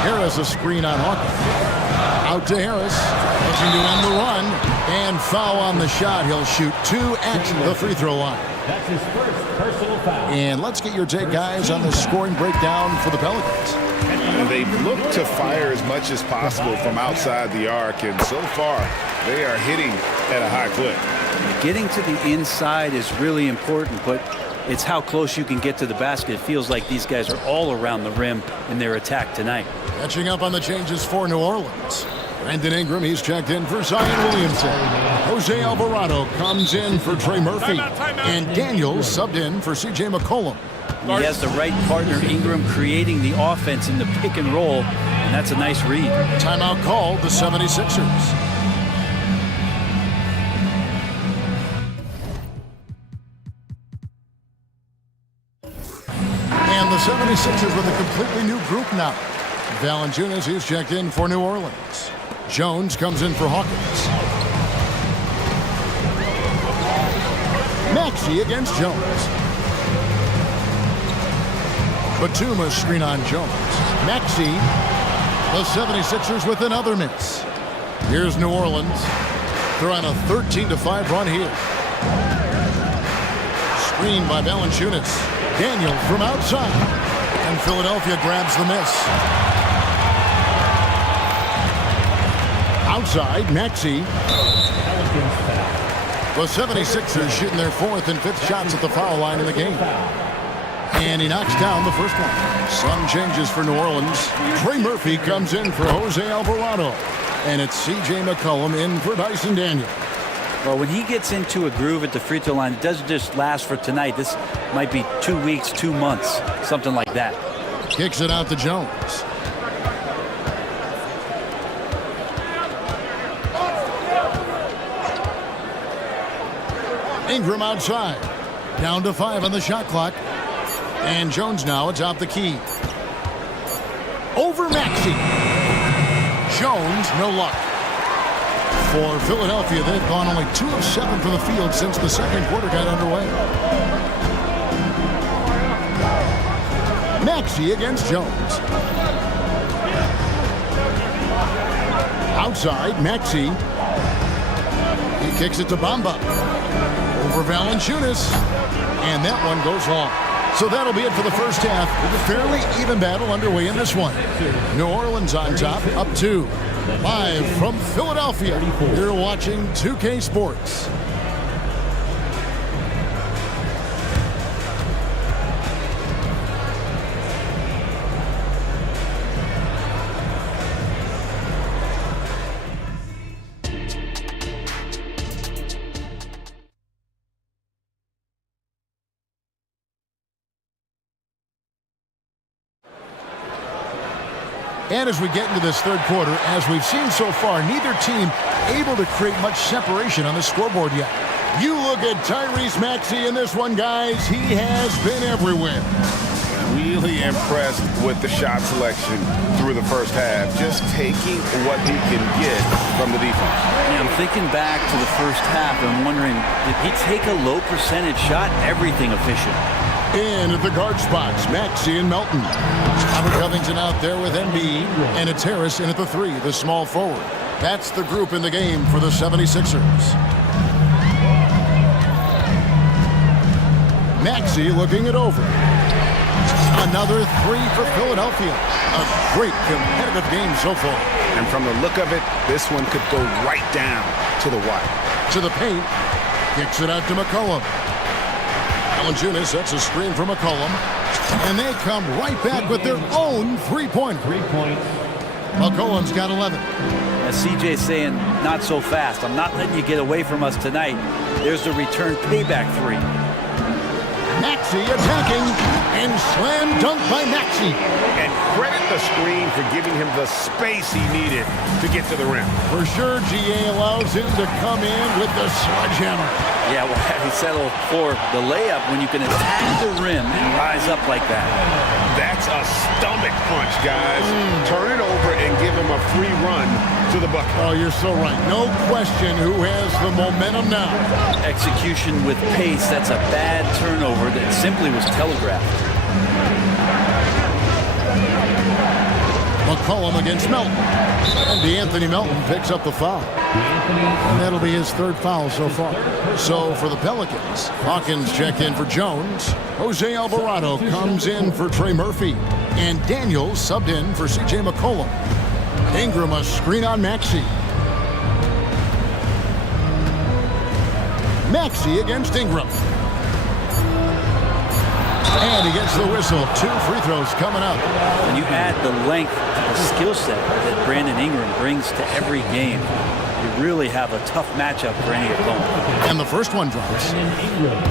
Harris a screen on Hawkins. Out to Harris. Looking to end the run. And foul on the shot. He'll shoot 2 at the free throw line. That's his first personal foul. And let's get your take, guys, on the scoring breakdown for the Pelicans. They've looked to fire as much as possible from outside the arc, and so far they are hitting at a high clip. Getting to the inside is really important, but it's how close you can get to the basket. It feels like these guys are all around the rim in their attack tonight. Catching up on the changes for New Orleans. Brandon Ingram, he's checked in for Zion Williamson. Jose Alvarado comes in for Trey Murphy. And Daniels subbed in for C.J. McCollum. He has the right partner, Ingram, creating the offense in the pick and roll, and that's a nice read. Timeout called the 76ers. And the 76ers with a completely new group now. Valanciunas, he's checked in for New Orleans. Jones comes in for Hawkins. Maxey against Jones. Batum screen on Jones. Maxey. The 76ers with another miss. Here's New Orleans. They're on a 13-5 run here. Screen by Valanciunas. Daniel from outside. And Philadelphia grabs the miss. Outside, Maxey. The 76ers shooting their 4th and 5th shots at the foul line in the game. And he knocks down the first one. Some changes for New Orleans. Trey Murphy comes in for Jose Alvarado. And it's C.J. McCollum in for Dyson Daniel. Well, when he gets into a groove at the free throw line, it doesn't just last for tonight. This might be 2 weeks, 2 months, something like that. Kicks it out to Jones. Ingram outside. Down to 5 on the shot clock. And Jones now atop the key. Over Maxey. Jones, no luck. For Philadelphia, they've gone only 2 of 7 from the field since the second quarter got underway. Maxey against Jones. Outside, Maxey. He kicks it to Bamba. Over Valanciunas. And that one goes long. So that'll be it for the first half. Fairly even battle underway in this one. New Orleans on top, up 2. Live from Philadelphia, you're watching 2K Sports. And as we get into this third quarter, as we've seen so far, neither team able to create much separation on the scoreboard yet. You look at Tyrese Maxey in this one, guys. He has been everywhere. Really impressed with the shot selection through the first half. Just taking what he can get from the defense. Yeah, I'm thinking back to the first half. I'm wondering, did he take a low percentage shot? Everything efficient. In at the guard spots, Maxey and Melton. Robert Covington out there with Embiid. And it's Harris in at the 3, the small forward. That's the group in the game for the 76ers. Maxey looking it over. Another 3 for Philadelphia. A great competitive game so far. And from the look of it, this one could go right down to the wire. To the paint. Kicks it out to McCollum. Valanciunas sets a screen for McCollum. And they come right back with their own 3-pointer. 3 points. McCollum's got 11. As CJ's saying, not so fast. I'm not letting you get away from us tonight. There's the return payback three. Maxey attacking, and slam dunk by Maxey. And credit the screen for giving him the space he needed to get to the rim. For sure, GA allows him to come in with the sledgehammer. Yeah, well, he settled for the layup when you can attack the rim and rise up like that. That's a stomach punch, guys. Turn it over and give him a free run to the bucket. Oh, you're so right. No question who has the momentum now. Execution with pace, that's a bad turnover that simply was telegraphed. McCollum against Melton. And DeAnthony Melton picks up the foul. And that'll be his third foul so far. So for the Pelicans, Hawkins checked in for Jones. Jose Alvarado comes in for Trey Murphy. And Daniels subbed in for C.J. McCollum. Ingram a screen on Maxey. Maxey against Ingram. And he gets the whistle. 2 free throws coming up. When you add the length, the skill set that Brandon Ingram brings to every game, you really have a tough matchup for any opponent. And the first one drops. Brandon Ingram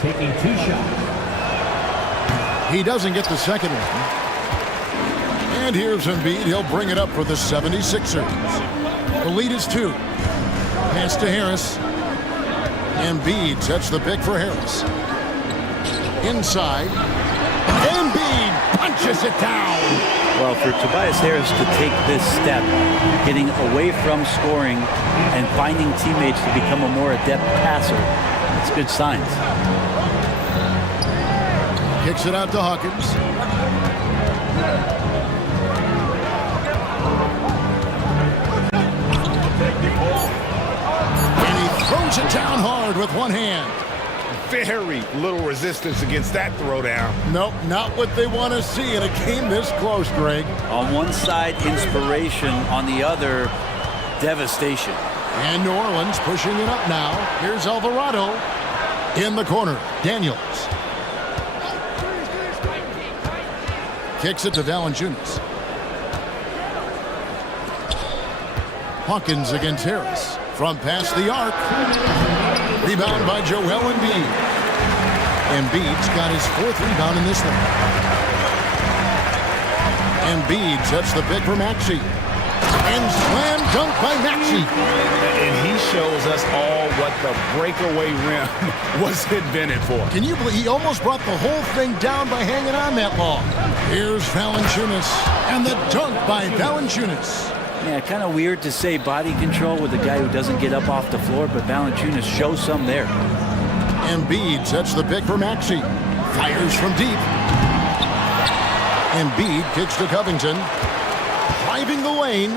taking 2 shots. He doesn't get the second one. And here's Embiid. He'll bring it up for the 76ers. The lead is 2. Pass to Harris. Embiid sets the pick for Harris. Inside. Embiid punches it down. Well, for Tobias Harris to take this step, getting away from scoring and finding teammates to become a more adept passer, it's good signs. Kicks it out to Hawkins. And he throws it down hard with one hand. Very little resistance against that throwdown. Nope, not what they want to see in a game this close, Greg. On one side, inspiration. On the other, devastation. And New Orleans pushing it up now. Here's Alvarado in the corner. Daniels. Kicks it to Valanciunas. Hawkins against Harris. From past the arc. Rebound by Joel Embiid. Embiid's got his 4th rebound in this one. Embiid sets the pick for Maxey. And slam dunk by Maxey. And he shows us all what the breakaway rim was invented for. Can you believe he almost brought the whole thing down by hanging on that long? Here's Valanciunas. And the dunk by Valanciunas. Yeah, kind of weird to say body control with a guy who doesn't get up off the floor, but Valanciunas shows some there. Embiid sets the pick for Maxey. Fires from deep. Embiid kicks to Covington. Driving the lane.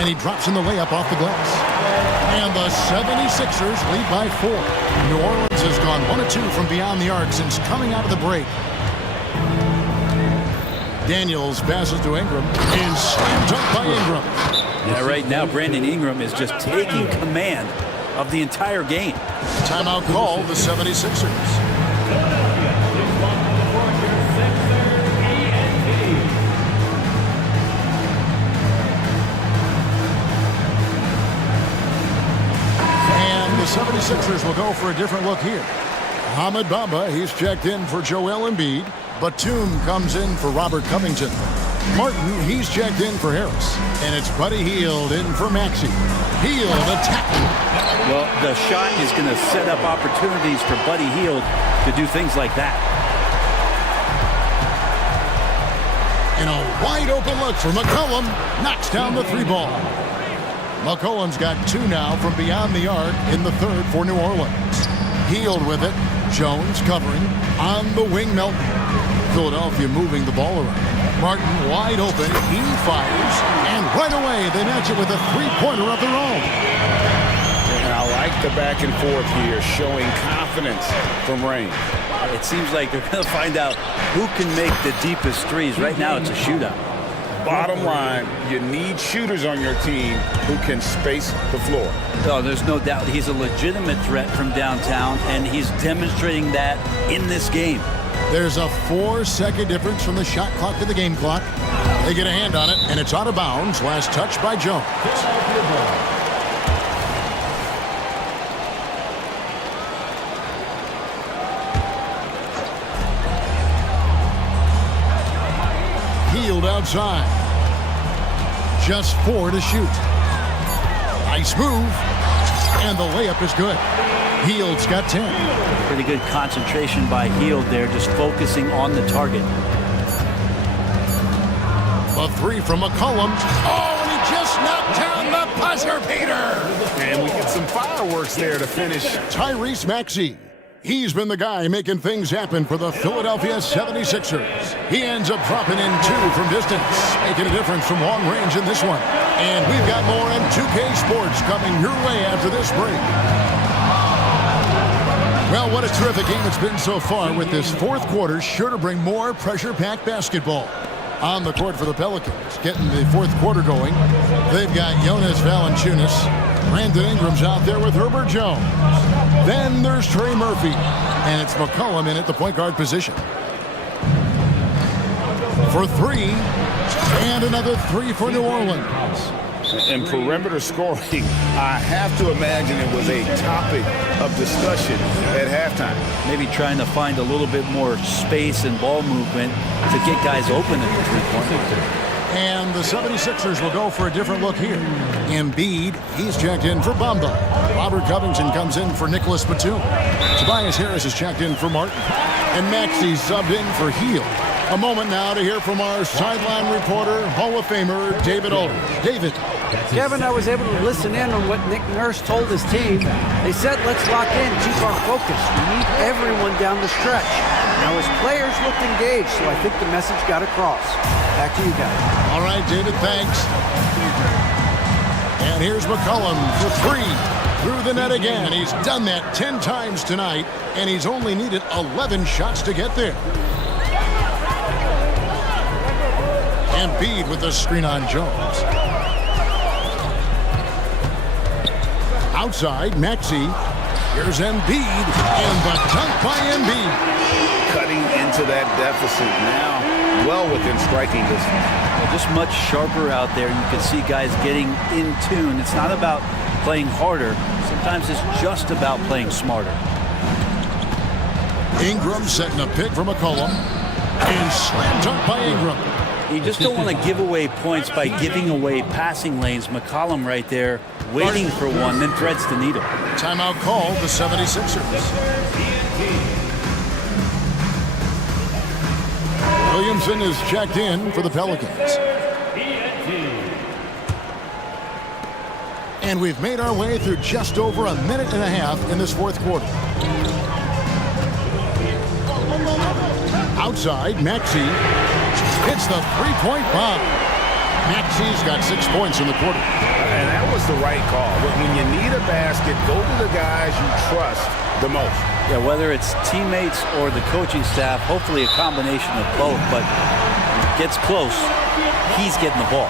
And he drops in the layup off the glass. And the 76ers lead by 4. New Orleans has gone 1 of 2 from beyond the arc since coming out of the break. Daniels passes to Ingram. And slam dunk by Ingram. Yeah, right now, Brandon Ingram is just taking command of the entire game. Timeout call, the 76ers. And the 76ers will go for a different look here. Ahmed Bamba, he's checked in for Joel Embiid. Batum comes in for Robert Covington. Martin, he's checked in for Harris. And it's Buddy Hield in for Maxey. Hield attacking. Well, the shot is going to set up opportunities for Buddy Hield to do things like that. And a wide open look for McCollum. Knocks down the 3 ball. McCollum's got 2 now from beyond the arc in the 3rd for New Orleans. Hield with it. Jones covering. On the wing, Melton. Philadelphia moving the ball around. Martin wide open. He fires. And right away, they match it with a 3-pointer of their own. And I like the back and forth here, showing confidence from Rain. It seems like they're going to find out who can make the deepest threes. Right now, it's a shootout. Bottom line, you need shooters on your team who can space the floor. Oh, there's no doubt he's a legitimate threat from downtown, and he's demonstrating that in this game. There's a 4-second difference from the shot clock to the game clock. They get a hand on it, and it's out of bounds. Last touch by Jones. Healed outside. Just 4 to shoot. Nice move. And the layup is good. Heald's got 10. Pretty good concentration by Hield there, just focusing on the target. A 3 from McCollum. Oh, and he just knocked down the buzzer beater. And we get some fireworks there to finish. Tyrese Maxey. He's been the guy making things happen for the Philadelphia 76ers. He ends up dropping in 2 from distance, making a difference from long range in this one. And we've got more M2K Sports coming your way after this break. Well, what a terrific game it's been so far, with this fourth quarter sure to bring more pressure-packed basketball. On the court for the Pelicans, getting the fourth quarter going. They've got Jonas Valanciunas. Brandon Ingram's out there with Herbert Jones. Then there's Trey Murphy. And it's McCollum in at the point guard position. For 3. And another 3 for New Orleans. And perimeter scoring, I have to imagine it was a topic of discussion at halftime. Maybe trying to find a little bit more space and ball movement to get guys open at the three-point. And the 76ers will go for a different look here. Embiid, he's checked in for Bamba. Robert Covington comes in for Nicholas Batum. Tobias Harris is checked in for Martin. And Maxey subbed in for Hield. A moment now to hear from our sideline reporter, Hall of Famer David Aldridge. David. Kevin, I was able to listen in on what Nick Nurse told his team. They said, let's lock in, keep our focus. We need everyone down the stretch. Now his players looked engaged, so I think the message got across. Back to you guys. All right, David, thanks. And here's McCollum for 3. Through the net again. He's done that 10 times tonight, and he's only needed 11 shots to get there. Embiid with the screen on Jones. Outside, Maxey. Here's Embiid, and the dunk by Embiid. Cutting into that deficit now, well within striking distance. Just much sharper out there. You can see guys getting in tune. It's not about playing harder. Sometimes it's just about playing smarter. Ingram setting a pick for McCollum, and slam dunk by Ingram. You just don't want to give away points by giving away passing lanes. McCollum right there, waiting for one, then threads the needle. Timeout called the 76ers. Williamson is checked in for the Pelicans. And we've made our way through just over a minute and a half in this fourth quarter. Outside, Maxey hits the three-point bomb. Maxey's got 6 points in the quarter. And that was the right call. When you need a basket, go to the guys you trust the most. Yeah, whether it's teammates or the coaching staff, hopefully a combination of both, but gets close, he's getting the ball.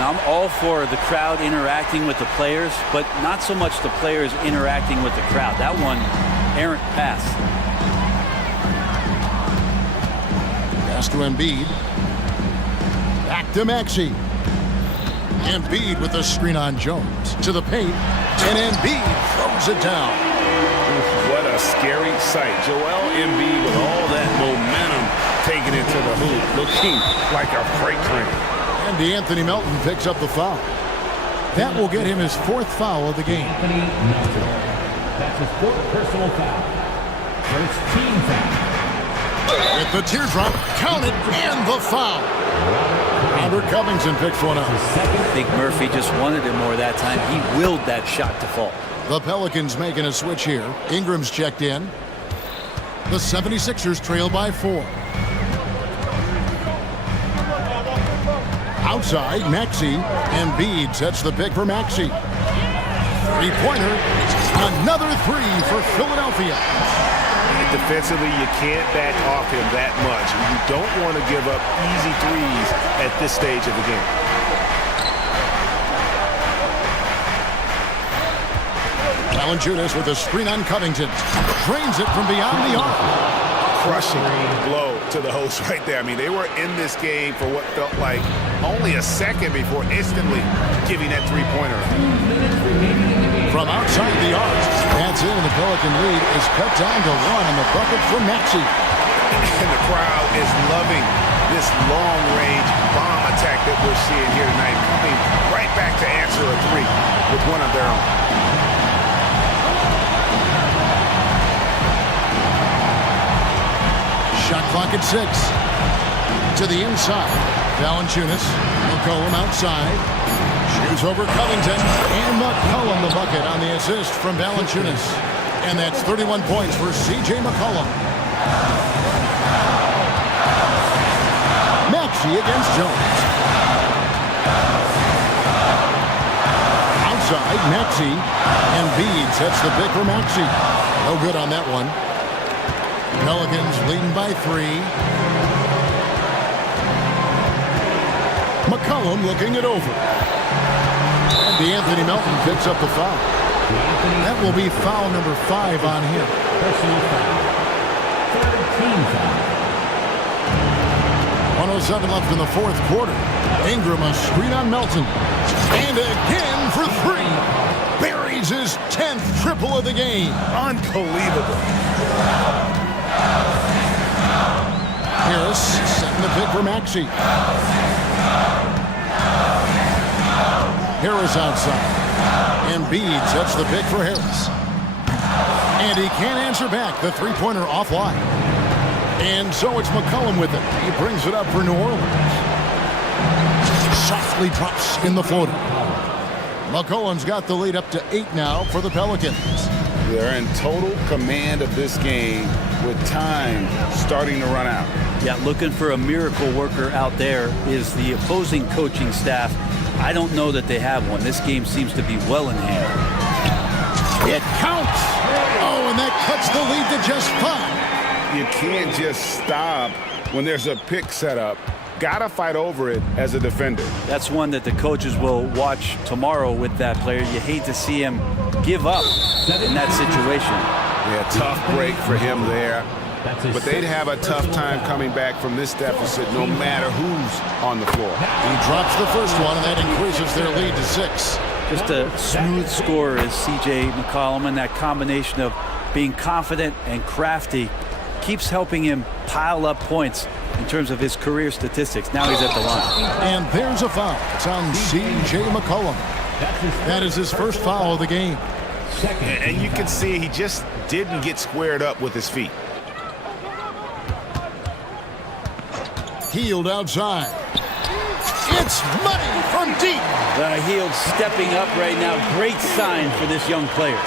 Now, I'm all for the crowd interacting with the players, but not so much the players interacting with the crowd. That one, errant pass. Pass to Embiid. Back to Maxey. Embiid with the screen on Jones. To the paint, and Embiid throws it down. What a scary sight. Joel Embiid with all that momentum taking it to the hoop, looking like a freight train. And Anthony Melton picks up the foul. That will get him his 4th foul of the game. Anthony Melton. That's his 4th personal foul. First team foul. With the teardrop, counted, and the foul. Robert Covington picks one up. I think Murphy just wanted it more that time. He willed that shot to fall. The Pelicans making a switch here. Ingram's checked in. The 76ers trail by 4. Outside, Maxey. Embiid sets the pick for Maxey. Three-pointer. Another 3 for Philadelphia. Defensively, you can't back off him that much. You don't want to give up easy threes at this stage of the game. Valanciunas with a screen on Covington. Drains it from beyond the arc. crushing blow to the host right there. I mean, they were in this game for what felt like only a second before instantly giving that three-pointer. From outside the arc, that's in. The Pelican lead is cut down to 1 in the bucket for Maxey. And the crowd is loving this long-range bomb attack that we're seeing here tonight, coming right back to answer a three with one of their own. Shot clock at 6. To the inside. Valanciunas. McCollum outside. Shoots over Covington. And McCollum the bucket on the assist from Valanciunas. And that's 31 points for C.J. McCollum. Maxey against Jones. Outside, Maxey. And Embiid sets the pick for Maxey. No good on that one. Pelicans leading by 3. McCollum looking it over. And DeAnthony Melton picks up the foul. That will be foul number 5 on him. Personal foul. 13 foul. 107 left in the fourth quarter. Ingram a screen on Melton. And again for 3. Buries his 10th triple of the game. Unbelievable. Harris setting the pick for Maxey. Harris outside. Embiid sets the pick for Harris. And he can't answer back. The three-pointer offline. And so it's McCollum with it. He brings it up for New Orleans. Softly drops in the floater. McCollum's got the lead up to 8 now for the Pelicans. They're in total command of this game with time starting to run out. Yeah, looking for a miracle worker out there is the opposing coaching staff. I don't know that they have one. This game seems to be well in hand. It counts! Oh, and that cuts the lead to just 5. You can't just stop when there's a pick set up. Gotta fight over it as a defender. That's one that the coaches will watch tomorrow with that player. You hate to see him give up in that situation. Yeah, tough break for him there. But they'd have a tough time coming back from this deficit no matter who's on the floor. He drops the first one, and that increases their lead to 6. Just a smooth scorer is C.J. McCollum, and that combination of being confident and crafty keeps helping him pile up points in terms of his career statistics. Now he's at the line. And there's a foul. It's on C.J. McCollum. That is his first foul of the game. And you can see he just didn't get squared up with his feet. Hield outside. It's money from deep. Hield stepping up right now. Great sign for this young player.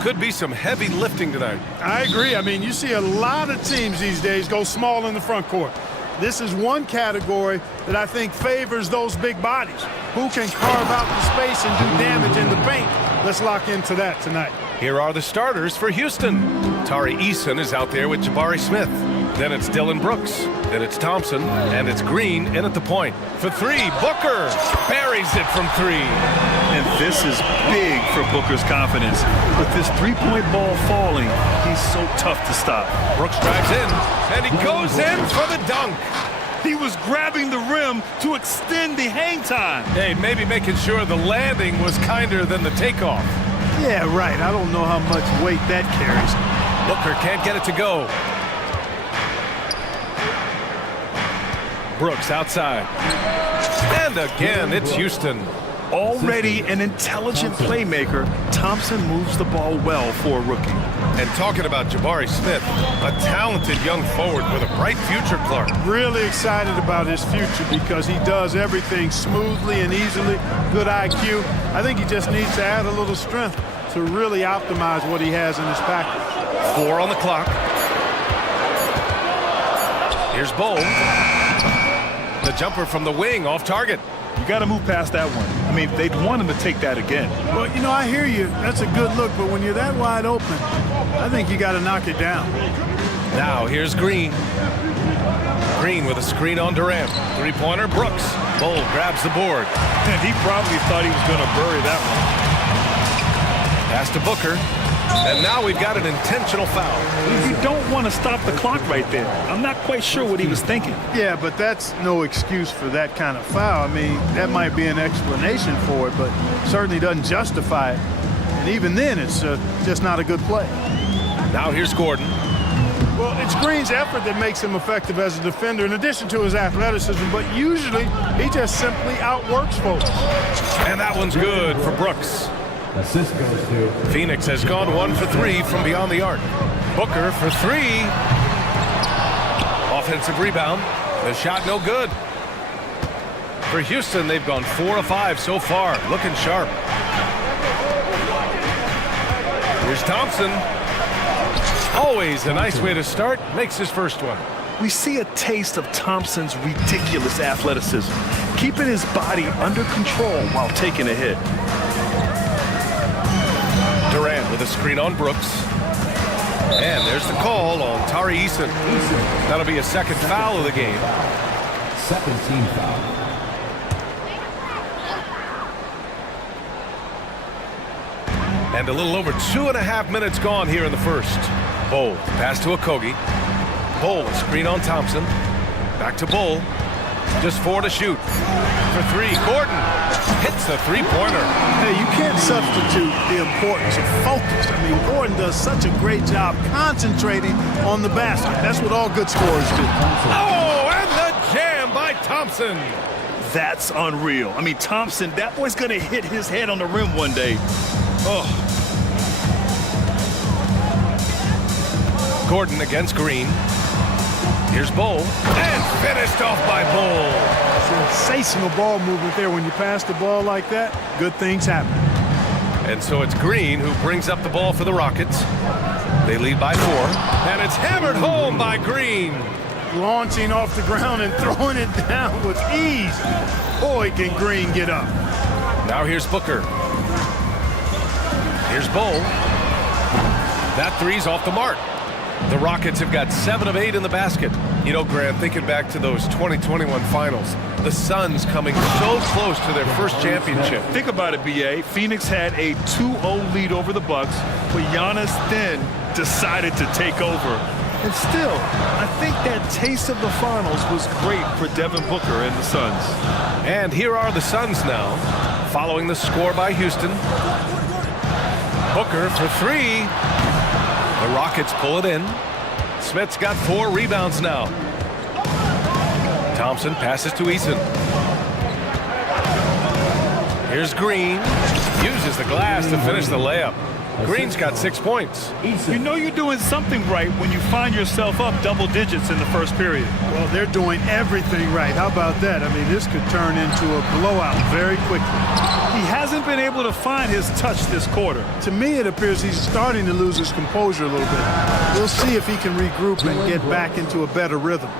Could be some heavy lifting tonight. I agree. I mean, you see a lot of teams these days go small in the front court. This is one category that I think favors those big bodies. Who can carve out the space and do damage in the paint? Let's lock into that tonight. Here are the starters for Houston. Tari Eason is out there with Jabari Smith. Then it's Dylan Brooks. Then it's Thompson. And it's Green in at the point. For three, Booker buries it from three. And this is big for Booker's confidence. With this three-point ball falling, he's so tough to stop. Brooks drives in, and he goes in for the dunk. He was grabbing the rim to extend the hang time. Hey, maybe making sure the landing was kinder than the takeoff. Yeah, right. I don't know how much weight that carries. Booker can't get it to go. Brooks outside. And again, it's Houston. Already an intelligent playmaker, Thompson moves the ball well for a rookie. And talking about Jabari Smith, a talented young forward with a bright future, Clark. Really excited about his future because he does everything smoothly and easily. Good IQ. I think he just needs to add a little strength to really optimize what he has in his package. 4 on the clock. Here's Bowl. The jumper from the wing off target. You got to move past that one. I mean, they'd want him to take that again. Well, you know, I hear you. That's a good look, but when you're that wide open, I think you got to knock it down. Now here's Green. Green with a screen on Durant. Three-pointer, Brooks. Bowl grabs the board. And he probably thought he was going to bury that one. Pass to Booker. And now we've got an intentional foul. You don't want to stop the clock right there. I'm not quite sure what he was thinking. Yeah, but that's no excuse for that kind of foul. I mean, that might be an explanation for it, but certainly doesn't justify it. And even then, it's just not a good play. Now here's Gordon. Well, it's Green's effort that makes him effective as a defender, in addition to his athleticism, but usually he just simply outworks folks. And that one's good for Brooks. Assist goes to Phoenix has gone 1 for 3 from beyond the arc. Booker for 3. Offensive rebound. The shot no good. For Houston, they've gone 4 of 5 so far. Looking sharp. Here's Thompson. Always a nice way to start. Makes his first one. We see a taste of Thompson's ridiculous athleticism, keeping his body under control while taking a hit. Durant with a screen on Brooks. And there's the call on Tari Eason. That'll be a second foul of the game. second team foul. And a little over 2.5 minutes gone here in the first. Bowl, pass to Okogie. Bowl, screen on Thompson. Back to Bowl. Just 4 to shoot. For 3, Gordon hits the three-pointer. Hey, you can't substitute the importance of focus. I mean, Gordon does such a great job concentrating on the basket. That's what all good scorers do. Oh, and the jam by Thompson. That's unreal. I mean, Thompson, that boy's going to hit his head on the rim one day. Oh. Gordon against Green. Here's Bowl. And finished off by Bowl. Sensational ball movement there. When you pass the ball like that, good things happen. And so it's Green who brings up the ball for the Rockets. They lead by 4. And it's hammered home by Green. Launching off the ground and throwing it down with ease. Boy, can Green get up. Now here's Booker. Here's Bowl. That three's off the mark. The Rockets have got 7 of 8 in the basket. You know, Grant, thinking back to those 2021 finals, the Suns coming so close to their first championship. Think about it, B.A. Phoenix had a 2-0 lead over the Bucks, but Giannis then decided to take over. And still, I think that taste of the finals was great for Devin Booker and the Suns. And here are the Suns now, following the score by Houston. Booker for 3. The Rockets pull it in. Smith's got 4 rebounds now. Thompson passes to Eason. Here's Green. Uses the glass to finish the layup. Green's got 6 points. You know you're doing something right when you find yourself up double digits in the first period. Well, they're doing everything right. How about that? I mean, this could turn into a blowout very quickly. He hasn't been able to find his touch this quarter. To me, it appears he's starting to lose his composure a little bit. We'll see if he can regroup and get back into a better rhythm.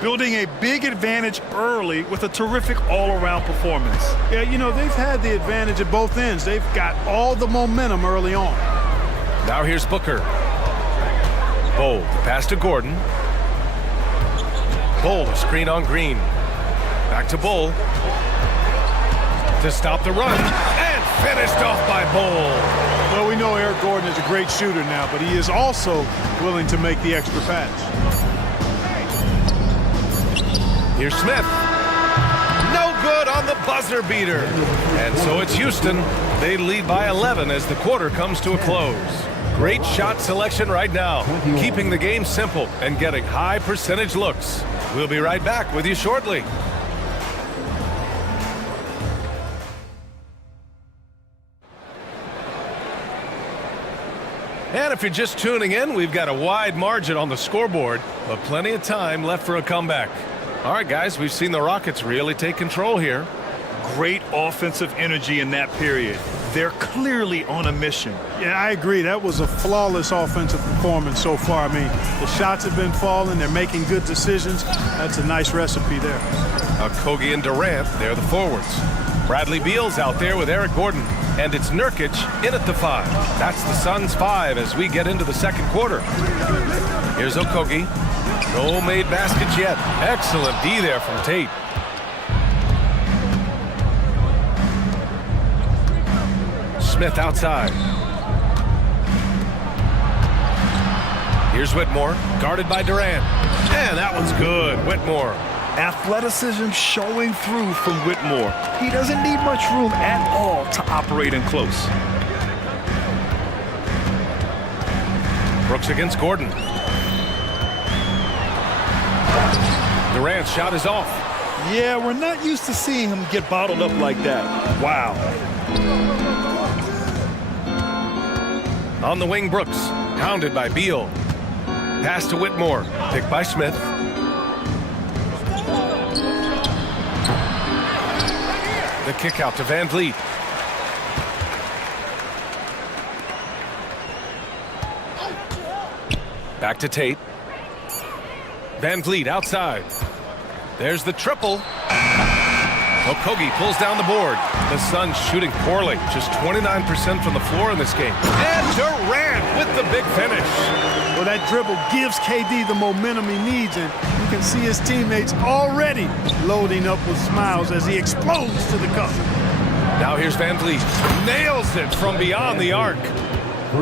Building a big advantage early with a terrific all-around performance. Yeah, you know, they've had the advantage at both ends. They've got all the momentum early on. Now here's Booker. Bowl, the pass to Gordon. Bowl, a screen on Green. Back to Bowl. To stop the run. And finished off by Bowl. Well, we know Eric Gordon is a great shooter now, but he is also willing to make the extra pass. Here's Smith. No good on the buzzer beater. And so it's Houston. They lead by 11 as the quarter comes to a close. Great shot selection right now, keeping the game simple and getting high percentage looks. We'll be right back with you shortly. And if you're just tuning in, we've got a wide margin on the scoreboard, but plenty of time left for a comeback. All right, guys, we've seen the Rockets really take control here. Great offensive energy in that period. They're clearly on a mission. Yeah, I agree. That was a flawless offensive performance so far. I mean, the shots have been falling. They're making good decisions. That's a nice recipe there. Kogi and Durant, they're the forwards. Bradley Beal's out there with Eric Gordon. And it's Nurkic in at the 5. That's the Suns' 5 as we get into the second quarter. Here's Okogie. No made baskets yet. Excellent D there from Tate. Smith outside. Here's Whitmore, guarded by Durant. And that one's good. Whitmore. Athleticism showing through from Whitmore. He doesn't need much room at all to operate in close. Brooks against Gordon. Durant's shot is off. Yeah, we're not used to seeing him get bottled up like that. Wow. On the wing, Brooks, pounded by Beal. Pass to Whitmore, picked by Smith. The kick out to Van Vliet. Back to Tate. Van Vliet outside. There's the triple. Okogie pulls down the board. The Suns shooting poorly, just 29% from the floor in this game. And Durant with the big finish. Well, that dribble gives KD the momentum he needs, and you can see his teammates already loading up with smiles as he explodes to the cup. Now here's Van Vliet. Nails it from beyond the arc.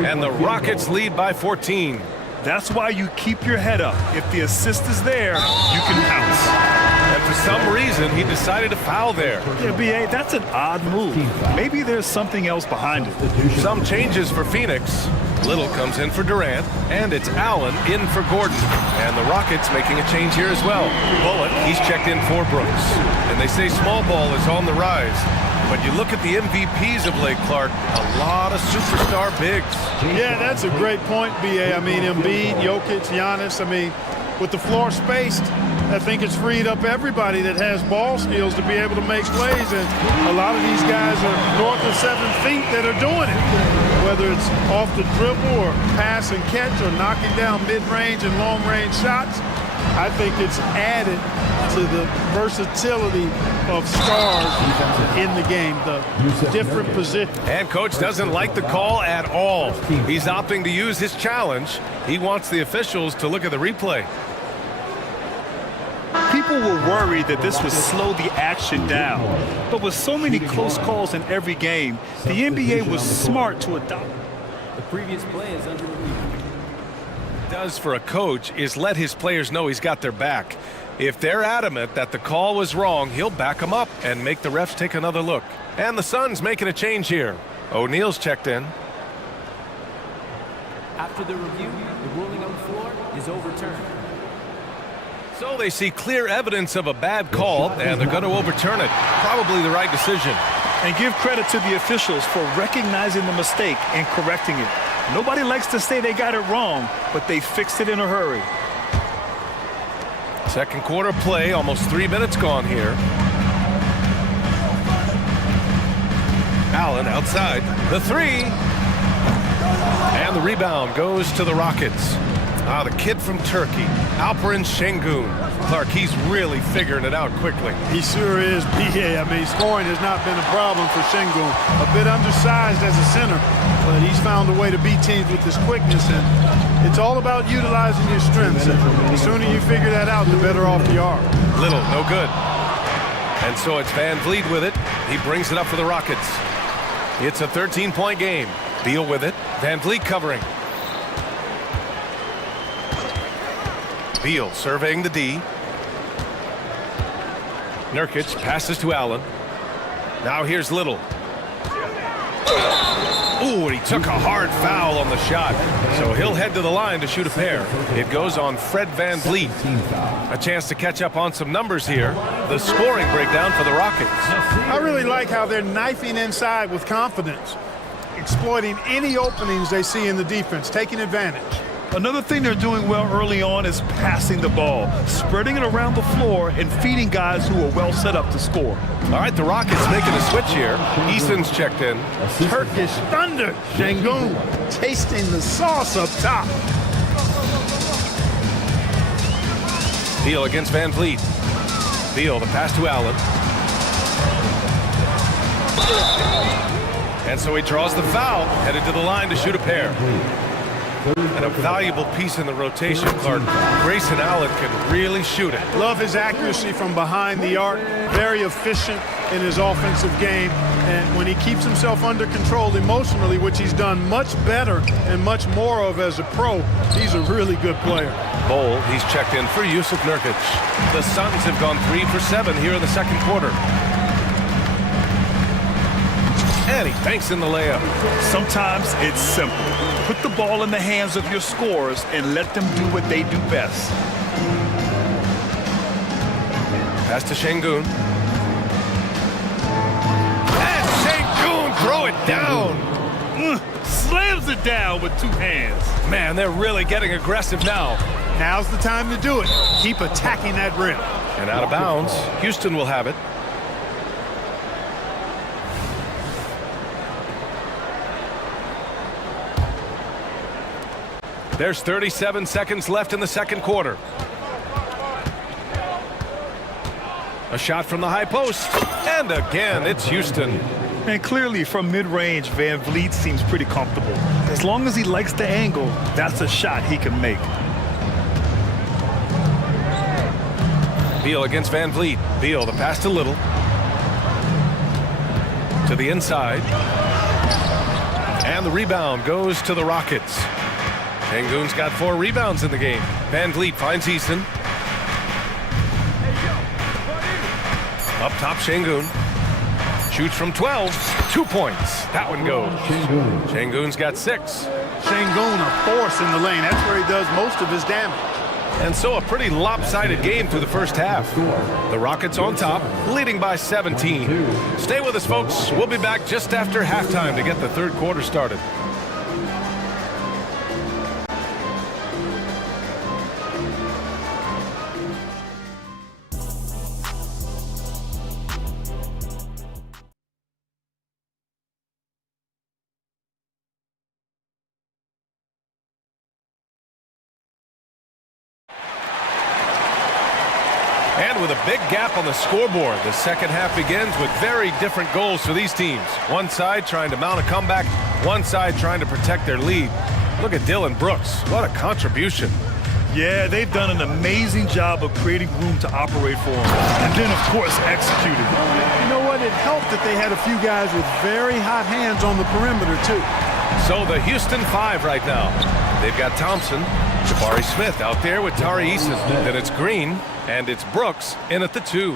And the Rockets lead by 14. That's why you keep your head up. If the assist is there, you can pounce. And for some reason, he decided to foul there. Yeah, B.A., that's an odd move. Maybe there's something else behind it. Some changes for Phoenix. Little comes in for Durant, and it's Allen in for Gordon. And the Rockets making a change here as well. Bullock, he's checked in for Brooks. And they say small ball is on the rise. But you look at the MVPs of late, Clark, a lot of superstar bigs. Yeah, that's a great point, B.A. I mean, Embiid, Jokic, Giannis, I mean, with the floor spaced, I think it's freed up everybody that has ball skills to be able to make plays, and a lot of these guys are north of 7 feet that are doing it, whether it's off the dribble or pass and catch or knocking down mid-range and long-range shots. I think it's added to the versatility of stars in the game, the different positions. And coach doesn't like the call at all. He's opting to use his challenge. He wants the officials to look at the replay. People were worried that this would slow the action down. But with so many close calls in every game, the NBA was smart to adopt. The previous play is under review. Does for a coach is let his players know he's got their back. If they're adamant that the call was wrong, he'll back them up and make the refs take another look. And the Suns making a change here. O'Neal's checked in. After the review, the ruling on the floor is overturned. So they see clear evidence of a bad call, and they're going to overturn it. Probably the right decision. And give credit to the officials for recognizing the mistake and correcting it. Nobody likes to say they got it wrong, but they fixed it in a hurry. Second quarter play, almost 3 minutes gone here. Allen outside. The three. And the rebound goes to the Rockets. The kid from Turkey, Alperen Şengün. Clark, he's really figuring it out quickly. He sure is, B.A. I mean, scoring has not been a problem for Şengün. A bit undersized as a center, but he's found a way to beat teams with his quickness, and it's all about utilizing your strengths. And the sooner you figure that out, the better off you are. Little, no good. And so it's Van Vliet with it. He brings it up for the Rockets. It's a 13-point game. Beal with it. Van Vliet covering. Beal surveying the D. Nurkic passes to Allen. Now here's Little. Ooh, and he took a hard foul on the shot. So he'll head to the line to shoot a pair. It goes on Fred Van Vliet. A chance to catch up on some numbers here. The scoring breakdown for the Rockets. I really like how they're knifing inside with confidence, exploiting any openings they see in the defense, taking advantage. Another thing they're doing well early on is passing the ball, spreading it around the floor and feeding guys who are well set up to score. All right, the Rockets making a switch here. Eason's checked in. Turkish thunder. Şengün tasting the sauce up top. Beal against Van Vliet. Beal, the pass to Allen. And so he draws the foul, headed to the line to shoot a pair. And a valuable piece in the rotation, Clark. Grayson Allen can really shoot it. Love his accuracy from behind the arc. Very efficient in his offensive game. And when he keeps himself under control emotionally, which he's done much better and much more of as a pro, he's a really good player. Bowl, he's checked in for Yusuf Nurkic. The Suns have gone 3 for 7 here in the second quarter. And he banks in the layup. Sometimes it's simple. Put the ball in the hands of your scorers and let them do what they do best. Pass to Şengün. And Şengün throw it down. Slams it down with two hands. Man, they're really getting aggressive now. Now's the time to do it. Keep attacking that rim. And out of bounds. Houston will have it. There's 37 seconds left in the second quarter. A shot from the high post. And again, it's Houston. And clearly from mid-range, Van Vliet seems pretty comfortable. As long as he likes the angle, that's a shot he can make. Beal against Van Vliet. Beal, the pass to Little. To the inside. And the rebound goes to the Rockets. Şengün's got 4 rebounds in the game. Van Vliet finds Easton. Up top, Şengün. Shoots from 12. 2 points. That one goes. Şengün's got 6. Şengün a force in the lane. That's where he does most of his damage. And so a pretty lopsided game through the first half. The Rockets on top, leading by 17. Stay with us, folks. We'll be back just after halftime to get the third quarter started. And with a big gap on the scoreboard, the second half begins with very different goals for these teams. One side trying to mount a comeback, one side trying to protect their lead. Look at Dylan Brooks. What a contribution. Yeah, they've done an amazing job of creating room to operate for him. And then, of course, executing. You know what? It helped that they had a few guys with very hot hands on the perimeter, too. So the Houston 5 right now. They've got Thompson, Jabari Smith out there with Tari Eason. Then it's Green, and it's Brooks in at the 2.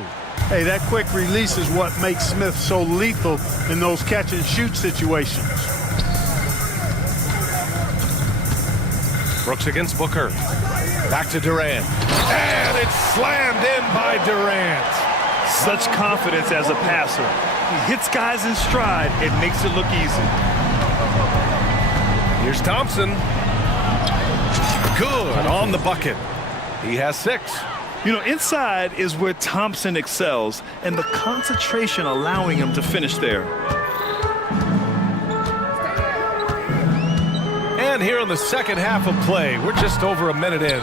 Hey, that quick release is what makes Smith so lethal in those catch-and-shoot situations. Brooks against Booker. Back to Durant. And it's slammed in by Durant. Such confidence as a passer. He hits guys in stride and makes it look easy. Here's Thompson. Good on the bucket. He has 6. You know, inside is where Thompson excels, and the concentration allowing him to finish there. again here in the second half of play. We're just over a minute in.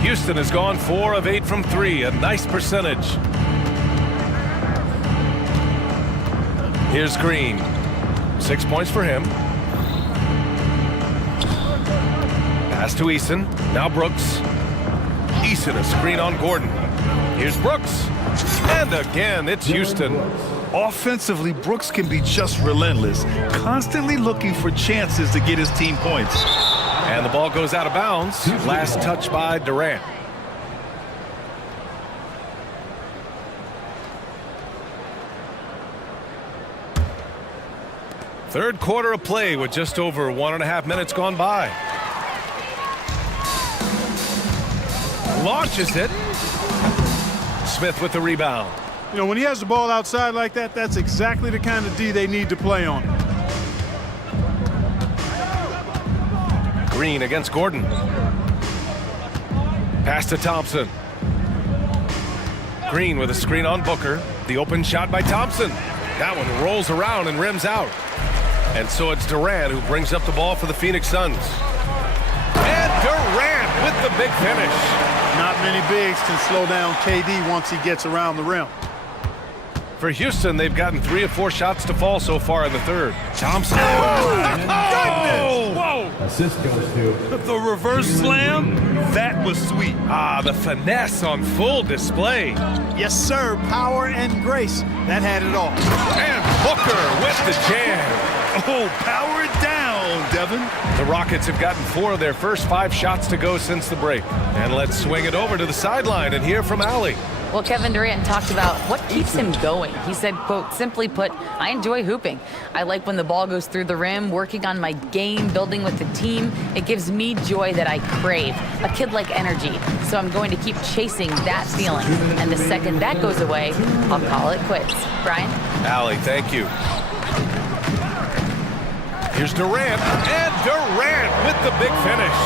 Houston has gone 4 of 8 from 3, a nice percentage. Here's Green. 6 points for him. Pass to Eason. Now Brooks. Eason, a screen on Gordon. Here's Brooks. And again, it's Houston. Offensively, Brooks can be just relentless, constantly looking for chances to get his team points. And the ball goes out of bounds. Last touch by Durant. Third quarter of play with just over 1.5 minutes gone by. Launches it. Smith with the rebound. You know, when he has the ball outside like that, that's exactly the kind of D they need to play on. Green against Gordon. Pass to Thompson. Green with a screen on Booker. The open shot by Thompson. That one rolls around and rims out. And so it's Durant who brings up the ball for the Phoenix Suns. And Durant with the big finish. Not many bigs can slow down KD once he gets around the rim. For Houston, they've gotten 3 of 4 shots to fall so far in the third. Thompson. Oh, whoa! Assist goes to The reverse slam, that was sweet. The finesse on full display. Yes, sir. Power and grace. That had it all. And Booker with the jam. Oh, power it down, Devin. The Rockets have gotten 4 of their first 5 shots to go since the break. And let's swing it over to the sideline and hear from Allie. Well, Kevin Durant talked about what keeps him going. He said, quote, simply put, I enjoy hooping. I like when the ball goes through the rim, working on my game, building with the team. It gives me joy that I crave, a kid-like energy. So I'm going to keep chasing that feeling. And the second that goes away, I'll call it quits. Brian? Allie, thank you. Here's Durant, and Durant with the big finish.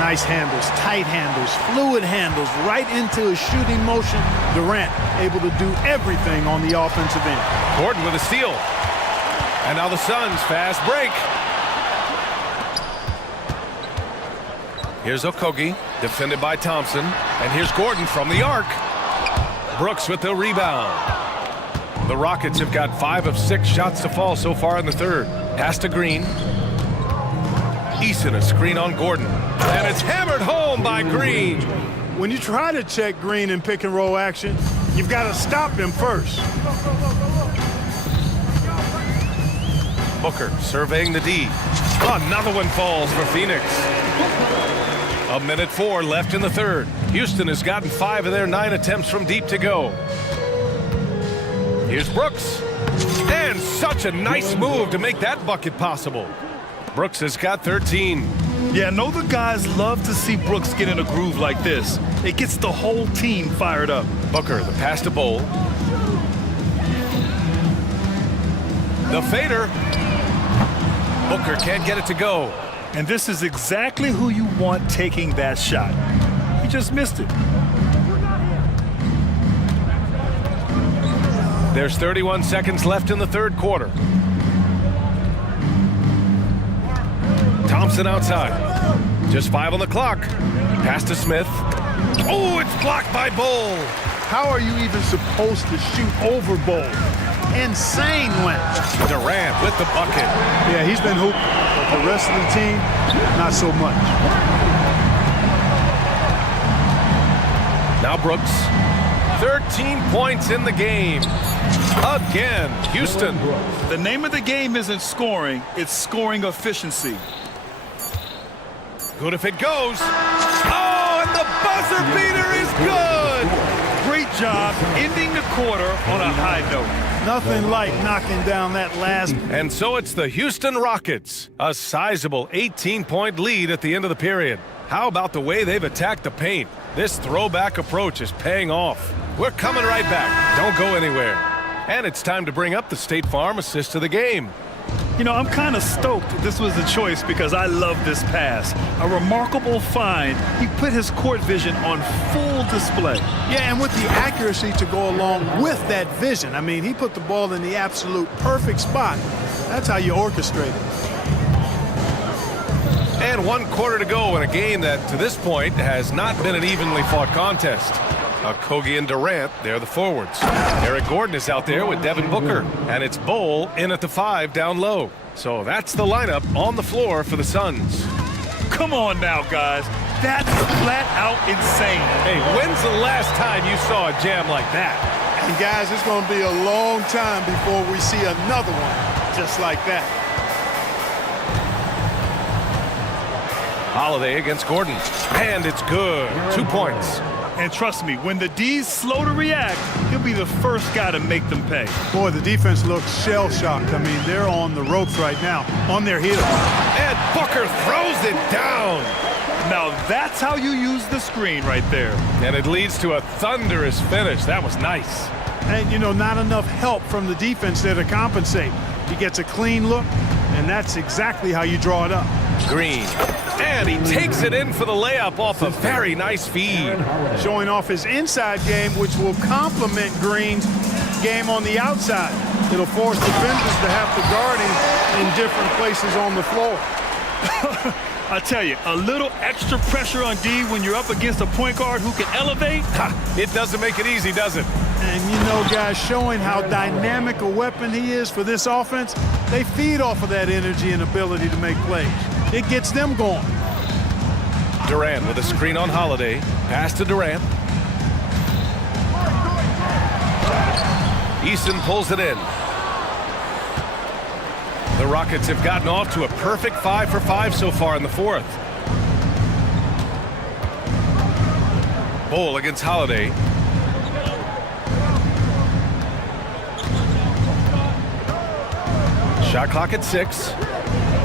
Nice handles, tight handles, fluid handles, right into his shooting motion. Durant able to do everything on the offensive end. Gordon with a steal. And now the Suns fast break. Here's Okogie, defended by Thompson. And here's Gordon from the arc. Brooks with the rebound. The Rockets have got 5 of 6 shots to fall so far in the third. Pass to Green. Eason, a screen on Gordon. And it's hammered home by Green. When you try to check Green in pick and roll action, you've got to stop him first. Booker surveying the D. Another one falls for Phoenix. 1:04 left in the third. Houston has gotten 5 of their 9 attempts from deep to go. Here's Brooks. And such a nice move to make that bucket possible. Brooks has got 13. Yeah, I know the guys love to see Brooks get in a groove like this. It gets the whole team fired up. Booker, the pass to Bowl. The fader. Booker can't get it to go. And this is exactly who you want taking that shot. He just missed it. There's 31 seconds left in the third quarter. Thompson outside. Just 5 on the clock. Pass to Smith. Oh, it's blocked by Bowl. How are you even supposed to shoot over Bowl? Insane win. Durant with the bucket. Yeah, he's been hooping, but the rest of the team, not so much. Now Brooks. 13 points in the game. Again, Houston. The name of the game isn't scoring, it's scoring efficiency. Good if it goes. Oh, and the buzzer beater is good. Great job ending the quarter on a high note. Nothing like knocking down that last. And so it's the Houston Rockets, a sizable 18-point lead at the end of the period. How about the way they've attacked the paint? This throwback approach is paying off. We're coming right back. Don't go anywhere. And it's time to bring up the State Farm assist of the game. You know, I'm kind of stoked this was the choice because I love this pass. A remarkable find. He put his court vision on full display. Yeah, and with the accuracy to go along with that vision. I mean, he put the ball in the absolute perfect spot. That's how you orchestrate it. And 1 quarter to go in a game that, to this point, has not been an evenly fought contest. Kogi and Durant, they're the forwards. Eric Gordon is out there with Devin Booker, and it's Bol in at the 5 down low. So that's the lineup on the floor for the Suns. Come on now, guys. That's flat out insane. Hey, when's the last time you saw a jam like that? And guys, it's going to be a long time before we see another one just like that. Holiday against Gordon, and it's good. 2 points. And trust me, when the D's slow to react, he'll be the first guy to make them pay. Boy, the defense looks shell-shocked. I mean, they're on the ropes right now, on their heels. And Booker throws it down. Now that's how you use the screen right there. And it leads to a thunderous finish. That was nice. And, you know, not enough help from the defense there to compensate. He gets a clean look, and that's exactly how you draw it up. Green. And he takes it in for the layup off a very nice feed. Showing off his inside game, which will complement Green's game on the outside. It'll force defenders to have to guard him in different places on the floor. I tell you, a little extra pressure on D when you're up against a point guard who can elevate. It doesn't make it easy, does it? And you know, guys, showing how dynamic a weapon he is for this offense, they feed off of that energy and ability to make plays. It gets them going. Durant with a screen on Holiday. Pass to Durant. Eason pulls it in. The Rockets have gotten off to a perfect 5 for 5 so far in the 4th. Bol against Holiday. Shot clock at 6.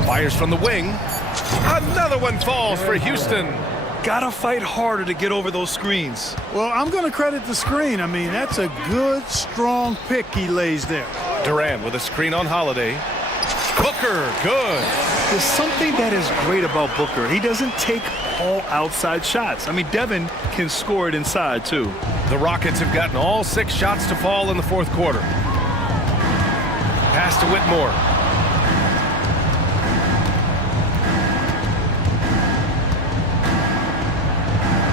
Fires from the wing. Another one falls for Houston. Gotta fight harder to get over those screens. Well, I'm going to credit the screen. I mean, that's a good, strong pick he lays there. Durant with a screen on Holiday. Booker, good. There's something that is great about Booker. He doesn't take all outside shots. I mean, Devin can score it inside, too. The Rockets have gotten all 6 shots to fall in the 4th quarter. Pass to Whitmore.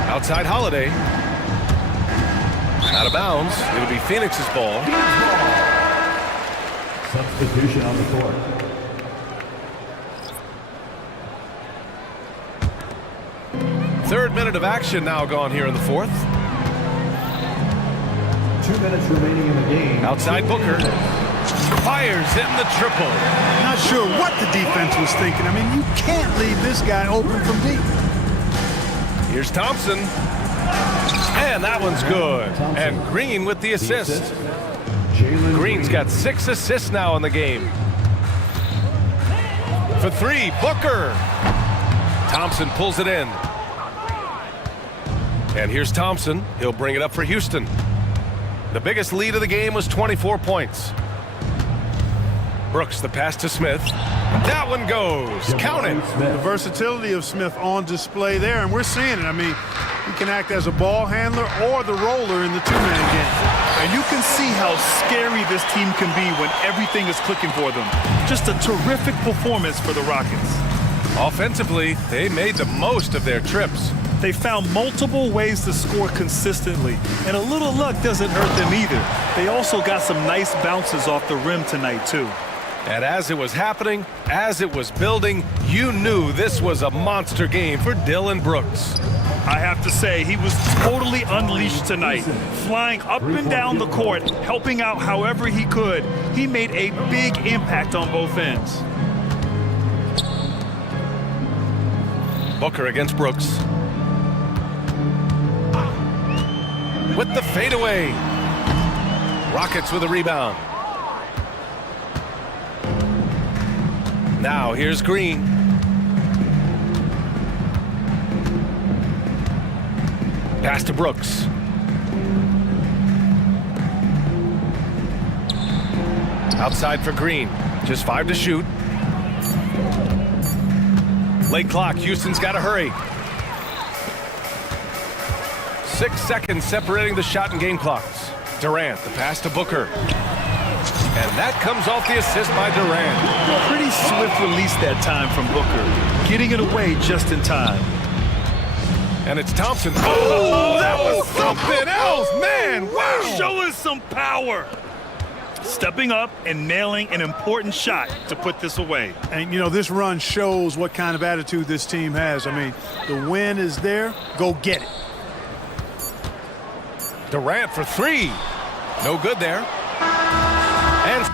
Outside Holiday. Out of bounds. It'll be Phoenix's ball. Substitution on the court. Third minute of action now gone here in the 4th. 2 minutes remaining in the game. Outside Booker. Fires in the triple. Not sure what the defense was thinking. I mean, you can't leave this guy open from deep. Here's Thompson. And that one's good. And Green with the assist. Green's got 6 assists now in the game. For 3, Booker. Thompson pulls it in. And here's Thompson. He'll bring it up for Houston. The biggest lead of the game was 24 points. Brooks, the pass to Smith. That one goes. Count it. The versatility of Smith on display there, and we're seeing it. I mean, he can act as a ball handler or the roller in the 2-man game. And you can see how scary this team can be when everything is clicking for them. Just a terrific performance for the Rockets. Offensively, they made the most of their trips. They found multiple ways to score consistently, and a little luck doesn't hurt them either. They also got some nice bounces off the rim tonight, too. And as it was happening, as it was building, you knew this was a monster game for Dillon Brooks. I have to say, he was totally unleashed tonight, flying up and down the court, helping out however he could. He made a big impact on both ends. Booker against Brooks. With the fadeaway. Rockets with a rebound. Now here's Green. Pass to Brooks. Outside for Green. Just 5 to shoot. Late clock. Houston's got to hurry. 6 seconds separating the shot and game clocks. Durant, the pass to Booker. And that comes off the assist by Durant. Pretty swift release that time from Booker. Getting it away just in time. And it's Thompson. Oh, that was something else, man. Wow. Show us some power. Stepping up and nailing an important shot to put this away. And, you know, this run shows what kind of attitude this team has. I mean, the win is there. Go get it. Durant for three. No good there. And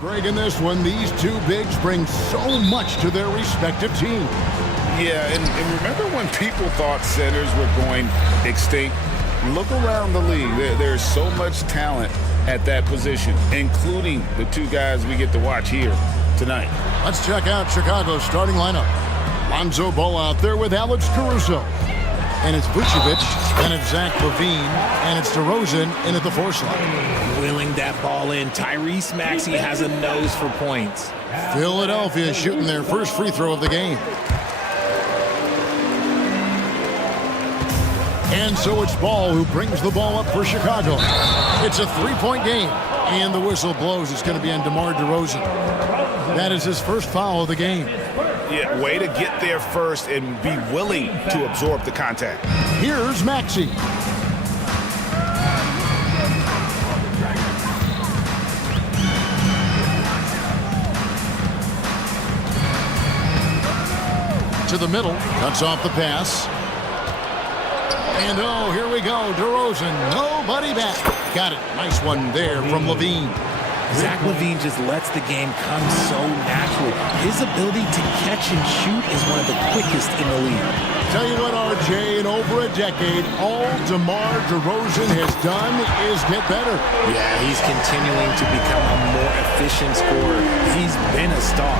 Greg, in this one, these two bigs bring so much to their respective teams. Yeah, and remember when people thought centers were going extinct? Look around the league. There's so much talent at that position, including the two guys we get to watch here tonight. Let's check out Chicago's starting lineup. Lonzo Ball out there with Alex Caruso. And it's Vucevic, and it's Zach LaVine, and it's DeRozan in at the 4 slot. Wheeling that ball in. Tyrese Maxey has a nose for points. Philadelphia shooting their first free throw of the game. And so it's Ball who brings the ball up for Chicago. It's a 3-point game. And the whistle blows. It's going to be on DeMar DeRozan. That is his first foul of the game. Yeah, way to get there first and be willing to absorb the contact. Here's Maxey. To the middle, cuts off the pass. And oh, here we go, DeRozan, nobody back. Got it, nice one there from LaVine. Zach LaVine just lets the game come so naturally. His ability to catch and shoot is one of the quickest in the league. Tell you what, RJ, in over a decade, all DeMar DeRozan has done is get better. Yeah, he's continuing to become a more efficient scorer. He's been a star.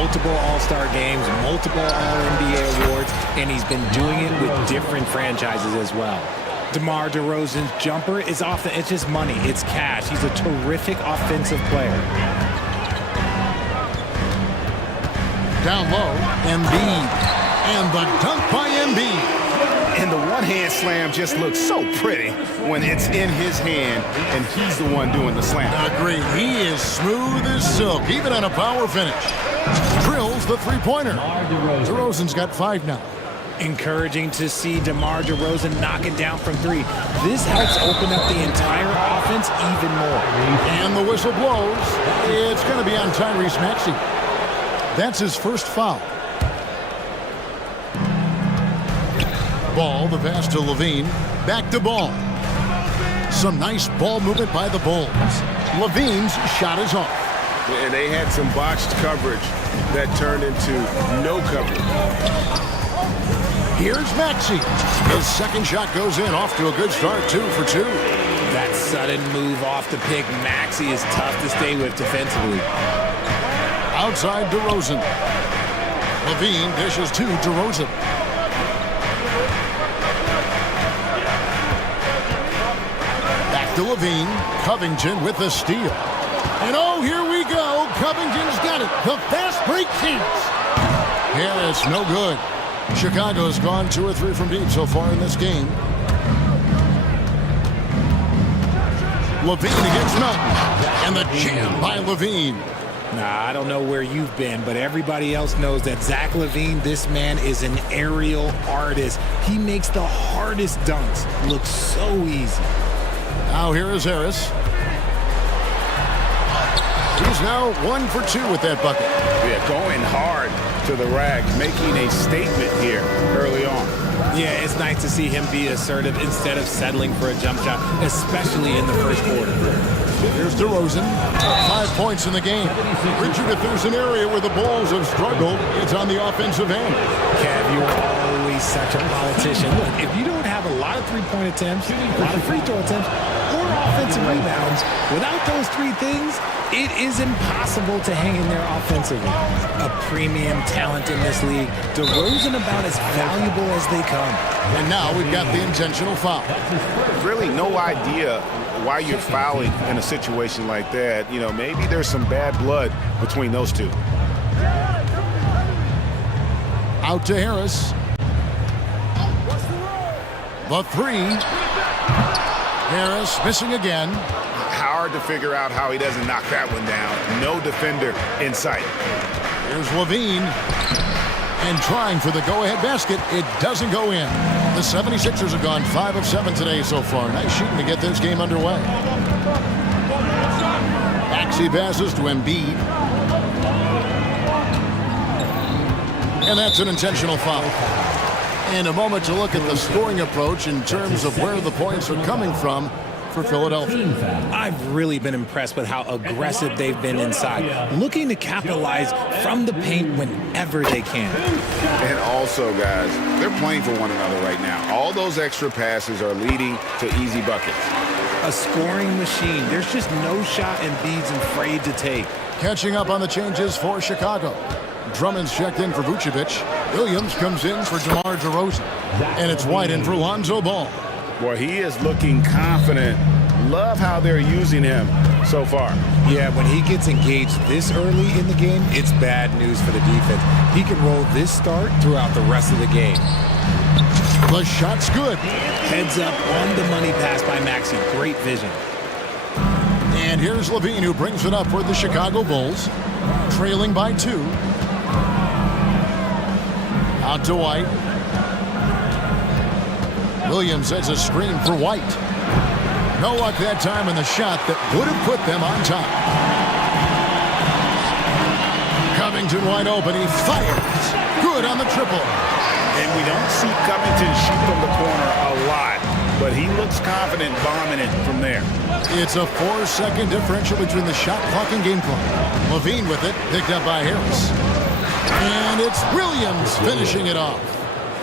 Multiple All-Star games, multiple All-NBA awards, and he's been doing it with different franchises as well. DeMar DeRozan's jumper is often, it's just money, it's cash. He's a terrific offensive player. Down low, Embiid, and the dunk by Embiid. And the one-hand slam just looks so pretty when it's in his hand and he's the one doing the slam. Agree, he is smooth as silk, even on a power finish. Drills the three-pointer. DeRozan's got 5 now. Encouraging to see DeMar DeRozan knock it down from 3. This helps open up the entire offense even more. And the whistle blows. It's going to be on Tyrese Maxey. That's his first foul. Ball, the pass to LaVine. Back to Ball. Some nice ball movement by the Bulls. LaVine's shot is off. And they had some botched coverage that turned into no coverage. Here's Maxey. His second shot goes in, off to a good start, 2 for 2. That sudden move off the pick, Maxey is tough to stay with defensively. Outside DeRozan. LaVine dishes to DeRozan. Back to LaVine. Covington with the steal. And oh, here we go. Covington's got it. The fast break counts. Harris, no good. Chicago's gone 2 or 3 from deep so far in this game. LaVine against Melton. And the jam by LaVine. Nah, I don't know where you've been, but everybody else knows that Zach LaVine, this man is an aerial artist. He makes the hardest dunks look so easy. Now here is Harris. He's now 1 for 2 with that bucket. Yeah, going hard to the rack, making a statement here early on. Yeah, it's nice to see him be assertive instead of settling for a jump shot, especially in the first quarter. Here's DeRozan. 5 points in the game. Richard, if there's an area where the Bulls have struggled, it's on the offensive end. Kev, you're always such a politician. Look, if you don't have a lot of three-point attempts, a lot of free throw attempts, or offensive rebounds, without those 3 things, it is impossible to hang in there offensively. A premium talent in this league. DeRozan about as valuable as they come. And now we've got the intentional foul. Really no idea why you're fouling in a situation like that. You know, maybe there's some bad blood between those two. Out to Harris. The 3. Harris missing again. Hard to figure out how he doesn't knock that one down. No defender in sight. Here's LaVine. And trying for the go-ahead basket. It doesn't go in. The 76ers have gone 5 of 7 today so far. Nice shooting to get this game underway. Maxey passes to Embiid. And that's an intentional foul. And a moment to look at the scoring approach in terms of where the points are coming from. for Philadelphia. I've really been impressed with how aggressive they've been inside, looking to capitalize from the paint whenever they can. And also, guys, they're playing for one another right now. All those extra passes are leading to easy buckets. A scoring machine. There's just no shot Embiid's afraid to take. Catching up on the changes for Chicago. Drummond's checked in for Vucevic. Williams comes in for DeMar DeRozan. And it's White in for Lonzo Ball. Well, he is looking confident. Love how they're using him so far. Yeah, when he gets engaged this early in the game, it's bad news for the defense. He can roll this start throughout the rest of the game. The shot's good. Heads up on the money pass by Maxey. Great vision. And here's Levine, who brings it up for the Chicago Bulls. Trailing by 2. Out to White. Williams sets a screen for White. No luck that time in the shot that would have put them on top. Covington wide open. He fires. Good on the triple. And we don't see Covington shoot from the corner a lot, but he looks confident bombing it from there. It's a 4-second differential between the shot clock and game clock. Levine with it, picked up by Harris. And it's Williams finishing it off.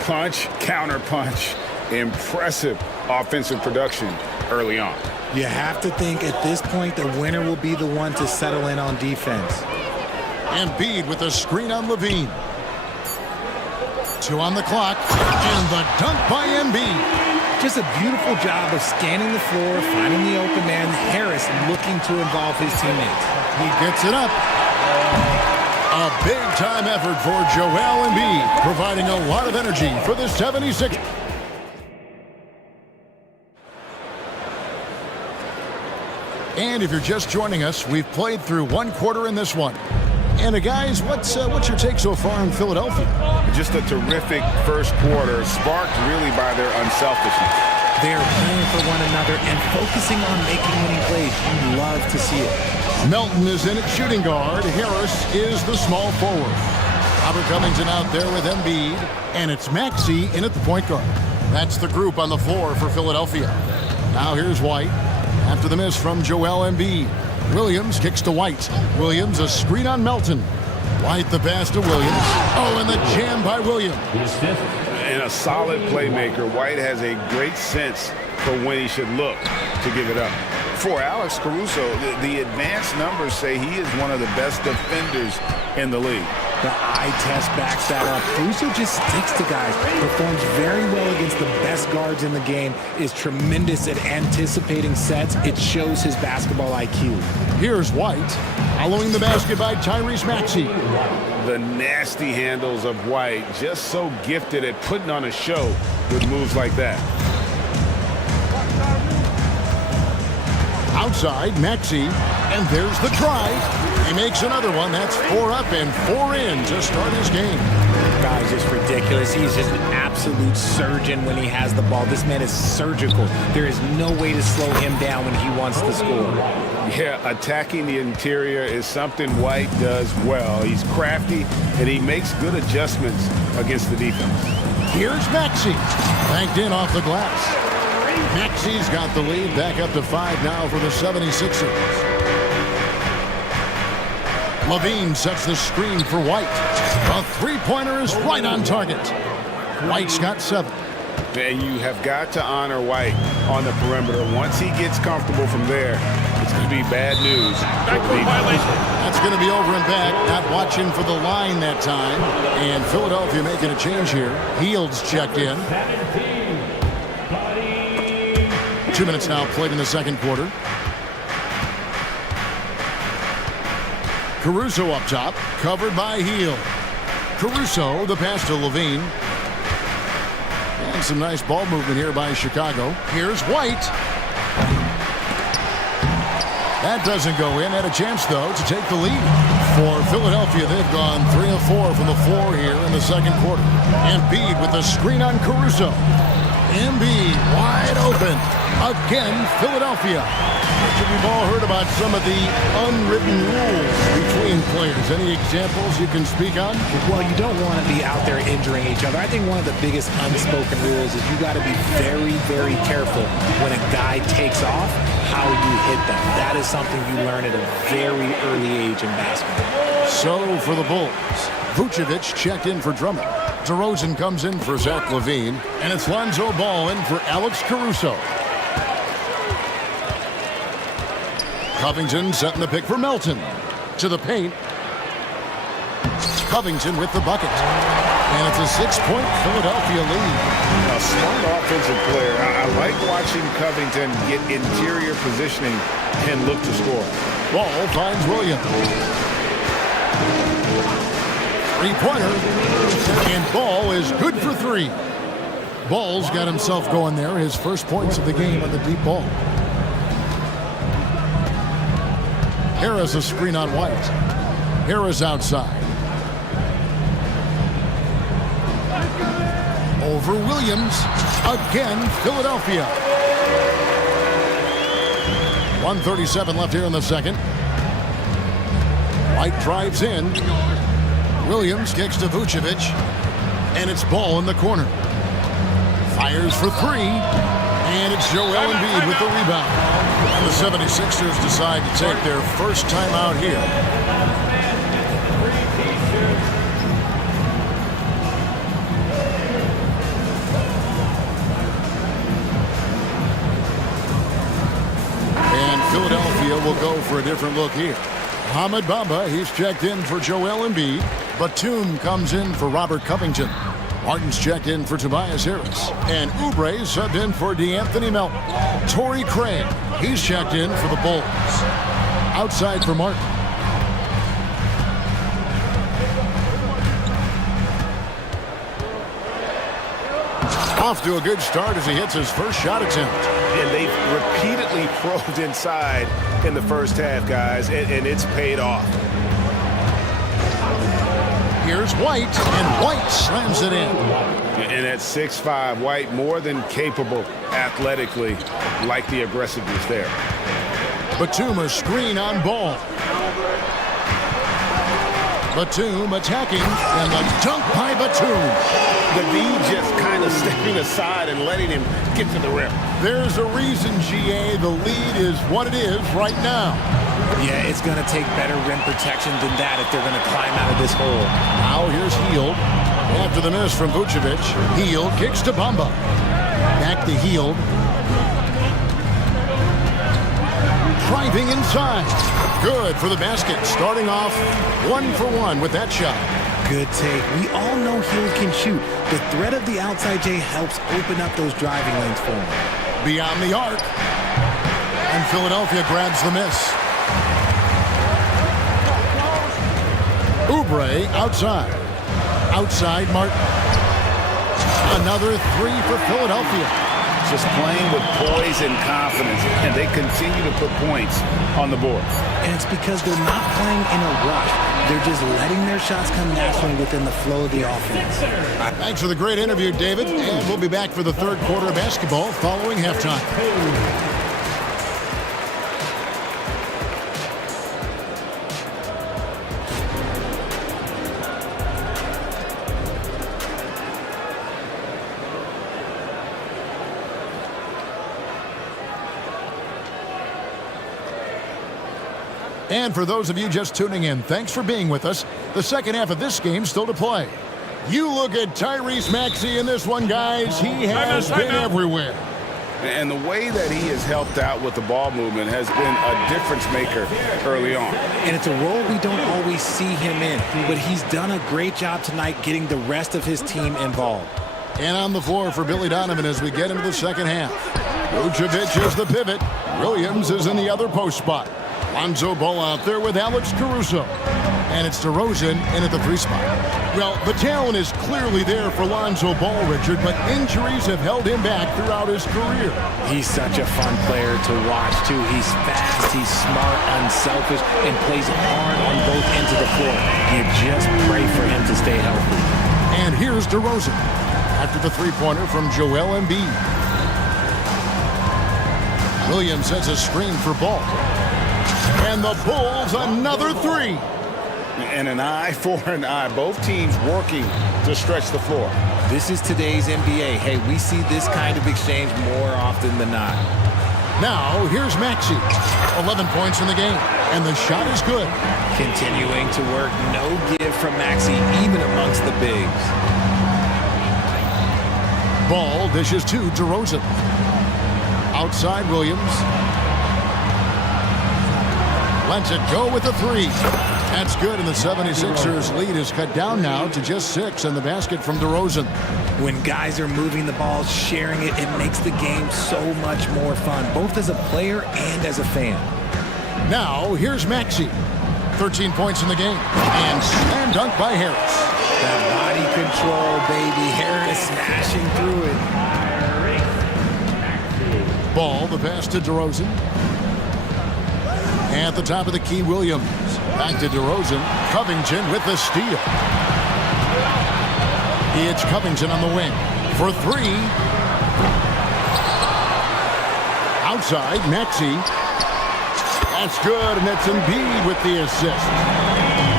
Punch, counter punch. Impressive offensive production early on. You have to think at this point the winner will be the one to settle in on defense. Embiid with a screen on Levine. 2 on the clock, and the dunk by Embiid. Just a beautiful job of scanning the floor, finding the open man. Harris looking to involve his teammates. He gets it up. A big-time effort for Joel Embiid, providing a lot of energy for the 76ers. And if you're just joining us, we've played through 1 quarter in this one. And guys, what's your take so far on Philadelphia? Just a terrific first quarter, sparked really by their unselfishness. They're playing for one another and focusing on making winning plays. You love to see it. Melton is in at shooting guard. Harris is the small forward. Robert Covington out there with Embiid. And it's Maxey in at the point guard. That's the group on the floor for Philadelphia. Now here's White. After the miss from Joel Embiid. Williams kicks to White. Williams a screen on Melton. White the pass to Williams. Oh, and the jam by Williams. And a solid playmaker. White has a great sense for when he should look to give it up. For Alex Caruso, the advanced numbers say he is one of the best defenders in the league. The eye test backs that up. Caruso just sticks to guys, performs very well against the best guards in the game, is tremendous at anticipating sets. It shows his basketball IQ. Here's White, following the basket by Tyrese Maxey. The nasty handles of White, just so gifted at putting on a show with moves like that. Outside, Maxey, and there's the try. He makes another one. That's 4 up and 4 in to start his game. Guy's just ridiculous. He's just an absolute surgeon when he has the ball. This man is surgical. There is no way to slow him down when he wants to score. Yeah, attacking the interior is something White does well. He's crafty, and he makes good adjustments against the defense. Here's Maxey, banked in off the glass. Maxey's got the lead, back up to 5 now for the 76ers. Levine sets the screen for White. A three-pointer is right on target. White's got 7. And you have got to honor White on the perimeter. Once he gets comfortable from there, it's going to be bad news. That's going to be over and back. Not watching for the line that time. And Philadelphia making a change here. Heald's checked in. 2 minutes now played in the second quarter. Caruso up top, covered by Hield. Caruso, the pass to Levine. And some nice ball movement here by Chicago. Here's White. That doesn't go in. Had a chance, though, to take the lead. For Philadelphia, they've gone 3 of 4 from the floor here in the second quarter. Embiid with a screen on Caruso. Embiid wide open. Again, Philadelphia. We've all heard about some of the unwritten rules between players. Any examples you can speak on? Well, you don't want to be out there injuring each other. I think one of the biggest unspoken rules is you got to be very, very careful when a guy takes off, how you hit them. That is something you learn at a very early age in basketball. So for the Bulls, Vucevic checked in for Drummond. DeRozan comes in for Zach LaVine, and it's Lonzo Ball in for Alex Caruso. Covington setting the pick for Melton. To the paint. Covington with the bucket. And it's a 6-point Philadelphia lead. A smart offensive player. I like watching Covington get interior positioning and look to score. Ball finds Williams. Three-pointer. And Ball is good for three. Ball's got himself going there. His first points of the game on the deep ball. Harris a screen on White. Harris outside. Over Williams. Again, Philadelphia. 1:37 left here in the second. White drives in. Williams kicks to Vucevic. And it's Ball in the corner. Fires for three. And it's Joel Embiid with the rebound. And the 76ers decide to take their first time out here. And Philadelphia will go for a different look here. Hamid Bamba, he's checked in for Joel Embiid. Batum comes in for Robert Covington. Martin's checked in for Tobias Harris. And Oubre subbed in for DeAnthony Melton. Torrey Craig, he's checked in for the Bulls. Outside for Martin. Off to a good start as he hits his first shot attempt. And they've repeatedly probed inside in the first half, guys, and it's paid off. Here's White, and White slams it in. And at 6'5", White more than capable athletically, like the aggressiveness there. Batum a screen on Ball. Batum attacking, and the dunk by Batum. The V just kind of stepping aside and letting him get to the rim. There's a reason, GA, the lead is what it is right now. Yeah, it's going to take better rim protection than that if they're going to climb out of this hole. Now here's Hield. After the miss from Vucevic, Hield kicks to Bamba. Back to Hield. Driving inside. Good for the basket. Starting off 1 for 1 with that shot. Good take. We all know Hield can shoot. The threat of the outside J helps open up those driving lanes for him. Beyond the arc. And Philadelphia grabs the miss. Oubre outside. Outside Martin. Another three for Philadelphia. Just playing with poise and confidence, and they continue to put points on the board. And it's because they're not playing in a rush. They're just letting their shots come naturally within the flow of the offense. Thanks for the great interview, David. And we'll be back for the third quarter of basketball following halftime. And for those of you just tuning in, thanks for being with us. The second half of this game still to play. You look at Tyrese Maxey in this one, guys. He has been everywhere. And the way that he has helped out with the ball movement has been a difference maker early on. And it's a role we don't always see him in, but he's done a great job tonight getting the rest of his team involved. And on the floor for Billy Donovan as we get into the second half. Vucevic is the pivot. Williams is in the other post spot. Lonzo Ball out there with Alex Caruso. And it's DeRozan in at the three spot. Well, the talent is clearly there for Lonzo Ball, Richard, but injuries have held him back throughout his career. He's such a fun player to watch, too. He's fast, he's smart, unselfish, and plays hard on both ends of the floor. You just pray for him to stay healthy. And here's DeRozan. After the three-pointer from Joel Embiid. Williams sets a screen for Ball. And the Bulls another three. And an eye for an eye. Both teams working to stretch the floor. This is today's NBA. Hey, we see this kind of exchange more often than not. Now, here's Maxey. 11 points in the game. And the shot is good. Continuing to work. No give from Maxey, even amongst the bigs. Ball dishes to DeRozan. Outside Williams. Lets it go with the three. That's good, and the 76ers lead is cut down now to just 6 in the basket from DeRozan. When guys are moving the ball, sharing it, it makes the game so much more fun, both as a player and as a fan. Now, here's Maxey. 13 points in the game. And slam dunk by Harris. That body control, baby. Harris smashing through it. Ball, the pass to DeRozan. At the top of the key, Williams. Back to DeRozan. Covington with the steal. It's Covington on the wing for three. Outside, Maxey. That's good, and it's Embiid with the assist.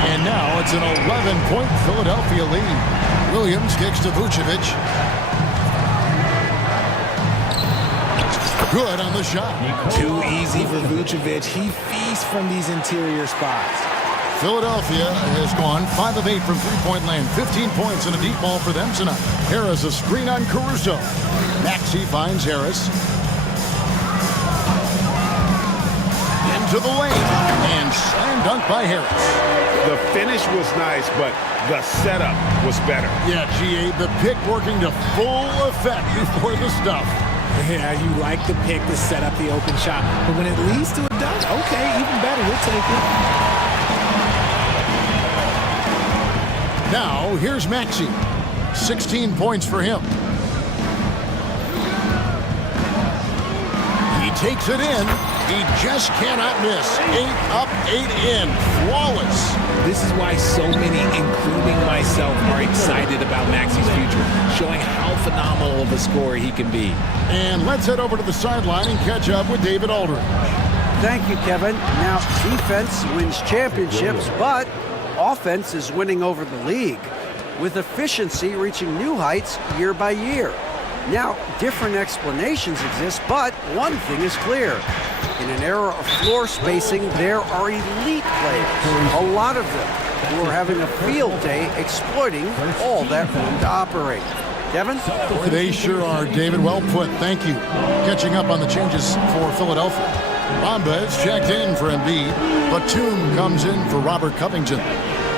And now it's an 11-point Philadelphia lead. Williams kicks to Vucevic. Good on the shot. Too easy for Vucevic. He feasts from these interior spots. Philadelphia has gone 5 of 8 from three-point land. 15 points and a deep ball for them tonight. Harris a screen on Caruso. Maxey finds Harris. Into the lane. And slam dunk by Harris. The finish was nice, but the setup was better. Yeah, GA, the pick working to full effect before the stuff. Yeah, you like the pick to set up the open shot. But when it leads to a dunk, okay, even better. We'll take it. Now, here's Maxey. 16 points for him. He takes it in. He just cannot miss. 8 up, 8 in. Flawless. This is why so many, including myself, are excited about Maxey's future, showing how phenomenal of a scorer he can be. And let's head over to the sideline and catch up with David Aldridge. Thank you, Kevin. Now, defense wins championships, but offense is winning over the league, with efficiency reaching new heights year by year. Now, different explanations exist, but one thing is clear. In an era of floor spacing, there are elite players, a lot of them, who are having a field day exploiting all that room to operate. Kevin? Boy, they sure are, David. Well put. Thank you. Catching up on the changes for Philadelphia. Bamba is checked in for Embiid. Batum comes in for Robert Covington.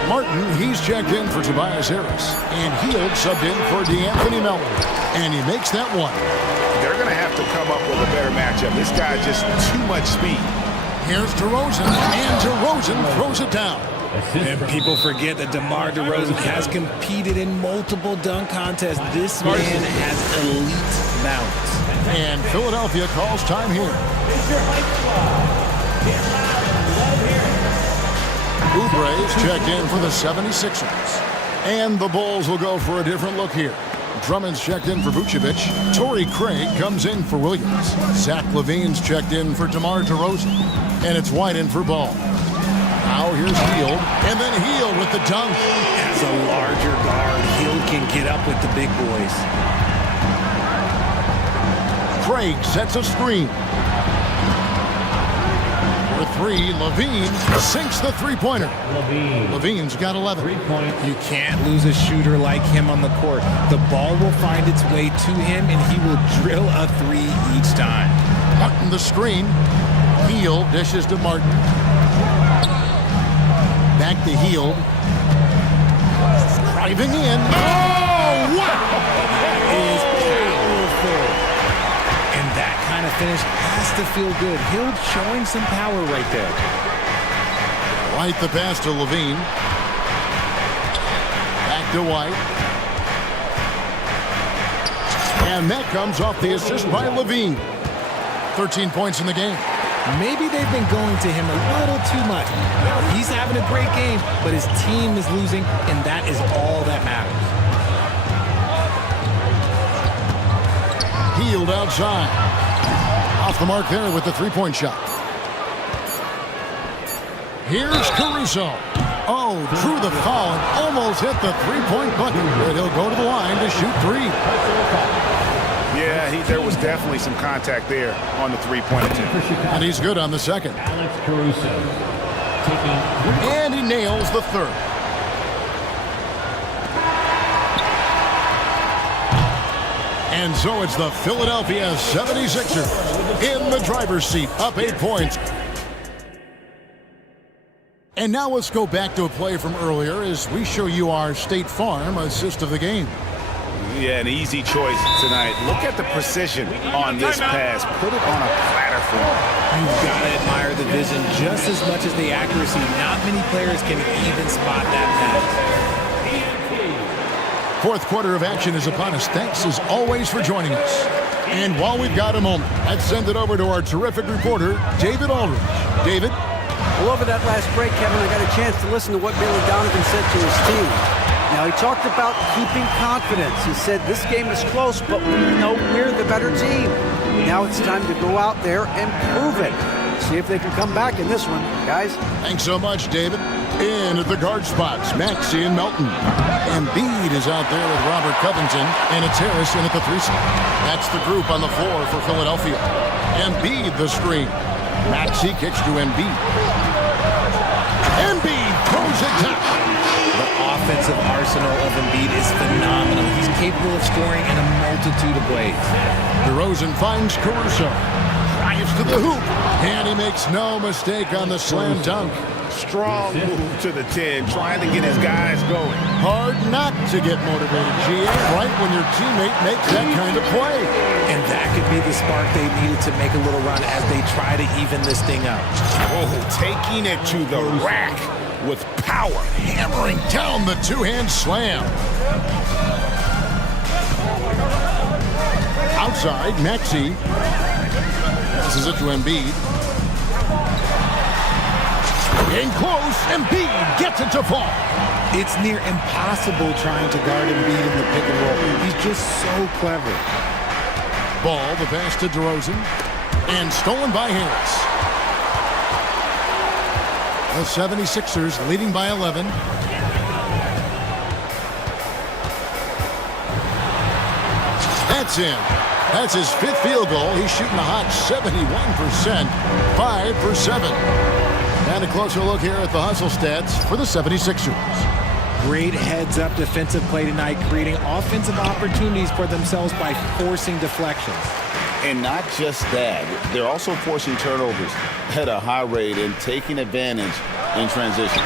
Martin, he's checked in for Tobias Harris. And Hield subbed in for DeAnthony Melton. And he makes that one. They're going to have to come up with a better matchup. This guy just too much speed. Here's DeRozan, and DeRozan throws it down. And people forget that DeMar DeRozan has competed in multiple dunk contests. This man has elite balance. And Philadelphia calls time here. Oubre is checked in for the 76ers. And the Bulls will go for a different look here. Drummond's checked in for Vucevic. Torrey Craig comes in for Williams. Zach LaVine's checked in for DeMar DeRozan. And it's White in for Ball. Now here's Hield. And then Hield with the dunk. As a larger guard, Hield can get up with the big boys. Craig sets a screen. For three, LaVine sinks the three-pointer. LaVine's got 11. You can't lose a shooter like him on the court. The ball will find its way to him, and he will drill a three each time. Martin the screen. Hield dishes to Martin. Back to Hield. Driving in. Oh, wow! That is powerful. And that kind of finish has to feel good. Hield showing some power right there. White the pass to LaVine. Back to White. And that comes off the assist by LaVine. 13 points in the game. Maybe they've been going to him a little too much. He's having a great game, but his team is losing, and that is all that matters. Field outside. Off the mark there with the three-point shot. Here's Caruso. Oh, drew the foul and almost hit the three-point bucket. But he'll go to the line to shoot three. Yeah, there was definitely some contact there on the three-point attempt. And he's good on the second. Alex Caruso. And he nails the third. And so it's the Philadelphia 76ers in the driver's seat, up 8 points. And now let's go back to a play from earlier as we show you our State Farm assist of the game. Yeah, an easy choice tonight. Look at the precision on this pass. Put it on a platter for him. You've got to admire the vision just as much as the accuracy. Not many players can even spot that pass. Fourth quarter of action is upon us. Thanks as always for joining us. And while we've got a moment, let's send it over to our terrific reporter, David Aldridge. David? Well, over that last break, Kevin, I got a chance to listen to what Billy Donovan said to his team. Now, he talked about keeping confidence. He said this game is close, but we know we're the better team. Now it's time to go out there and prove it. See if they can come back in this one, guys. Thanks so much, David. In at the guard spots, Maxey and Melton. Embiid is out there with Robert Covington, and it's Harris in at the three spot. That's the group on the floor for Philadelphia. Embiid the screen. Maxey kicks to Embiid. Embiid throws it down. The offensive arsenal of Embiid is phenomenal. He's capable of scoring in a multitude of ways. DeRozan finds Caruso. Drives to the hoop. And he makes no mistake on the slam dunk. Strong move to the 10, trying to get his guys going. Hard not to get motivated, GA, right when your teammate makes that kind of play. And that could be the spark they needed to make a little run as they try to even this thing up. Oh, taking it to the rack with power. Hammering down the two-hand slam. Outside, Maxey. This is it to Embiid. In close, Embiid gets it to fall. It's near impossible trying to guard Embiid in the pick and roll. He's just so clever. Ball, the pass to DeRozan. And stolen by Harris. The 76ers leading by 11. That's in. That's his fifth field goal. He's shooting a hot 71%. 5 for 7. And a closer look here at the hustle stats for the 76ers. Great heads-up defensive play tonight, creating offensive opportunities for themselves by forcing deflections. And not just that, they're also forcing turnovers at a high rate and taking advantage in transition.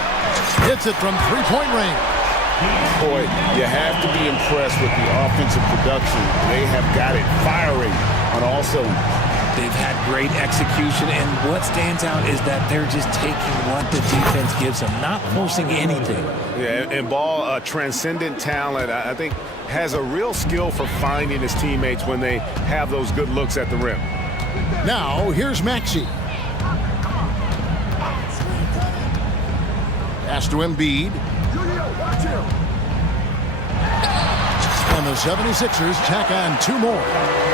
Hits it from three-point range. Boy, you have to be impressed with the offensive production. They have got it firing on all cylinders. They've had great execution, and what stands out is that they're just taking what the defense gives them, not forcing anything. Yeah, and Ball, transcendent talent, I think, has a real skill for finding his teammates when they have those good looks at the rim. Now, here's Maxey. Pass to Embiid. And the 76ers tack on 2 more.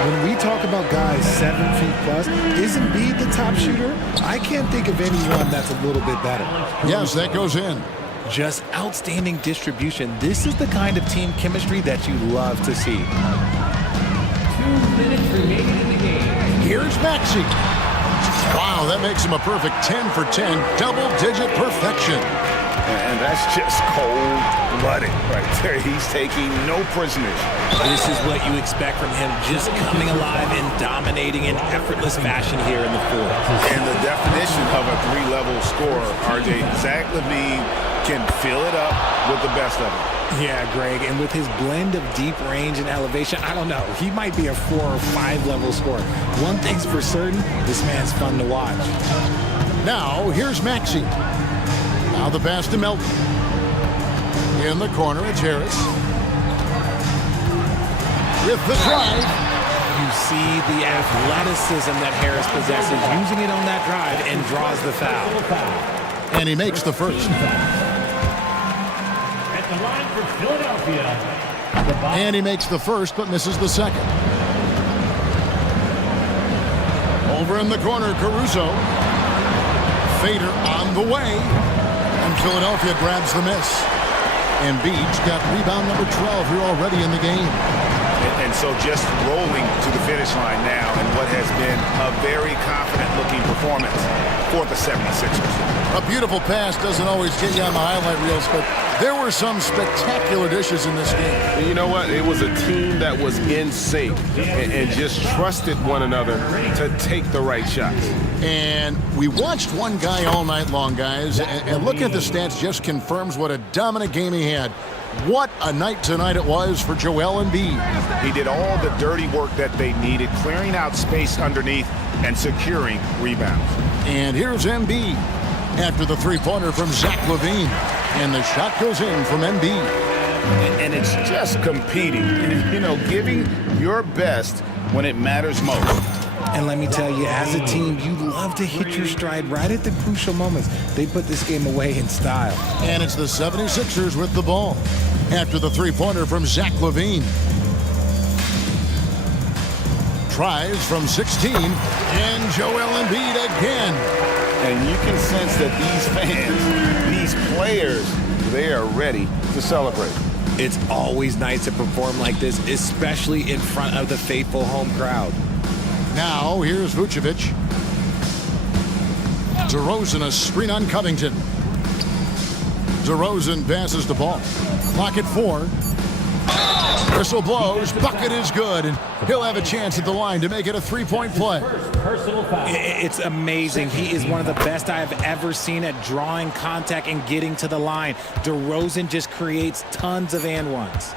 When we talk about guys 7 feet plus, is Embiid the top shooter? I can't think of anyone that's a little bit better. Yes, that goes in. Just outstanding distribution. This is the kind of team chemistry that you love to see. 2 minutes remaining in the game. Here's Maxey. Wow, that makes him a perfect 10 for 10, double-digit perfection. And that's just cold-blooded right there. He's taking no prisoners. This is what you expect from him, just coming alive and dominating in effortless fashion here in the fourth. And the definition of a 3-level scorer, RJ, Zach LaVine can fill it up with the best of it. Yeah, Greg, and with his blend of deep range and elevation, I don't know, he might be a 4 or 5 level scorer. One thing's for certain, this man's fun to watch. Now, here's Maxey. Now the pass to Melton. In the corner, it's Harris. With the drive. You see the athleticism that Harris possesses, using it on that drive, and draws the foul. And he makes the first. At the line for Philadelphia. And he makes the first, but misses the second. Over in the corner, Caruso. Fader on the way. And Philadelphia grabs the miss. Embiid's got rebound number 12 here already in the game. And so just rolling to the finish line now in what has been a very confident-looking performance for the 76ers. A beautiful pass doesn't always get you on the highlight reels, but there were some spectacular dishes in this game. And you know what? It was a team that was in sync and just trusted one another to take the right shots. And we watched one guy all night long, guys, and looking at the stats just confirms what a dominant game he had. What a night tonight it was for Joel Embiid. He did all the dirty work that they needed, clearing out space underneath and securing rebounds. And here's Embiid after the three-pointer from Zach LaVine. And the shot goes in from Embiid. And it's just competing, you know, giving your best when it matters most. And let me tell you, as a team, you love to hit your stride right at the crucial moments. They put this game away in style. And it's the 76ers with the ball after the three-pointer from Zach LaVine. Tries from 16, and Joel Embiid again. And you can sense that these fans, these players, they are ready to celebrate. It's always nice to perform like this, especially in front of the faithful home crowd. Now, here's Vucevic. DeRozan, a screen on Covington. DeRozan passes the ball. Clock at 4. Whistle blows. Bucket is good. And he'll have a chance at the line to make it a three-point play. It's amazing. He is one of the best I have ever seen at drawing contact and getting to the line. DeRozan just creates tons of and ones.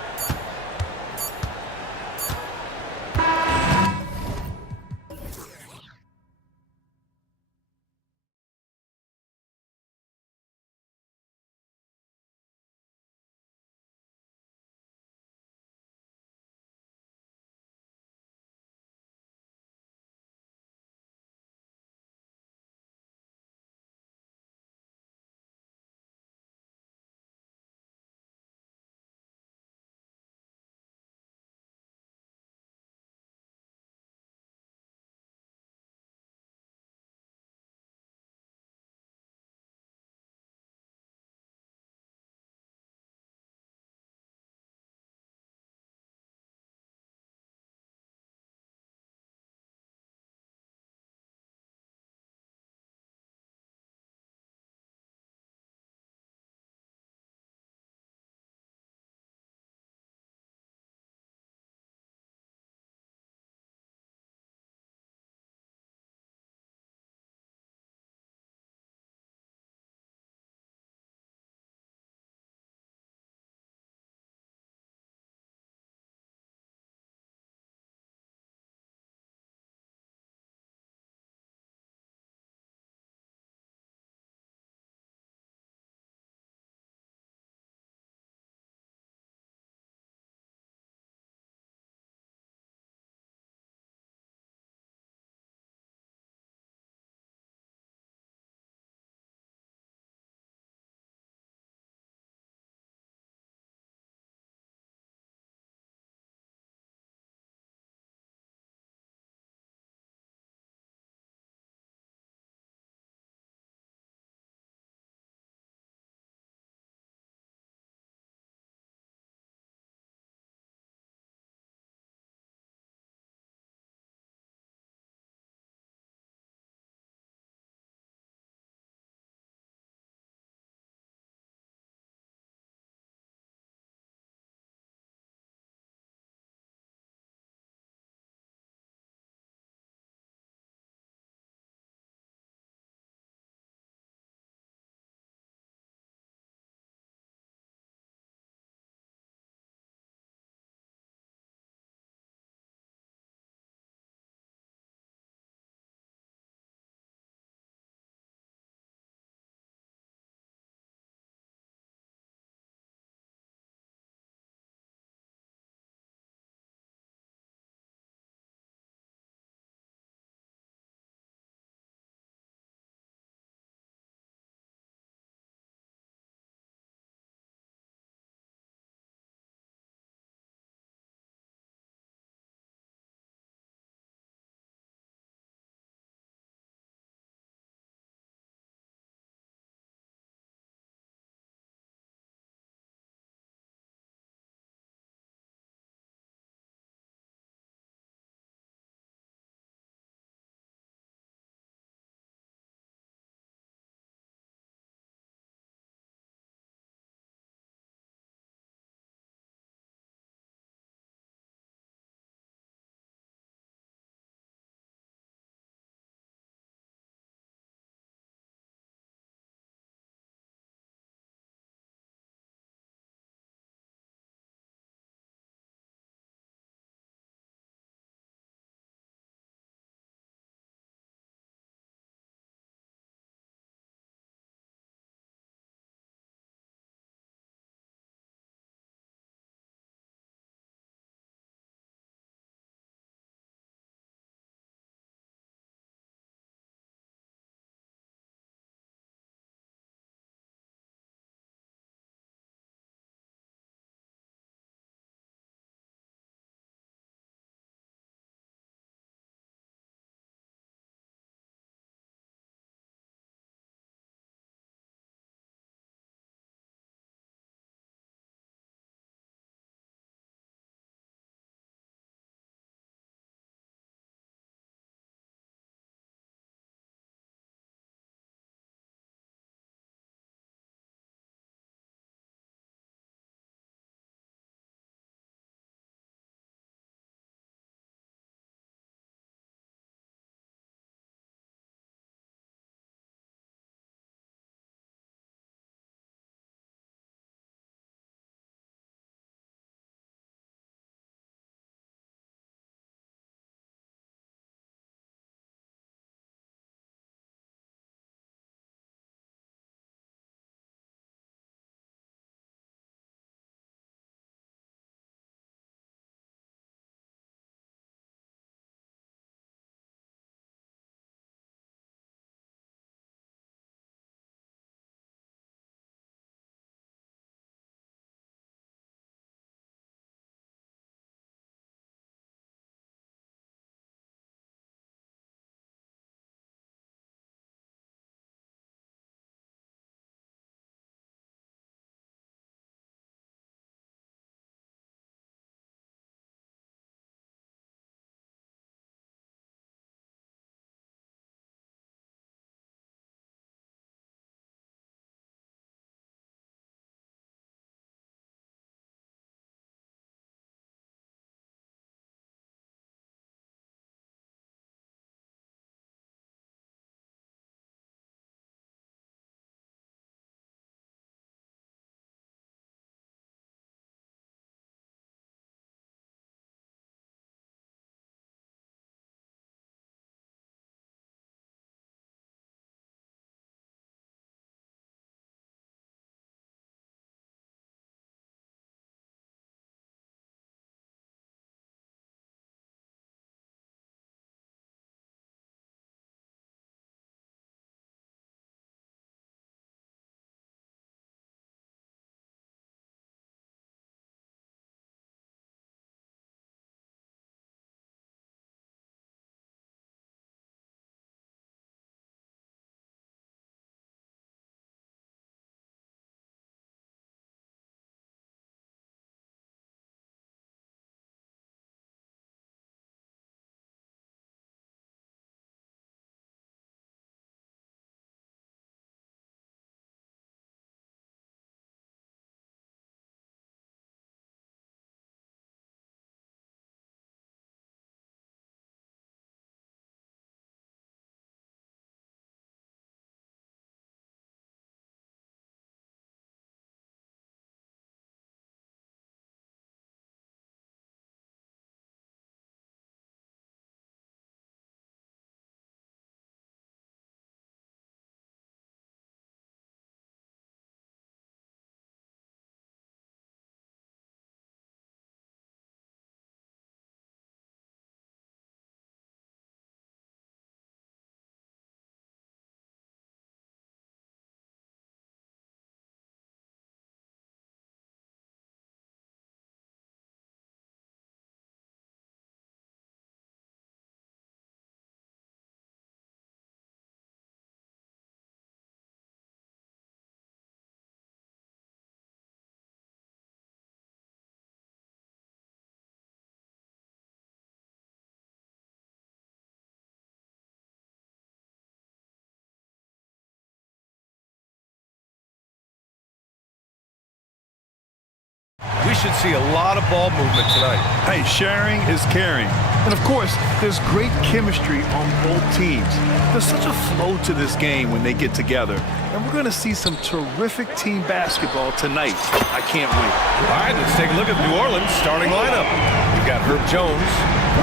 should see a lot of ball movement tonight. Hey, sharing is caring. And of course, there's great chemistry on both teams. There's such a flow to this game when they get together. And we're going to see some terrific team basketball tonight. I can't wait. All right, let's take a look at New Orleans' starting lineup. You've got Herb Jones.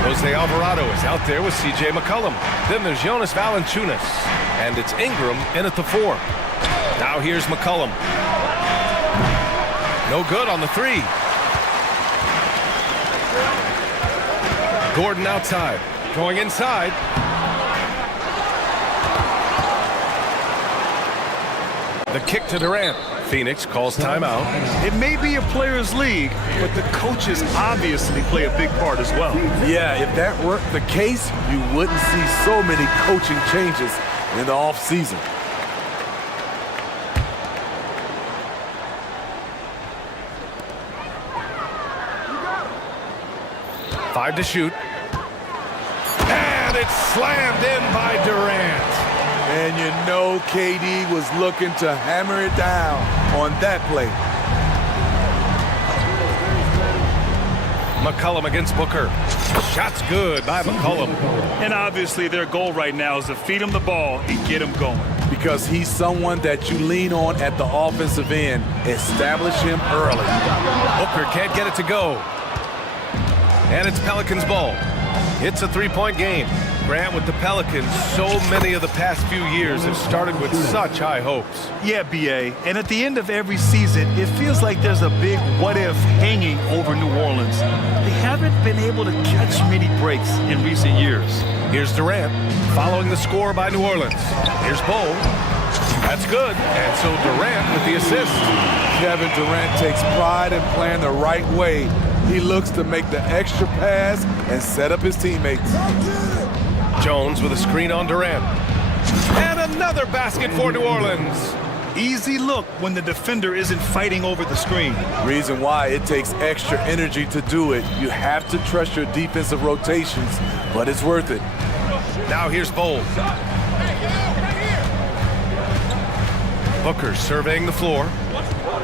Jose Alvarado is out there with C.J. McCollum. Then there's Jonas Valanciunas. And it's Ingram in at the 4. Now here's McCollum. No good on the 3. Gordon outside. Going inside. The kick to Durant. Phoenix calls timeout. It may be a players' league, but the coaches obviously play a big part as well. Yeah, if that were the case, you wouldn't see so many coaching changes in the offseason. Five to shoot. And it's slammed in by Durant. And you know KD was looking to hammer it down on that play. McCollum against Booker. Shot's good by McCollum. And obviously their goal right now is to feed him the ball and get him going. Because he's someone that you lean on at the offensive end. Establish him early. Booker can't get it to go. And it's Pelicans ball. It's a three-point game. Grant, with the Pelicans, so many of the past few years have started with such high hopes. Yeah, B.A. And at the end of every season, it feels like there's a big what-if hanging over New Orleans. They haven't been able to catch many breaks in recent years. Here's Durant, following the score by New Orleans. Here's Bol. That's good. And so Durant with the assist. Kevin Durant takes pride in playing the right way. He looks to make the extra pass and set up his teammates. Jones with a screen on Durant. And another basket for New Orleans. Easy look when the defender isn't fighting over the screen. Reason why it takes extra energy to do it. You have to trust your defensive rotations, but it's worth it. Now here's Bol. Booker surveying the floor.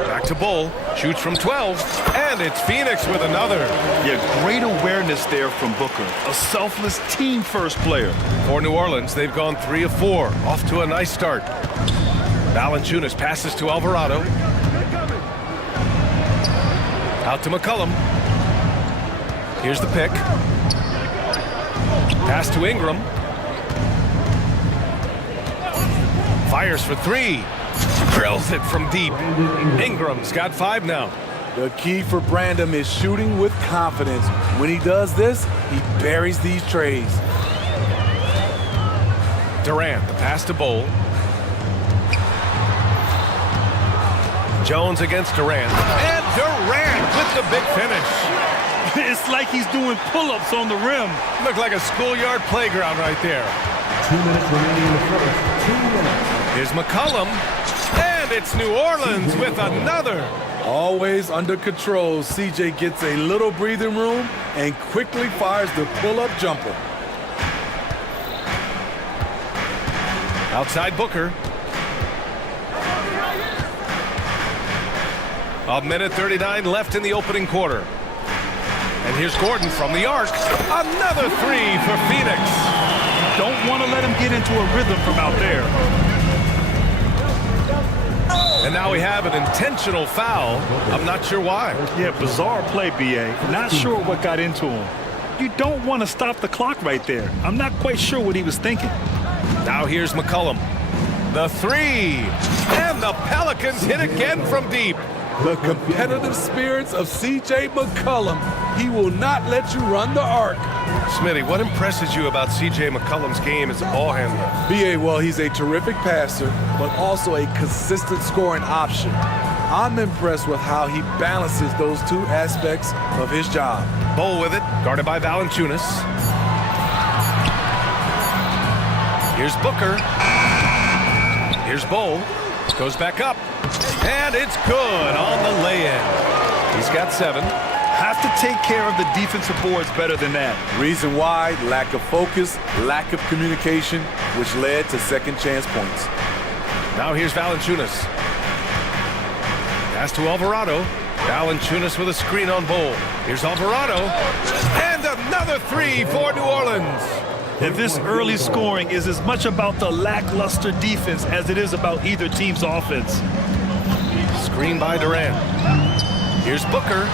Back to Bol. Shoots from 12. And it's Phoenix with another. Yeah, great awareness there from Booker. A selfless team-first player. For New Orleans, they've gone 3 of 4. Off to a nice start. Valanciunas passes to Alvarado. Out to McCollum. Here's the pick. Pass to Ingram. Fires for 3. Drills it from deep. Ingram's got 5 now. The key for Brandon is shooting with confidence. When he does this, he buries these trays. Durant, the pass to Bol. Jones against Durant. And Durant with the big finish. It's like he's doing pull-ups on the rim. Looked like a schoolyard playground right there. 2 minutes remaining in the first. 2 minutes. Here's McCollum. And it's New Orleans with another. Always under control, CJ gets a little breathing room and quickly fires the pull-up jumper. Outside Booker. A minute 39 left in the opening quarter. And here's Gordon from the arc. Another 3 for Phoenix. Don't want to let him get into a rhythm from out there. And now we have an intentional foul. I'm not sure why. Yeah, bizarre play, B.A. Not sure what got into him. You don't want to stop the clock right there. I'm not quite sure what he was thinking. Now here's McCollum. The 3. And the Pelicans hit again from deep. The competitive spirits of C.J. McCollum. He will not let you run the arc. Smitty, what impresses you about C.J. McCollum's game as a ball handler? B.A., well, he's a terrific passer, but also a consistent scoring option. I'm impressed with how he balances those two aspects of his job. Bol with it, guarded by Valanciunas. Here's Booker. Here's Bol. Goes back up. And it's good on the lay-in. He's got 7. Have to take care of the defensive boards better than that. Reason why: lack of focus, lack of communication, which led to second chance points. Now here's Valanciunas. Pass to Alvarado. Valanciunas with a screen on Bowl. Here's Alvarado. And another three for New Orleans. And this early scoring is as much about the lackluster defense as it is about either team's offense. Screen by Durant. Here's Booker.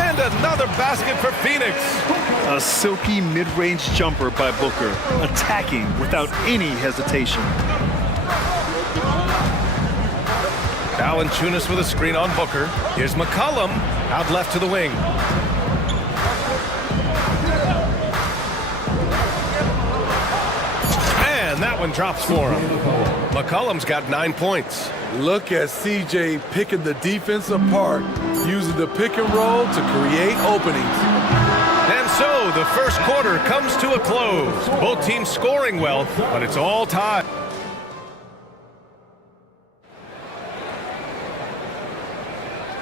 And another basket for Phoenix. A silky mid-range jumper by Booker, attacking without any hesitation. Valanciunas with a screen on Booker. Here's McCollum out left to the wing. And that one drops for him. McCollum's got 9 points. Look at CJ picking the defense apart, using the pick and roll to create openings. And so the first quarter comes to a close. Both teams scoring well, but it's all tied.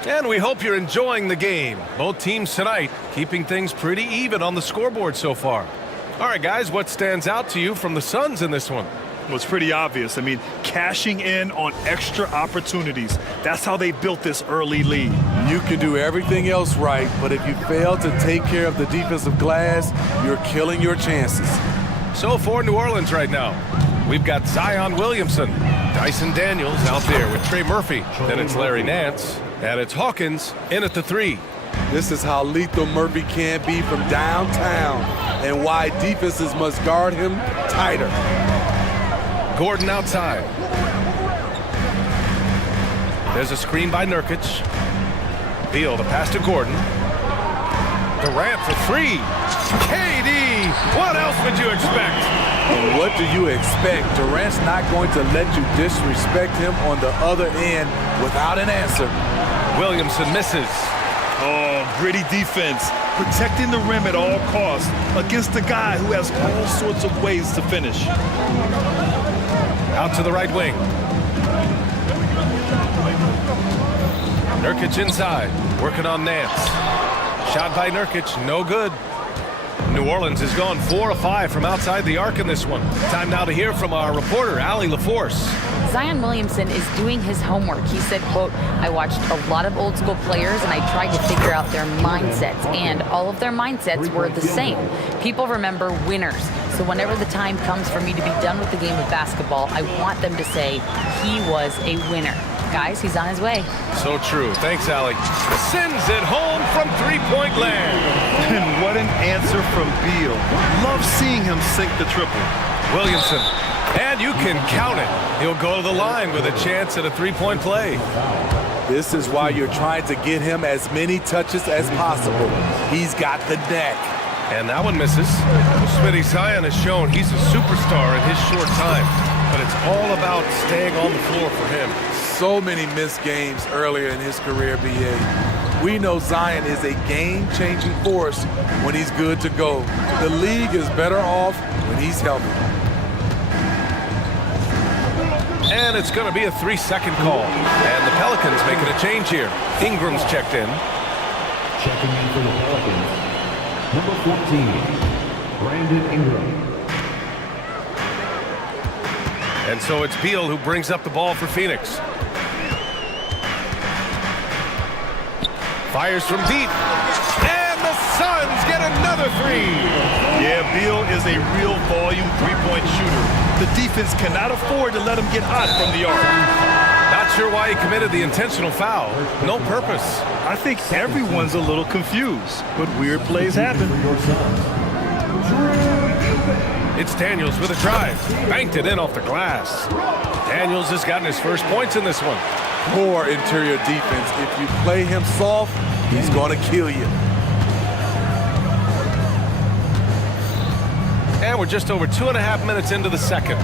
And we hope you're enjoying the game. Both teams tonight keeping things pretty even on the scoreboard so far. All right, guys, what stands out to you from the Suns in this one? Well, it's pretty obvious. I mean, cashing in on extra opportunities. That's how they built this early lead. You can do everything else right, but if you fail to take care of the defensive glass, you're killing your chances. So for New Orleans right now, we've got Zion Williamson, Dyson Daniels out there with Trey Murphy. Then it's Larry Nance, and it's Hawkins in at the three. This is how lethal Murphy can be from downtown and why defenses must guard him tighter. Gordon outside. There's a screen by Nurkic. Beal, the pass to Gordon. Durant for three. KD, what else would you expect? And what do you expect? Durant's not going to let you disrespect him on the other end without an answer. Williamson misses. Oh, gritty defense. Protecting the rim at all costs against a guy who has all sorts of ways to finish. Out to the right wing. Nurkic inside, working on Nance. Shot by Nurkic, no good. New Orleans has gone 4 of 5 from outside the arc in this one. Time now to hear from our reporter, Allie LaForce. Zion Williamson is doing his homework. He said, quote, I watched a lot of old school players and I tried to figure out their mindsets, and all of their mindsets were the same. People remember winners. So whenever the time comes for me to be done with the game of basketball, I want them to say he was a winner. Guys, he's on his way. So true. Thanks, Allie. Sends it home from three-point land. And what an answer from Beal. Love seeing him sink the triple. Williamson. And you can count it. He'll go to the line with a chance at a three-point play. This is why you're trying to get him as many touches as possible. He's got the neck. And that one misses. Smitty, Zion has shown he's a superstar in his short time, but it's all about staying on the floor for him. So many missed games earlier in his career, BA. We know Zion is a game-changing force when he's good to go. The league is better off when he's healthy. And it's going to be a 3-second call. And the Pelicans making a change here. Ingram's checked in. Checking in for the Pelicans, number 14, Brandon Ingram. And so it's Beal who brings up the ball for Phoenix. Fires from deep. And the Suns get another three. Yeah, Beal is a real volume three-point shooter. The defense cannot afford to let him get hot from the arc. Not sure why he committed the intentional foul. No purpose. I think everyone's a little confused, but weird plays happen. It's Daniels with a drive. Banked it in off the glass. Daniels has gotten his first points in this one. Poor interior defense. If you play him soft, he's going to kill you. And we're just over 2.5 minutes into the second.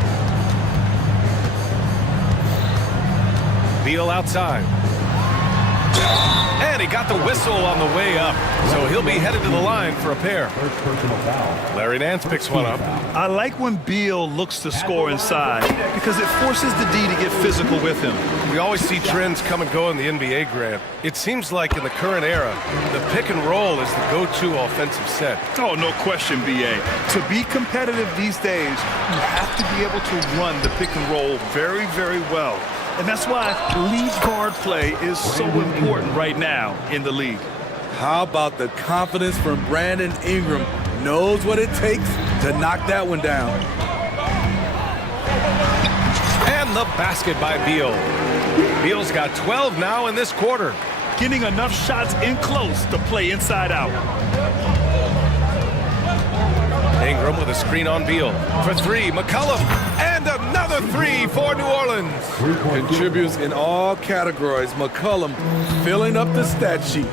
Beal outside. And he got the whistle on the way up. So he'll be headed to the line for a pair. Larry Nance picks one up. I like when Beal looks to score inside because it forces the D to get physical with him. We always see trends come and go in the NBA, Grant. It seems like in the current era, the pick and roll is the go-to offensive set. Oh, no question, BA. To be competitive these days, you have to be able to run the pick and roll very, very well. And that's why lead guard play is so important right now in the league. How about the confidence from Brandon Ingram? Knows what it takes to knock that one down. And the basket by Beal. Beal's got 12 now in this quarter. Getting enough shots in close to play inside out. Ingram with a screen on Beal. For three, McCollum. And another three for New Orleans. Contributes in all categories. McCollum filling up the stat sheet.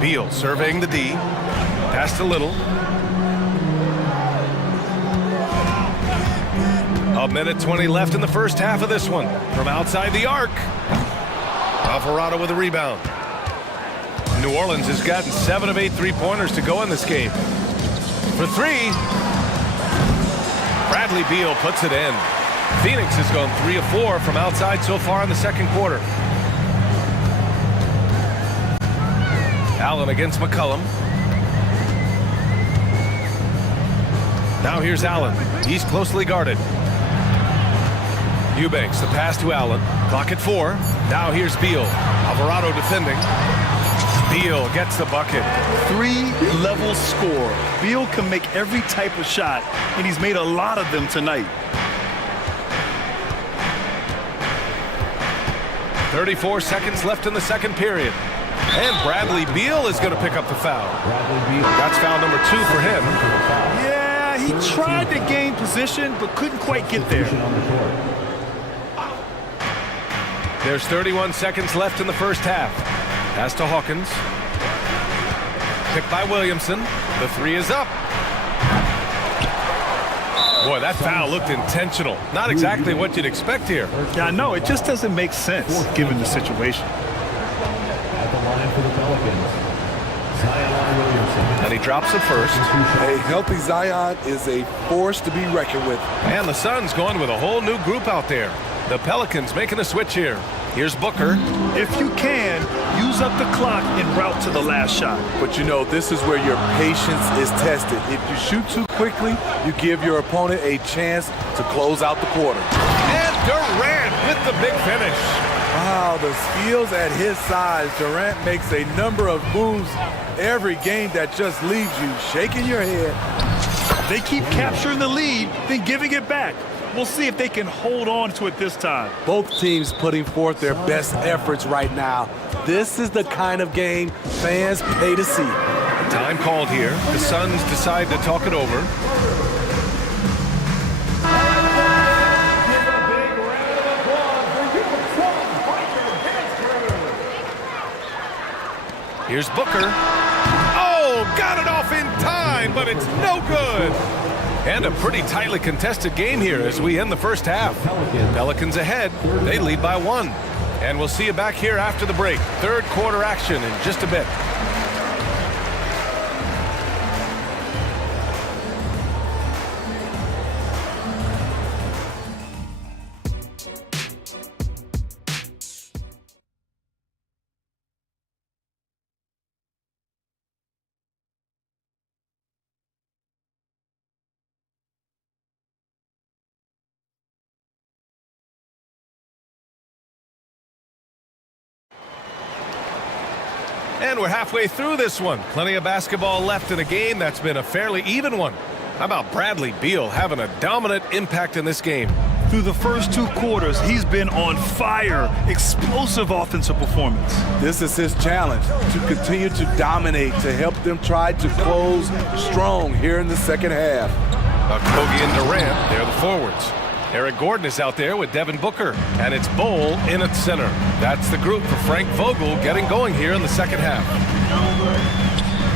Beal surveying the D. Passed a little. A minute 20 left in the first half of this one. From outside the arc. Alvarado with a rebound. New Orleans has gotten 7 of 8 three-pointers to go in this game. For three. Bradley Beal puts it in. Phoenix has gone 3 of 4 from outside so far in the second quarter. Allen against McCollum. Now here's Allen. He's closely guarded. Eubanks, the pass to Allen. Clock at 4. Now here's Beal. Alvarado defending. Beal gets the bucket. 3-level score. Beal can make every type of shot, and he's made a lot of them tonight. 34 seconds left in the second period. And Bradley Beal is going to pick up the foul. That's foul number 2 for him. Yeah, he tried to gain position, but couldn't quite get there. There's 31 seconds left in the first half. Pass to Hawkins. Picked by Williamson. The three is up. Boy, that foul looked intentional. Not exactly what you'd expect here. Yeah, I know. It just doesn't make sense given the situation. At the line for the Pelicans, Zion Williamson. And he drops it first. A healthy Zion is a force to be reckoned with. And the Suns going with a whole new group out there. The Pelicans making a switch here. Here's Booker. If you can, use up the clock en route to the last shot. But you know, this is where your patience is tested. If you shoot too quickly, you give your opponent a chance to close out the quarter. And Durant with the big finish. Wow, the skills at his size. Durant makes a number of moves every game that just leaves you shaking your head. They keep capturing the lead, then giving it back. We'll see if they can hold on to it this time. Both teams putting forth their best efforts right now. This is the kind of game fans pay to see. Time called here. The Suns decide to talk it over. Here's Booker. Oh, got it off in time, but it's no good. And a pretty tightly contested game here as we end the first half. Pelicans ahead. They lead by 1. And we'll see you back here after the break. Third quarter action in just a bit. And we're halfway through this one. Plenty of basketball left in a game that's been a fairly even one. How about Bradley Beal having a dominant impact in this game? Through the first 2 quarters, he's been on fire. Explosive offensive performance. This is his challenge, to continue to dominate, to help them try to close strong here in the second half. Kogi and Durant, they're the forwards. Eric Gordon is out there with Devin Booker, and it's Bol in at center. That's the group for Frank Vogel getting going here in the second half.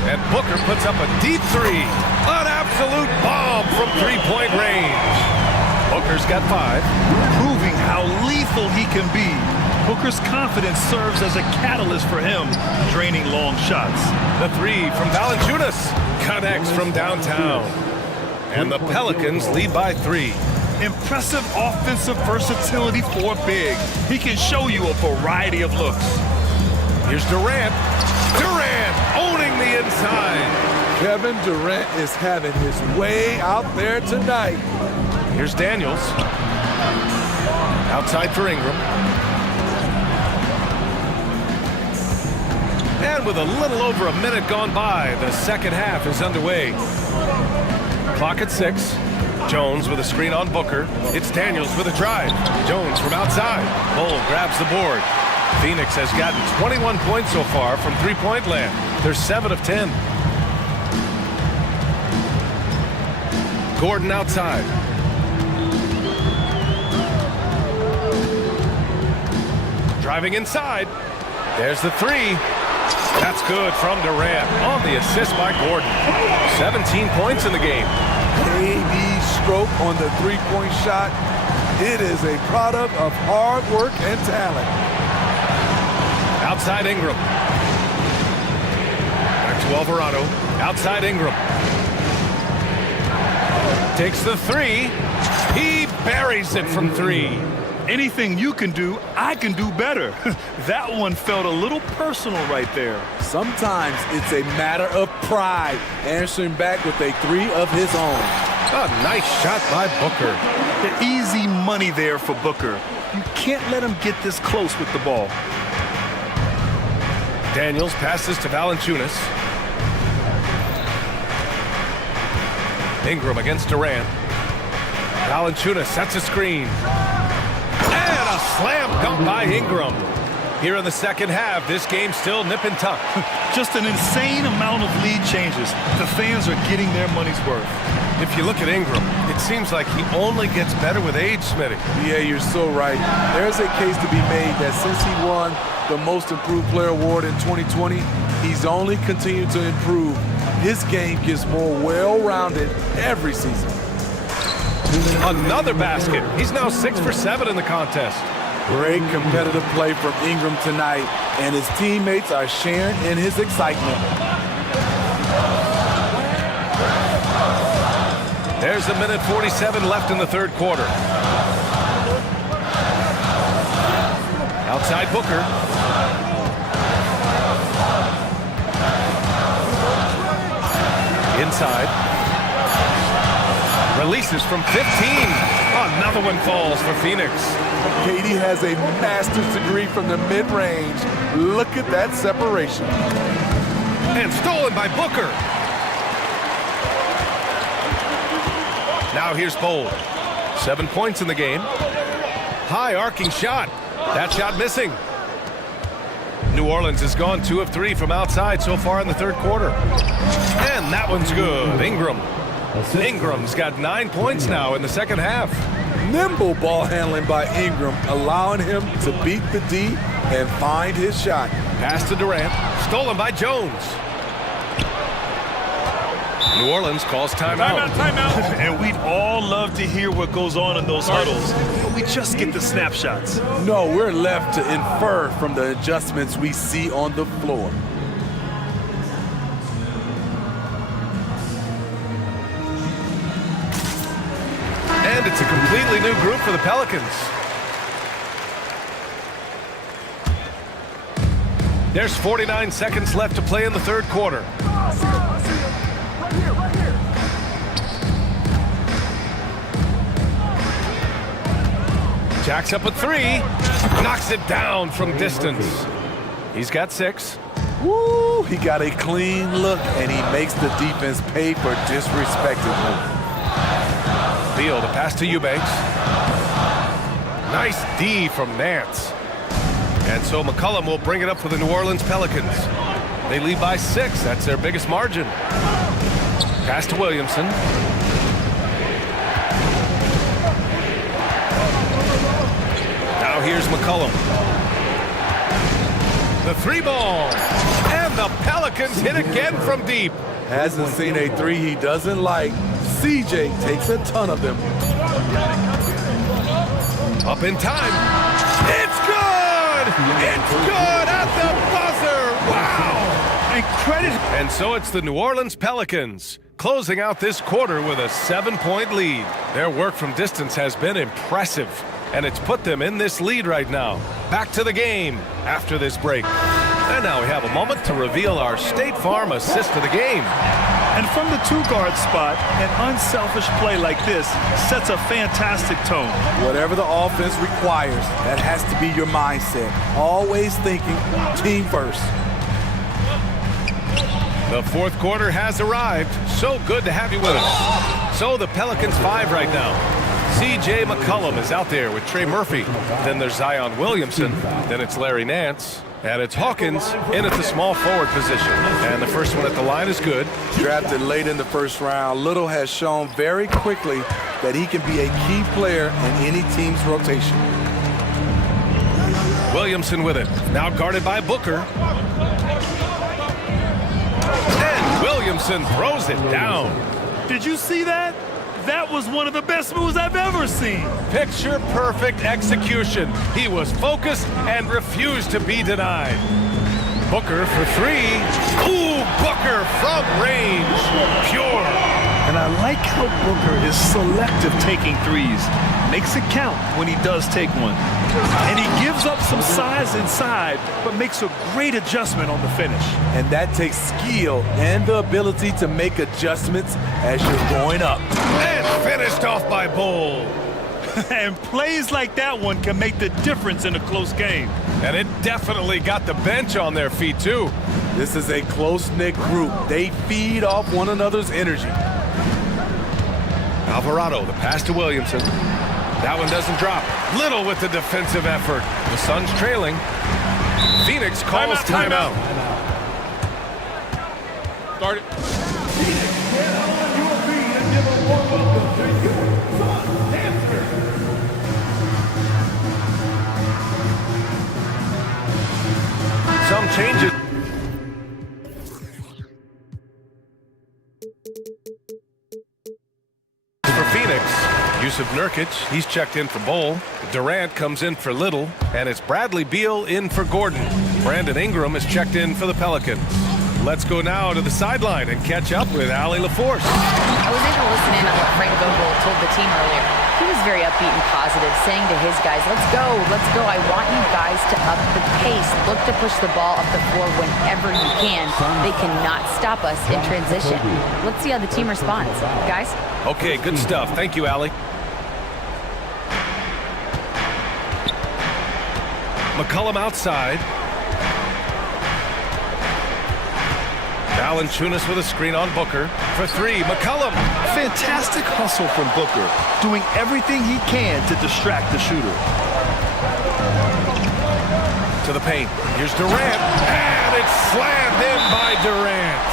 And Booker puts up a deep three. An absolute bomb from three-point range. Booker's got 5. Proving how lethal he can be. Booker's confidence serves as a catalyst for him, draining long shots. The 3 from Valanciunas connects from downtown. And the Pelicans lead by 3. Impressive offensive versatility for a big. He can show you a variety of looks. Here's Durant. Durant owning the inside. Kevin Durant is having his way out there tonight. Here's Daniels. Outside for Ingram. And with a little over a minute gone by, the second half is underway. Clock at 6. Jones with a screen on Booker. It's Daniels with a drive. Jones from outside. Bull grabs the board. Phoenix has gotten 21 points so far from three-point land. They're 7 of 10. Gordon outside. Driving inside. There's the three. That's good from Durant on the assist by Gordon. 17 points in the game. KD's stroke on the three-point shot. It is a product of hard work and talent. Outside Ingram. Back to Alvarado. Outside Ingram. Takes the three. He buries it from three. Anything you can do, I can do better. That one felt a little personal right there. Sometimes it's a matter of pride, answering back with a three of his own. A nice shot by Booker. The easy money there for Booker. You can't let him get this close with the ball. Daniels passes to Valanciunas. Ingram against Durant. Valanciunas sets a screen. And a slam dunk by Ingram. Here in the second half, this game still nip and tuck. Just an insane amount of lead changes. The fans are getting their money's worth. If you look at Ingram, it seems like he only gets better with age, Smitty. Yeah, you're so right. There's a case to be made that since he won the Most Improved Player Award in 2020, he's only continued to improve. His game gets more well-rounded every season. Another basket. He's now 6 for 7 in the contest. Great competitive play from Ingram tonight, and his teammates are sharing in his excitement. There's a minute 47 left in the third quarter. Outside Booker. Inside. Releases from 15. Another one falls for Phoenix. KD has a master's degree from the mid-range. Look at that separation. And stolen by Booker. Now here's Bold. 7 points in the game. High arcing shot. That shot missing. New Orleans has gone 2 of 3 from outside so far in the third quarter. And that one's good. Ingram. Ingram's got 9 points now in the second half. Nimble ball handling by Ingram, allowing him to beat the D and find his shot. Pass to Durant. Stolen by Jones. New Orleans calls timeout. Timeout. And we'd all love to hear what goes on in those huddles, but we just get the snapshots. No, we're left to infer from the adjustments we see on the floor. And it's a completely new group for the Pelicans. There's 49 seconds left to play in the third quarter. Jacks up a three. Knocks it down from distance. He's got 6. Woo! He got a clean look, and he makes the defense pay for disrespecting him. Beal, the pass to Eubanks. Nice D from Nance. And so McCollum will bring it up for the New Orleans Pelicans. They lead by 6. That's their biggest margin. Pass to Williamson. Now here's McCollum. The 3 ball. And the Pelicans hit again from deep. Hasn't seen a 3 he doesn't like. CJ takes a ton of them. Up in time. It's good! It's good at the buzzer! Wow! Incredible. And so it's the New Orleans Pelicans closing out this quarter with a 7-point lead. Their work from distance has been impressive, and it's put them in this lead right now. Back to the game after this break. And now we have a moment to reveal our State Farm assist of the game. And from the two-guard spot, an unselfish play like this sets a fantastic tone. Whatever the offense requires, that has to be your mindset. Always thinking team first. The fourth quarter has arrived. So good to have you with us. So the Pelicans 5 right now. C.J. McCollum is out there with Trey Murphy. Then there's Zion Williamson. Then it's Larry Nance. And it's Hawkins in at the small forward position. And the first one at the line is good. Drafted late in the first round, Little has shown very quickly that he can be a key player in any team's rotation. Williamson with it. Now guarded by Booker. And Williamson throws it down. Did you see that? That was one of the best moves I've ever seen. Picture perfect execution. He was focused and refused to be denied. Booker for three. Ooh, Booker from range. Pure. And I like how Booker is selective taking threes. Makes it count when he does take one. And he gives up some size inside, but makes a great adjustment on the finish. And that takes skill and the ability to make adjustments as you're going up. And finished off by Bull. And plays like that one can make the difference in a close game. And it definitely got the bench on their feet, too. This is a close-knit group. They feed off one another's energy. Alvarado, the pass to Williamson. That one doesn't drop. Little with the defensive effort. The Suns trailing. Phoenix calls timeout. Start it. Phoenix, get on your feet and give a warm welcome to your Suns answer. Some changes. For Phoenix, Yusuf Nurkic, he's checked in for Bull. Durant comes in for Little, and it's Bradley Beal in for Gordon. Brandon Ingram is checked in for the Pelicans. Let's go now to the sideline and catch up with Allie LaForce. I was able to listen in on what Frank Vogel told the team earlier. He was very upbeat and positive, saying to his guys, let's go. I want you guys to up the pace. Look to push the ball up the floor whenever you can. They cannot stop us in transition. Let's see how the team responds. Guys? Okay, good stuff. Thank you, Allie. McCollum outside. Valanciunas with a screen on Booker. For three, McCollum. Fantastic hustle from Booker, doing everything he can to distract the shooter. To the paint. Here's Durant. And it's slammed in by Durant.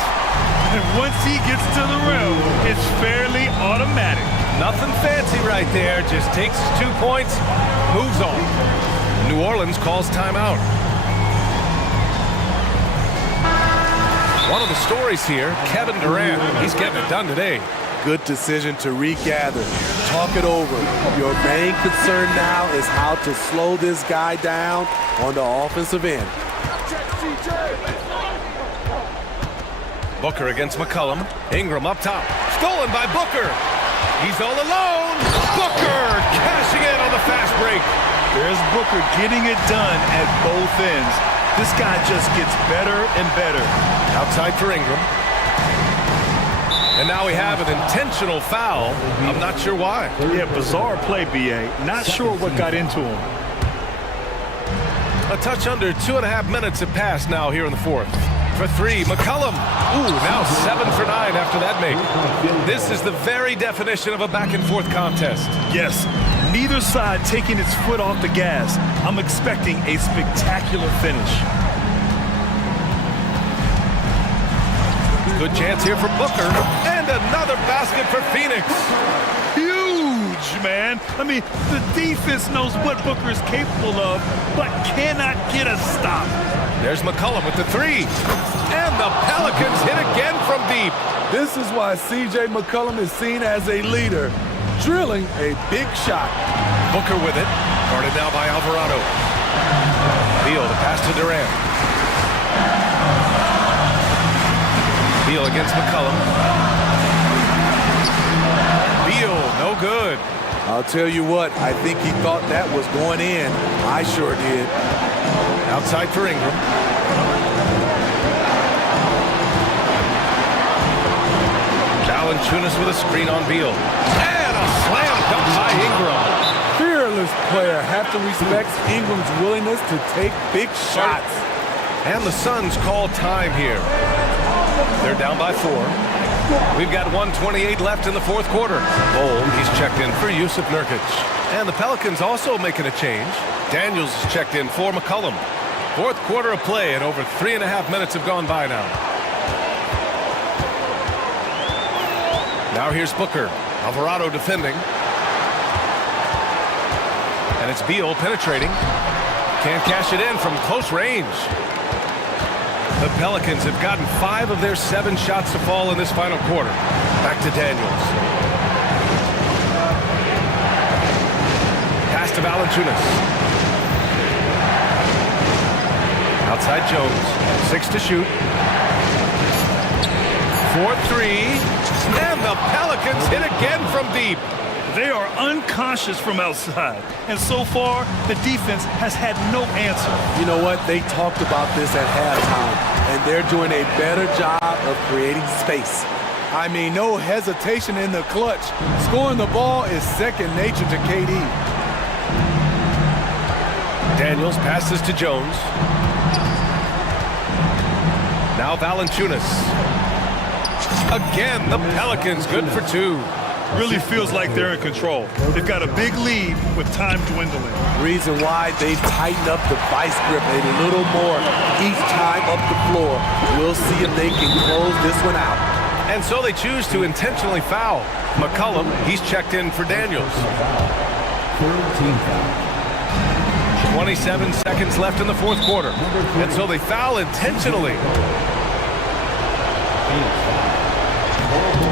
And once he gets to the rim, it's fairly automatic. Nothing fancy right there. Just takes his 2 points, moves on. New Orleans calls timeout. One of the stories here, Kevin Durant, he's getting it done today. Good decision to regather. Talk it over. Your main concern now is how to slow this guy down on the offensive end. Booker against McCollum. Ingram up top. Stolen by Booker. He's all alone. Booker cashing in on the fast break. There's Booker getting it done at both ends. This guy just gets better and better. Outside for Ingram. And now we have an intentional foul. I'm not sure why. Yeah, bizarre play, B.A. Not sure what got into him. A touch under 2.5 minutes have passed now here in the fourth. For three, McCollum. Ooh, now 7 for 9 after that make. This is the very definition of a back-and-forth contest. Yes, neither side taking its foot off the gas. I'm expecting a spectacular finish. Good chance here for Booker. And another basket for Phoenix. Huge, man. I mean, the defense knows what Booker is capable of, but cannot get a stop. There's McCollum with the three. And the Pelicans hit again from deep. This is why C.J. McCollum is seen as a leader, drilling a big shot. Booker with it. Guarded now by Alvarado. Beal, the pass to Durant. Beal against McCollum. Beal, no good. I'll tell you what, I think he thought that was going in. I sure did. Outside for Ingram. Valanciunas with a screen on Beal. And a slam dunk by Ingram. Fearless player. Have to respect Ingram's willingness to take big shots. And the Suns call time here. They're down by 4. We've got 1:28 left in the fourth quarter. He's checked in for Yusuf Nurkic. And the Pelicans also making a change. Daniels is checked in for McCollum. Fourth quarter of play, and over 3.5 minutes have gone by now. Now here's Booker. Alvarado defending. And it's Beal penetrating. Can't cash it in from close range. The Pelicans have gotten 5 of their 7 shots to fall in this final quarter. Back to Daniels. Pass to Valanciunas. Outside Jones. 6 to shoot. 4-3. And the Pelicans hit again from deep. They are unconscious from outside. And so far, the defense has had no answer. You know what? They talked about this at halftime, and they're doing a better job of creating space. I mean, no hesitation in the clutch. Scoring the ball is second nature to KD. Daniels passes to Jones. Now Valanciunas. Again, the Pelicans good for 2. Really feels like they're in control. They've got a big lead with time dwindling. Reason why they've tightened up the vice grip a little more each time up the floor. We'll see if they can close this one out. And so they choose to intentionally foul. McCollum, he's checked in for Daniels. 27 seconds left in the fourth quarter. And so they foul intentionally.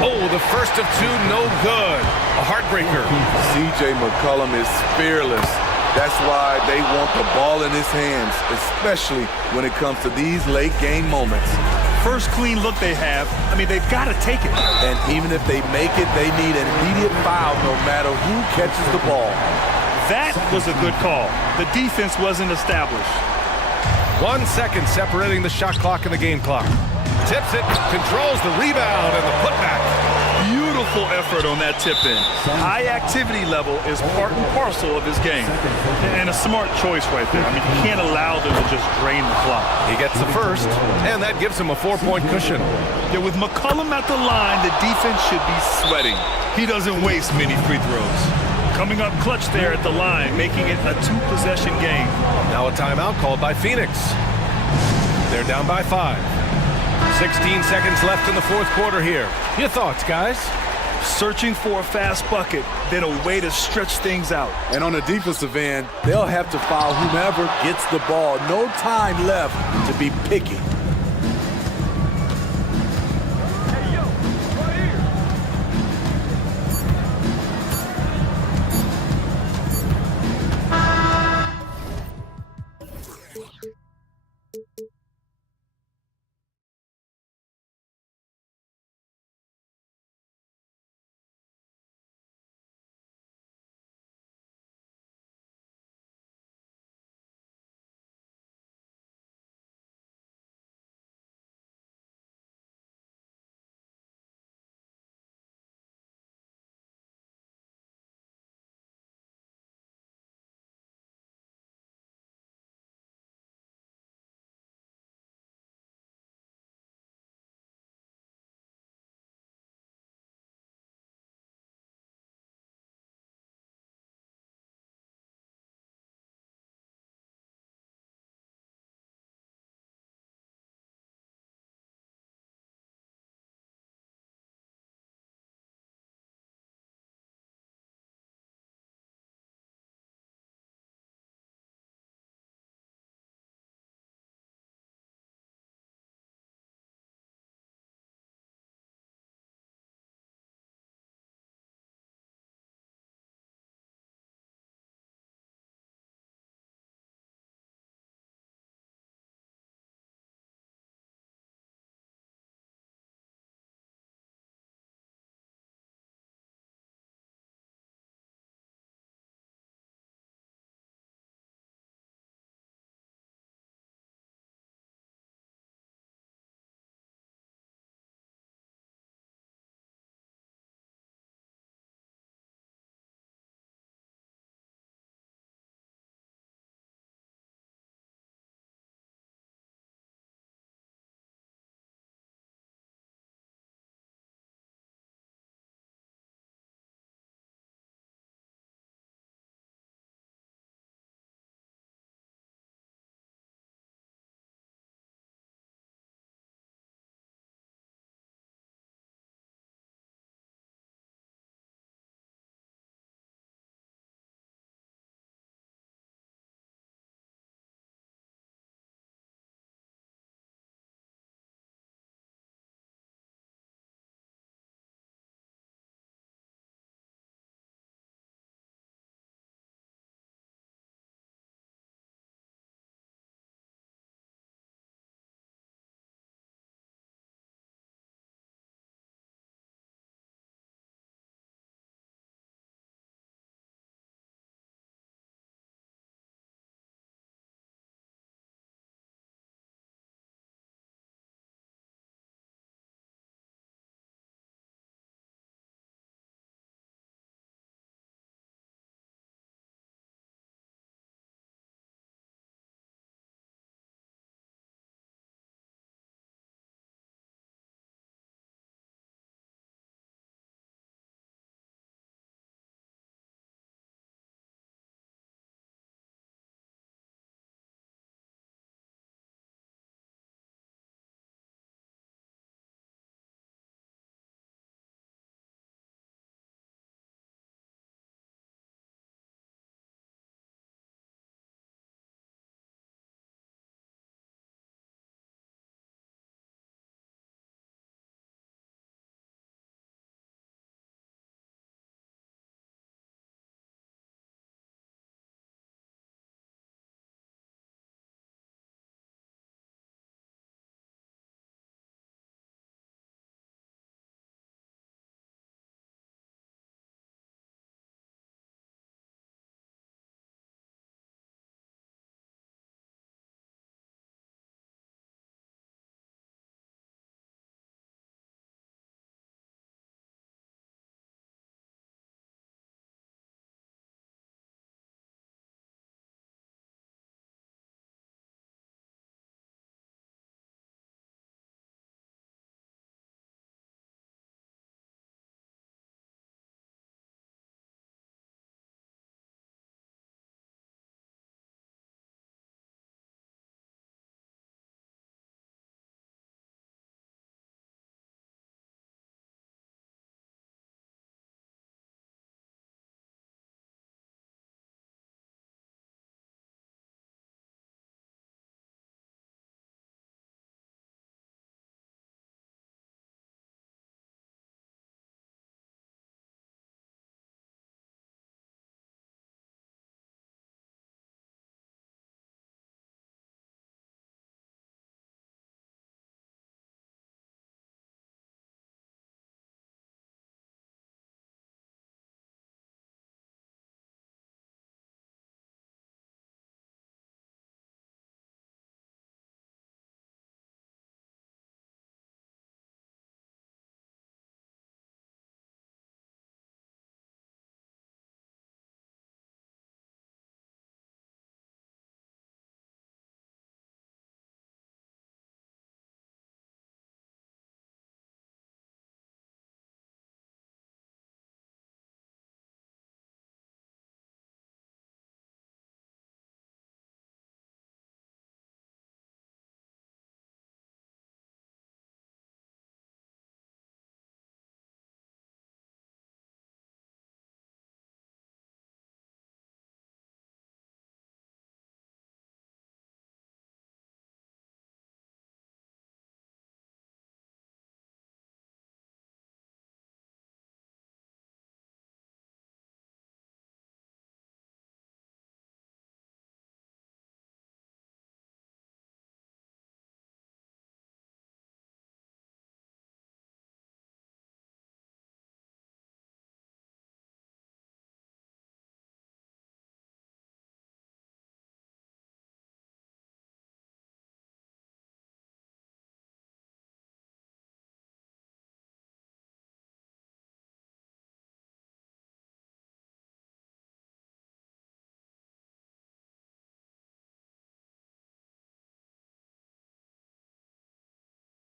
Oh, the first of 2, no good. A heartbreaker. CJ McCollum is fearless. That's why they want the ball in his hands, especially when it comes to these late game moments. First clean look they have. I mean, they've got to take it. And even if they make it, they need an immediate foul no matter who catches the ball. That was a good call. The defense wasn't established. 1 second separating the shot clock and the game clock. Tips it, controls the rebound and the putback. Beautiful effort on that tip-in. High activity level is part and parcel of his game. And a smart choice right there. I mean, you can't allow them to just drain the clock. He gets the first, and that gives him a 4-point cushion. Yeah, with McCollum at the line, the defense should be sweating. He doesn't waste many free throws. Coming up clutch there at the line, making it a 2-possession game. Now a timeout called by Phoenix. They're down by 5. 16 seconds left in the fourth quarter here. Your thoughts, guys? Searching for a fast bucket, then a way to stretch things out. And on the defensive end, they'll have to foul whomever gets the ball. No time left to be picky.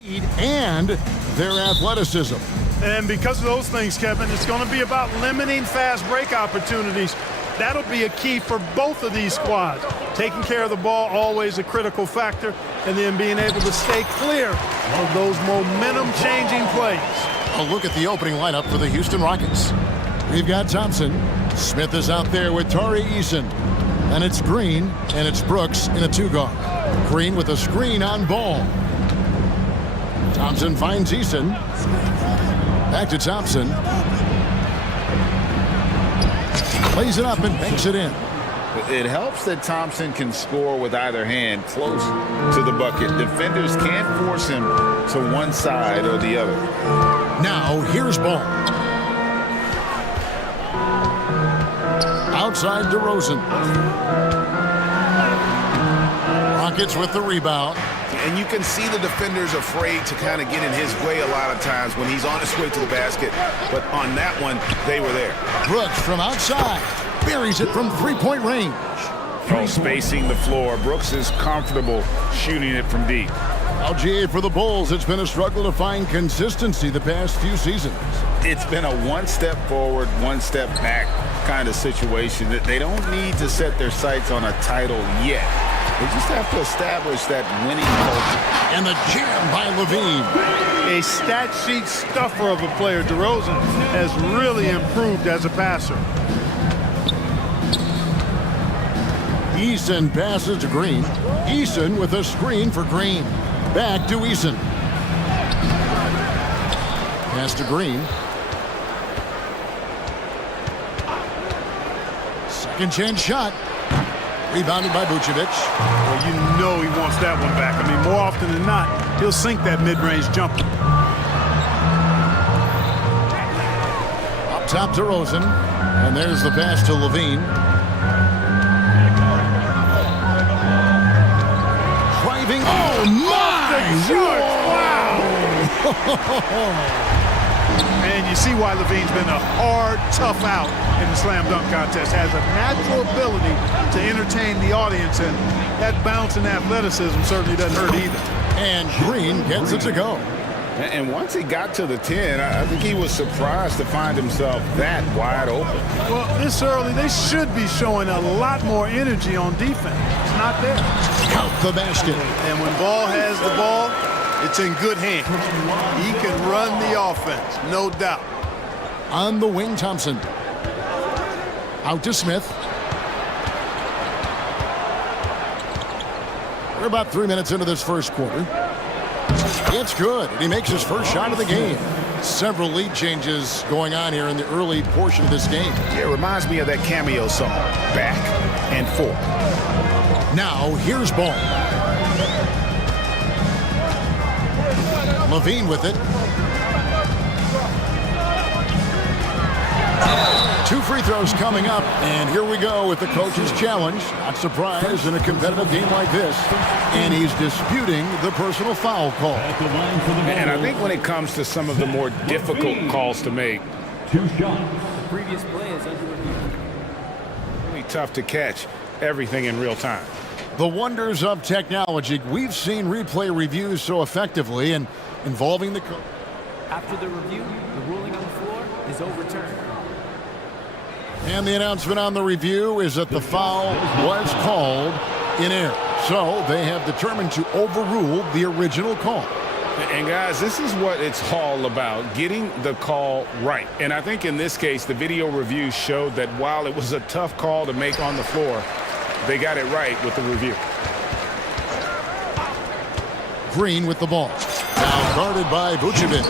and their athleticism. And because of those things, Kevin, it's going to be about limiting fast break opportunities. That'll be a key for both of these squads. Taking care of the ball, always a critical factor, and then being able to stay clear of those momentum-changing plays. A look at the opening lineup for the Houston Rockets. We've got Thompson. Smith is out there with Tari Eason. And it's Green, and it's Brooks in a two-guard. Green with a screen on ball. Thompson finds Eason. Back to Thompson. Plays it up and banks it in. It helps that Thompson can score with either hand close to the bucket. Defenders can't force him to one side or the other. Now, here's ball. Outside DeRozan. Rockets with the rebound. And you can see the defenders afraid to kind of get in his way a lot of times when he's on his way to the basket. But on that one, they were there. Brooks from outside. Buries it from three-point range. Oh, spacing the floor. Brooks is comfortable shooting it from deep. LGA for the Bulls. It's been a struggle to find consistency the past few seasons. It's been a one step forward, one step back kind of situation. That they don't need to set their sights on a title yet. They just have to establish that winning culture. And the jam by Levine. A stat sheet stuffer of a player. DeRozan has really improved as a passer. Eason passes to Green. Eason with a screen for Green. Back to Eason. Pass to Green. Second chance shot. Rebounded by Vucevic. Well, you know he wants that one back. I mean, more often than not, he'll sink that mid-range jumper. Up top to Rosen. And there's the pass to Levine. Driving. Oh, my! Wow! And you see why Levine's been a hard, tough out in the slam dunk contest. Has a natural ability to entertain the audience, and that bounce and athleticism certainly doesn't hurt either. And Green gets it to go. And once he got to the 10, I think he was surprised to find himself that wide open. Well, this early, they should be showing a lot more energy on defense. It's not there. Count the basket. And when Ball has the ball, it's in good hands. He can run the offense, no doubt. On the wing, Thompson. Out to Smith. We're about 3 minutes into this first quarter. It's good. He makes his first shot of the game. Several lead changes going on here in the early portion of this game. Yeah, it reminds me of that cameo song, Back and Forth. Now, here's Ball. Levine with it. 2 free throws coming up, and here we go with the coach's challenge. Not surprised in a competitive game like this, and he's disputing the personal foul call. And I think when it comes to some of the more difficult calls to make, 2 shots. The previous play is under review. really tough to catch everything in real time. The wonders of technology. We've seen replay reviews so effectively and involving the coach. After the review, the ruling on the floor is overturned. And the announcement on the review is that the foul was called in error. So they have determined to overrule the original call. And guys, this is what it's all about, getting the call right. And I think in this case, the video review showed that while it was a tough call to make on the floor, they got it right with the review. Green with the ball. Now guarded by Vucevic.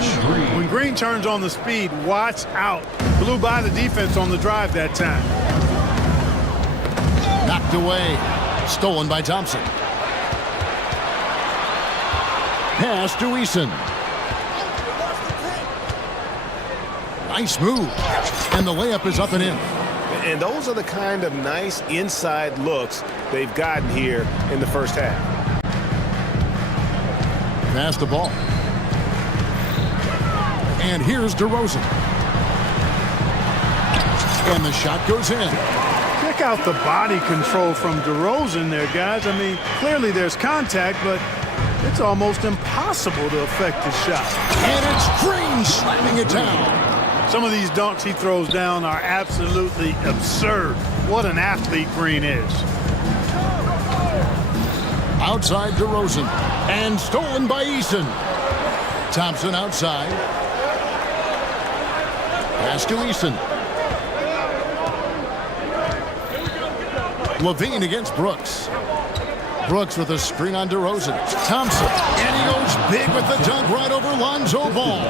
When Green turns on the speed, watch out. Blew by the defense on the drive that time. Knocked away. Stolen by Thompson. Pass to Eason. Nice move. And the layup is up and in. And those are the kind of nice inside looks they've gotten here in the first half. Pass the ball. And here's DeRozan. And the shot goes in. Check out the body control from DeRozan there, guys. I mean, clearly there's contact, but it's almost impossible to affect his shot. And it's Green slamming it down. Some of these dunks he throws down are absolutely absurd. What an athlete Green is. Outside DeRozan. And stolen by Eason. Thompson outside. Pass to Eason. Levine against Brooks. Brooks with a screen on DeRozan. Thompson. And he goes big with the dunk right over Lonzo Ball.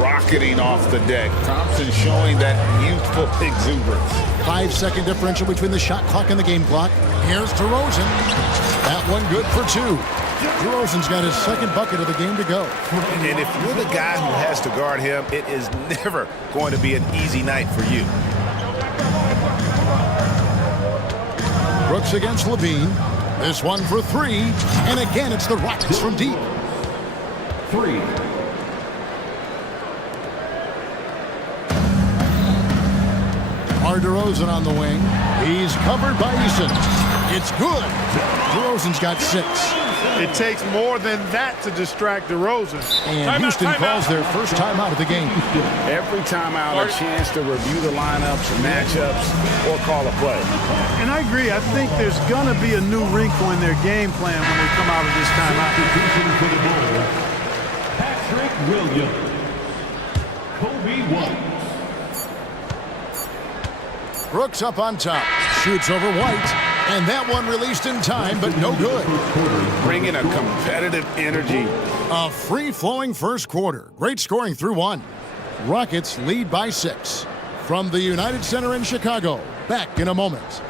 Rocketing off the deck. Thompson showing that youthful exuberance. 5-second differential between the shot clock and the game clock. Here's DeRozan. That one good for two. DeRozan's got his second bucket of the game to go. And if you're the guy who has to guard him, it is never going to be an easy night for you. Brooks against Levine. This one for three. And again, it's the Rockets from deep. 3. DeRozan on the wing. He's covered by Eason. It's good. DeRozan's got 6. It takes more than that to distract DeRozan. And Houston calls their first timeout of the game. Every timeout, a chance to review the lineups, matchups, or call a play. And I agree. I think there's going to be a new wrinkle in their game plan when they come out of this timeout. Patrick Williams. Kobe White. Brooks up on top. Shoots over White. And that one released in time, but no good. Bringing a competitive energy. A free-flowing first quarter. Great scoring through 1. Rockets lead by 6. From the United Center in Chicago. Back in a moment.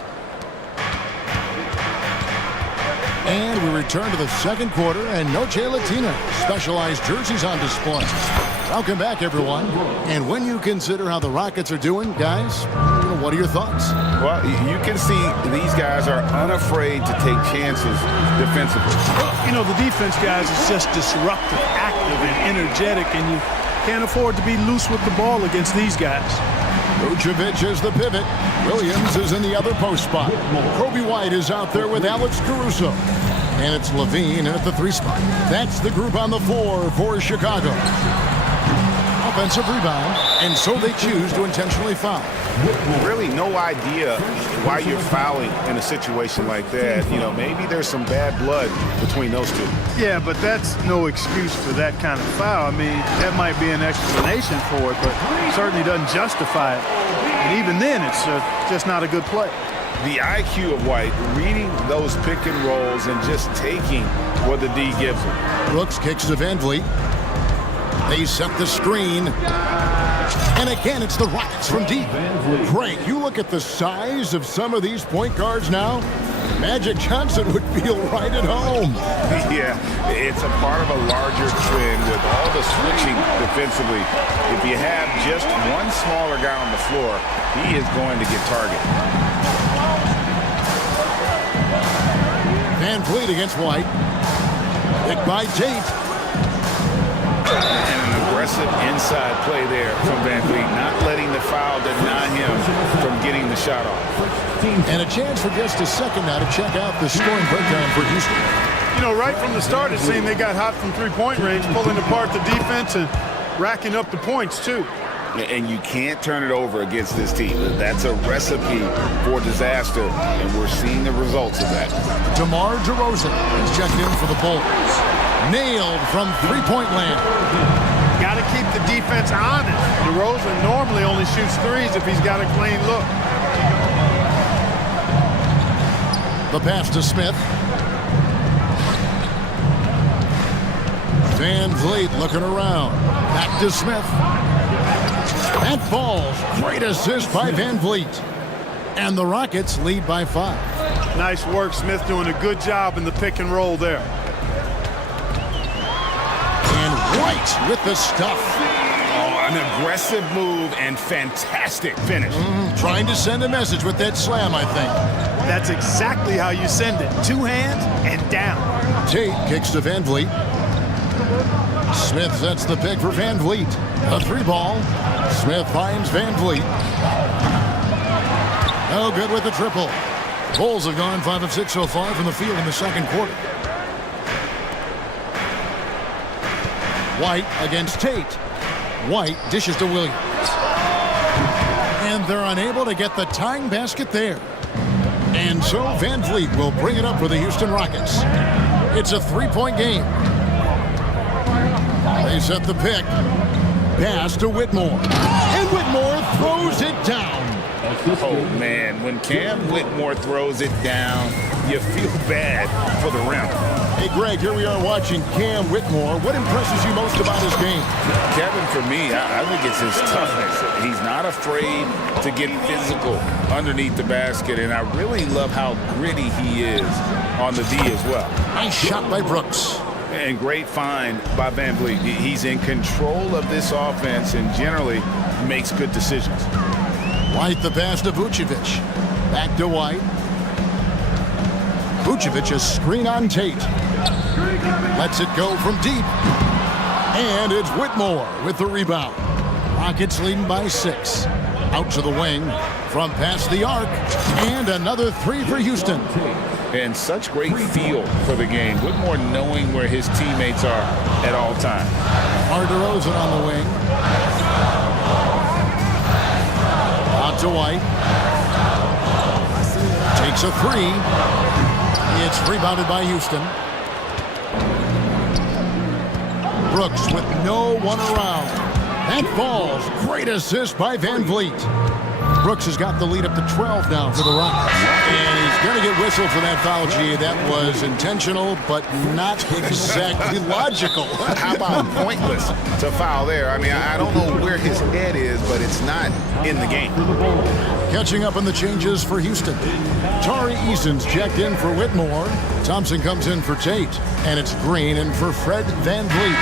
And we return to the second quarter, and Noche Latina. Specialized jerseys on display. Welcome back, everyone. And when you consider how the Rockets are doing, guys, what are your thoughts? Well, you can see these guys are unafraid to take chances defensively. You know, the defense, guys, is just disruptive, active, and energetic, and you can't afford to be loose with the ball against these guys. Vucevic is the pivot. Williams is in the other post spot. Kobe White is out there with Alex Caruso. And it's Levine at the 3 spot. That's the group on the floor for Chicago. Offensive rebound, and so they choose to intentionally foul. Really no idea why you're fouling in a situation like that. You know, maybe there's some bad blood between those two. Yeah, but that's no excuse for that kind of foul. I mean, that might be an explanation for it, but certainly doesn't justify it. And even then, it's just not a good play. The IQ of White, reading those pick and rolls and just taking what the D gives him. Brooks kicks to Van Vliet. They set the screen. And again, it's the Rockets from deep. Greg, you look at the size of some of these point guards now. Magic Johnson would feel right at home. Yeah, it's a part of a larger trend with all the switching defensively. If you have just one smaller guy on the floor, he is going to get targeted. Van Vliet against White. Picked by Tate. And an aggressive inside play there from Van Vliet, not letting the foul deny him from getting the shot off. And a chance for just a second now to check out the scoring breakdown for Houston. You know, right from the start, it seemed they got hot from three-point range, pulling apart the defense and racking up the points, too. And you can't turn it over against this team. That's a recipe for disaster, and we're seeing the results of that. DeMar DeRozan is checked in for the Bulls. Nailed from three-point land. Got to keep the defense honest. DeRozan normally only shoots threes if he's got a clean look. The pass to Smith. Van Vliet looking around. Back to Smith. That falls. Great assist by Van Vliet. And the Rockets lead by 5. Nice work, Smith doing a good job in the pick and roll there. And White with the stuff. Oh, an aggressive move and fantastic finish. Trying to send a message with that slam, I think. That's exactly how you send it. 2 hands and down. Tate kicks to Van Vliet. Smith sets the pick for Van Vliet. A 3-ball. Smith finds Van Vliet. No good with the triple. Bulls have gone 5 of 6 so far from the field in the second quarter. White against Tate. White dishes to Williams. And they're unable to get the tying basket there. And so Van Vliet will bring it up for the Houston Rockets. It's a three-point game. They set the pick. Pass to Whitmore. And Whitmore throws it down. Oh, man, when Cam Whitmore throws it down, you feel bad for the rim. Hey, Greg, here we are watching Cam Whitmore. What impresses you most about his game? Kevin, for me, I think it's his toughness. He's not afraid to get physical underneath the basket, and I really love how gritty he is on the D as well. Nice shot by Brooks. And great find by Van Vliet. He's in control of this offense and generally makes good decisions. White the pass to Vucevic. Back to White. Vucevic a screen on Tate. Lets it go from deep. And it's Whitmore with the rebound. Rockets leading by 6. Out to the wing. From past the arc. And another three for Houston. And such great feel for the game. Whitmore knowing where his teammates are at all times. DeRozan on the wing. Out to White. Takes a three. It's rebounded by Houston. Brooks with no one around. That falls. Great assist by Van Vliet. Brooks has got the lead up to 12 now for the Rockets. And he's going to get whistled for that foul, G. That was intentional, but not exactly logical. How about pointless to foul there? I mean, I don't know where his head is, but it's not in the game. Catching up on the changes for Houston. Tari Eason's checked in for Whitmore. Thompson comes in for Tate. And it's Green in for Fred Van Vliet.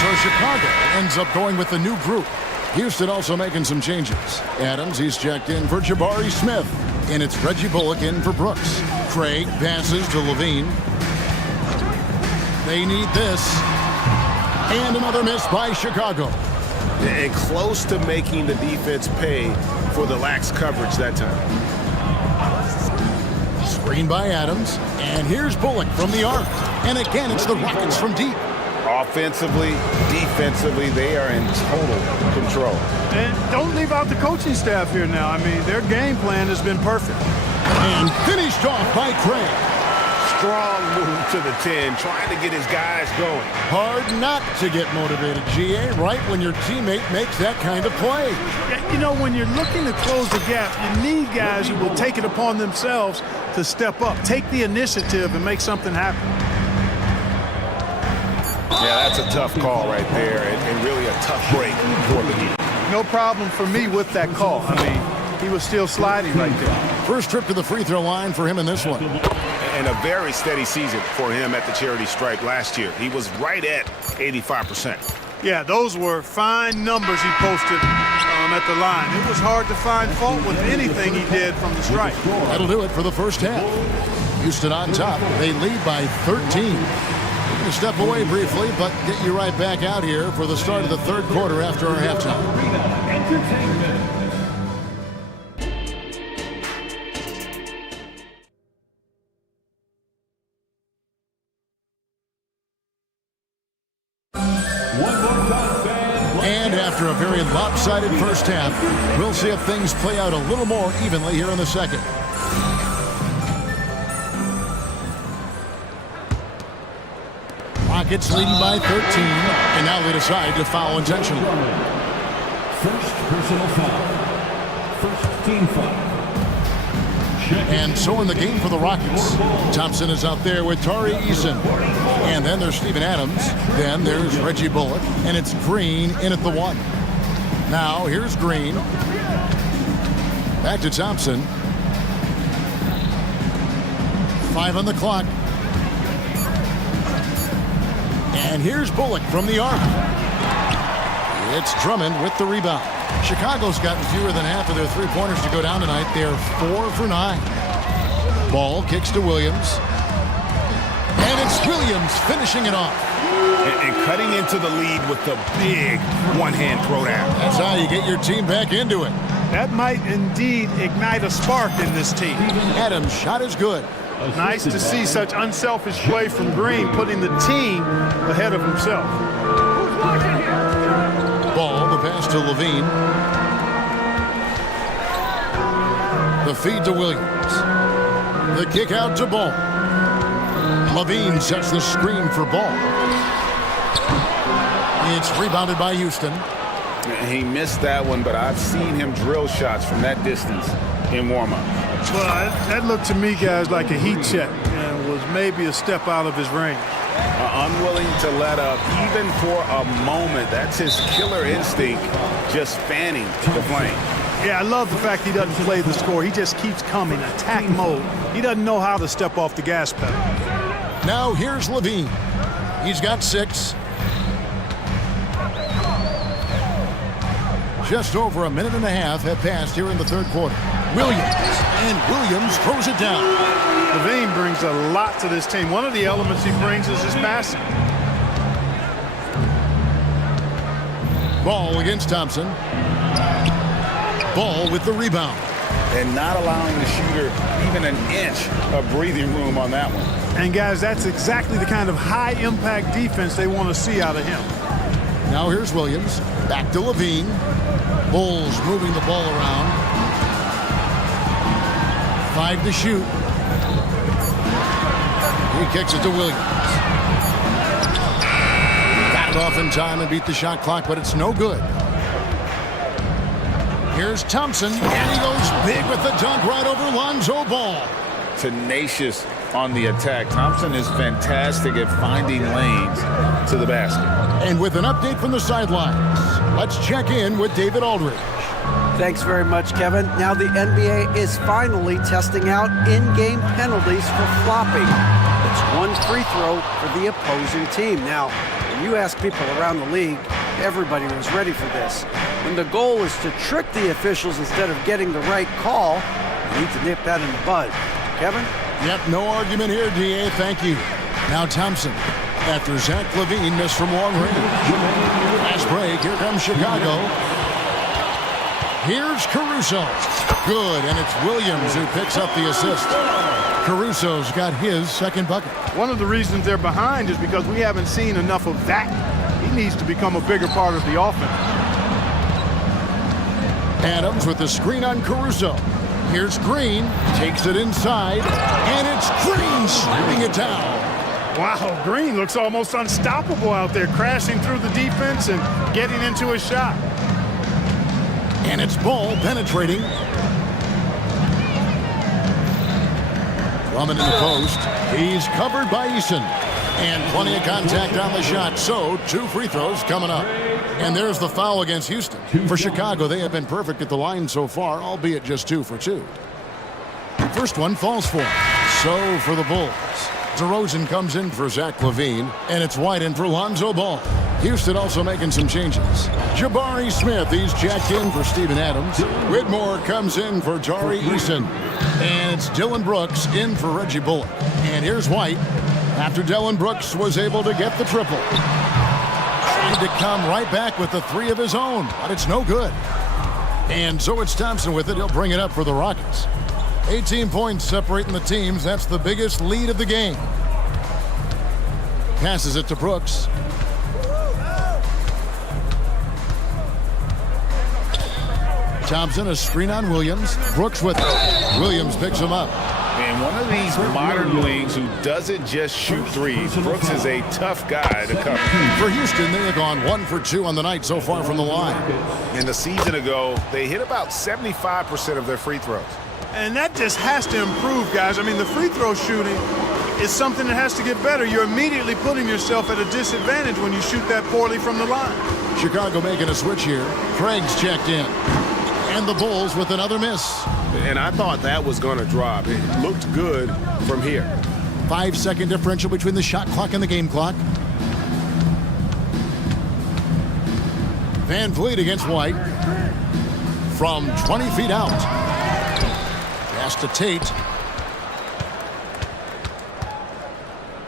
So Chicago ends up going with the new group. Houston also making some changes. Adams, he's checked in for Jabari Smith. And it's Reggie Bullock in for Brooks. Craig passes to Levine. They need this. And another miss by Chicago. And close to making the defense pay for the lax coverage that time. Screen by Adams. And here's Bullock from the arc. And again, it's the Rockets from deep. Offensively, defensively, they are in total control. And don't leave out the coaching staff here now. I mean, their game plan has been perfect. And finished off by Craig. Strong move to the 10, trying to get his guys going. Hard not to get motivated, GA, right when your teammate makes that kind of play. You know, when you're looking to close the gap, you need guys who will take it upon themselves to step up, take the initiative, and make something happen. Yeah, that's a tough call right there, and really a tough break for the Heat. No problem for me with that call. I mean, he was still sliding right there. First trip to the free throw line for him in this one. And a very steady season for him at the charity stripe last year. He was right at 85%. Yeah, those were fine numbers he posted at the line. It was hard to find fault with anything he did from the stripe. That'll do it for the first half. Houston on top. They lead by 13. We're going to step away briefly, but get you right back out here for the start of the third quarter after our halftime. And after a very lopsided first half, we'll see if things play out a little more evenly here in the second. Rockets leading by 13, and now they decide to foul intentionally. First personal foul. First team foul. And so in the game for the Rockets, Thompson is out there with Tari Eason. And then there's Steven Adams. Then there's Reggie Bullock. And it's Green in at the 1. Now here's Green. Back to Thompson. 5 on the clock. And here's Bullock from the arc. It's Drummond with the rebound. Chicago's gotten fewer than half of their three-pointers to go down tonight. They're 4 for 9. Ball kicks to Williams. And it's Williams finishing it off. And cutting into the lead with the big one-hand throwdown. That's how you get your team back into it. That might indeed ignite a spark in this team. Adams' shot is good. Nice to see such unselfish play from Green, putting the team ahead of himself. to Levine. The feed to Williams. The kick out to Ball. Levine sets the screen for Ball. It's rebounded by Houston. He missed that one, but I've seen him drill shots from that distance in warm-up. Well, that looked to me, guys, like a heat check and was maybe a step out of his range. Unwilling to let up, even for a moment. That's his killer instinct, just fanning the flame. Yeah, I love the fact he doesn't play the score. He just keeps coming, attack mode. He doesn't know how to step off the gas pedal. Now here's Levine. He's got 6. Just over a minute and a half have passed here in the third quarter. Williams, and Williams throws it down. Levine brings a lot to this team. One of the elements he brings is his passing. Ball against Thompson. Ball with the rebound. And not allowing the shooter even an inch of breathing room on that one. And guys, that's exactly the kind of high-impact defense they want to see out of him. Now here's Williams. Back to Levine. Bulls moving the ball around. 5 to shoot. He kicks it to Williams. Got it off in time and beat the shot clock, but it's no good. Here's Thompson, and he goes big with the dunk right over Lonzo Ball. Tenacious on the attack. Thompson is fantastic at finding lanes to the basket. And with an update from the sidelines, let's check in with David Aldridge. Thanks very much, Kevin. Now the NBA is finally testing out in-game penalties for flopping. It's one free throw for the opposing team. Now, when you ask people around the league, everybody was ready for this. When the goal is to trick the officials instead of getting the right call, you need to nip that in the bud. Kevin? Yep, no argument here, DA. Thank you. Now Thompson, after Zach LaVine missed from long range. Fast break. Here comes Chicago. Here's Caruso. Good, and it's Williams who picks up the assist. Caruso's got his second bucket. One of the reasons they're behind is because we haven't seen enough of that. He needs to become a bigger part of the offense. Adams with the screen on Caruso. Here's Green, takes it inside, and it's Green slamming it down. Wow, Green looks almost unstoppable out there, crashing through the defense and getting into a shot. And it's Ball penetrating. Drummond in the post. He's covered by Eason. And plenty of contact on the shot, so 2 free throws coming up. And there's the foul against Houston. For Chicago, they have been perfect at the line so far, albeit just 2 for 2. First one falls for him. So for the Bulls, DeRozan comes in for Zach LaVine, and it's White in for Lonzo Ball. Houston also making some changes. Jabari Smith, he's jacked in for Steven Adams. Whitmore comes in for Tari Eason. And it's Dylan Brooks in for Reggie Bullock. And here's White after Dylan Brooks was able to get the triple. Trying to come right back with the 3 of his own, but it's no good. And so it's Thompson with it. He'll bring it up for the Rockets. 18 points separating the teams. That's the biggest lead of the game. Passes it to Brooks. Thompson, a screen on Williams. Brooks with it. Williams picks him up. And one of these modern leagues who doesn't just shoot threes. Brooks is a tough guy to cover. For Houston, they have gone 1 for 2 on the night so far from the line. And a season ago, they hit about 75% of their free throws. And that just has to improve, guys. I mean, the free throw shooting is something that has to get better. You're immediately putting yourself at a disadvantage when you shoot that poorly from the line. Chicago making a switch here. Craig's checked in. And the Bulls with another miss. And I thought that was going to drop. It looked good from here. 5-second differential between the shot clock and the game clock. Van Vliet against White. From 20 feet out. Pass to Tate.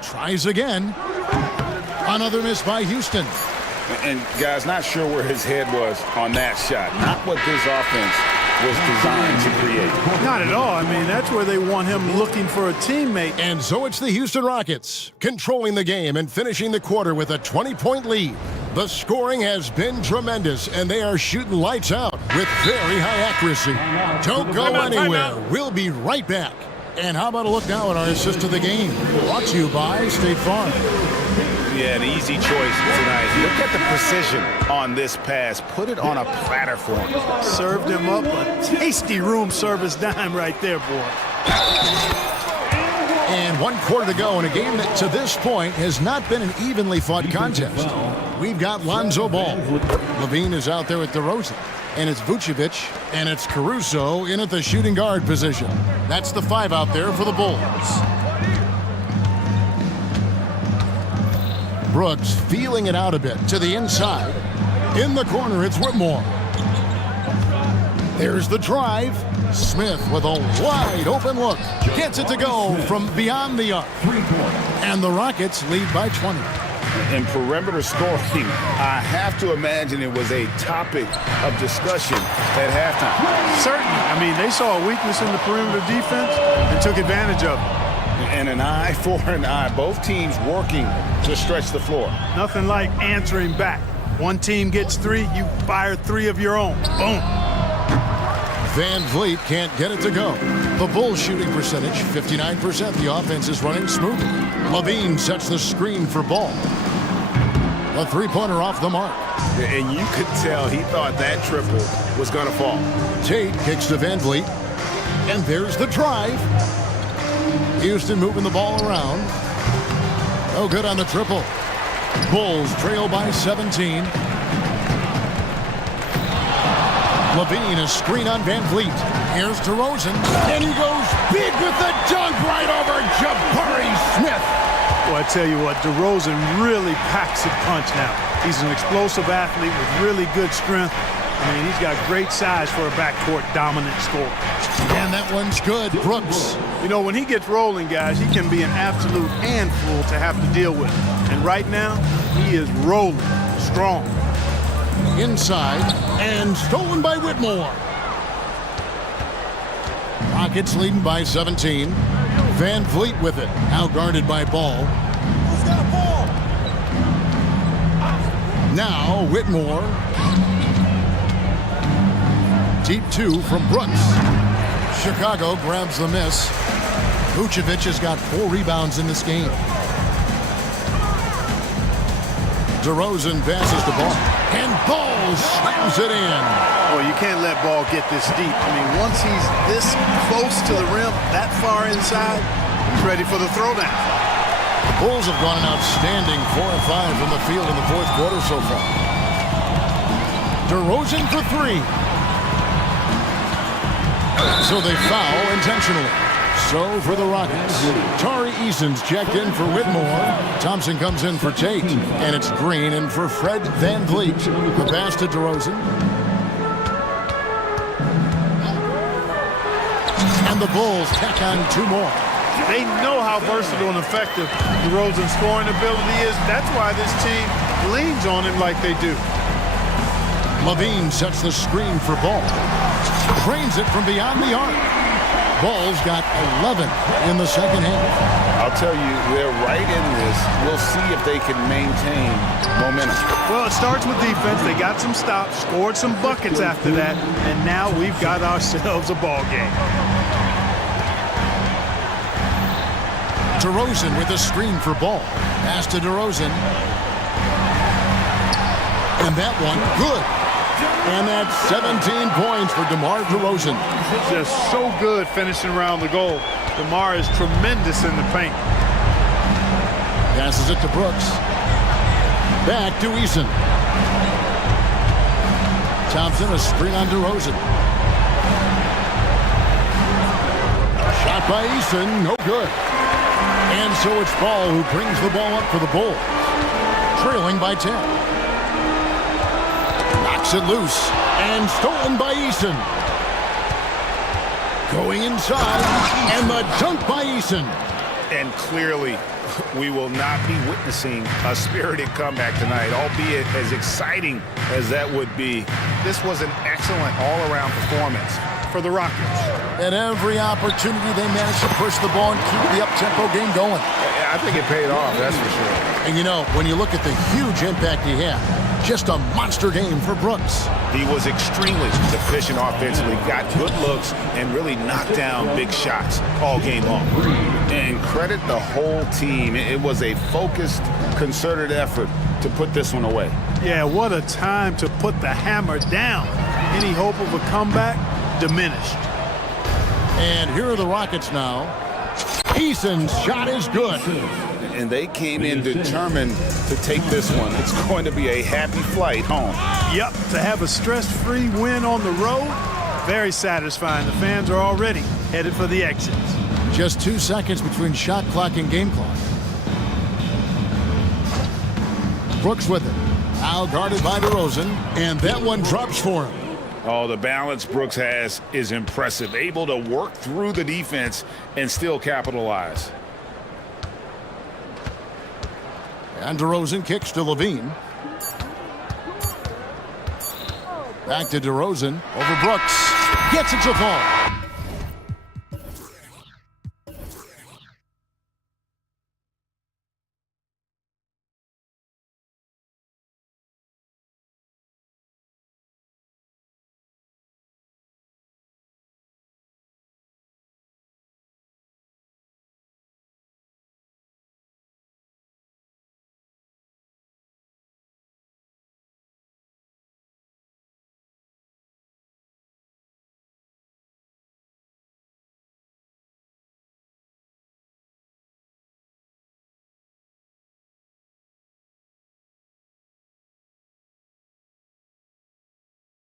Tries again. Another miss by Houston. And guys, not sure where his head was on that shot. Not what this offense was designed to create. Not at all. I mean, that's where they want him looking for a teammate. And so it's the Houston Rockets controlling the game and finishing the quarter with a 20-point lead. The scoring has been tremendous, and they are shooting lights out with very high accuracy. Don't go anywhere. We'll be right back. And how about a look now at our assist of the game? Brought to you by State Farm. Yeah, an easy choice tonight. Look at the precision on this pass. Put it on a platter for him. Served him up a tasty room service dime right there, boy. And 1 quarter to go in a game that to this point has not been an evenly fought contest. We've got Lonzo Ball. Levine is out there at DeRozan. And it's Vucevic, and it's Caruso in at the shooting guard position. That's the 5 out there for the Bulls. Brooks feeling it out a bit to the inside. In the corner, it's Whitmore. There's the drive. Smith with a wide open look. Gets it to go from beyond the arc. And the Rockets lead by 20. In perimeter scoring, I have to imagine it was a topic of discussion at halftime. Certainly. I mean, they saw a weakness in the perimeter defense and took advantage of it. And an eye for an eye. Both teams working to stretch the floor. Nothing like answering back. One team gets 3, you fire 3 of your own. Boom. Van Vliet can't get it to go. The Bulls shooting percentage, 59%. The offense is running smoothly. Levine sets the screen for Ball. A three-pointer off the mark. And you could tell he thought that triple was going to fall. Tate kicks to Van Vliet. And there's the drive. Houston moving the ball around. No good on the triple. Bulls trail by 17. Levine, a screen on Van Vliet. Here's DeRozan. And he goes big with the dunk right over Jabari Smith. Well, I tell you what, DeRozan really packs a punch now. He's an explosive athlete with really good strength. I mean, he's got great size for a backcourt dominant scorer. And that one's good. Brooks. You know, when he gets rolling, guys, he can be an absolute handful to have to deal with. And right now, he is rolling strong. Inside, and stolen by Whitmore. Rockets leading by 17. Van Vliet with it, now guarded by Ball. Who's got a ball? Now Whitmore. Deep 2 from Brooks. Chicago grabs the miss. Vucevic has got 4 rebounds in this game. DeRozan passes the ball. And Ball slams it in. Oh, you can't let Ball get this deep. I mean, once he's this close to the rim, that far inside, he's ready for the throwdown. The Bulls have gone an outstanding 4 of 5 from the field in the 4th quarter so far. DeRozan for 3. So they foul intentionally. So for the Rockets, Tari Eason's checked in for Whitmore. Thompson comes in for Tate. And it's Green in for Fred Van Vliet. The pass to DeRozan. And the Bulls tack on 2 more. They know how versatile and effective DeRozan's scoring ability is. That's why this team leans on him like they do. Levine sets the screen for Ball. Drains it from beyond the arc. Ball's got 11 in the second half. I'll tell you, they're right in this. We'll see if they can maintain momentum. Well, it starts with defense. They got some stops, scored some buckets after that, and now we've got ourselves a ball game. DeRozan with a screen for Ball. Pass to DeRozan. And that one, good. And that's 17 points for DeMar DeRozan. Just so good finishing around the goal. DeMar is tremendous in the paint. Passes it to Brooks. Back to Eason. Thompson, a screen on DeRozan. Shot by Eason, no good. And so it's Ball who brings the ball up for the Bulls. Trailing by 10. Knocks it loose. And stolen by Eason. Going inside. And the dunk by Eason. And clearly, we will not be witnessing a spirited comeback tonight, albeit as exciting as that would be. This was an excellent all-around performance for the Rockets. At every opportunity, they managed to push the ball and keep the up-tempo game going. I think it paid off, that's for sure. And you know, when you look at the huge impact he had, Just a monster game for Brooks. He was extremely efficient offensively, got good looks, and really knocked down big shots all game long. And credit the whole team. It was a focused, concerted effort to put this one away. Yeah, what a time to put the hammer down. Any hope of a comeback diminished. And here are the Rockets now. Eason's shot is good. And they came in determined to take this one. It's going to be a happy flight home. Yep, to have a stress-free win on the road, very satisfying. The fans are already headed for the exits. Just 2 seconds between shot clock and game clock. Brooks with it. Now guarded by DeRozan, and that one drops for him. Oh, the balance Brooks has is impressive. Able to work through the defense and still capitalize. And DeRozan kicks to Levine. Back to DeRozan over Brooks. Gets it to fall.